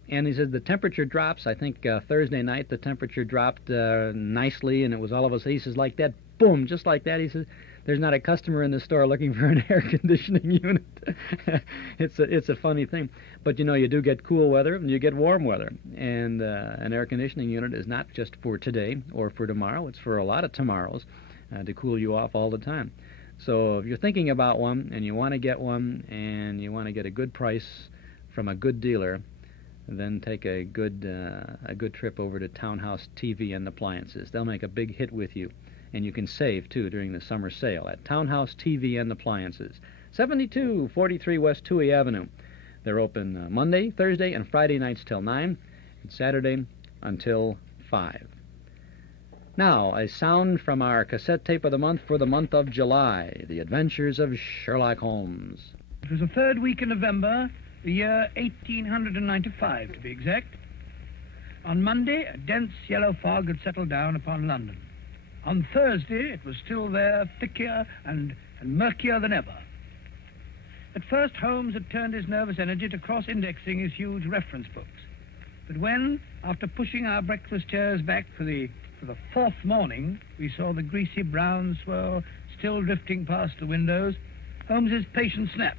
the temperature drops. I think Thursday night the temperature dropped nicely, and it was all of us. He says, like that, boom, just like that. He says, there's not a customer in the store looking for an air conditioning unit. It's a funny thing. But, you do get cool weather and you get warm weather. And an air conditioning unit is not just for today or for tomorrow. It's for a lot of tomorrows to cool you off all the time. So if you're thinking about one and you want to get one and you want to get a good price from a good dealer, then take a good trip over to Townhouse TV and Appliances. They'll make a big hit with you. And you can save, too, during the summer sale at Townhouse TV and Appliances, 7243 West Touhy Avenue. They're open Monday, Thursday, and Friday nights till 9, and Saturday until 5. Now, a sound from our cassette tape of the month for the month of July, The Adventures of Sherlock Holmes. It was the third week in November, the year 1895, to be exact. On Monday, a dense yellow fog had settled down upon London. On Thursday, it was still there, thicker and murkier than ever. At first, Holmes had turned his nervous energy to cross-indexing his huge reference books. But when, after pushing our breakfast chairs back for the fourth morning, we saw the greasy brown swirl still drifting past the windows, Holmes's patience snapped.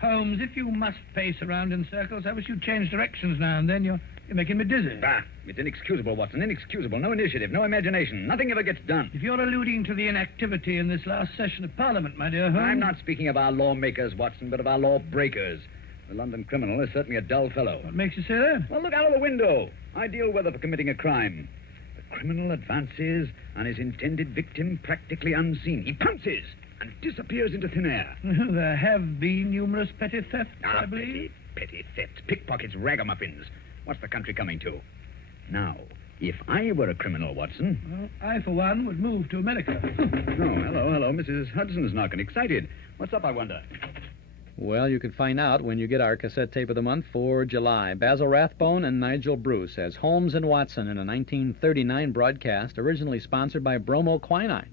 Holmes, if you must pace around in circles, I wish you'd change directions now and then. You're making me dizzy. Bah, it's inexcusable, Watson, inexcusable. No initiative, no imagination. Nothing ever gets done. If you're alluding to the inactivity in this last session of Parliament, my dear Holmes... I'm not speaking of our lawmakers, Watson, but of our lawbreakers. The London criminal is certainly a dull fellow. What makes you say that? Well, look out of the window. Ideal weather for committing a crime. The criminal advances on his intended victim practically unseen. He pounces and disappears into thin air. There have been numerous petty thefts, I believe. Petty thefts, pickpockets, ragamuffins. What's the country coming to? Now, if I were a criminal, Watson... Well, I, for one, would move to America. Oh, hello. Mrs. Hudson's knocking. Excited. What's up, I wonder? Well, you can find out when you get our cassette tape of the month for July. Basil Rathbone and Nigel Bruce as Holmes and Watson in a 1939 broadcast, originally sponsored by bromoquinine.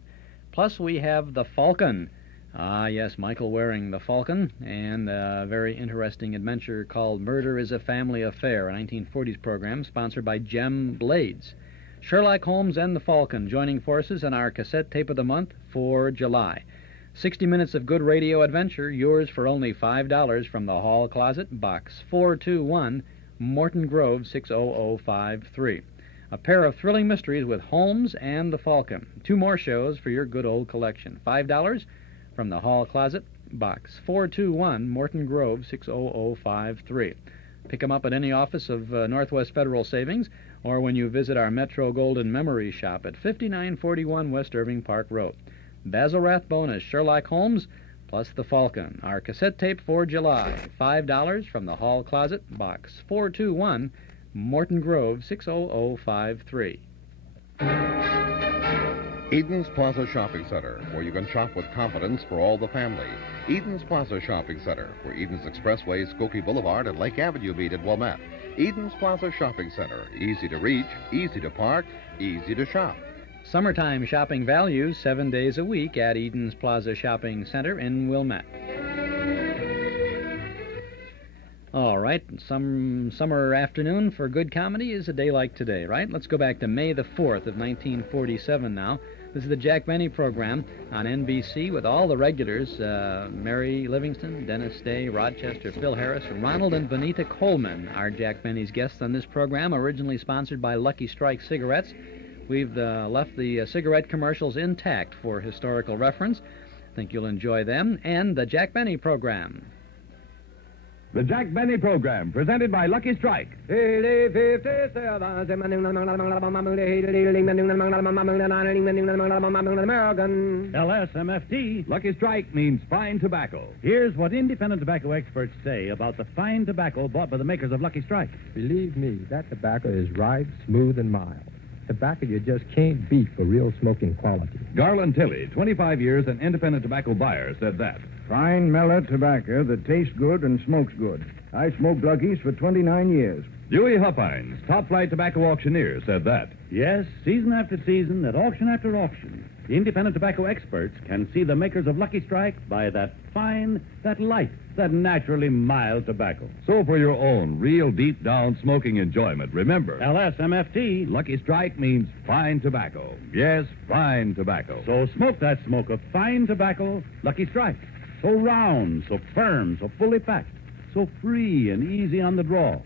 Plus, we have The Falcon. Ah, yes, Michael Waring, The Falcon, and a very interesting adventure called Murder is a Family Affair, a 1940s program sponsored by Gem Blades. Sherlock Holmes and The Falcon joining forces in our cassette tape of the month for July. 60 minutes of good radio adventure, yours for only $5 from the Hall Closet, Box 421, Morton Grove, 60053. A pair of thrilling mysteries with Holmes and The Falcon. 2 more shows for your good old collection. $5 from the Hall Closet, Box 421, Morton Grove, 60053. Pick them up at any office of Northwest Federal Savings or when you visit our Metro Golden Memory Shop at 5941 West Irving Park Road. Basil Rathbone as Sherlock Holmes, plus The Falcon. Our cassette tape for July, $5 from the Hall Closet, Box 421, Morton Grove, 60053. Eden's Plaza Shopping Center, where you can shop with confidence for all the family. Eden's Plaza Shopping Center, where Eden's Expressway, Skokie Boulevard, and Lake Avenue meet at Wilmette. Eden's Plaza Shopping Center, easy to reach, easy to park, easy to shop. Summertime shopping values 7 days a week at Eden's Plaza Shopping Center in Wilmette. All right, some summer afternoon for good comedy is a day like today, right? Let's go back to May the 4th of 1947 now. This is the Jack Benny program on NBC with all the regulars, Mary Livingstone, Dennis Day, Rochester, Phil Harris, Ronald, and Benita Colman are Jack Benny's guests on this program, originally sponsored by Lucky Strike Cigarettes. We've left the cigarette commercials intact for historical reference. I think you'll enjoy them. And the Jack Benny program. The Jack Benny program, presented by Lucky Strike. LSMFT, Lucky Strike means fine tobacco. Here's what independent tobacco experts say about the fine tobacco bought by the makers of Lucky Strike. Believe me, that tobacco is ripe, smooth, and mild. Tobacco you just can't beat for real smoking quality. Garland Tilley, 25 years an independent tobacco buyer, said that. Fine mellow tobacco that tastes good and smokes good. I smoked Lucky's for 29 years. Dewey Huffines, top-flight tobacco auctioneer, said that. Yes, season after season, at auction after auction, the independent tobacco experts can see the makers of Lucky Strike by that fine, that light, that naturally mild tobacco. So for your own real deep-down smoking enjoyment, remember, LSMFT, Lucky Strike means fine tobacco. Yes, fine tobacco. So smoke that smoke of fine tobacco, Lucky Strike. So round, so firm, so fully packed, so free and easy on the draw.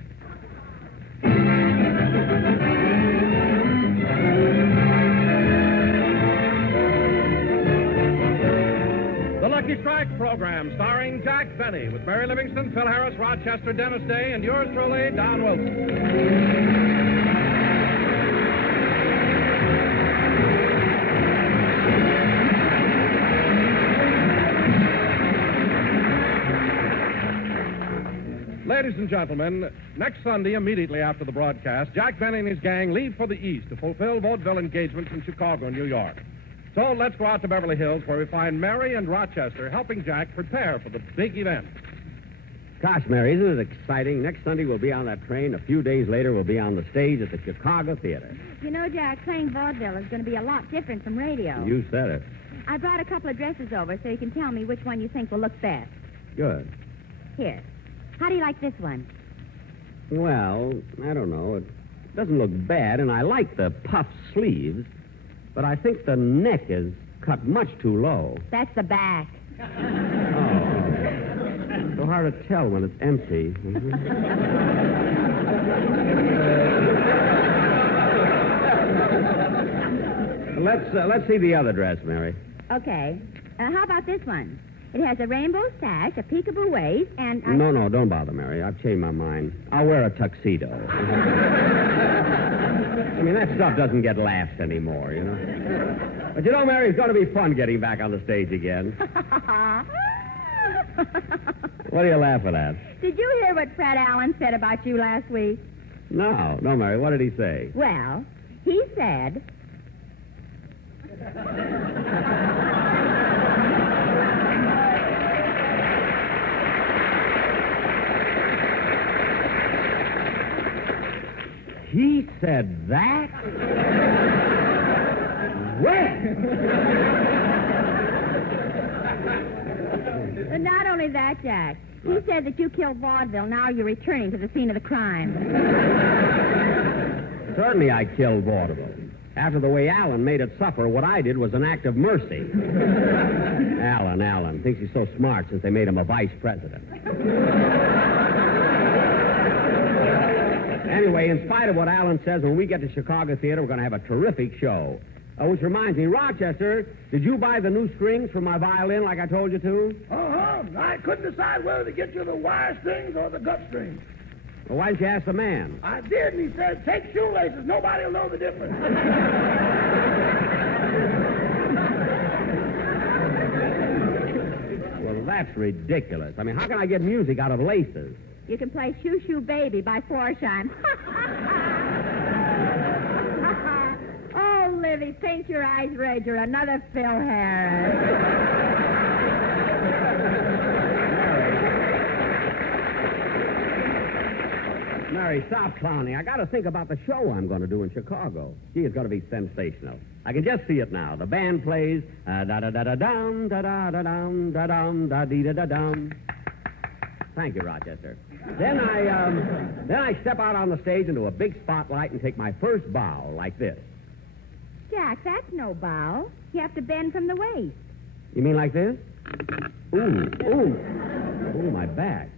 The Lucky Strike program, starring Jack Benny, with Mary Livingstone, Phil Harris, Rochester, Dennis Day, and yours truly, Don Wilson. Ladies and gentlemen, next Sunday, immediately after the broadcast, Jack Benny and his gang leave for the East to fulfill vaudeville engagements in Chicago and New York. So let's go out to Beverly Hills, where we find Mary and Rochester helping Jack prepare for the big event. Gosh, Mary, isn't it exciting? Next Sunday we'll be on that train. A few days later we'll be on the stage at the Chicago Theater. You know, Jack, playing vaudeville is going to be a lot different from radio. You said it. I brought a couple of dresses over so you can tell me which one you think will look best. Good. Here. How do you like this one? Well, I don't know. It doesn't look bad, and I like the puff sleeves, but I think the neck is cut much too low. That's the back. Oh. So hard to tell when it's empty. Let's see the other dress, Mary. Okay. How about this one? It has a rainbow sash, a peekaboo waist, and... No, don't bother, Mary. I've changed my mind. I'll wear a tuxedo. I mean, that stuff doesn't get laughs anymore, you know. But you know, Mary, it's going to be fun getting back on the stage again. What are you laughing at? Did you hear what Fred Allen said about you last week? No, Mary. What did he say? Well, he said... He said that? When? But not only that, Jack. He said that you killed vaudeville. Now you're returning to the scene of the crime. Certainly I killed vaudeville. After the way Alan made it suffer, what I did was an act of mercy. Alan thinks he's so smart since they made him a vice president. Anyway, in spite of what Alan says, when we get to Chicago Theater, we're going to have a terrific show. Which reminds me, Rochester, did you buy the new strings for my violin like I told you to? Uh-huh. I couldn't decide whether to get you the wire strings or the gut strings. Well, why didn't you ask the man? I did, and he said, take shoelaces. Nobody will know the difference. Well, that's ridiculous. I mean, how can I get music out of laces? You can play Shoo Shoo Baby by Forsheim. Oh, Livy, paint your eyes red. You're another Phil Harris. Mary, stop clowning. I got to think about the show I'm going to do in Chicago. Gee, it's going to be sensational. I can just see it now. The band plays da-da-da-da-dum, da-da-da-dum, da-dum, da-dee-da-da-dum. Thank you, Rochester. Then I step out on the stage into a big spotlight and take my first bow like this. Jack, that's no bow. You have to bend from the waist. You mean like this? Ooh, my back.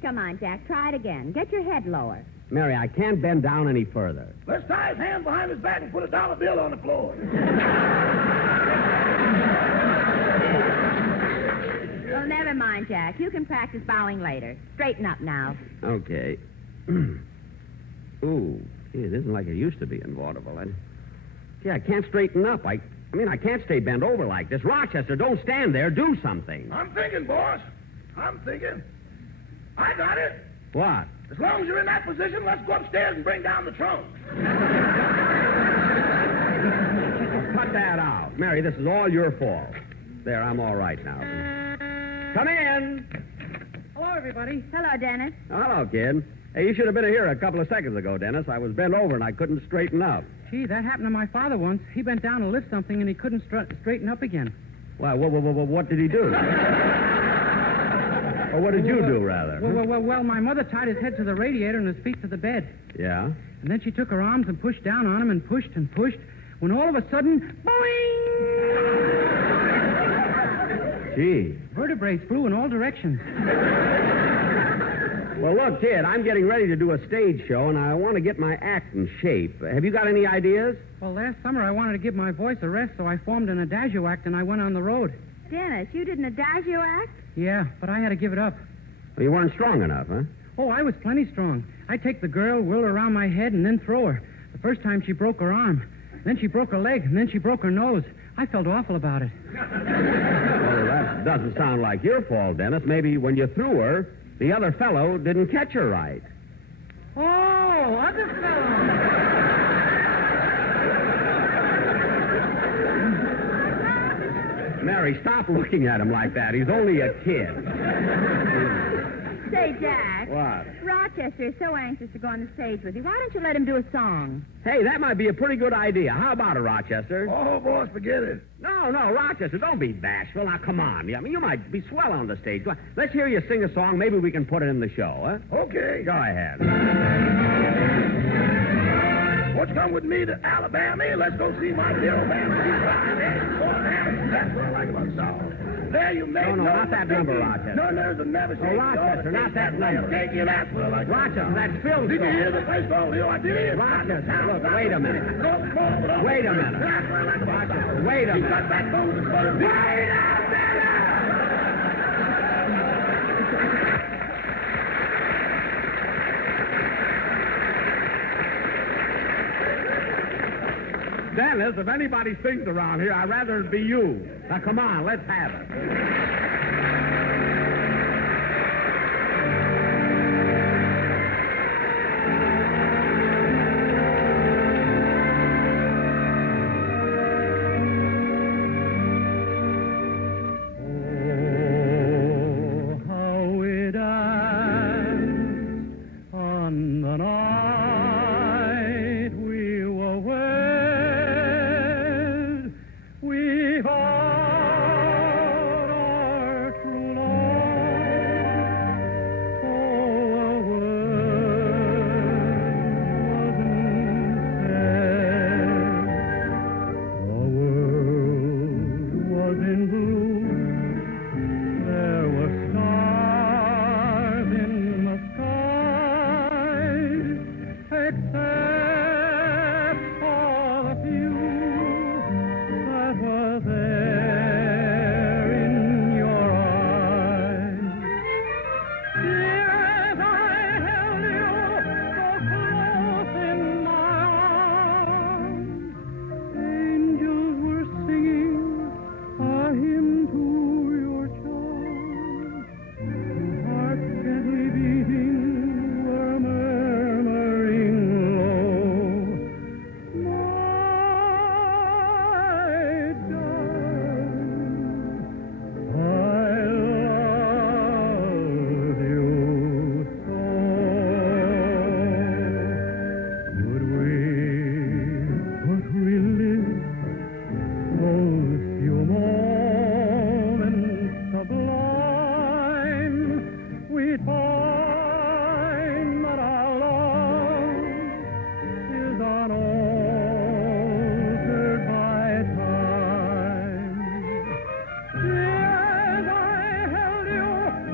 Come on, Jack, try it again. Get your head lower. Mary, I can't bend down any further. Let's tie his hands behind his back and put a dollar bill on the floor. Well, never mind, Jack. You can practice bowing later. Straighten up now. Okay. Ooh, gee, it isn't like it used to be in vaudeville. Gee, I can't straighten up. I mean, I can't stay bent over like this. Rochester, don't stand there. Do something. I'm thinking, boss. I'm thinking. I got it. What? As long as you're in that position, let's go upstairs and bring down the trunk. Well, cut that out. Mary, this is all your fault. There, I'm all right now. Come in. Hello, everybody. Hello, Dennis. Oh, hello, kid. Hey, you should have been here a couple of seconds ago, Dennis. I was bent over and I couldn't straighten up. Gee, that happened to my father once. He bent down to lift something and he couldn't straighten up again. Well, what did he do? Or what did you do, rather? Well, my mother tied his head to the radiator and his feet to the bed. Yeah? And then she took her arms and pushed down on him and pushed, when all of a sudden, boing! Gee. Vertebrae flew in all directions. Well, look, kid, I'm getting ready to do a stage show, and I want to get my act in shape. Have you got any ideas? Well, last summer I wanted to give my voice a rest, so I formed an adagio act and I went on the road. Dennis, you did an adagio act? Yeah, but I had to give it up. Well, you weren't strong enough, huh? Oh, I was plenty strong. I'd take the girl, whirl her around my head, and then throw her. The first time she broke her arm. Then she broke her leg, and then she broke her nose. I felt awful about it. Well, that doesn't sound like your fault, Dennis. Maybe when you threw her, the other fellow didn't catch her right. Oh, other fellow. Mary, stop looking at him like that. He's only a kid. Say, Jack. What? Rochester is so anxious to go on the stage with you. Why don't you let him do a song? Hey, that might be a pretty good idea. How about it, Rochester? Oh, boss, forget it. No, Rochester, don't be bashful. Now, come on. I mean, you might be swell on the stage. Let's hear you sing a song. Maybe we can put it in the show, huh? Okay. Go ahead. Won't you come with me to Alabama? Let's go see my dear old man. That's what I like about song. There you make No, not that number, Rochester. No, there's a never Oh, Rochester, not that number. Take you, that's what I like. Rochester, that's Phil's Did you song. hear the place called Hill? I did. Rochester, look, wait a minute. Wait a minute. That's what I like about song. Wait a You minute. got that bone to butter. Wait a minute! Dennis, if anybody sings around here, I'd rather it be you. Now, come on, let's have it. On the night except for the few that were there in your eyes. Dear, as I held you so close in my arms, angels were singing a hymn to your charms. Hearts gently beating were murmuring low, my darling, I love you so. Would we live those few moments sublime, we'd find that our love is unaltered by time. Dear, as I held you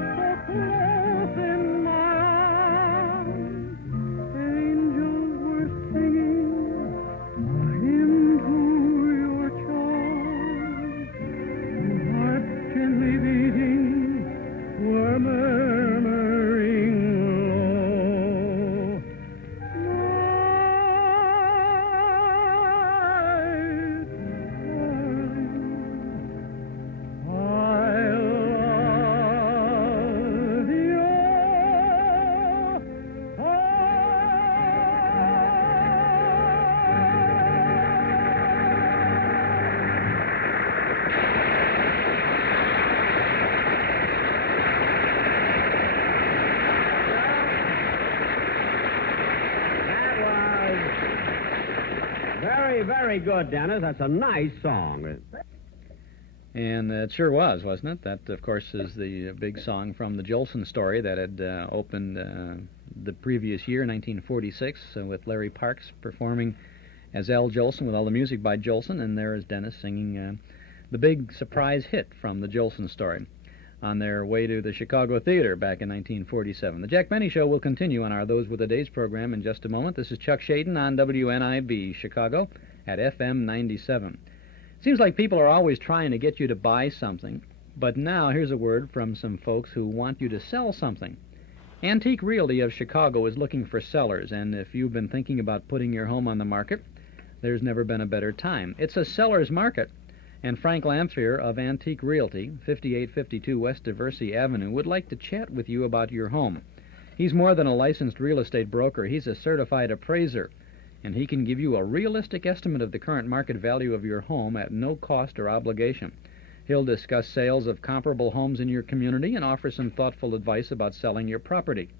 so close in my arms, angels were singing a hymn to your charms. Hearts gently beating were murmuring low, my Very good, Dennis. That's a nice song. And it sure was, wasn't it? That, of course, is the big song from the Jolson story that had opened the previous year, 1946, with Larry Parks performing as Al Jolson with all the music by Jolson, and there is Dennis singing the big surprise hit from the Jolson story on their way to the Chicago Theater back in 1947. The Jack Benny Show will continue on our Those Were the Days program in just a moment. This is Chuck Shaden on WNIB Chicago at FM 97. Seems like people are always trying to get you to buy something, but now here's a word from some folks who want you to sell something. Antique Realty of Chicago is looking for sellers, and if you've been thinking about putting your home on the market, there's never been a better time. It's a seller's market, and Frank Lamphere of Antique Realty, 5852 West Diversey Avenue, would like to chat with you about your home. He's more than a licensed real estate broker. He's a certified appraiser, and he can give you a realistic estimate of the current market value of your home at no cost or obligation. He'll discuss sales of comparable homes in your community and offer some thoughtful advice about selling your property.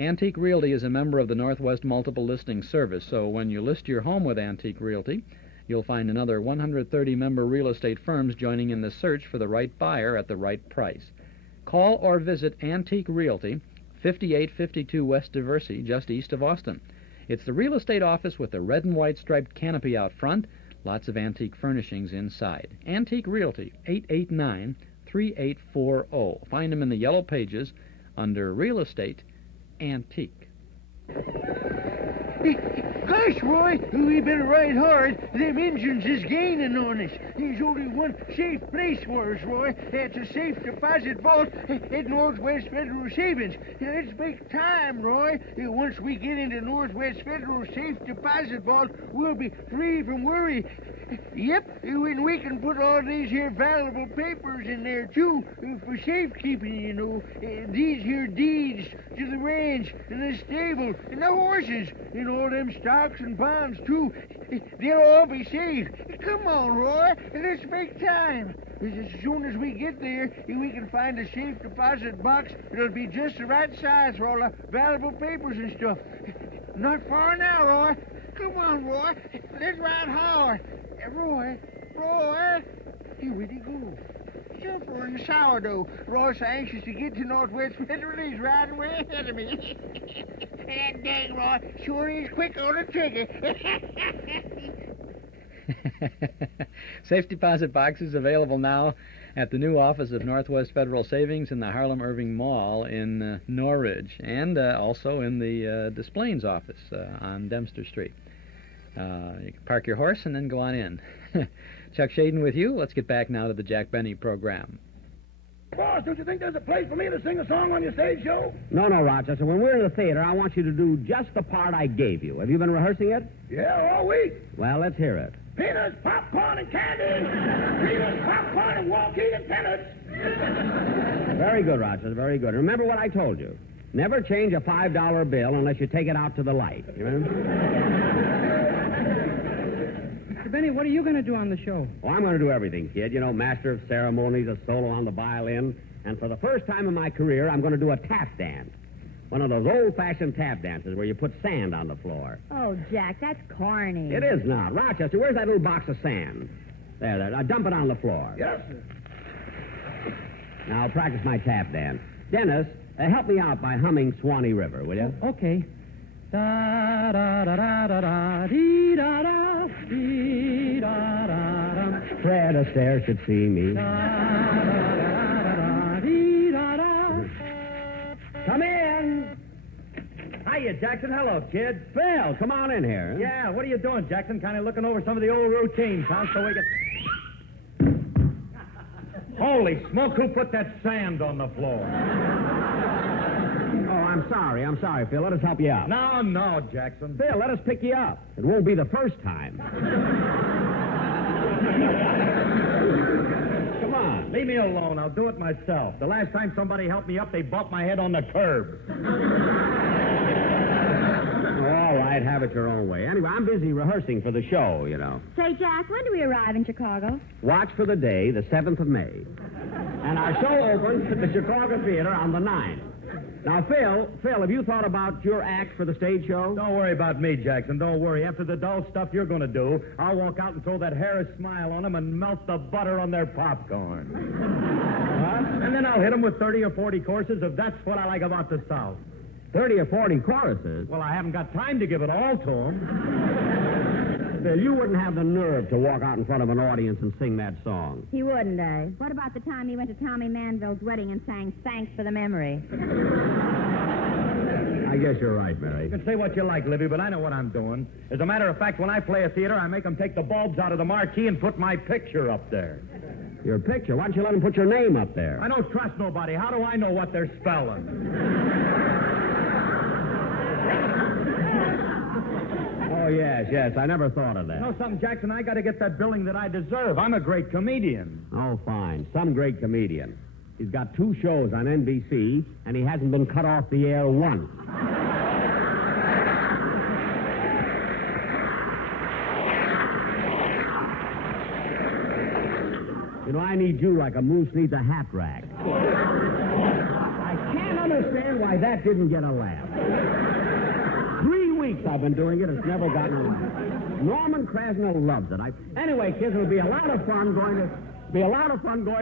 Antique Realty is a member of the Northwest Multiple Listing Service, so when you list your home with Antique Realty, you'll find another 130 member real estate firms joining in the search for the right buyer at the right price. Call or visit Antique Realty, 5852 West Diversey, just east of Austin. It's the real estate office with the red and white striped canopy out front, lots of antique furnishings inside. Antique Realty, 889-3840. Find them in the yellow pages under Real Estate Antique. Gosh, Roy, we better ride hard. Them engines is gaining on us. There's only one safe place for us, Roy. That's a safe deposit vault at Northwest Federal Savings. Let's make time, Roy. Once we get into Northwest Federal Safe Deposit Vault, we'll be free from worry. Yep, and we can put all these here valuable papers in there, too, for safekeeping, you know. These here deeds to the ranch and the stable and the horses and all them stocks and bonds, too. They'll all be safe. Come on, Roy, let's make time. As soon as we get there, we can find a safe deposit box that'll be just the right size for all the valuable papers and stuff. Not far now, Roy. Come on, Roy. Let's ride hard. Roy. Where'd he go? Silver and sourdough. Roy's so anxious to get to Northwest Federal, he's riding way ahead of me. That dang Roy sure is quick on the trigger. Safe deposit boxes available now at the new office of Northwest Federal Savings in the Harlem Irving Mall in Norridge, and also in the Desplaines office on Dempster Street. You can park your horse and then go on in. Chuck Shaden with you. Let's get back now to the Jack Benny program. Boss, don't you think there's a place for me to sing a song on your stage show? No, Rochester. When we're in the theater, I want you to do just the part I gave you. Have you been rehearsing it? Yeah, all week. Well, let's hear it. Peanuts, popcorn, and candy. Peanuts, popcorn, and walk-eating peanuts. Very good, Rochester. Very good. Remember what I told you. Never change a $5 bill unless you take it out to the light. You know? Mr. Benny, what are you going to do on the show? Oh, I'm going to do everything, kid. You know, master of ceremonies, a solo on the violin. And for the first time in my career, I'm going to do a tap dance. One of those old-fashioned tap dances where you put sand on the floor. Oh, Jack, that's corny. It is not. Rochester, where's that little box of sand? There. Now dump it on the floor. Yes, sir. Now I'll practice my tap dance. Dennis, help me out by humming Swanee River, will you? Okay. Da da da da da da dee da da dee da da da. Fred Astaire should see me. Da da da da dee da da. Come in. Hiya, Jackson. Hello, kid. Phil, come on in here. Yeah, what are you doing, Jackson? Kind of looking over some of the old routines, huh? So we can... Holy smoke, who put that sand on the floor? Oh, I'm sorry, Phil. Let us help you out. No, Jackson. Phil, let us pick you up. It won't be the first time. Come on. Leave me alone. I'll do it myself. The last time somebody helped me up, they bumped my head on the curb. All right, have it your own way. Anyway, I'm busy rehearsing for the show, you know. Say, Jack, when do we arrive in Chicago? Watch for the day, the 7th of May. And our show opens at the Chicago Theater on the 9th. Now, Phil, have you thought about your act for the stage show? Don't worry about me, Jackson. Don't worry. After the dull stuff you're going to do, I'll walk out and throw that Harris smile on them and melt the butter on their popcorn. Huh? And then I'll hit them with 30 or 40 courses of That's What I Like About the South. 30 or 40 choruses? Well, I haven't got time to give it all to them. Phil, you wouldn't have the nerve to walk out in front of an audience and sing that song. He wouldn't, eh? What about the time he went to Tommy Manville's wedding and sang Thanks for the Memory? I guess you're right, Mary. You can say what you like, Libby, but I know what I'm doing. As a matter of fact, when I play a theater, I make them take the bulbs out of the marquee and put my picture up there. Your picture? Why don't you let them put your name up there? I don't trust nobody. How do I know what they're spelling? Oh, yes. I never thought of that. You know something, Jackson? I got to get that billing that I deserve. I'm a great comedian. Oh, fine. Some great comedian. He's got 2 shows on NBC, and he hasn't been cut off the air once. You know, I need you like a moose needs a hat rack. I can't understand why that didn't get a laugh. 3 weeks I've been doing it. It's never gotten a laugh. Norman Krasno loves it. Anyway, kids, it'll be a lot of fun going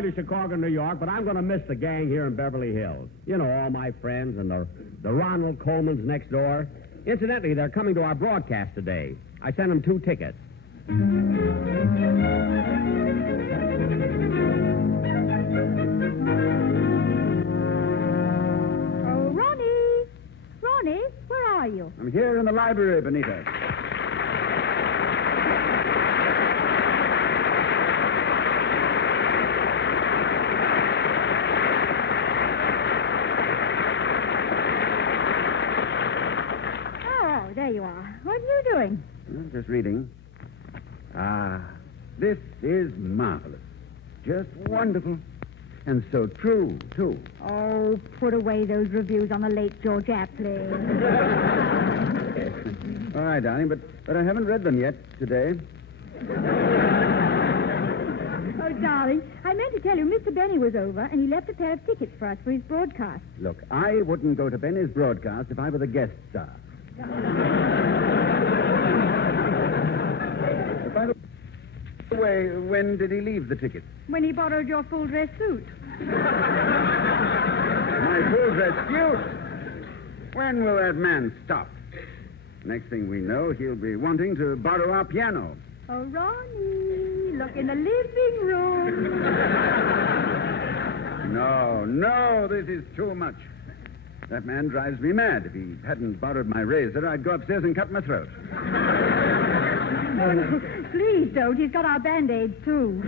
to Chicago, New York, but I'm going to miss the gang here in Beverly Hills. You know, all my friends and the Ronald Colmans next door. Incidentally, they're coming to our broadcast today. I sent them 2 tickets. Oh, Ronnie, where are you? I'm here in the library, Benita. Oh, there you are. What are you doing? Just reading. This is marvelous. Just wonderful. And so true, too. Oh, put away those reviews on the late George Apley. All right, darling, but I haven't read them yet today. Oh, darling, I meant to tell you Mr. Benny was over, and he left a pair of tickets for us for his broadcast. Look, I wouldn't go to Benny's broadcast if I were the guest star. By the way, when did he leave the tickets? When he borrowed your full-dress suit. My full-dress suit? When will that man stop? Next thing we know, he'll be wanting to borrow our piano. Oh, Ronnie, look in the living room. No, this is too much. That man drives me mad. If he hadn't borrowed my razor, I'd go upstairs and cut my throat. Oh, please don't. He's got our Band-Aids, too.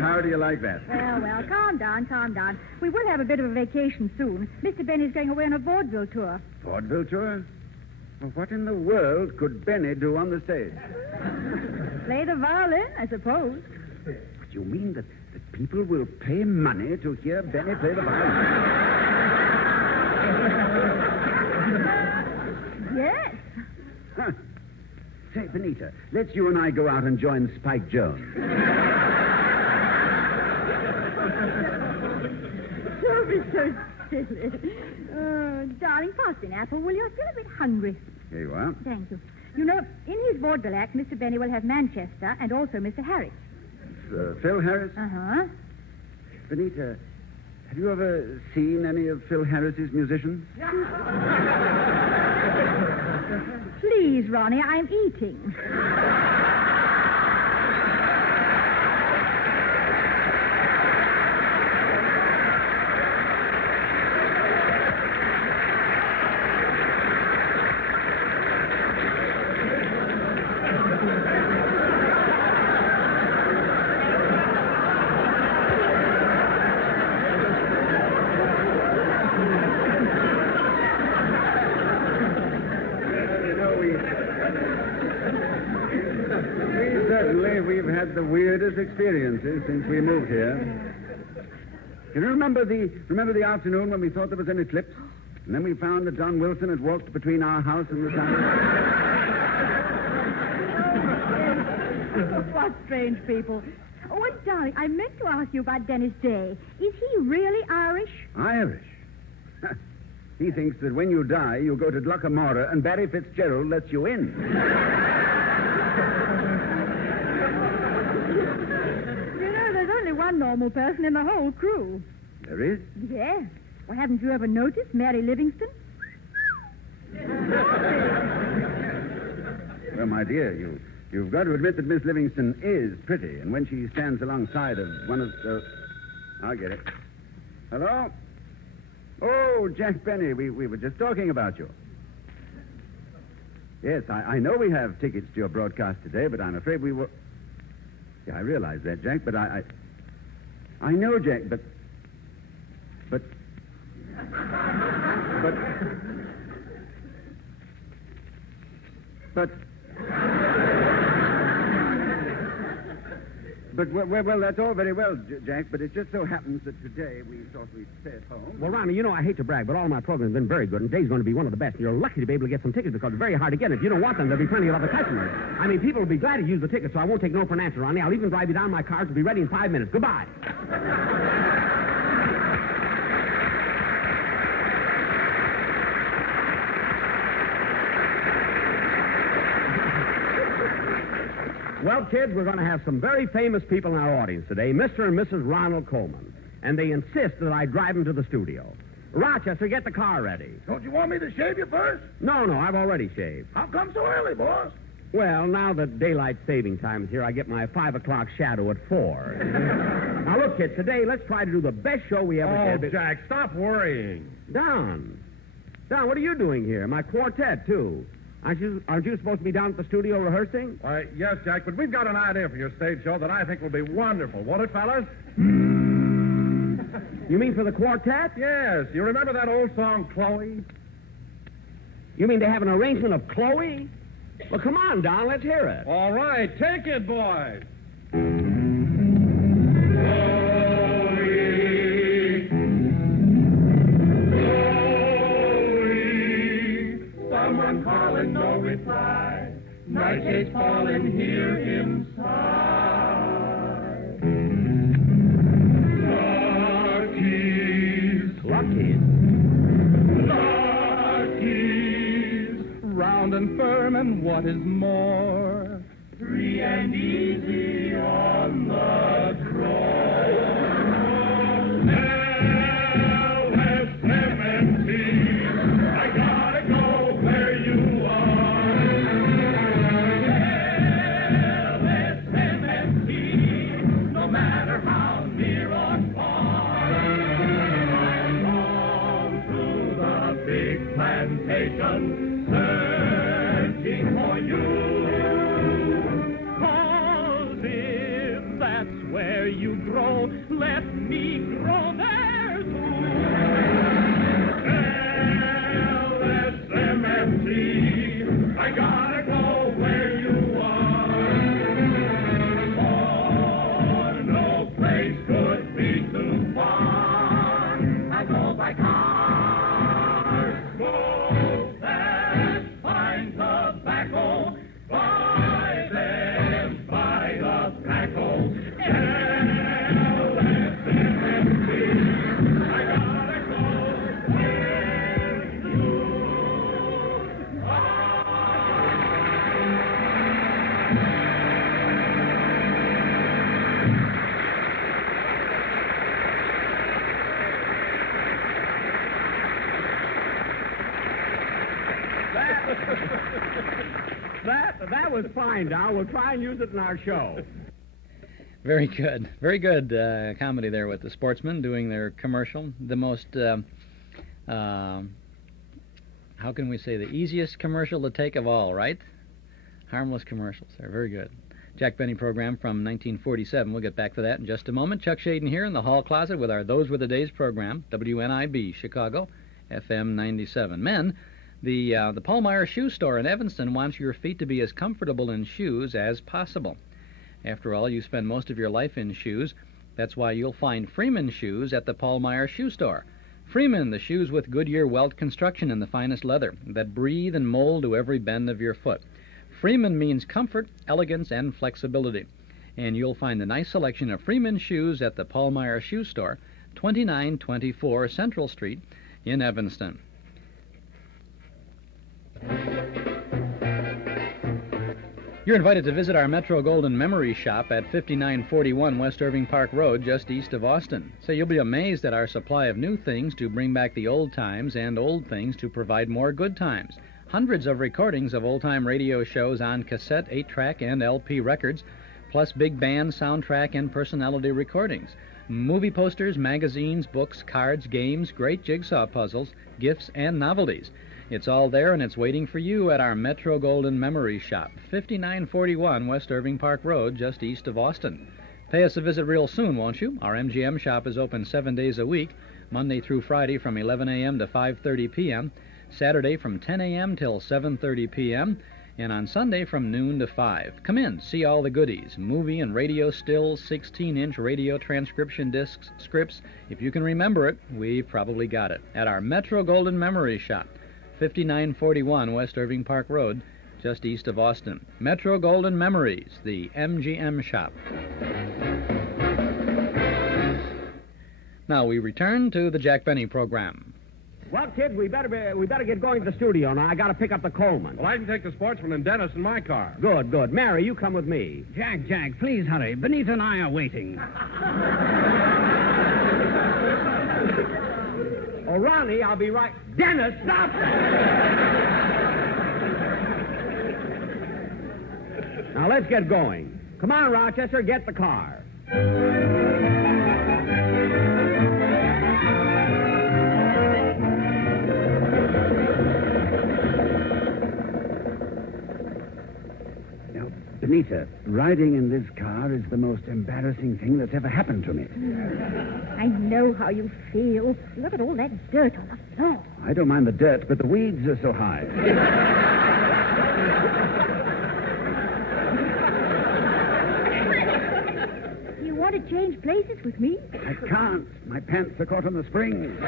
How do you like that? Well, calm down. We will have a bit of a vacation soon. Mr. Benny's going away on a vaudeville tour. Vaudeville tour? Well, what in the world could Benny do on the stage? Play the violin, I suppose. What, you mean that people will pay money to hear Benny play the violin? Yes. Huh. Say, Benita, let's you and I go out and join Spike Jones. Don't be so silly. Darling, pass me an apple, will you? I feel a bit hungry. Here you are. Thank you. You know, in his vaudeville act, Mr. Benny will have Manchester and also Mr. Harris. Phil Harris? Uh-huh. Benita, have you ever seen any of Phil Harris's musicians? Please, Ronnie, I'm eating. We've had the weirdest experiences since we moved here. Can you remember the afternoon when we thought there was an eclipse? And then we found that Don Wilson had walked between our house and the sun? What strange people. Oh, and darling, I meant to ask you about Dennis Day. Is he really Irish? Irish? He thinks that when you die, you go to Dluckamora and Barry Fitzgerald lets you in. One normal person in the whole crew. There is? Yes. Well, haven't you ever noticed Mary Livingstone? Well, my dear, you've got to admit that Miss Livingstone is pretty, and when she stands alongside of one of the... I'll get it. Hello? Oh, Jack Benny, we were just talking about you. Yes, I know we have tickets to your broadcast today, but I'm afraid we were... Yeah, I realize that, Jack, but I know, Jack, but... Well, that's all very well, Jack, but it just so happens that today we thought we'd stay at home. Well, Ronnie, you know I hate to brag, but all my programs have been very good, and today's going to be one of the best. And you're lucky to be able to get some tickets because it's very hard to get. If you don't want them, there'll be plenty of other customers. I mean, people will be glad to use the tickets, so I won't take no for an answer, Ronnie. I'll even drive you down my car to be ready in 5 minutes. Goodbye. Well, kids, we're going to have some very famous people in our audience today, Mr. and Mrs. Ronald Colman. And they insist that I drive them to the studio. Rochester, get the car ready. Don't you want me to shave you first? No, I've already shaved. How come so early, boss? Well, now that daylight saving time is here, I get my 5 o'clock shadow at 4. Now, look, kids, today let's try to do the best show we ever did. Oh, Jack, stop worrying. Don, what are you doing here? My quartet, too. Aren't you supposed to be down at the studio rehearsing? Yes, Jack, but we've got an idea for your stage show that I think will be wonderful. Won't it, fellas? You mean for the quartet? Yes. You remember that old song, Chloe? You mean they have an arrangement of Chloe? Well, come on, Don, let's hear it. All right, take it, boys. Someone calling, no reply. Night is falling here inside. Lucky's. Round and firm, and what is more, Free and easy on the throne. LSMNT. I gotta go sensation, searching for you. 'Cause if that's where you grow, let me grow there too. LSMFT, I gotta go where you are. For no place could be too far. I go by car. Smoke that fine tobacco. Buy them by the packle. LSMFT, I gotta go where you That was fine, Dow. We'll try and use it in our show. Very good. Very good comedy there with the sportsmen doing their commercial. The most, how can we say, the easiest commercial to take of all, right? Harmless commercials. They're very good. Jack Benny program from 1947. We'll get back to that in just a moment. Chuck Shaden here in the hall closet with our Those Were the Days program, WNIB, Chicago, FM 97. Men, the Paul Meyer Shoe Store in Evanston wants your feet to be as comfortable in shoes as possible. After all, you spend most of your life in shoes. That's why you'll find Freeman shoes at the Paul Meyer Shoe Store. Freeman, the shoes with Goodyear welt construction and the finest leather that breathe and mold to every bend of your foot. Freeman means comfort, elegance, and flexibility. And you'll find a nice selection of Freeman shoes at the Paul Meyer Shoe Store, 2924 Central Street in Evanston. You're invited to visit our Metro Golden Memory Shop at 5941 West Irving Park Road, just east of Austin. So you'll be amazed at our supply of new things to bring back the old times and old things to provide more good times. Hundreds of recordings of old-time radio shows on cassette, 8-track, and LP records, plus big band, soundtrack, and personality recordings. Movie posters, magazines, books, cards, games, great jigsaw puzzles, gifts, and novelties. It's all there, and it's waiting for you at our Metro Golden Memory Shop, 5941 West Irving Park Road, just east of Austin. Pay us a visit real soon, won't you? Our MGM shop is open 7 days a week, Monday through Friday from 11 a.m. to 5:30 p.m., Saturday from 10 a.m. till 7:30 p.m., and on Sunday from noon to 5. Come in, see all the goodies, movie and radio stills, 16-inch radio transcription discs, scripts. If you can remember it, we've probably got it. At our Metro Golden Memory Shop, 5941 West Irving Park Road, just east of Austin. Metro Golden Memories, the MGM shop. Now we return to the Jack Benny program. Well, kids, we better get going to the studio now. I got to pick up the Colman. Well, I can take the sportsman and Dennis in my car. Good, good. Mary, you come with me. Jack, please hurry. Benita and I are waiting. Oh, Ronnie, I'll be right. Dennis, stop that! Now, let's get going. Come on, Rochester, get the car. Now, Benita, riding in this car is the most embarrassing thing that's ever happened to me. I know how you feel. Look at all that dirt on the floor. I don't mind the dirt, but the weeds are so high. You want to change places with me? I can't. My pants are caught on the springs.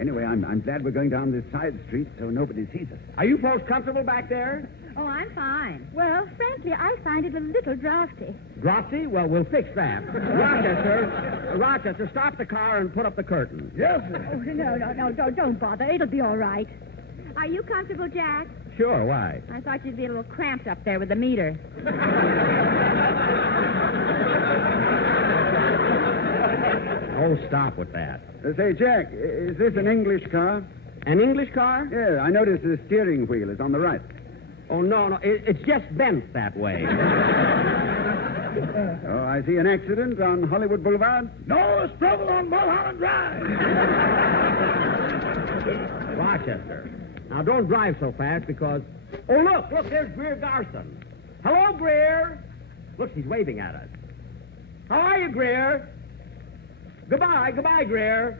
Anyway, I'm glad we're going down this side street so nobody sees us. Are you folks comfortable back there? Oh, I'm fine. Well, frankly, I find it a little drafty. Drafty? Well, we'll fix that. Rochester, stop the car and put up the curtain. Yes, Oh, no, don't bother. It'll be all right. Are you comfortable, Jack? Sure, why? I thought you'd be a little cramped up there with the meter. Oh, stop with that. Say, Jack, is this an English car? An English car? Yeah, I noticed the steering wheel is on the right. Oh, no, it's just bent that way. Oh, I see an accident on Hollywood Boulevard. No, it's trouble on Mulholland Drive. Rochester. Now, don't drive so fast because... Oh, look, there's Greer Garson. Hello, Greer. Look, she's waving at us. How are you, Greer? Goodbye, Greer.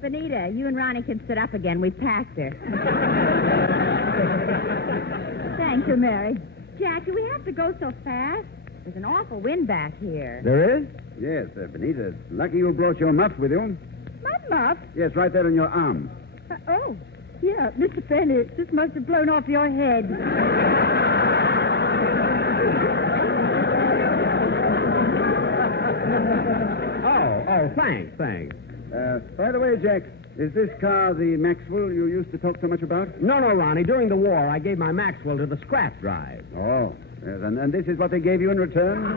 Benita, you and Ronnie can sit up again. We've packed her. Thank you, Mary. Jack, do we have to go so fast? There's an awful wind back here. There is? Yes, Benita. It's lucky you brought your muff with you. My muff? Yes, right there on your arm. Oh, yeah, Mr. Penny, this must have blown off your head. Oh, thanks. By the way, Jack, is this car the Maxwell you used to talk so much about? No, Ronnie. During the war, I gave my Maxwell to the scrap drive. Oh, yes, and this is what they gave you in return?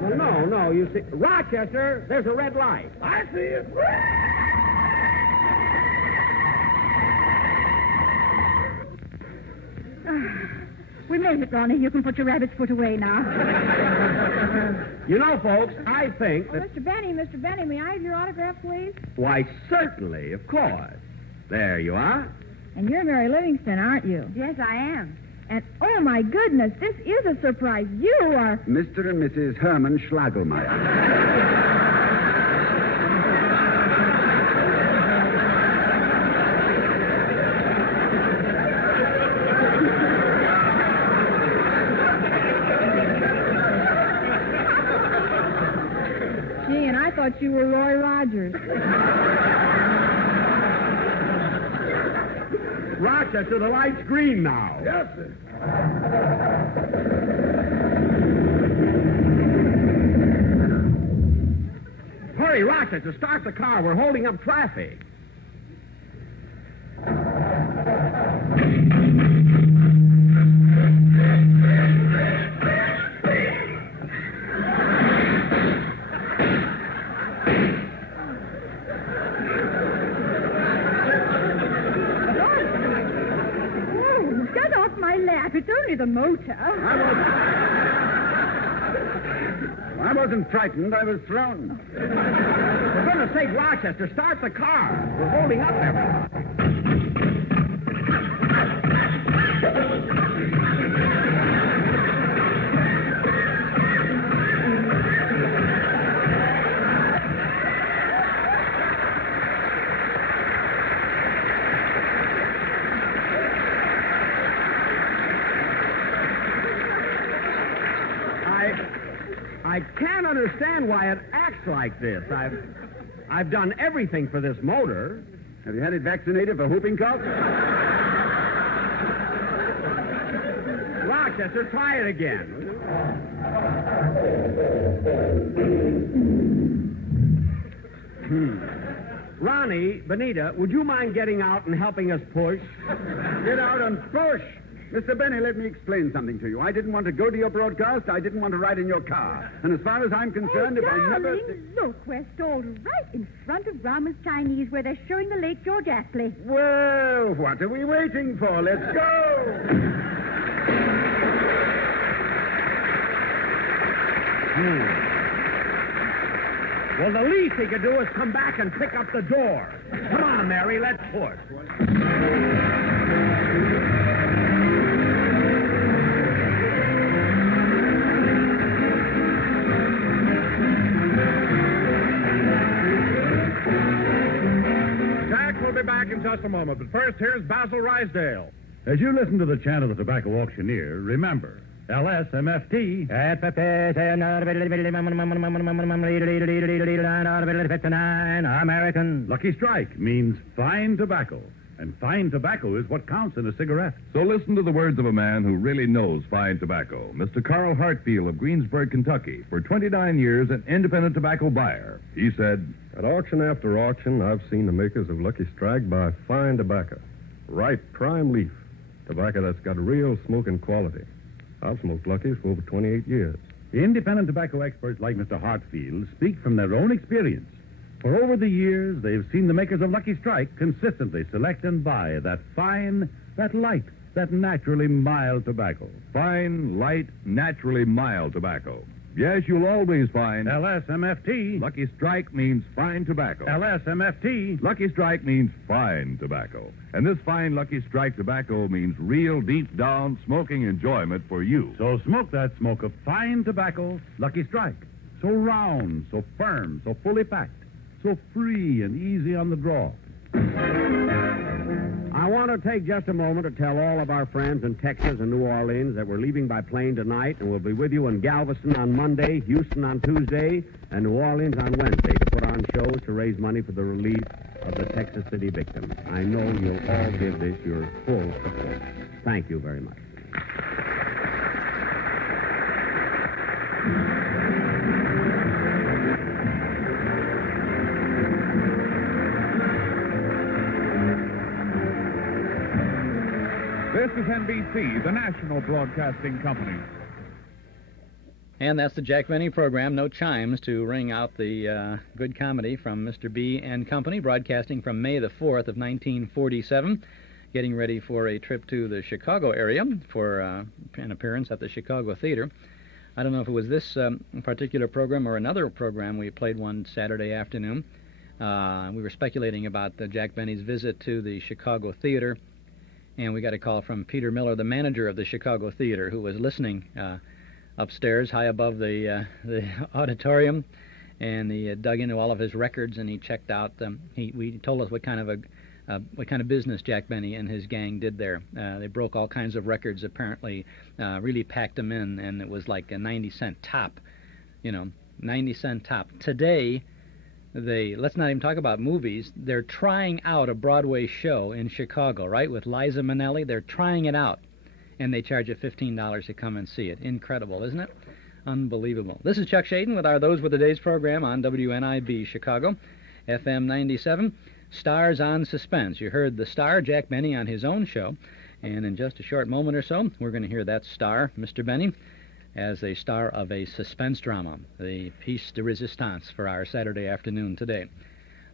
Well, no, you see... Rochester, there's a red light. I see it. We made it, Ronnie. You can put your rabbit's foot away now. You know, folks, I think that... Mr. Benny, may I have your autograph, please? Why, certainly, of course. There you are. And you're Mary Livingstone, aren't you? Yes, I am. And, oh, my goodness, this is a surprise. You are... Mr. and Mrs. Herman Schlagelmeyer. I thought you were Roy Rogers. Rochester, the light's green now. Yes, sir. Hurry, Rochester, start the car. We're holding up traffic. It's only the motor. I wasn't frightened. I was thrown. For goodness sake, Rochester, start the car. We're holding up everyone. I can't understand why it acts like this. I've done everything for this motor. Have you had it vaccinated for whooping cough? Rochester, try it again. Ronnie, Benita, would you mind getting out and helping us push? Get out and push. Mr. Benny, let me explain something to you. I didn't want to go to your broadcast. I didn't want to ride in your car. And as far as I'm concerned, if I never... Look, we're stalled right in front of Rama's Chinese where they're showing the Lake George Astley. Well, what are we waiting for? Let's go! Well, the least he could do is come back and pick up the door. Come on, Mary, let's push. We'll be back in just a moment, but first, here's Basil Rysdale. As you listen to the chant of the tobacco auctioneer, remember, LSMFT. American. Lucky Strike means fine tobacco, and fine tobacco is what counts in a cigarette. So listen to the words of a man who really knows fine tobacco, Mr. Carl Hartfield of Greensburg, Kentucky. For 29 years, an independent tobacco buyer. He said, at auction after auction, I've seen the makers of Lucky Strike buy fine tobacco. Ripe, prime leaf. Tobacco that's got real smoking quality. I've smoked Lucky's for over 28 years. Independent tobacco experts like Mr. Hartfield speak from their own experience. For over the years, they've seen the makers of Lucky Strike consistently select and buy that fine, that light, that naturally mild tobacco. fine, light, naturally mild tobacco. Yes, you'll always find... LSMFT. Lucky Strike means fine tobacco. LSMFT. Lucky Strike means fine tobacco. And this fine Lucky Strike tobacco means real deep-down smoking enjoyment for you. So smoke that smoke of fine tobacco, Lucky Strike. So round, so firm, so fully packed, so free and easy on the draw. I want to take just a moment to tell all of our friends in Texas and New Orleans that we're leaving by plane tonight, and we'll be with you in Galveston on Monday, Houston on Tuesday, and New Orleans on Wednesday to put on shows to raise money for the relief of the Texas City victims. I know you'll all give this your full support. Thank you very much. This is NBC, the national broadcasting company. And that's the Jack Benny program. No chimes to ring out the good comedy from Mr. B and Company, broadcasting from May the 4th of 1947, getting ready for a trip to the Chicago area for an appearance at the Chicago Theater. I don't know if it was this particular program or another program we played one Saturday afternoon. We were speculating about Jack Benny's visit to the Chicago Theater, and we got a call from Peter Miller, the manager of the Chicago Theater, who was listening upstairs, high above the auditorium, and he dug into all of his records and he checked out. He told us what kind of business Jack Benny and his gang did there. They broke all kinds of records, apparently, really packed them in, and it was like a 90-cent top, 90-cent top. Today, let's not even talk about movies. They're trying out a Broadway show in Chicago, right, with Liza Minnelli. They're trying it out, and they charge you $15 to come and see it. Incredible, isn't it? Unbelievable. This is Chuck Shaden with our Those Were the Days program on WNIB Chicago, FM 97. Stars on Suspense. You heard the star, Jack Benny, on his own show, and in just a short moment or so, we're going to hear that star, Mr. Benny, as a star of a suspense drama, the piece de resistance for our Saturday afternoon today.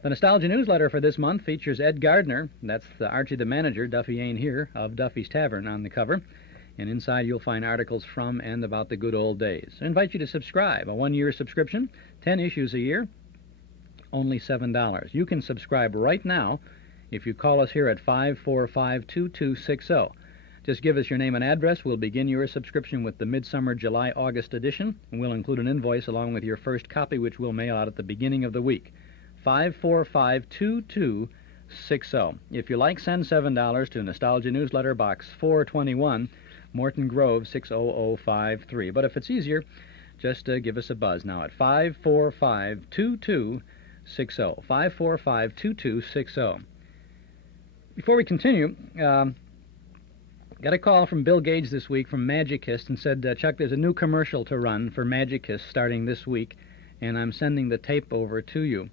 The Nostalgia newsletter for this month features Ed Gardner, that's Archie the manager, Duffy ain't here, of Duffy's Tavern on the cover, and inside you'll find articles from and about the good old days. I invite you to subscribe, a one-year subscription, 10 issues a year, only $7. You can subscribe right now if you call us here at 545-2260. Just give us your name and address. We'll begin your subscription with the Midsummer July-August edition, and we'll include an invoice along with your first copy, which we'll mail out at the beginning of the week. 545-2260. If you like, send $7 to Nostalgia Newsletter, Box 421, Morton Grove, 60053. But if it's easier, just give us a buzz now at 545-2260. 545-2260. Before we continue, got a call from Bill Gage this week from Magicist and said, Chuck, there's a new commercial to run for Magicist starting this week, and I'm sending the tape over to you.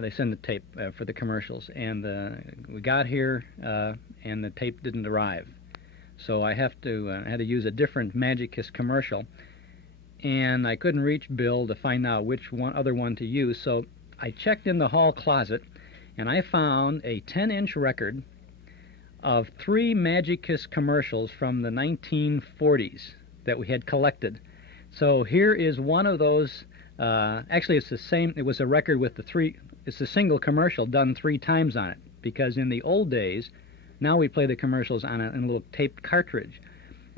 They send the tape for the commercials, and we got here, and the tape didn't arrive. So I had to use a different Magicist commercial, and I couldn't reach Bill to find out which other one to use, so I checked in the hall closet, and I found a 10-inch record of 3 Magicist commercials from the 1940s that we had collected. So here is one of those. Actually, it's the same. It was a record with it's a single commercial done 3 times on it, because in the old days, now we play the commercials on a little taped cartridge.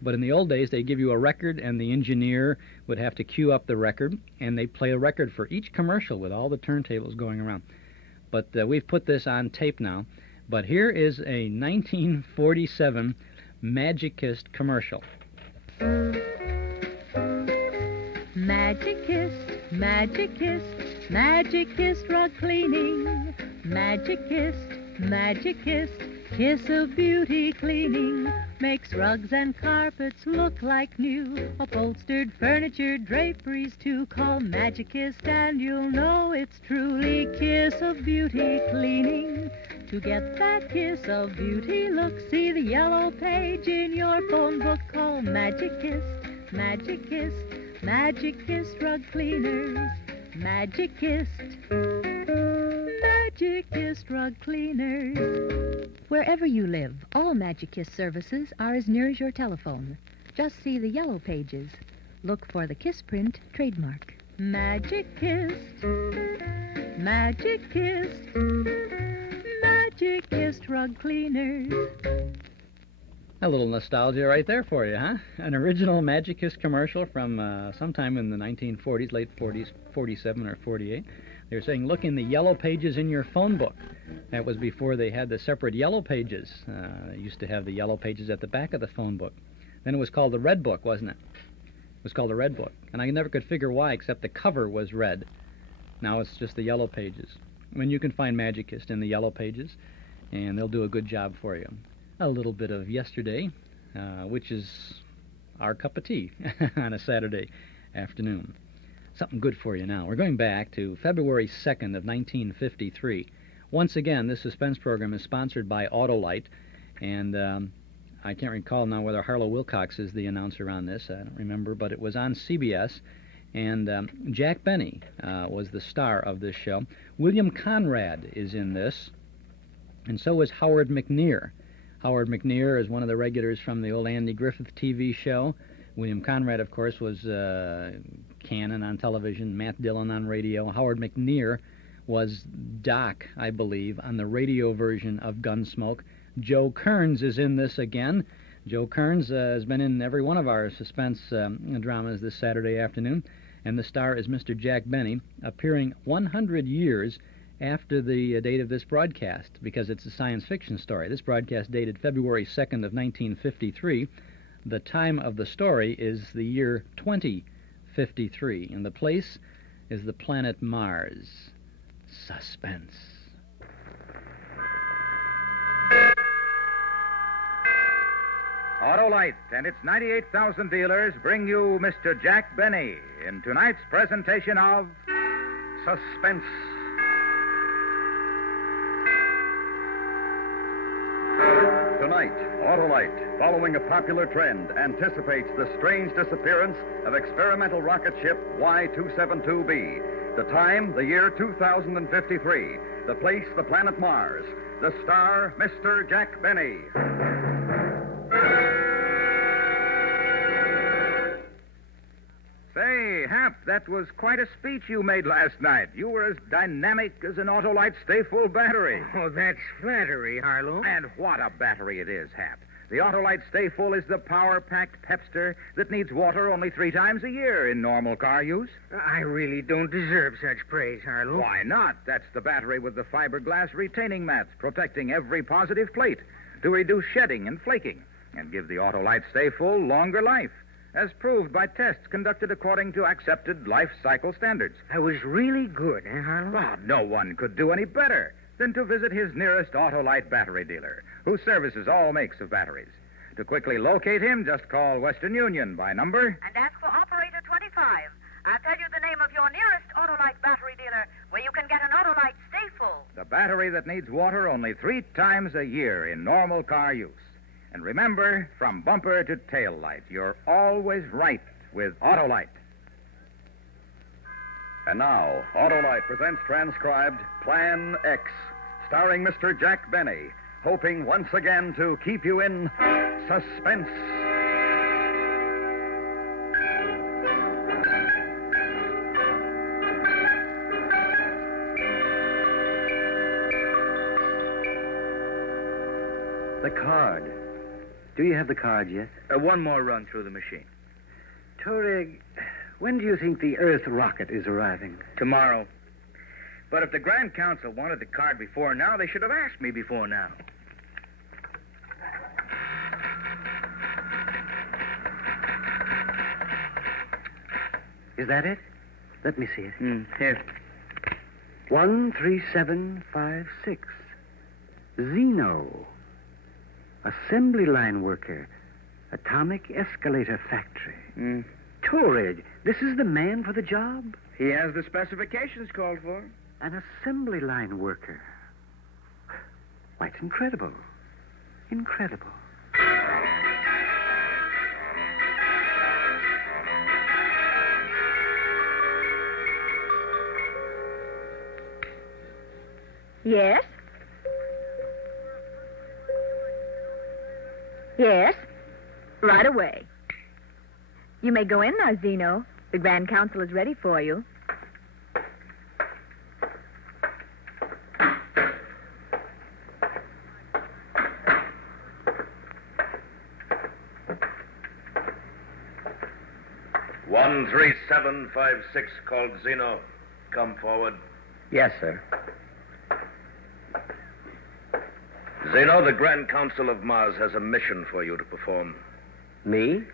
But in the old days, they give you a record, and the engineer would have to cue up the record, and they play a record for each commercial with all the turntables going around. But we've put this on tape now. But here is a 1947 Magicist commercial. Magicist, Magicist, Magicist rug cleaning. Magicist, Magicist, kiss of beauty cleaning. Makes rugs and carpets look like new. Upholstered furniture, draperies too. Call Magicist and you'll know it's truly kiss of beauty cleaning. To get that kiss of beauty look, see the yellow page in your phone book. Call Magicist, Magicist, Magicist rug cleaners. Magicist, Magicist rug cleaners. Wherever you live, all Magicist services are as near as your telephone. Just see the yellow pages. Look for the kiss print trademark. Magic Kissed. Magic Kissed. Magic Kissed rug cleaners. A little nostalgia right there for you, huh? An original Magic Kiss commercial from sometime in the 1940s, late 40s, 47 or 48. They were saying, look in the yellow pages in your phone book. That was before they had the separate yellow pages. They used to have the yellow pages at the back of the phone book. Then it was called the Red Book, wasn't it? It was called the Red Book. And I never could figure why, except the cover was red. Now it's just the yellow pages. I mean, you can find Magic Kissed in the yellow pages, and they'll do a good job for you. A little bit of yesterday, which is our cup of tea on a Saturday afternoon. Something good for you now. We're going back to February 2nd of 1953. Once again, this suspense program is sponsored by Auto-Lite, and I can't recall now whether Harlow Wilcox is the announcer on this. I don't remember, but it was on CBS, and Jack Benny was the star of this show. William Conrad is in this, and so is Howard McNear. Howard McNear is one of the regulars from the old Andy Griffith TV show. William Conrad, of course, was Cannon on television, Matt Dillon on radio. Howard McNear was Doc, I believe, on the radio version of Gunsmoke. Joe Kearns is in this again. Joe Kearns has been in every one of our suspense dramas this Saturday afternoon, and the star is Mr. Jack Benny, appearing 100 years after the date of this broadcast, because it's a science fiction story. This broadcast dated February 2nd of 1953. The time of the story is the year 2053, and the place is the planet Mars. Suspense. Auto-Lite and its 98,000 dealers bring you Mr. Jack Benny in tonight's presentation of Suspense. Tonight, Auto-Lite, following a popular trend, anticipates the strange disappearance of experimental rocket ship Y-272B. The time, the year 2053. The place, the planet Mars. The star, Mr. Jack Benny. Say, Hap, that was quite a speech you made last night. You were as dynamic as an Auto-Lite stay-full battery. Oh, that's flattery, Harlow. And what a battery it is, Hap. The Auto-Lite stay-full is the power-packed pepster that needs water only 3 times a year in normal car use. I really don't deserve such praise, Harlow. Why not? That's the battery with the fiberglass retaining mats protecting every positive plate to reduce shedding and flaking and give the Auto-Lite stay-full longer life, as proved by tests conducted according to accepted life cycle standards. That was really good, eh, Harlow? Well, no one could do any better than to visit his nearest Auto-Lite battery dealer, who services all makes of batteries. To quickly locate him, just call Western Union by number... And ask for operator 25. I'll tell you the name of your nearest Auto-Lite battery dealer, where you can get an Auto-Lite stay-full. The battery that needs water only 3 times a year in normal car use. And remember, from bumper to tail light, you're always right with Auto-Lite. And now, Auto-Lite presents transcribed Plan X, starring Mr. Jack Benny, hoping once again to keep you in suspense. The card. Do you have the card yet? One more run through the machine. Touareg, when do you think the Earth rocket is arriving? Tomorrow. But if the Grand Council wanted the card before now, they should have asked me before now. Is that it? Let me see it. Here. 13756. Zeno. Assembly line worker. Atomic escalator factory. Touareg, this is the man for the job? He has the specifications called for. An assembly line worker. Why, it's incredible. Incredible. Yes? Yes? Right away. You may go in now, Zeno. The Grand Council is ready for you. One 3756 called Zeno. Come forward. Yes, sir. Zeno, the Grand Council of Mars has a mission for you to perform. Me?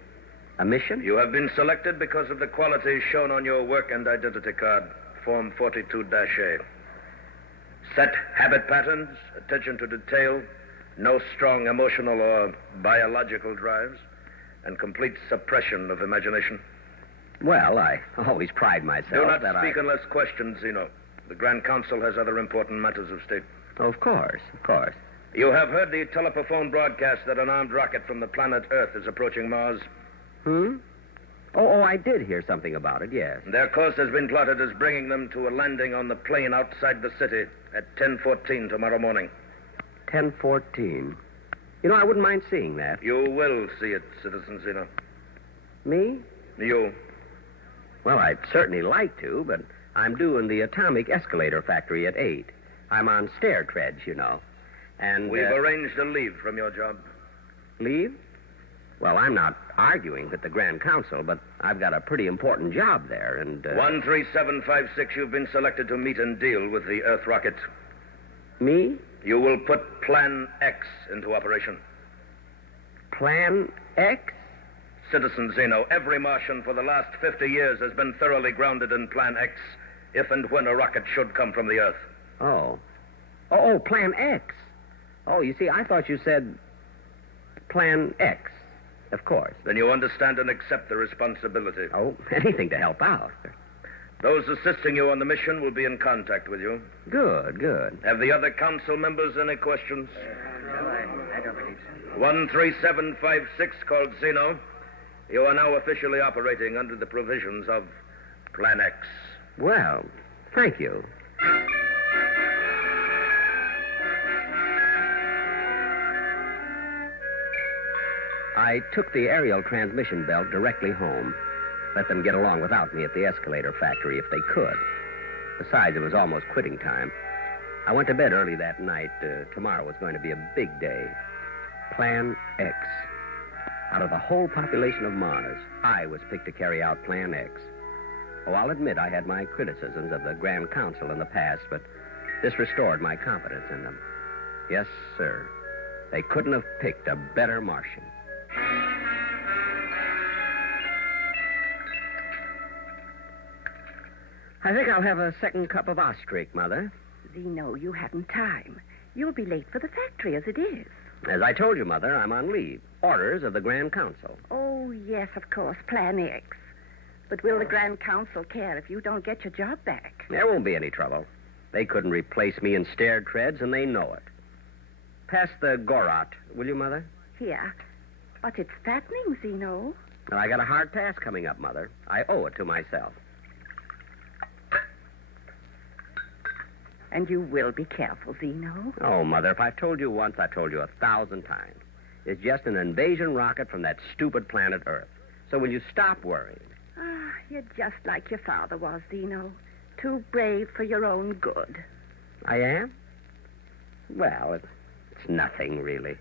A mission? You have been selected because of the qualities shown on your work and identity card, Form 42-A. Set habit patterns, attention to detail, no strong emotional or biological drives, and complete suppression of imagination. Well, I always pride myself Do not that speak unless questioned, Zeno. The Grand Council has other important matters of state. Of course, of course. You have heard the telephone broadcast that an armed rocket from the planet Earth is approaching Mars. Oh, I did hear something about it, yes. Their course has been plotted as bringing them to a landing on the plain outside the city at 10:14 tomorrow morning. 10:14. You know, I wouldn't mind seeing that. You will see it, Citizen Zeno. Me? You. Well, I'd certainly like to, but I'm due in the atomic escalator factory at 8. I'm on stair treads, you know. And We've arranged a leave from your job. Leave? Well, I'm not arguing with the Grand Council, but I've got a pretty important job there, and... 13756, you've been selected to meet and deal with the Earth rocket. Me? You will put Plan X into operation. Plan X? Citizen Zeno, every Martian for the last 50 years has been thoroughly grounded in Plan X, if and when a rocket should come from the Earth. Oh, Plan X. Oh, you see, I thought you said Plan X. Of course. Then you understand and accept the responsibility. Oh, anything to help out. Those assisting you on the mission will be in contact with you. Good. Have the other council members any questions? I don't believe so. 13756 called Zeno. You are now officially operating under the provisions of Plan X. Well, thank you. I took the aerial transmission belt directly home. Let them get along without me at the escalator factory if they could. Besides, it was almost quitting time. I went to bed early that night. Tomorrow was going to be a big day. Plan X. Out of the whole population of Mars, I was picked to carry out Plan X. Oh, I'll admit I had my criticisms of the Grand Council in the past, but this restored my confidence in them. Yes, sir. They couldn't have picked a better Martian. I think I'll have a second cup of ostrich, Mother. Zeno, you haven't time. You'll be late for the factory as it is. As I told you, Mother, I'm on leave. Orders of the Grand Council. Oh, yes, of course, Plan X. But will the Grand Council care if you don't get your job back? There won't be any trouble. They couldn't replace me in stair treads, and they know it. Pass the Gorot, will you, Mother? Here. But it's fattening, Zeno. Well, I got a hard task coming up, Mother. I owe it to myself. And you will be careful, Zeno. Oh, Mother, if I've told you once, I've told you 1,000 times. It's just an invasion rocket from that stupid planet Earth. So will you stop worrying? Ah, you're just like your father was, Zeno. Too brave for your own good. I am? Well, it's nothing, really.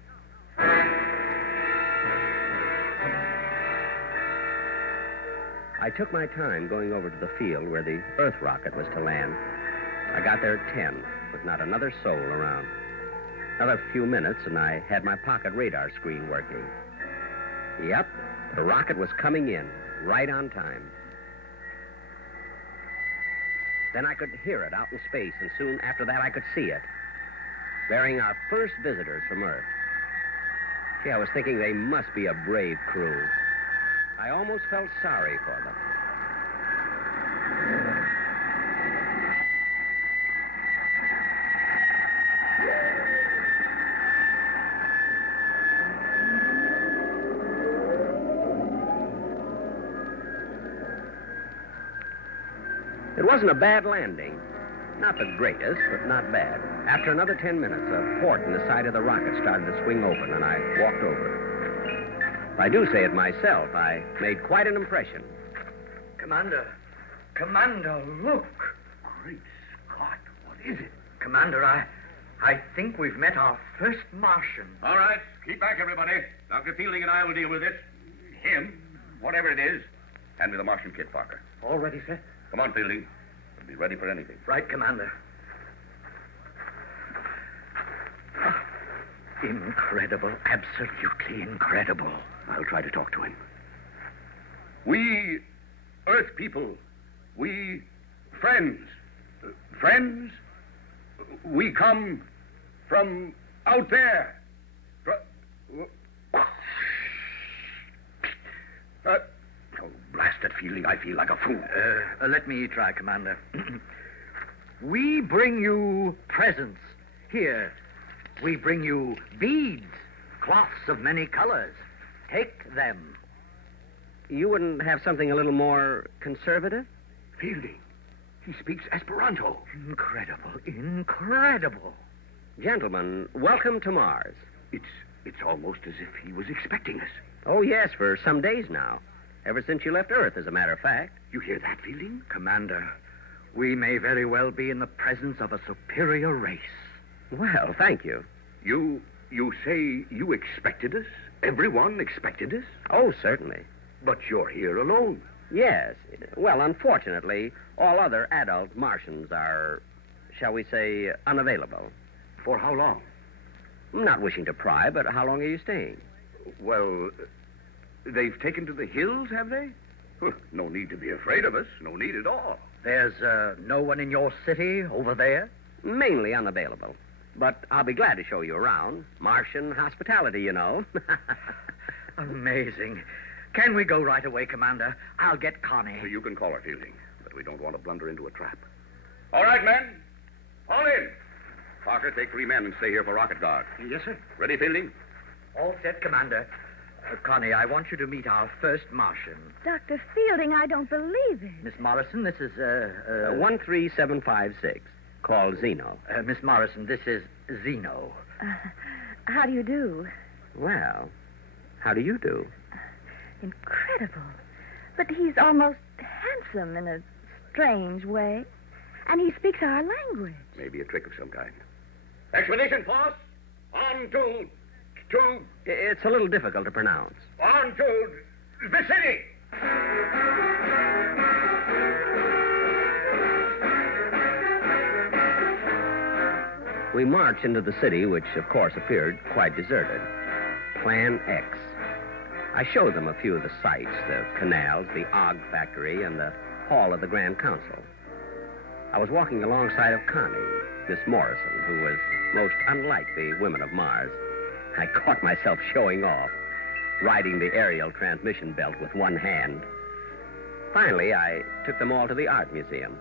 I took my time going over to the field where the Earth rocket was to land. I got there at 10, with not another soul around. Another few minutes, and I had my pocket radar screen working. Yep, the rocket was coming in, right on time. Then I could hear it out in space, and soon after that I could see it, bearing our first visitors from Earth. Gee, I was thinking they must be a brave crew. I almost felt sorry for them. It wasn't a bad landing. Not the greatest, but not bad. After another 10 minutes, a port in the side of the rocket started to swing open, and I walked over. If I do say it myself, I made quite an impression. Commander, look. Great Scott, what is it? Commander, I think we've met our first Martian. All right, keep back, everybody. Dr. Fielding and I will deal with it. Him, whatever it is. Hand me the Martian kit, Parker. All ready, sir? Come on, Fielding. We'll be ready for anything. Right, Commander. Incredible, absolutely incredible. I'll try to talk to him. We Earth people, we friends. Friends? We come from out there. Oh, blasted Fielding, I feel like a fool. Let me try, Commander. We bring you presents. Here, we bring you beads, cloths of many colors. Take them. You wouldn't have something a little more conservative? Fielding, he speaks Esperanto. Incredible. Gentlemen, welcome to Mars. It's almost as if he was expecting us. Oh, yes, for some days now. Ever since you left Earth, as a matter of fact. You hear that, Fielding? Commander, we may very well be in the presence of a superior race. Well, thank you. You say you expected us? Everyone expected us? Oh, certainly. But you're here alone. Yes. Well, unfortunately, all other adult Martians are, shall we say, unavailable. For how long? Not wishing to pry, but how long are you staying? Well, they've taken to the hills, have they? No need to be afraid of us. No need at all. There's no one in your city over there? Mainly unavailable. But I'll be glad to show you around. Martian hospitality, you know. Amazing. Can we go right away, Commander? I'll get Connie. You can call her, Fielding, but we don't want to blunder into a trap. All right, men. All in. Parker, take 3 men and stay here for rocket guard. Yes, sir. Ready, Fielding? All set, Commander. Connie, I want you to meet our first Martian. Dr. Fielding, I don't believe it. Miss Morrison, this is, 13756, called Zeno. Miss Morrison, this is Zeno. How do you do? Well, how do you do? Incredible. But he's almost handsome in a strange way. And he speaks our language. Maybe a trick of some kind. Expedition force, on to... It's a little difficult to pronounce. On to the city! We marched into the city, which, of course, appeared quite deserted. Plan X. I showed them a few of the sights, the canals, the Og factory, and the hall of the Grand Council. I was walking alongside of Connie, Miss Morrison, who was most unlike the women of Mars. I caught myself showing off, riding the aerial transmission belt with one hand. Finally, I took them all to the art museum.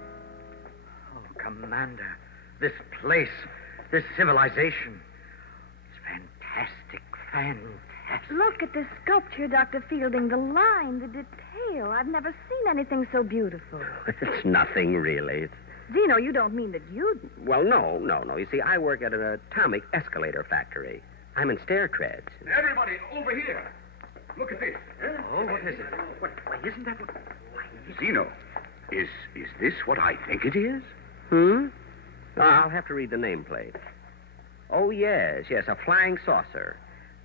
Oh, Commander, this place, this civilization, it's fantastic, fantastic. Look at this sculpture, Dr. Fielding, the line, the detail. I've never seen anything so beautiful. It's nothing, really. Zeno, you don't mean that you... Well, no. You see, I work at an atomic escalator factory. I'm in stair treads. Everybody, over here. Look at this. Oh, what is it? Why, isn't that what... Zeno, is this what I think it is? I'll have to read the nameplate. Oh, yes, a flying saucer.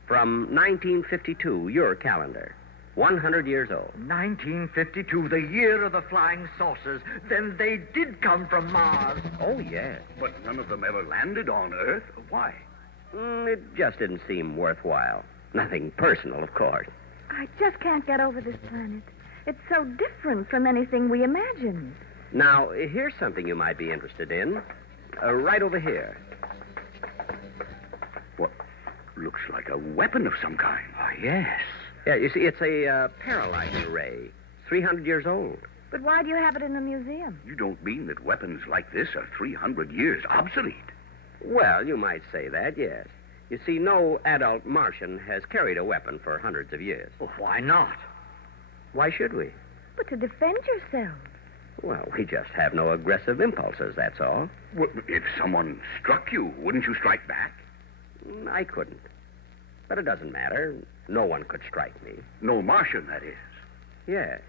From 1952, your calendar. 100 years old. 1952, the year of the flying saucers. Then they did come from Mars. Oh, yes. But none of them ever landed on Earth. Why? It just didn't seem worthwhile. Nothing personal, of course. I just can't get over this planet. It's so different from anything we imagined. Now, here's something you might be interested in. Right over here. What? Looks like a weapon of some kind. Oh, yes. Yeah, you see, it's a paralyzing ray. 300 years old. But why do you have it in the museum? You don't mean that weapons like this are 300 years obsolete? Well, you might say that, yes. You see, no adult Martian has carried a weapon for hundreds of years. Well, why not? Why should we? But to defend yourself. Well, we just have no aggressive impulses, that's all. Well, if someone struck you, wouldn't you strike back? I couldn't. But it doesn't matter. No one could strike me. No Martian, that is. Yes.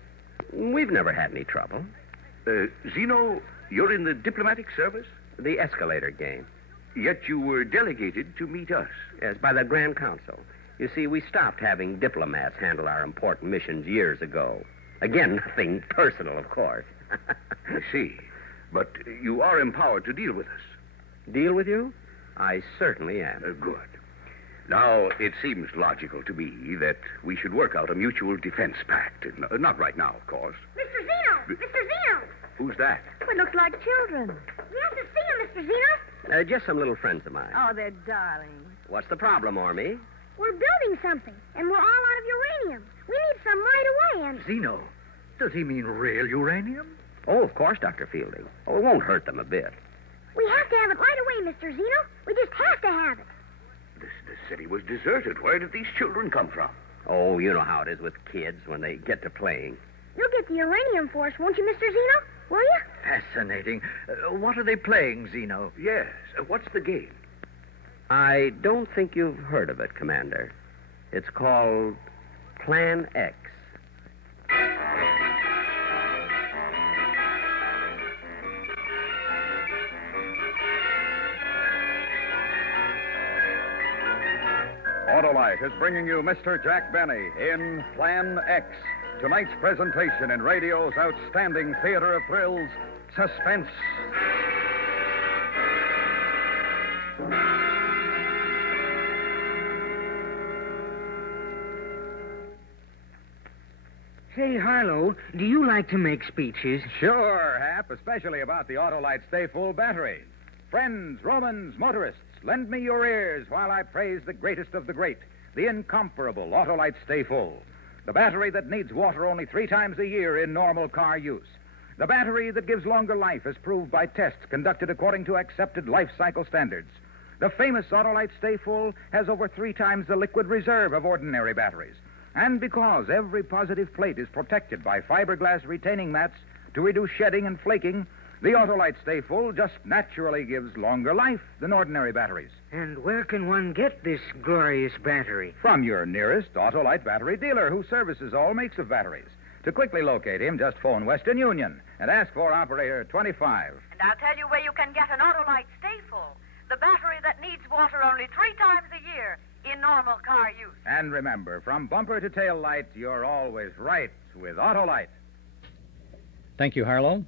We've never had any trouble. Zeno, you're in the diplomatic service? The escalator game. Yet you were delegated to meet us. Yes, by the Grand Council. You see, we stopped having diplomats handle our important missions years ago. Again, nothing personal, of course. I see. But you are empowered to deal with us. Deal with you? I certainly am. Good. Now, it seems logical to me that we should work out a mutual defense pact. Not right now, of course. Mr. Zeno! Mr. Zeno! Who's that? It looks like children. We have to see them, Mr. Zeno. Just some little friends of mine. Oh, they're darling. What's the problem, Ormy? We're building something, and we're all out of uranium. We need some right away, and... Zeno, does he mean real uranium? Oh, of course, Dr. Fielding. Oh, it won't hurt them a bit. We have to have it right away, Mr. Zeno. We just have to have it. The city was deserted. Where did these children come from? Oh, you know how it is with kids when they get to playing. You'll get the uranium for us, won't you, Mr. Zeno? Will you? Fascinating. What are they playing, Zeno? Yes. What's the game? I don't think you've heard of it, Commander. It's called Plan X. Auto-Lite is bringing you Mr. Jack Benny in Plan X, tonight's presentation in radio's outstanding theater of thrills, Suspense. Say, Harlow, do you like to make speeches? Sure, Hap, especially about the Auto-Lite Stay Full battery. Friends, Romans, motorists, lend me your ears while I praise the greatest of the great, the incomparable Auto-Lite Stay Full. The battery that needs water only 3 times a year in normal car use. The battery that gives longer life as proved by tests conducted according to accepted life cycle standards. The famous Auto-Lite Stay Full has over 3 times the liquid reserve of ordinary batteries. And because every positive plate is protected by fiberglass retaining mats to reduce shedding and flaking, the Auto-Lite Stay Full just naturally gives longer life than ordinary batteries. And where can one get this glorious battery? From your nearest Auto-Lite battery dealer who services all makes of batteries. To quickly locate him, just phone Western Union and ask for operator 25. And I'll tell you where you can get an Auto-Lite Stay Full, the battery that needs water only 3 times a year in normal car use. And remember, from bumper to tail light, you're always right with Auto-Lite. Thank you, Harlow.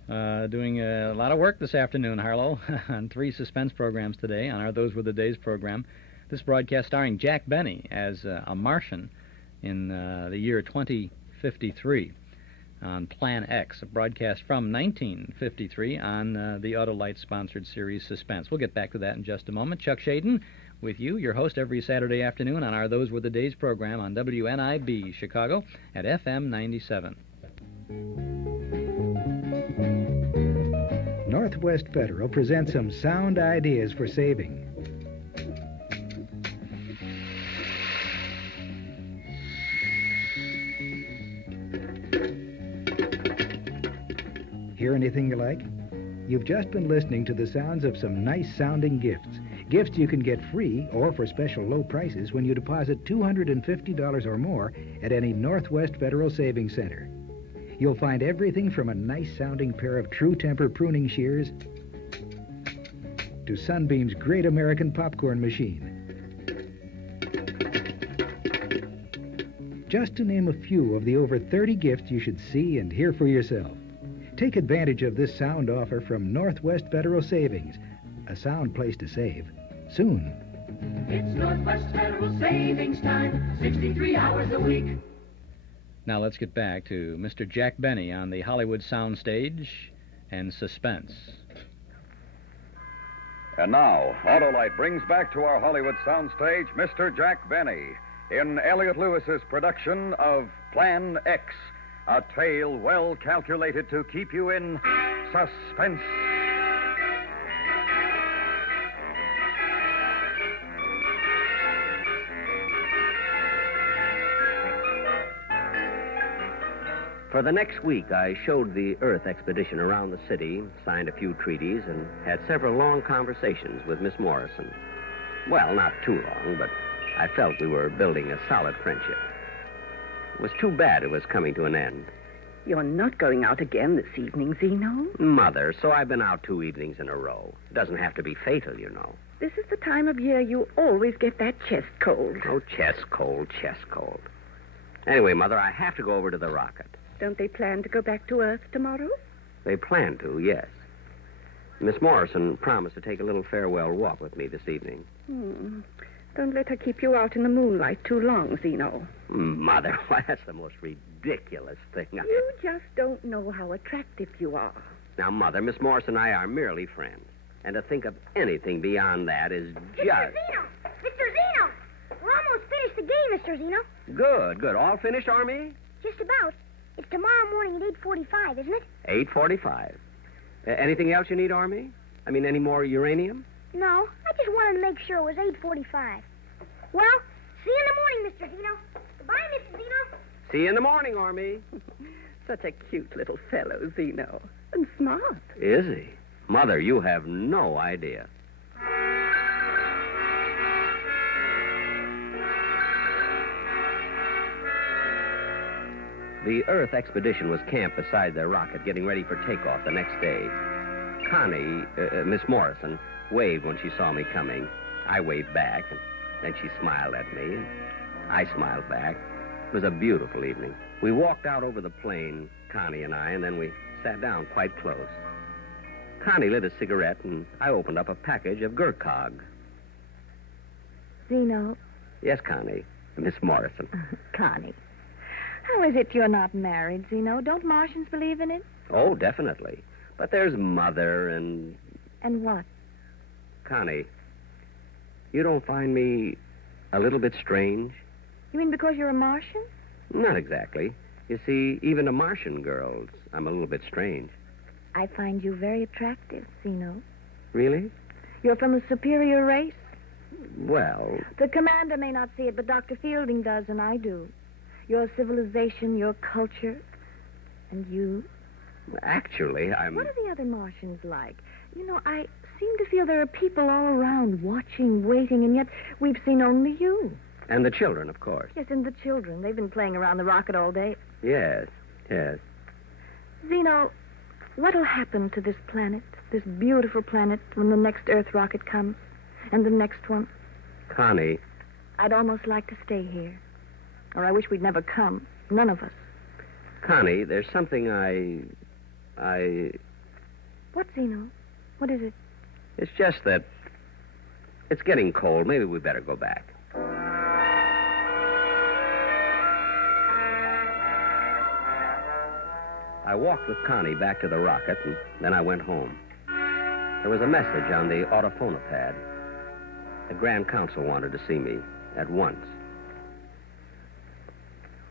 Doing a lot of work this afternoon, Harlow, on 3 suspense programs today on our Those Were the Days program. This broadcast starring Jack Benny as a Martian in the year 2053 on Plan X, a broadcast from 1953 on the Auto-Lite sponsored series Suspense. We'll get back to that in just a moment. Chuck Shaden with you, your host every Saturday afternoon on our Those Were the Days program on WNIB Chicago at FM 97. Northwest Federal presents some sound ideas for saving. Hear anything you like? You've just been listening to the sounds of some nice-sounding gifts. Gifts you can get free or for special low prices when you deposit $250 or more at any Northwest Federal Savings Center. You'll find everything from a nice-sounding pair of True Temper pruning shears to Sunbeam's Great American Popcorn Machine. Just to name a few of the over 30 gifts you should see and hear for yourself. Take advantage of this sound offer from Northwest Federal Savings, a sound place to save, soon. It's Northwest Federal Savings Time, 63 hours a week. Now let's get back to Mr. Jack Benny on the Hollywood soundstage and Suspense. And now, Auto-Lite brings back to our Hollywood soundstage Mr. Jack Benny in Elliot Lewis's production of Plan X, a tale well calculated to keep you in suspense. For the next week, I showed the Earth expedition around the city, signed a few treaties, and had several long conversations with Miss Morrison. Well, not too long, but I felt we were building a solid friendship. It was too bad it was coming to an end. You're not going out again this evening, Zeno? Mother, so I've been out 2 evenings in a row. It doesn't have to be fatal, you know. This is the time of year you always get that chest cold. Oh, chest cold, chest cold. Anyway, Mother, I have to go over to the Rocket. Don't they plan to go back to Earth tomorrow? They plan to, yes. Miss Morrison promised to take a little farewell walk with me this evening. Don't let her keep you out in the moonlight too long, Zeno. Mother, why, that's the most ridiculous thing. You just don't know how attractive you are. Now, Mother, Miss Morrison and I are merely friends. And to think of anything beyond that is just... Mr. Zeno! Mr. Zeno! We're almost finished the game, Mr. Zeno. Good, good. All finished, Army? Just about. It's tomorrow morning at 8:45, isn't it? 8:45. Anything else you need, Army? I mean, any more uranium? No, I just wanted to make sure it was 8:45. Well, see you in the morning, Mr. Zeno. Goodbye, Mrs. Zeno. See you in the morning, Army. Such a cute little fellow, Zeno. And smart. Is he? Mother, you have no idea. The Earth expedition was camped beside their rocket, getting ready for takeoff the next day. Connie, Miss Morrison, waved when she saw me coming. I waved back, and then she smiled at me, and I smiled back. It was a beautiful evening. We walked out over the plain, Connie and I, and then we sat down quite close. Connie lit a cigarette, and I opened up a package of Gurkhag. Zeno. Yes, Connie. Miss Morrison. Connie. How is it you're not married, Zeno? Don't Martians believe in it? Oh, definitely. But there's Mother and... And what? Connie, you don't find me a little bit strange? You mean because you're a Martian? Not exactly. You see, even to Martian girls, I'm a little bit strange. I find you very attractive, Zeno. Really? You're from a superior race. Well... The commander may not see it, but Dr. Fielding does, and I do. Your civilization, your culture, and you. Actually, What are the other Martians like? You know, I seem to feel there are people all around watching, waiting, and yet we've seen only you. And the children, of course. Yes, and the children. They've been playing around the rocket all day. Yes, yes. Zeno, what'll happen to this planet, this beautiful planet, when the next Earth rocket comes? And the next one? Connie. I'd almost like to stay here. Or I wish we'd never come. None of us. Connie, there's something I... What, Zeno? What is it? It's just that it's getting cold. Maybe we better go back. I walked with Connie back to the rocket, and then I went home. There was a message on the autophonopad. The Grand Council wanted to see me at once.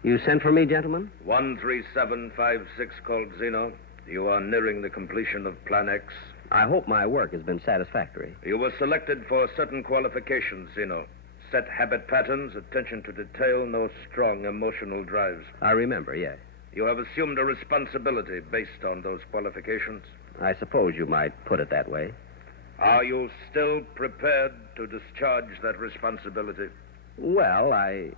You sent for me, gentlemen? 13756 called Zeno. You are nearing the completion of Plan X. I hope my work has been satisfactory. You were selected for certain qualifications, Zeno. Set habit patterns, attention to detail, no strong emotional drives. I remember, yes. You have assumed a responsibility based on those qualifications. I suppose you might put it that way. Are you still prepared to discharge that responsibility? Well, I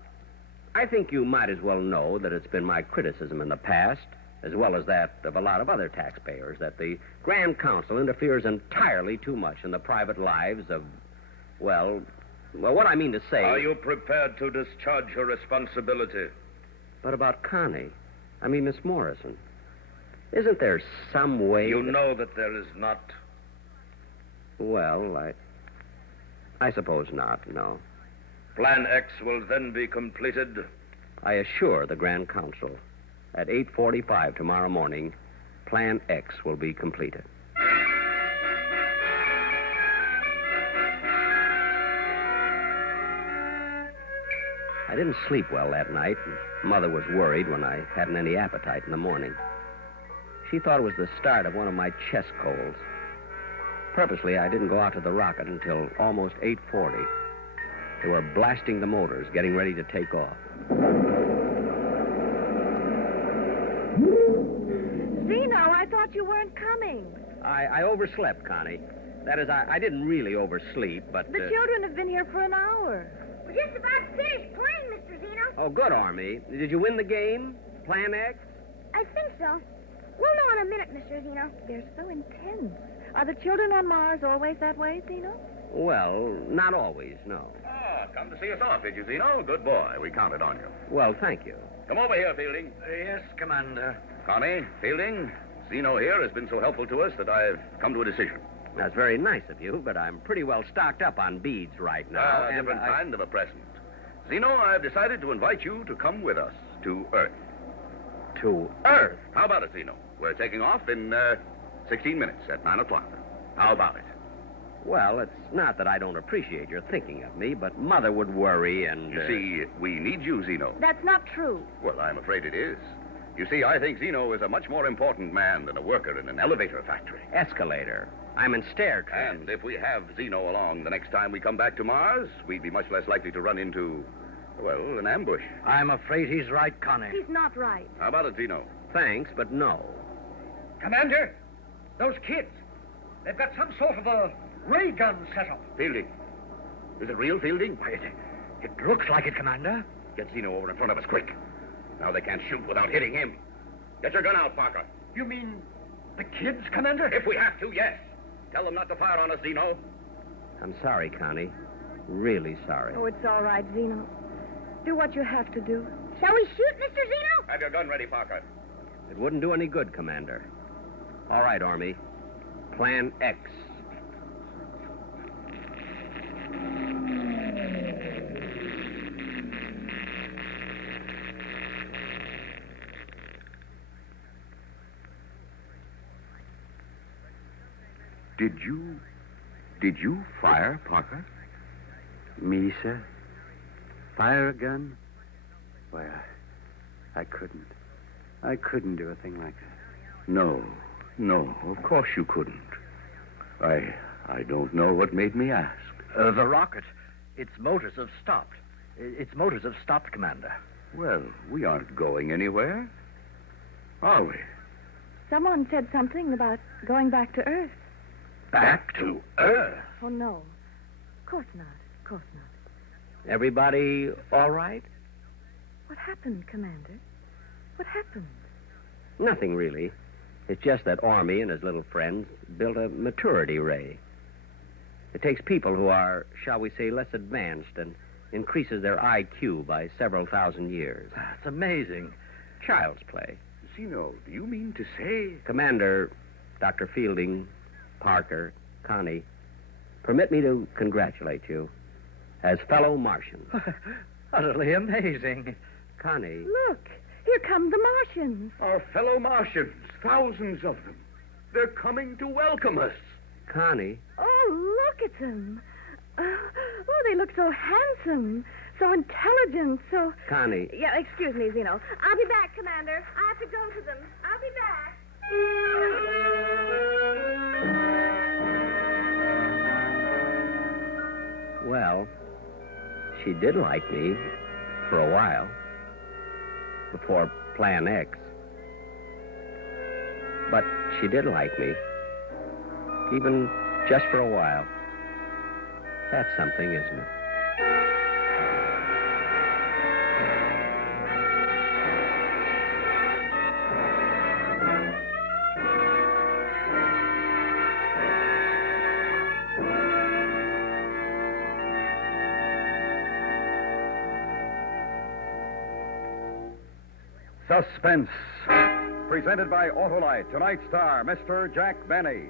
think you might as well know that it's been my criticism in the past, as well as that of a lot of other taxpayers, that the Grand Council interferes entirely too much in the private lives of, well, what I mean to say... Are you prepared to discharge your responsibility? But about Connie, I mean Miss Morrison, isn't there some way... You know that there is not. Well, I suppose not, no. Plan X will then be completed. I assure the Grand Council, at 8:45 tomorrow morning, Plan X will be completed. I didn't sleep well that night, and Mother was worried when I hadn't any appetite in the morning. She thought it was the start of one of my chest colds. Purposely, I didn't go out to the rocket until almost 8:40. They were blasting the motors, getting ready to take off. Zeno, I thought you weren't coming. I overslept, Connie. That is, I didn't really oversleep, but... The children have been here for an hour. We're just about finished playing, Mr. Zeno. Oh, good, Army. Did you win the game? Plan X? I think so. We'll know in a minute, Mr. Zeno. They're so intense. Are the children on Mars always that way, Zeno? Well, not always, no. Ah, come to see us off, did you, Zeno? Good boy. We counted on you. Well, thank you. Come over here, Fielding. Yes, Commander. Connie, Fielding, Zeno here has been so helpful to us that I've come to a decision. That's very nice of you, but I'm pretty well stocked up on beads right now. A different kind of a present. Zeno, I've decided to invite you to come with us to Earth. To Earth? How about it, Zeno? We're taking off in 16 minutes at 9 o'clock. How about it? Well, it's not that I don't appreciate your thinking of me, but Mother would worry and... You see, we need you, Zeno. That's not true. Well, I'm afraid it is. You see, I think Zeno is a much more important man than a worker in an elevator factory. Escalator. I'm in stair trams. And if we have Zeno along the next time we come back to Mars, we'd be much less likely to run into, well, an ambush. I'm afraid he's right, Connie. He's not right. How about it, Zeno? Thanks, but no. Commander, those kids, they've got some sort of a ray gun set up. Fielding. Is it real, Fielding? It looks like it, Commander. Get Zeno over in front of us, quick. Now they can't shoot without hitting him. Get your gun out, Parker. You mean the kids, Commander? If we have to, yes. Tell them not to fire on us, Zeno. I'm sorry, Connie. Really sorry. Oh, it's all right, Zeno. Do what you have to do. Shall we shoot, Mr. Zeno? Have your gun ready, Parker. It wouldn't do any good, Commander. All right, Army. Plan X. Did you fire, Parker? Me, sir? Fire a gun? Why, I couldn't. I couldn't do a thing like that. No, of course you couldn't. I don't know what made me ask. The rocket, its motors have stopped. Its motors have stopped, Commander. Well, we aren't going anywhere, are we? Someone said something about going back to Earth. Back to Earth? Oh, no. Of course not. Of course not. Everybody all right? What happened, Commander? What happened? Nothing, really. It's just that Army and his little friends built a maturity ray. It takes people who are, shall we say, less advanced and increases their IQ by several thousand years. That's amazing. Child's play. Zeno, do you mean to say... Commander, Dr. Fielding, Parker, Connie, permit me to congratulate you as fellow Martians. Utterly amazing. Connie. Look, here come the Martians. Our fellow Martians, thousands of them. They're coming to welcome us. Connie. Oh, look at them. Oh, they look so handsome, so intelligent, so... Connie. Yeah, excuse me, Zeno. I'll be back, Commander. I have to go to them. I'll be back. Well, she did like me for a while, before Plan X. But she did like me, even just for a while. That's something, isn't it? Suspense, presented by Auto-Lite. Tonight's star, Mr. Jack Benny.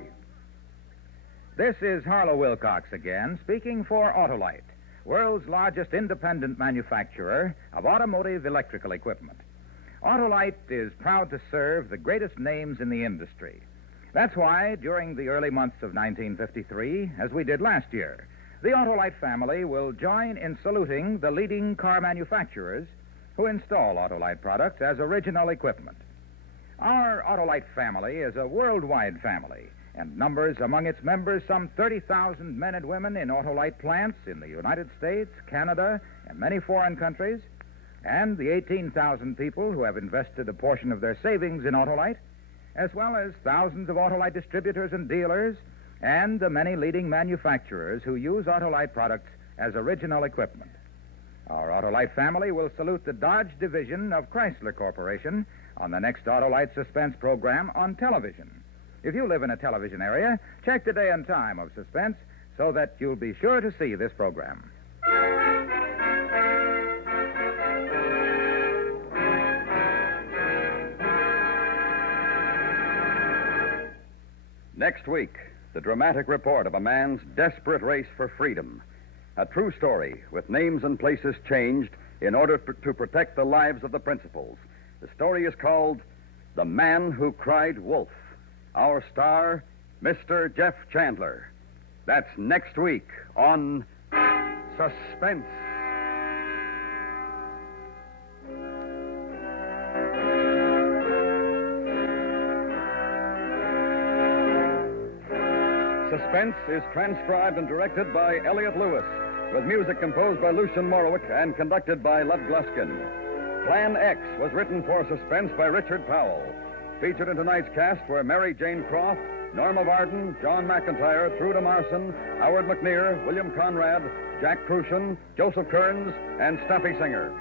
This is Harlow Wilcox again, speaking for Auto-Lite, world's largest independent manufacturer of automotive electrical equipment. Auto-Lite is proud to serve the greatest names in the industry. That's why, during the early months of 1953, as we did last year, the Auto-Lite family will join in saluting the leading car manufacturers who install Auto-Lite products as original equipment. Our Auto-Lite family is a worldwide family and numbers among its members some 30,000 men and women in Auto-Lite plants in the United States, Canada, and many foreign countries, and the 18,000 people who have invested a portion of their savings in Auto-Lite, as well as thousands of Auto-Lite distributors and dealers, and the many leading manufacturers who use Auto-Lite products as original equipment. Our Auto-Lite family will salute the Dodge Division of Chrysler Corporation on the next Auto-Lite Suspense program on television. If you live in a television area, check the day and time of Suspense so that you'll be sure to see this program. Next week, the dramatic report of a man's desperate race for freedom. A true story with names and places changed in order to protect the lives of the principals. The story is called The Man Who Cried Wolf. Our star, Mr. Jeff Chandler. That's next week on Suspense. Suspense is transcribed and directed by Elliott Lewis, with music composed by Lucian Morowick and conducted by Lud Gluskin. Plan X was written for Suspense by Richard Powell. Featured in tonight's cast were Mary Jane Croft, Norma Varden, John McIntyre, Truda Marson, Howard McNear, William Conrad, Jack Crucian, Joseph Kearns, and Stumpy Singer.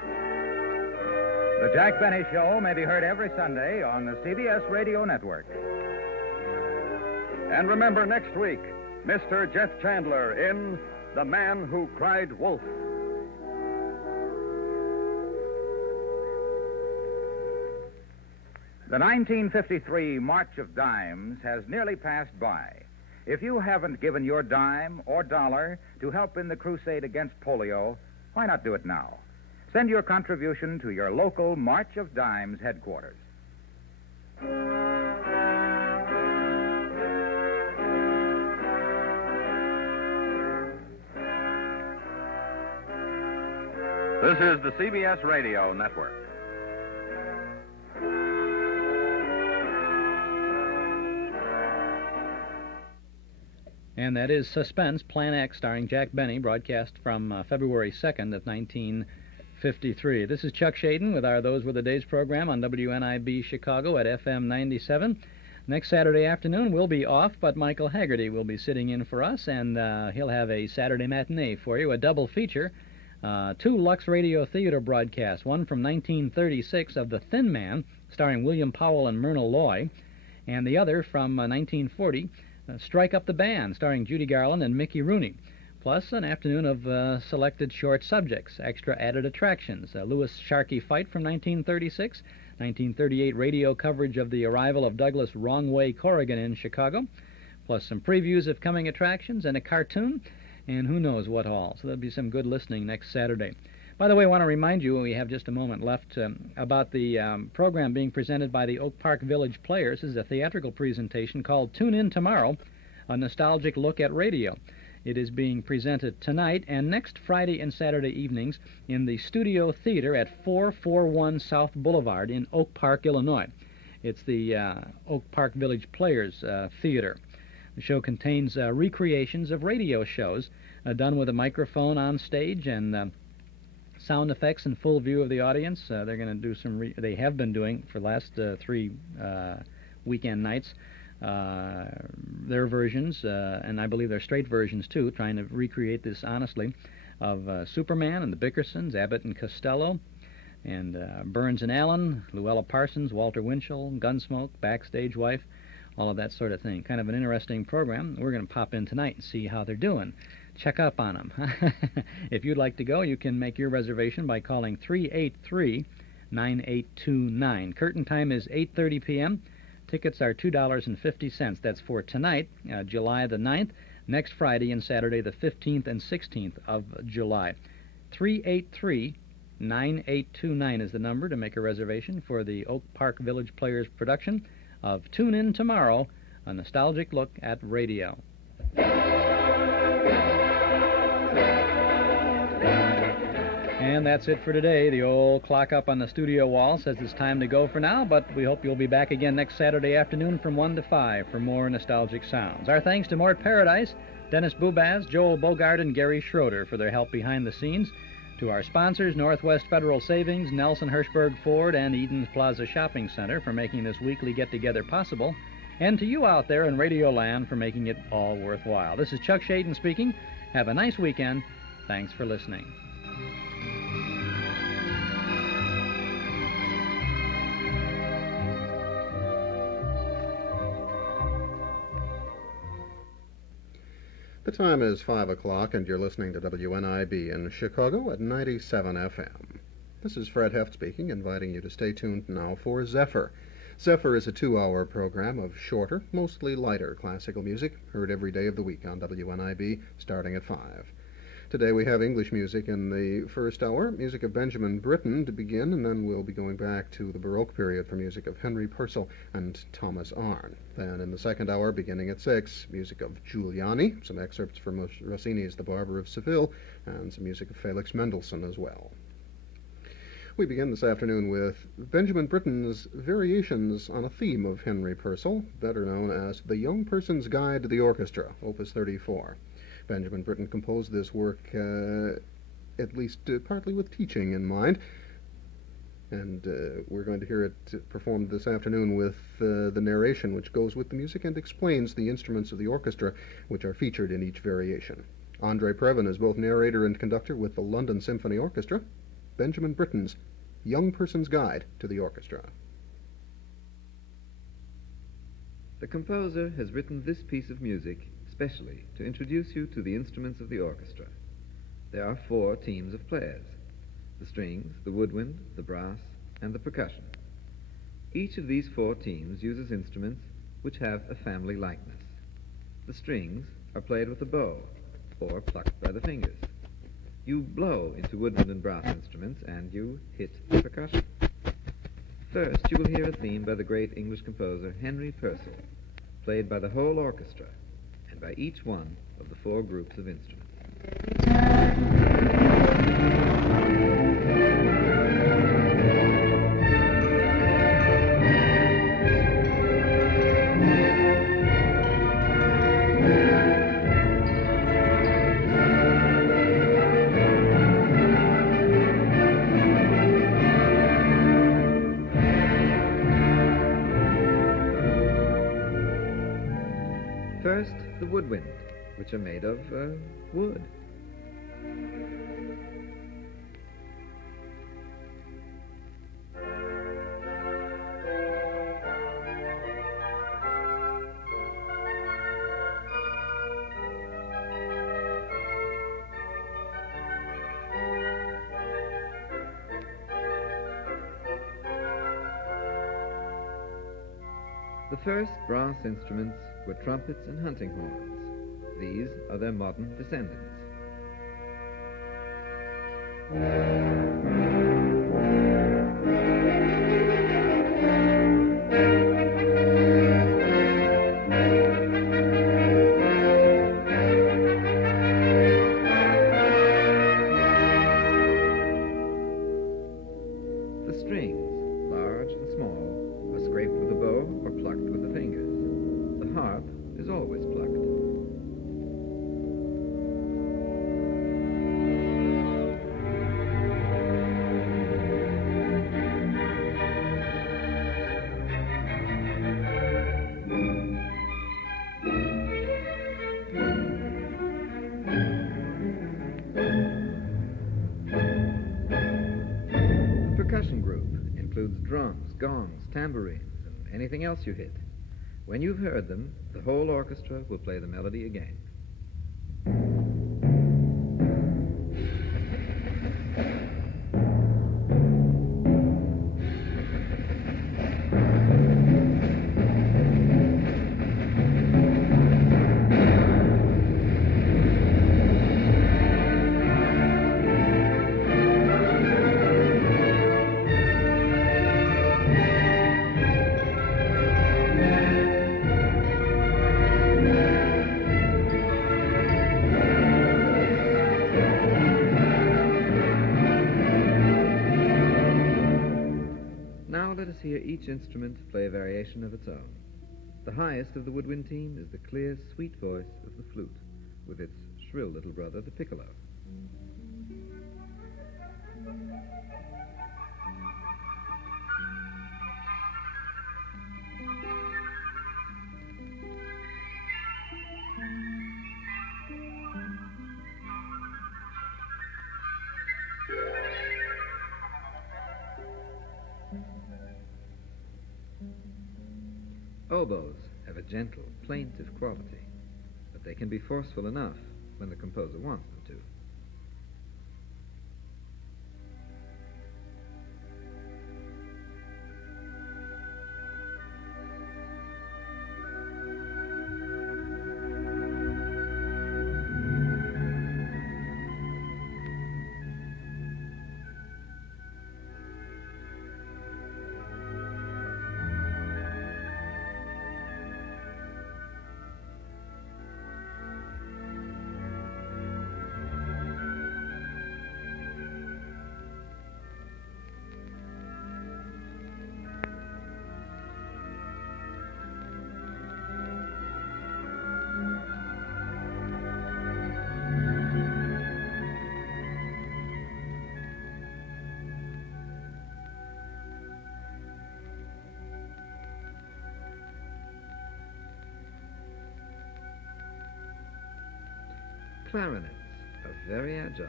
The Jack Benny Show may be heard every Sunday on the CBS Radio Network. And remember next week, Mr. Jeff Chandler in The Man Who Cried Wolf. The 1953 March of Dimes has nearly passed by. If you haven't given your dime or dollar to help in the crusade against polio, why not do it now? Send your contribution to your local March of Dimes headquarters. This is the CBS Radio Network. And that is Suspense, Plan X, starring Jack Benny, broadcast from February 2nd of 1953. This is Chuck Shaden with our Those Were the Days program on WNIB Chicago at FM 97. Next Saturday afternoon, we'll be off, but Michael Haggerty will be sitting in for us, and he'll have a Saturday matinee for you, a double feature. Two Lux Radio Theater broadcasts, one from 1936 of The Thin Man, starring William Powell and Myrna Loy, and the other from 1940, Strike Up the Band, starring Judy Garland and Mickey Rooney, plus an afternoon of selected short subjects, extra added attractions, a Lewis Sharkey fight from 1936, 1938 radio coverage of the arrival of Douglas Wrong-Way Corrigan in Chicago, plus some previews of coming attractions and a cartoon, and who knows what all. So there'll be some good listening next Saturday. By the way, I want to remind you, we have just a moment left, about the program being presented by the Oak Park Village Players. This is a theatrical presentation called Tune In Tomorrow, a nostalgic look at radio. It is being presented tonight and next Friday and Saturday evenings in the Studio Theater at 441 South Boulevard in Oak Park, Illinois. It's the Oak Park Village Players Theater. The show contains recreations of radio shows done with a microphone on stage and sound effects in full view of the audience. They're going to do some. They have been doing for the last three weekend nights their versions, and I believe they're straight versions too, trying to recreate this honestly of Superman and the Bickersons, Abbott and Costello, and Burns and Allen, Luella Parsons, Walter Winchell, Gunsmoke, Backstage Wife. All of that sort of thing. Kind of an interesting program. We're going to pop in tonight and see how they're doing. Check up on them. If you'd like to go, you can make your reservation by calling 383-9829. Curtain time is 8:30 p.m. Tickets are $2.50. That's for tonight, July the 9th, next Friday and Saturday the 15th and 16th of July. 383-9829 is the number to make a reservation for the Oak Park Village Players production of Tune In Tomorrow, a nostalgic look at radio. And that's it for today. The old clock up on the studio wall says it's time to go for now, but we hope you'll be back again next Saturday afternoon from 1 to 5 for more nostalgic sounds. Our thanks to Mort Paradise, Dennis Bubaz, Joel Bogart, and Gary Schroeder for their help behind the scenes. To our sponsors, Northwest Federal Savings, Nelson Hirschberg Ford, and Eden's Plaza Shopping Center for making this weekly get-together possible. And to you out there in Radio Land for making it all worthwhile. This is Chuck Shaden speaking. Have a nice weekend. Thanks for listening. The time is 5 o'clock, and you're listening to WNIB in Chicago at 97 FM. This is Fred Heft speaking, inviting you to stay tuned now for Zephyr. Zephyr is a 2-hour program of shorter, mostly lighter classical music, heard every day of the week on WNIB, starting at 5. Today we have English music in the first hour, music of Benjamin Britten to begin, and then we'll be going back to the Baroque period for music of Henry Purcell and Thomas Arne. Then in the second hour, beginning at 6, music of Giuliani, some excerpts from Rossini's The Barber of Seville, and some music of Felix Mendelssohn as well. We begin this afternoon with Benjamin Britten's variations on a theme of Henry Purcell, better known as The Young Person's Guide to the Orchestra, Opus 34. Benjamin Britten composed this work at least partly with teaching in mind, and we're going to hear it performed this afternoon with the narration which goes with the music and explains the instruments of the orchestra which are featured in each variation. Andre Previn is both narrator and conductor with the London Symphony Orchestra. Benjamin Britten's Young Person's Guide to the Orchestra. The composer has written this piece of music especially to introduce you to the instruments of the orchestra. There are 4 teams of players: the strings, the woodwind, the brass, and the percussion. Each of these 4 teams uses instruments which have a family likeness. The strings are played with a bow, or plucked by the fingers. You blow into woodwind and brass instruments, and you hit the percussion. First, you will hear a theme by the great English composer Henry Purcell, played by the whole orchestra, and by each one of the 4 groups of instruments. First, the woodwind, which are made of wood. The first brass instruments were trumpets and hunting horns. These are their modern descendants. The strings, large and small, are scraped with a bow or plucked with the fingers. The harp is always plucked. The percussion group includes drums, gongs, tambourines, and anything else you hit. When you've heard them, the whole orchestra will play the melody again. Hear each instrument play a variation of its own. The highest of the woodwind team is the clear, sweet voice of the flute, with its shrill little brother, the piccolo. Oboes have a gentle, plaintive quality, but they can be forceful enough when the composer wants them to. Clarinets are very agile.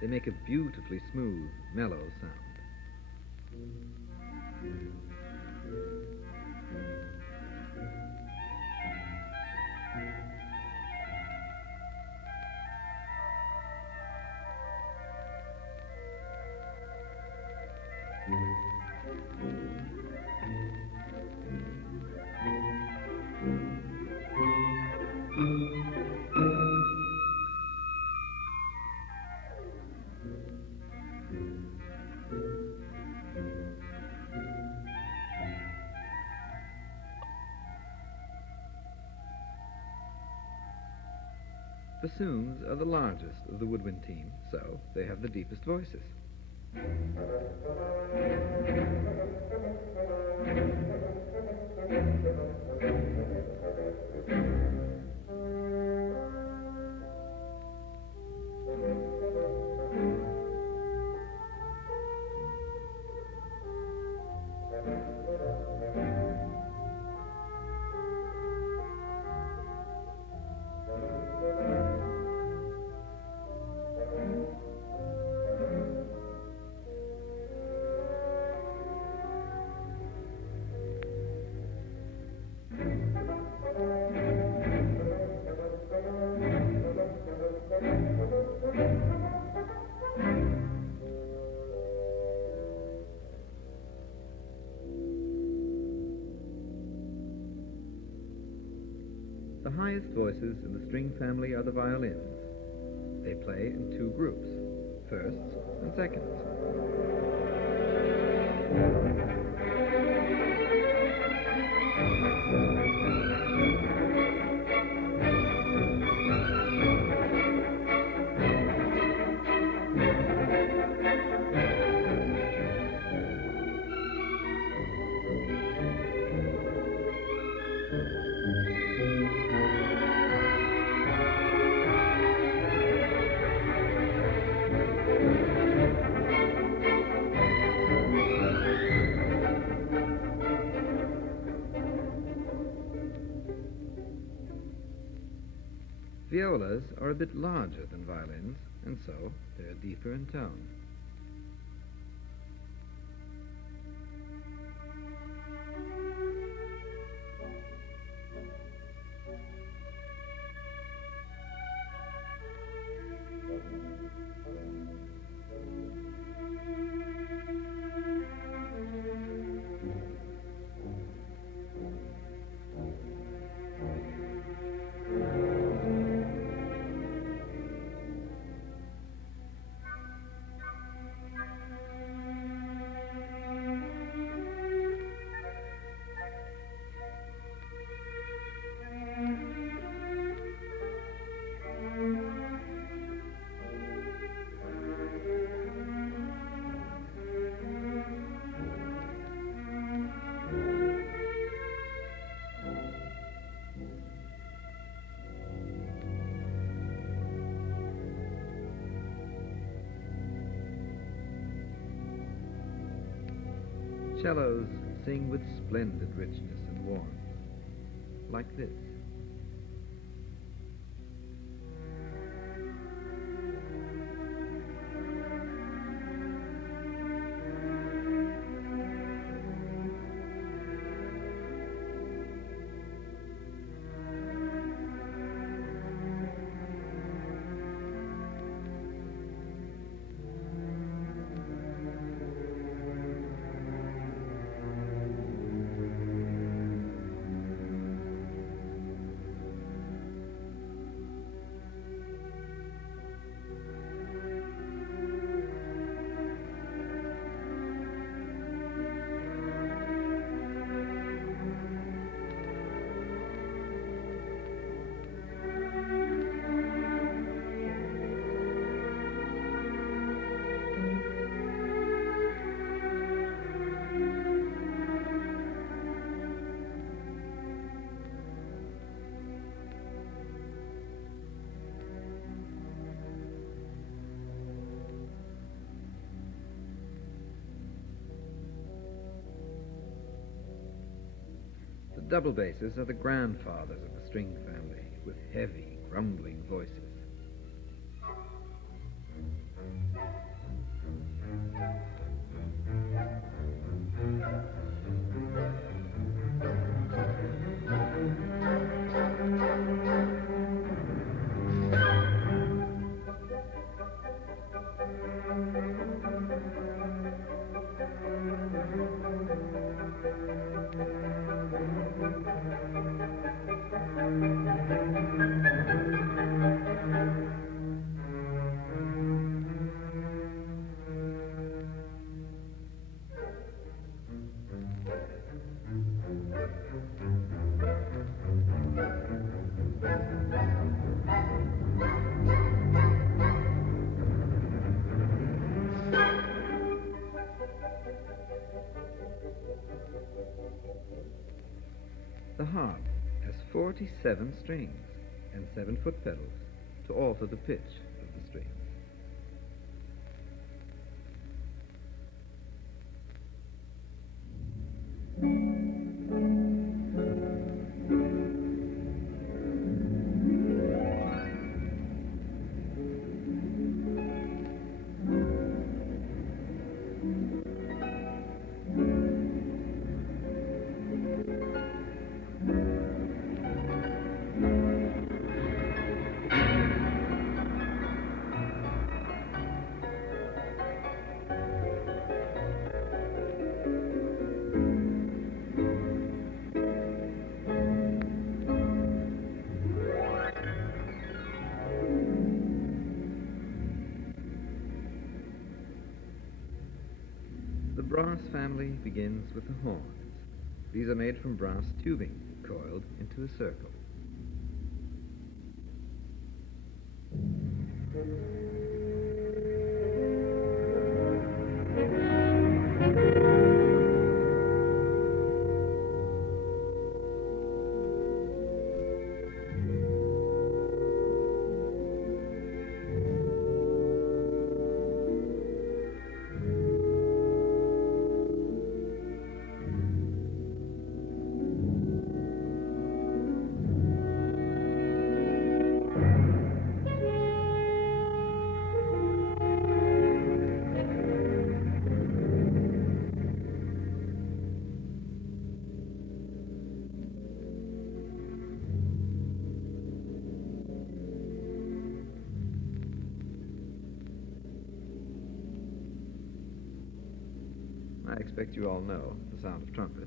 They make a beautifully smooth, mellow sound. Bassoons are the largest of the woodwind team, so they have the deepest voices. The highest voices in the string family are the violins. They play in two groups, firsts and seconds. Violas are a bit larger than violins, and so they're deeper in tone. Cellos sing with splendid richness and warmth, like this. double basses are the grandfathers of the string family, with heavy, grumbling voices. The harp has 47 strings and 7 foot pedals to alter the pitch of the strings. The brass family begins with the horns. These are made from brass tubing, coiled into a circle. I expect you all know the sound of trumpets.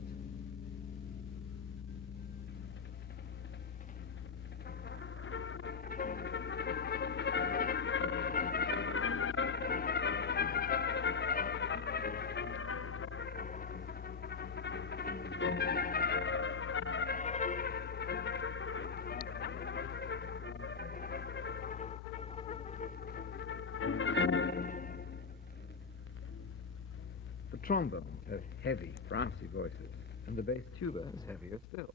The trombones have heavy, brassy voices, and the bass tuba is heavier still.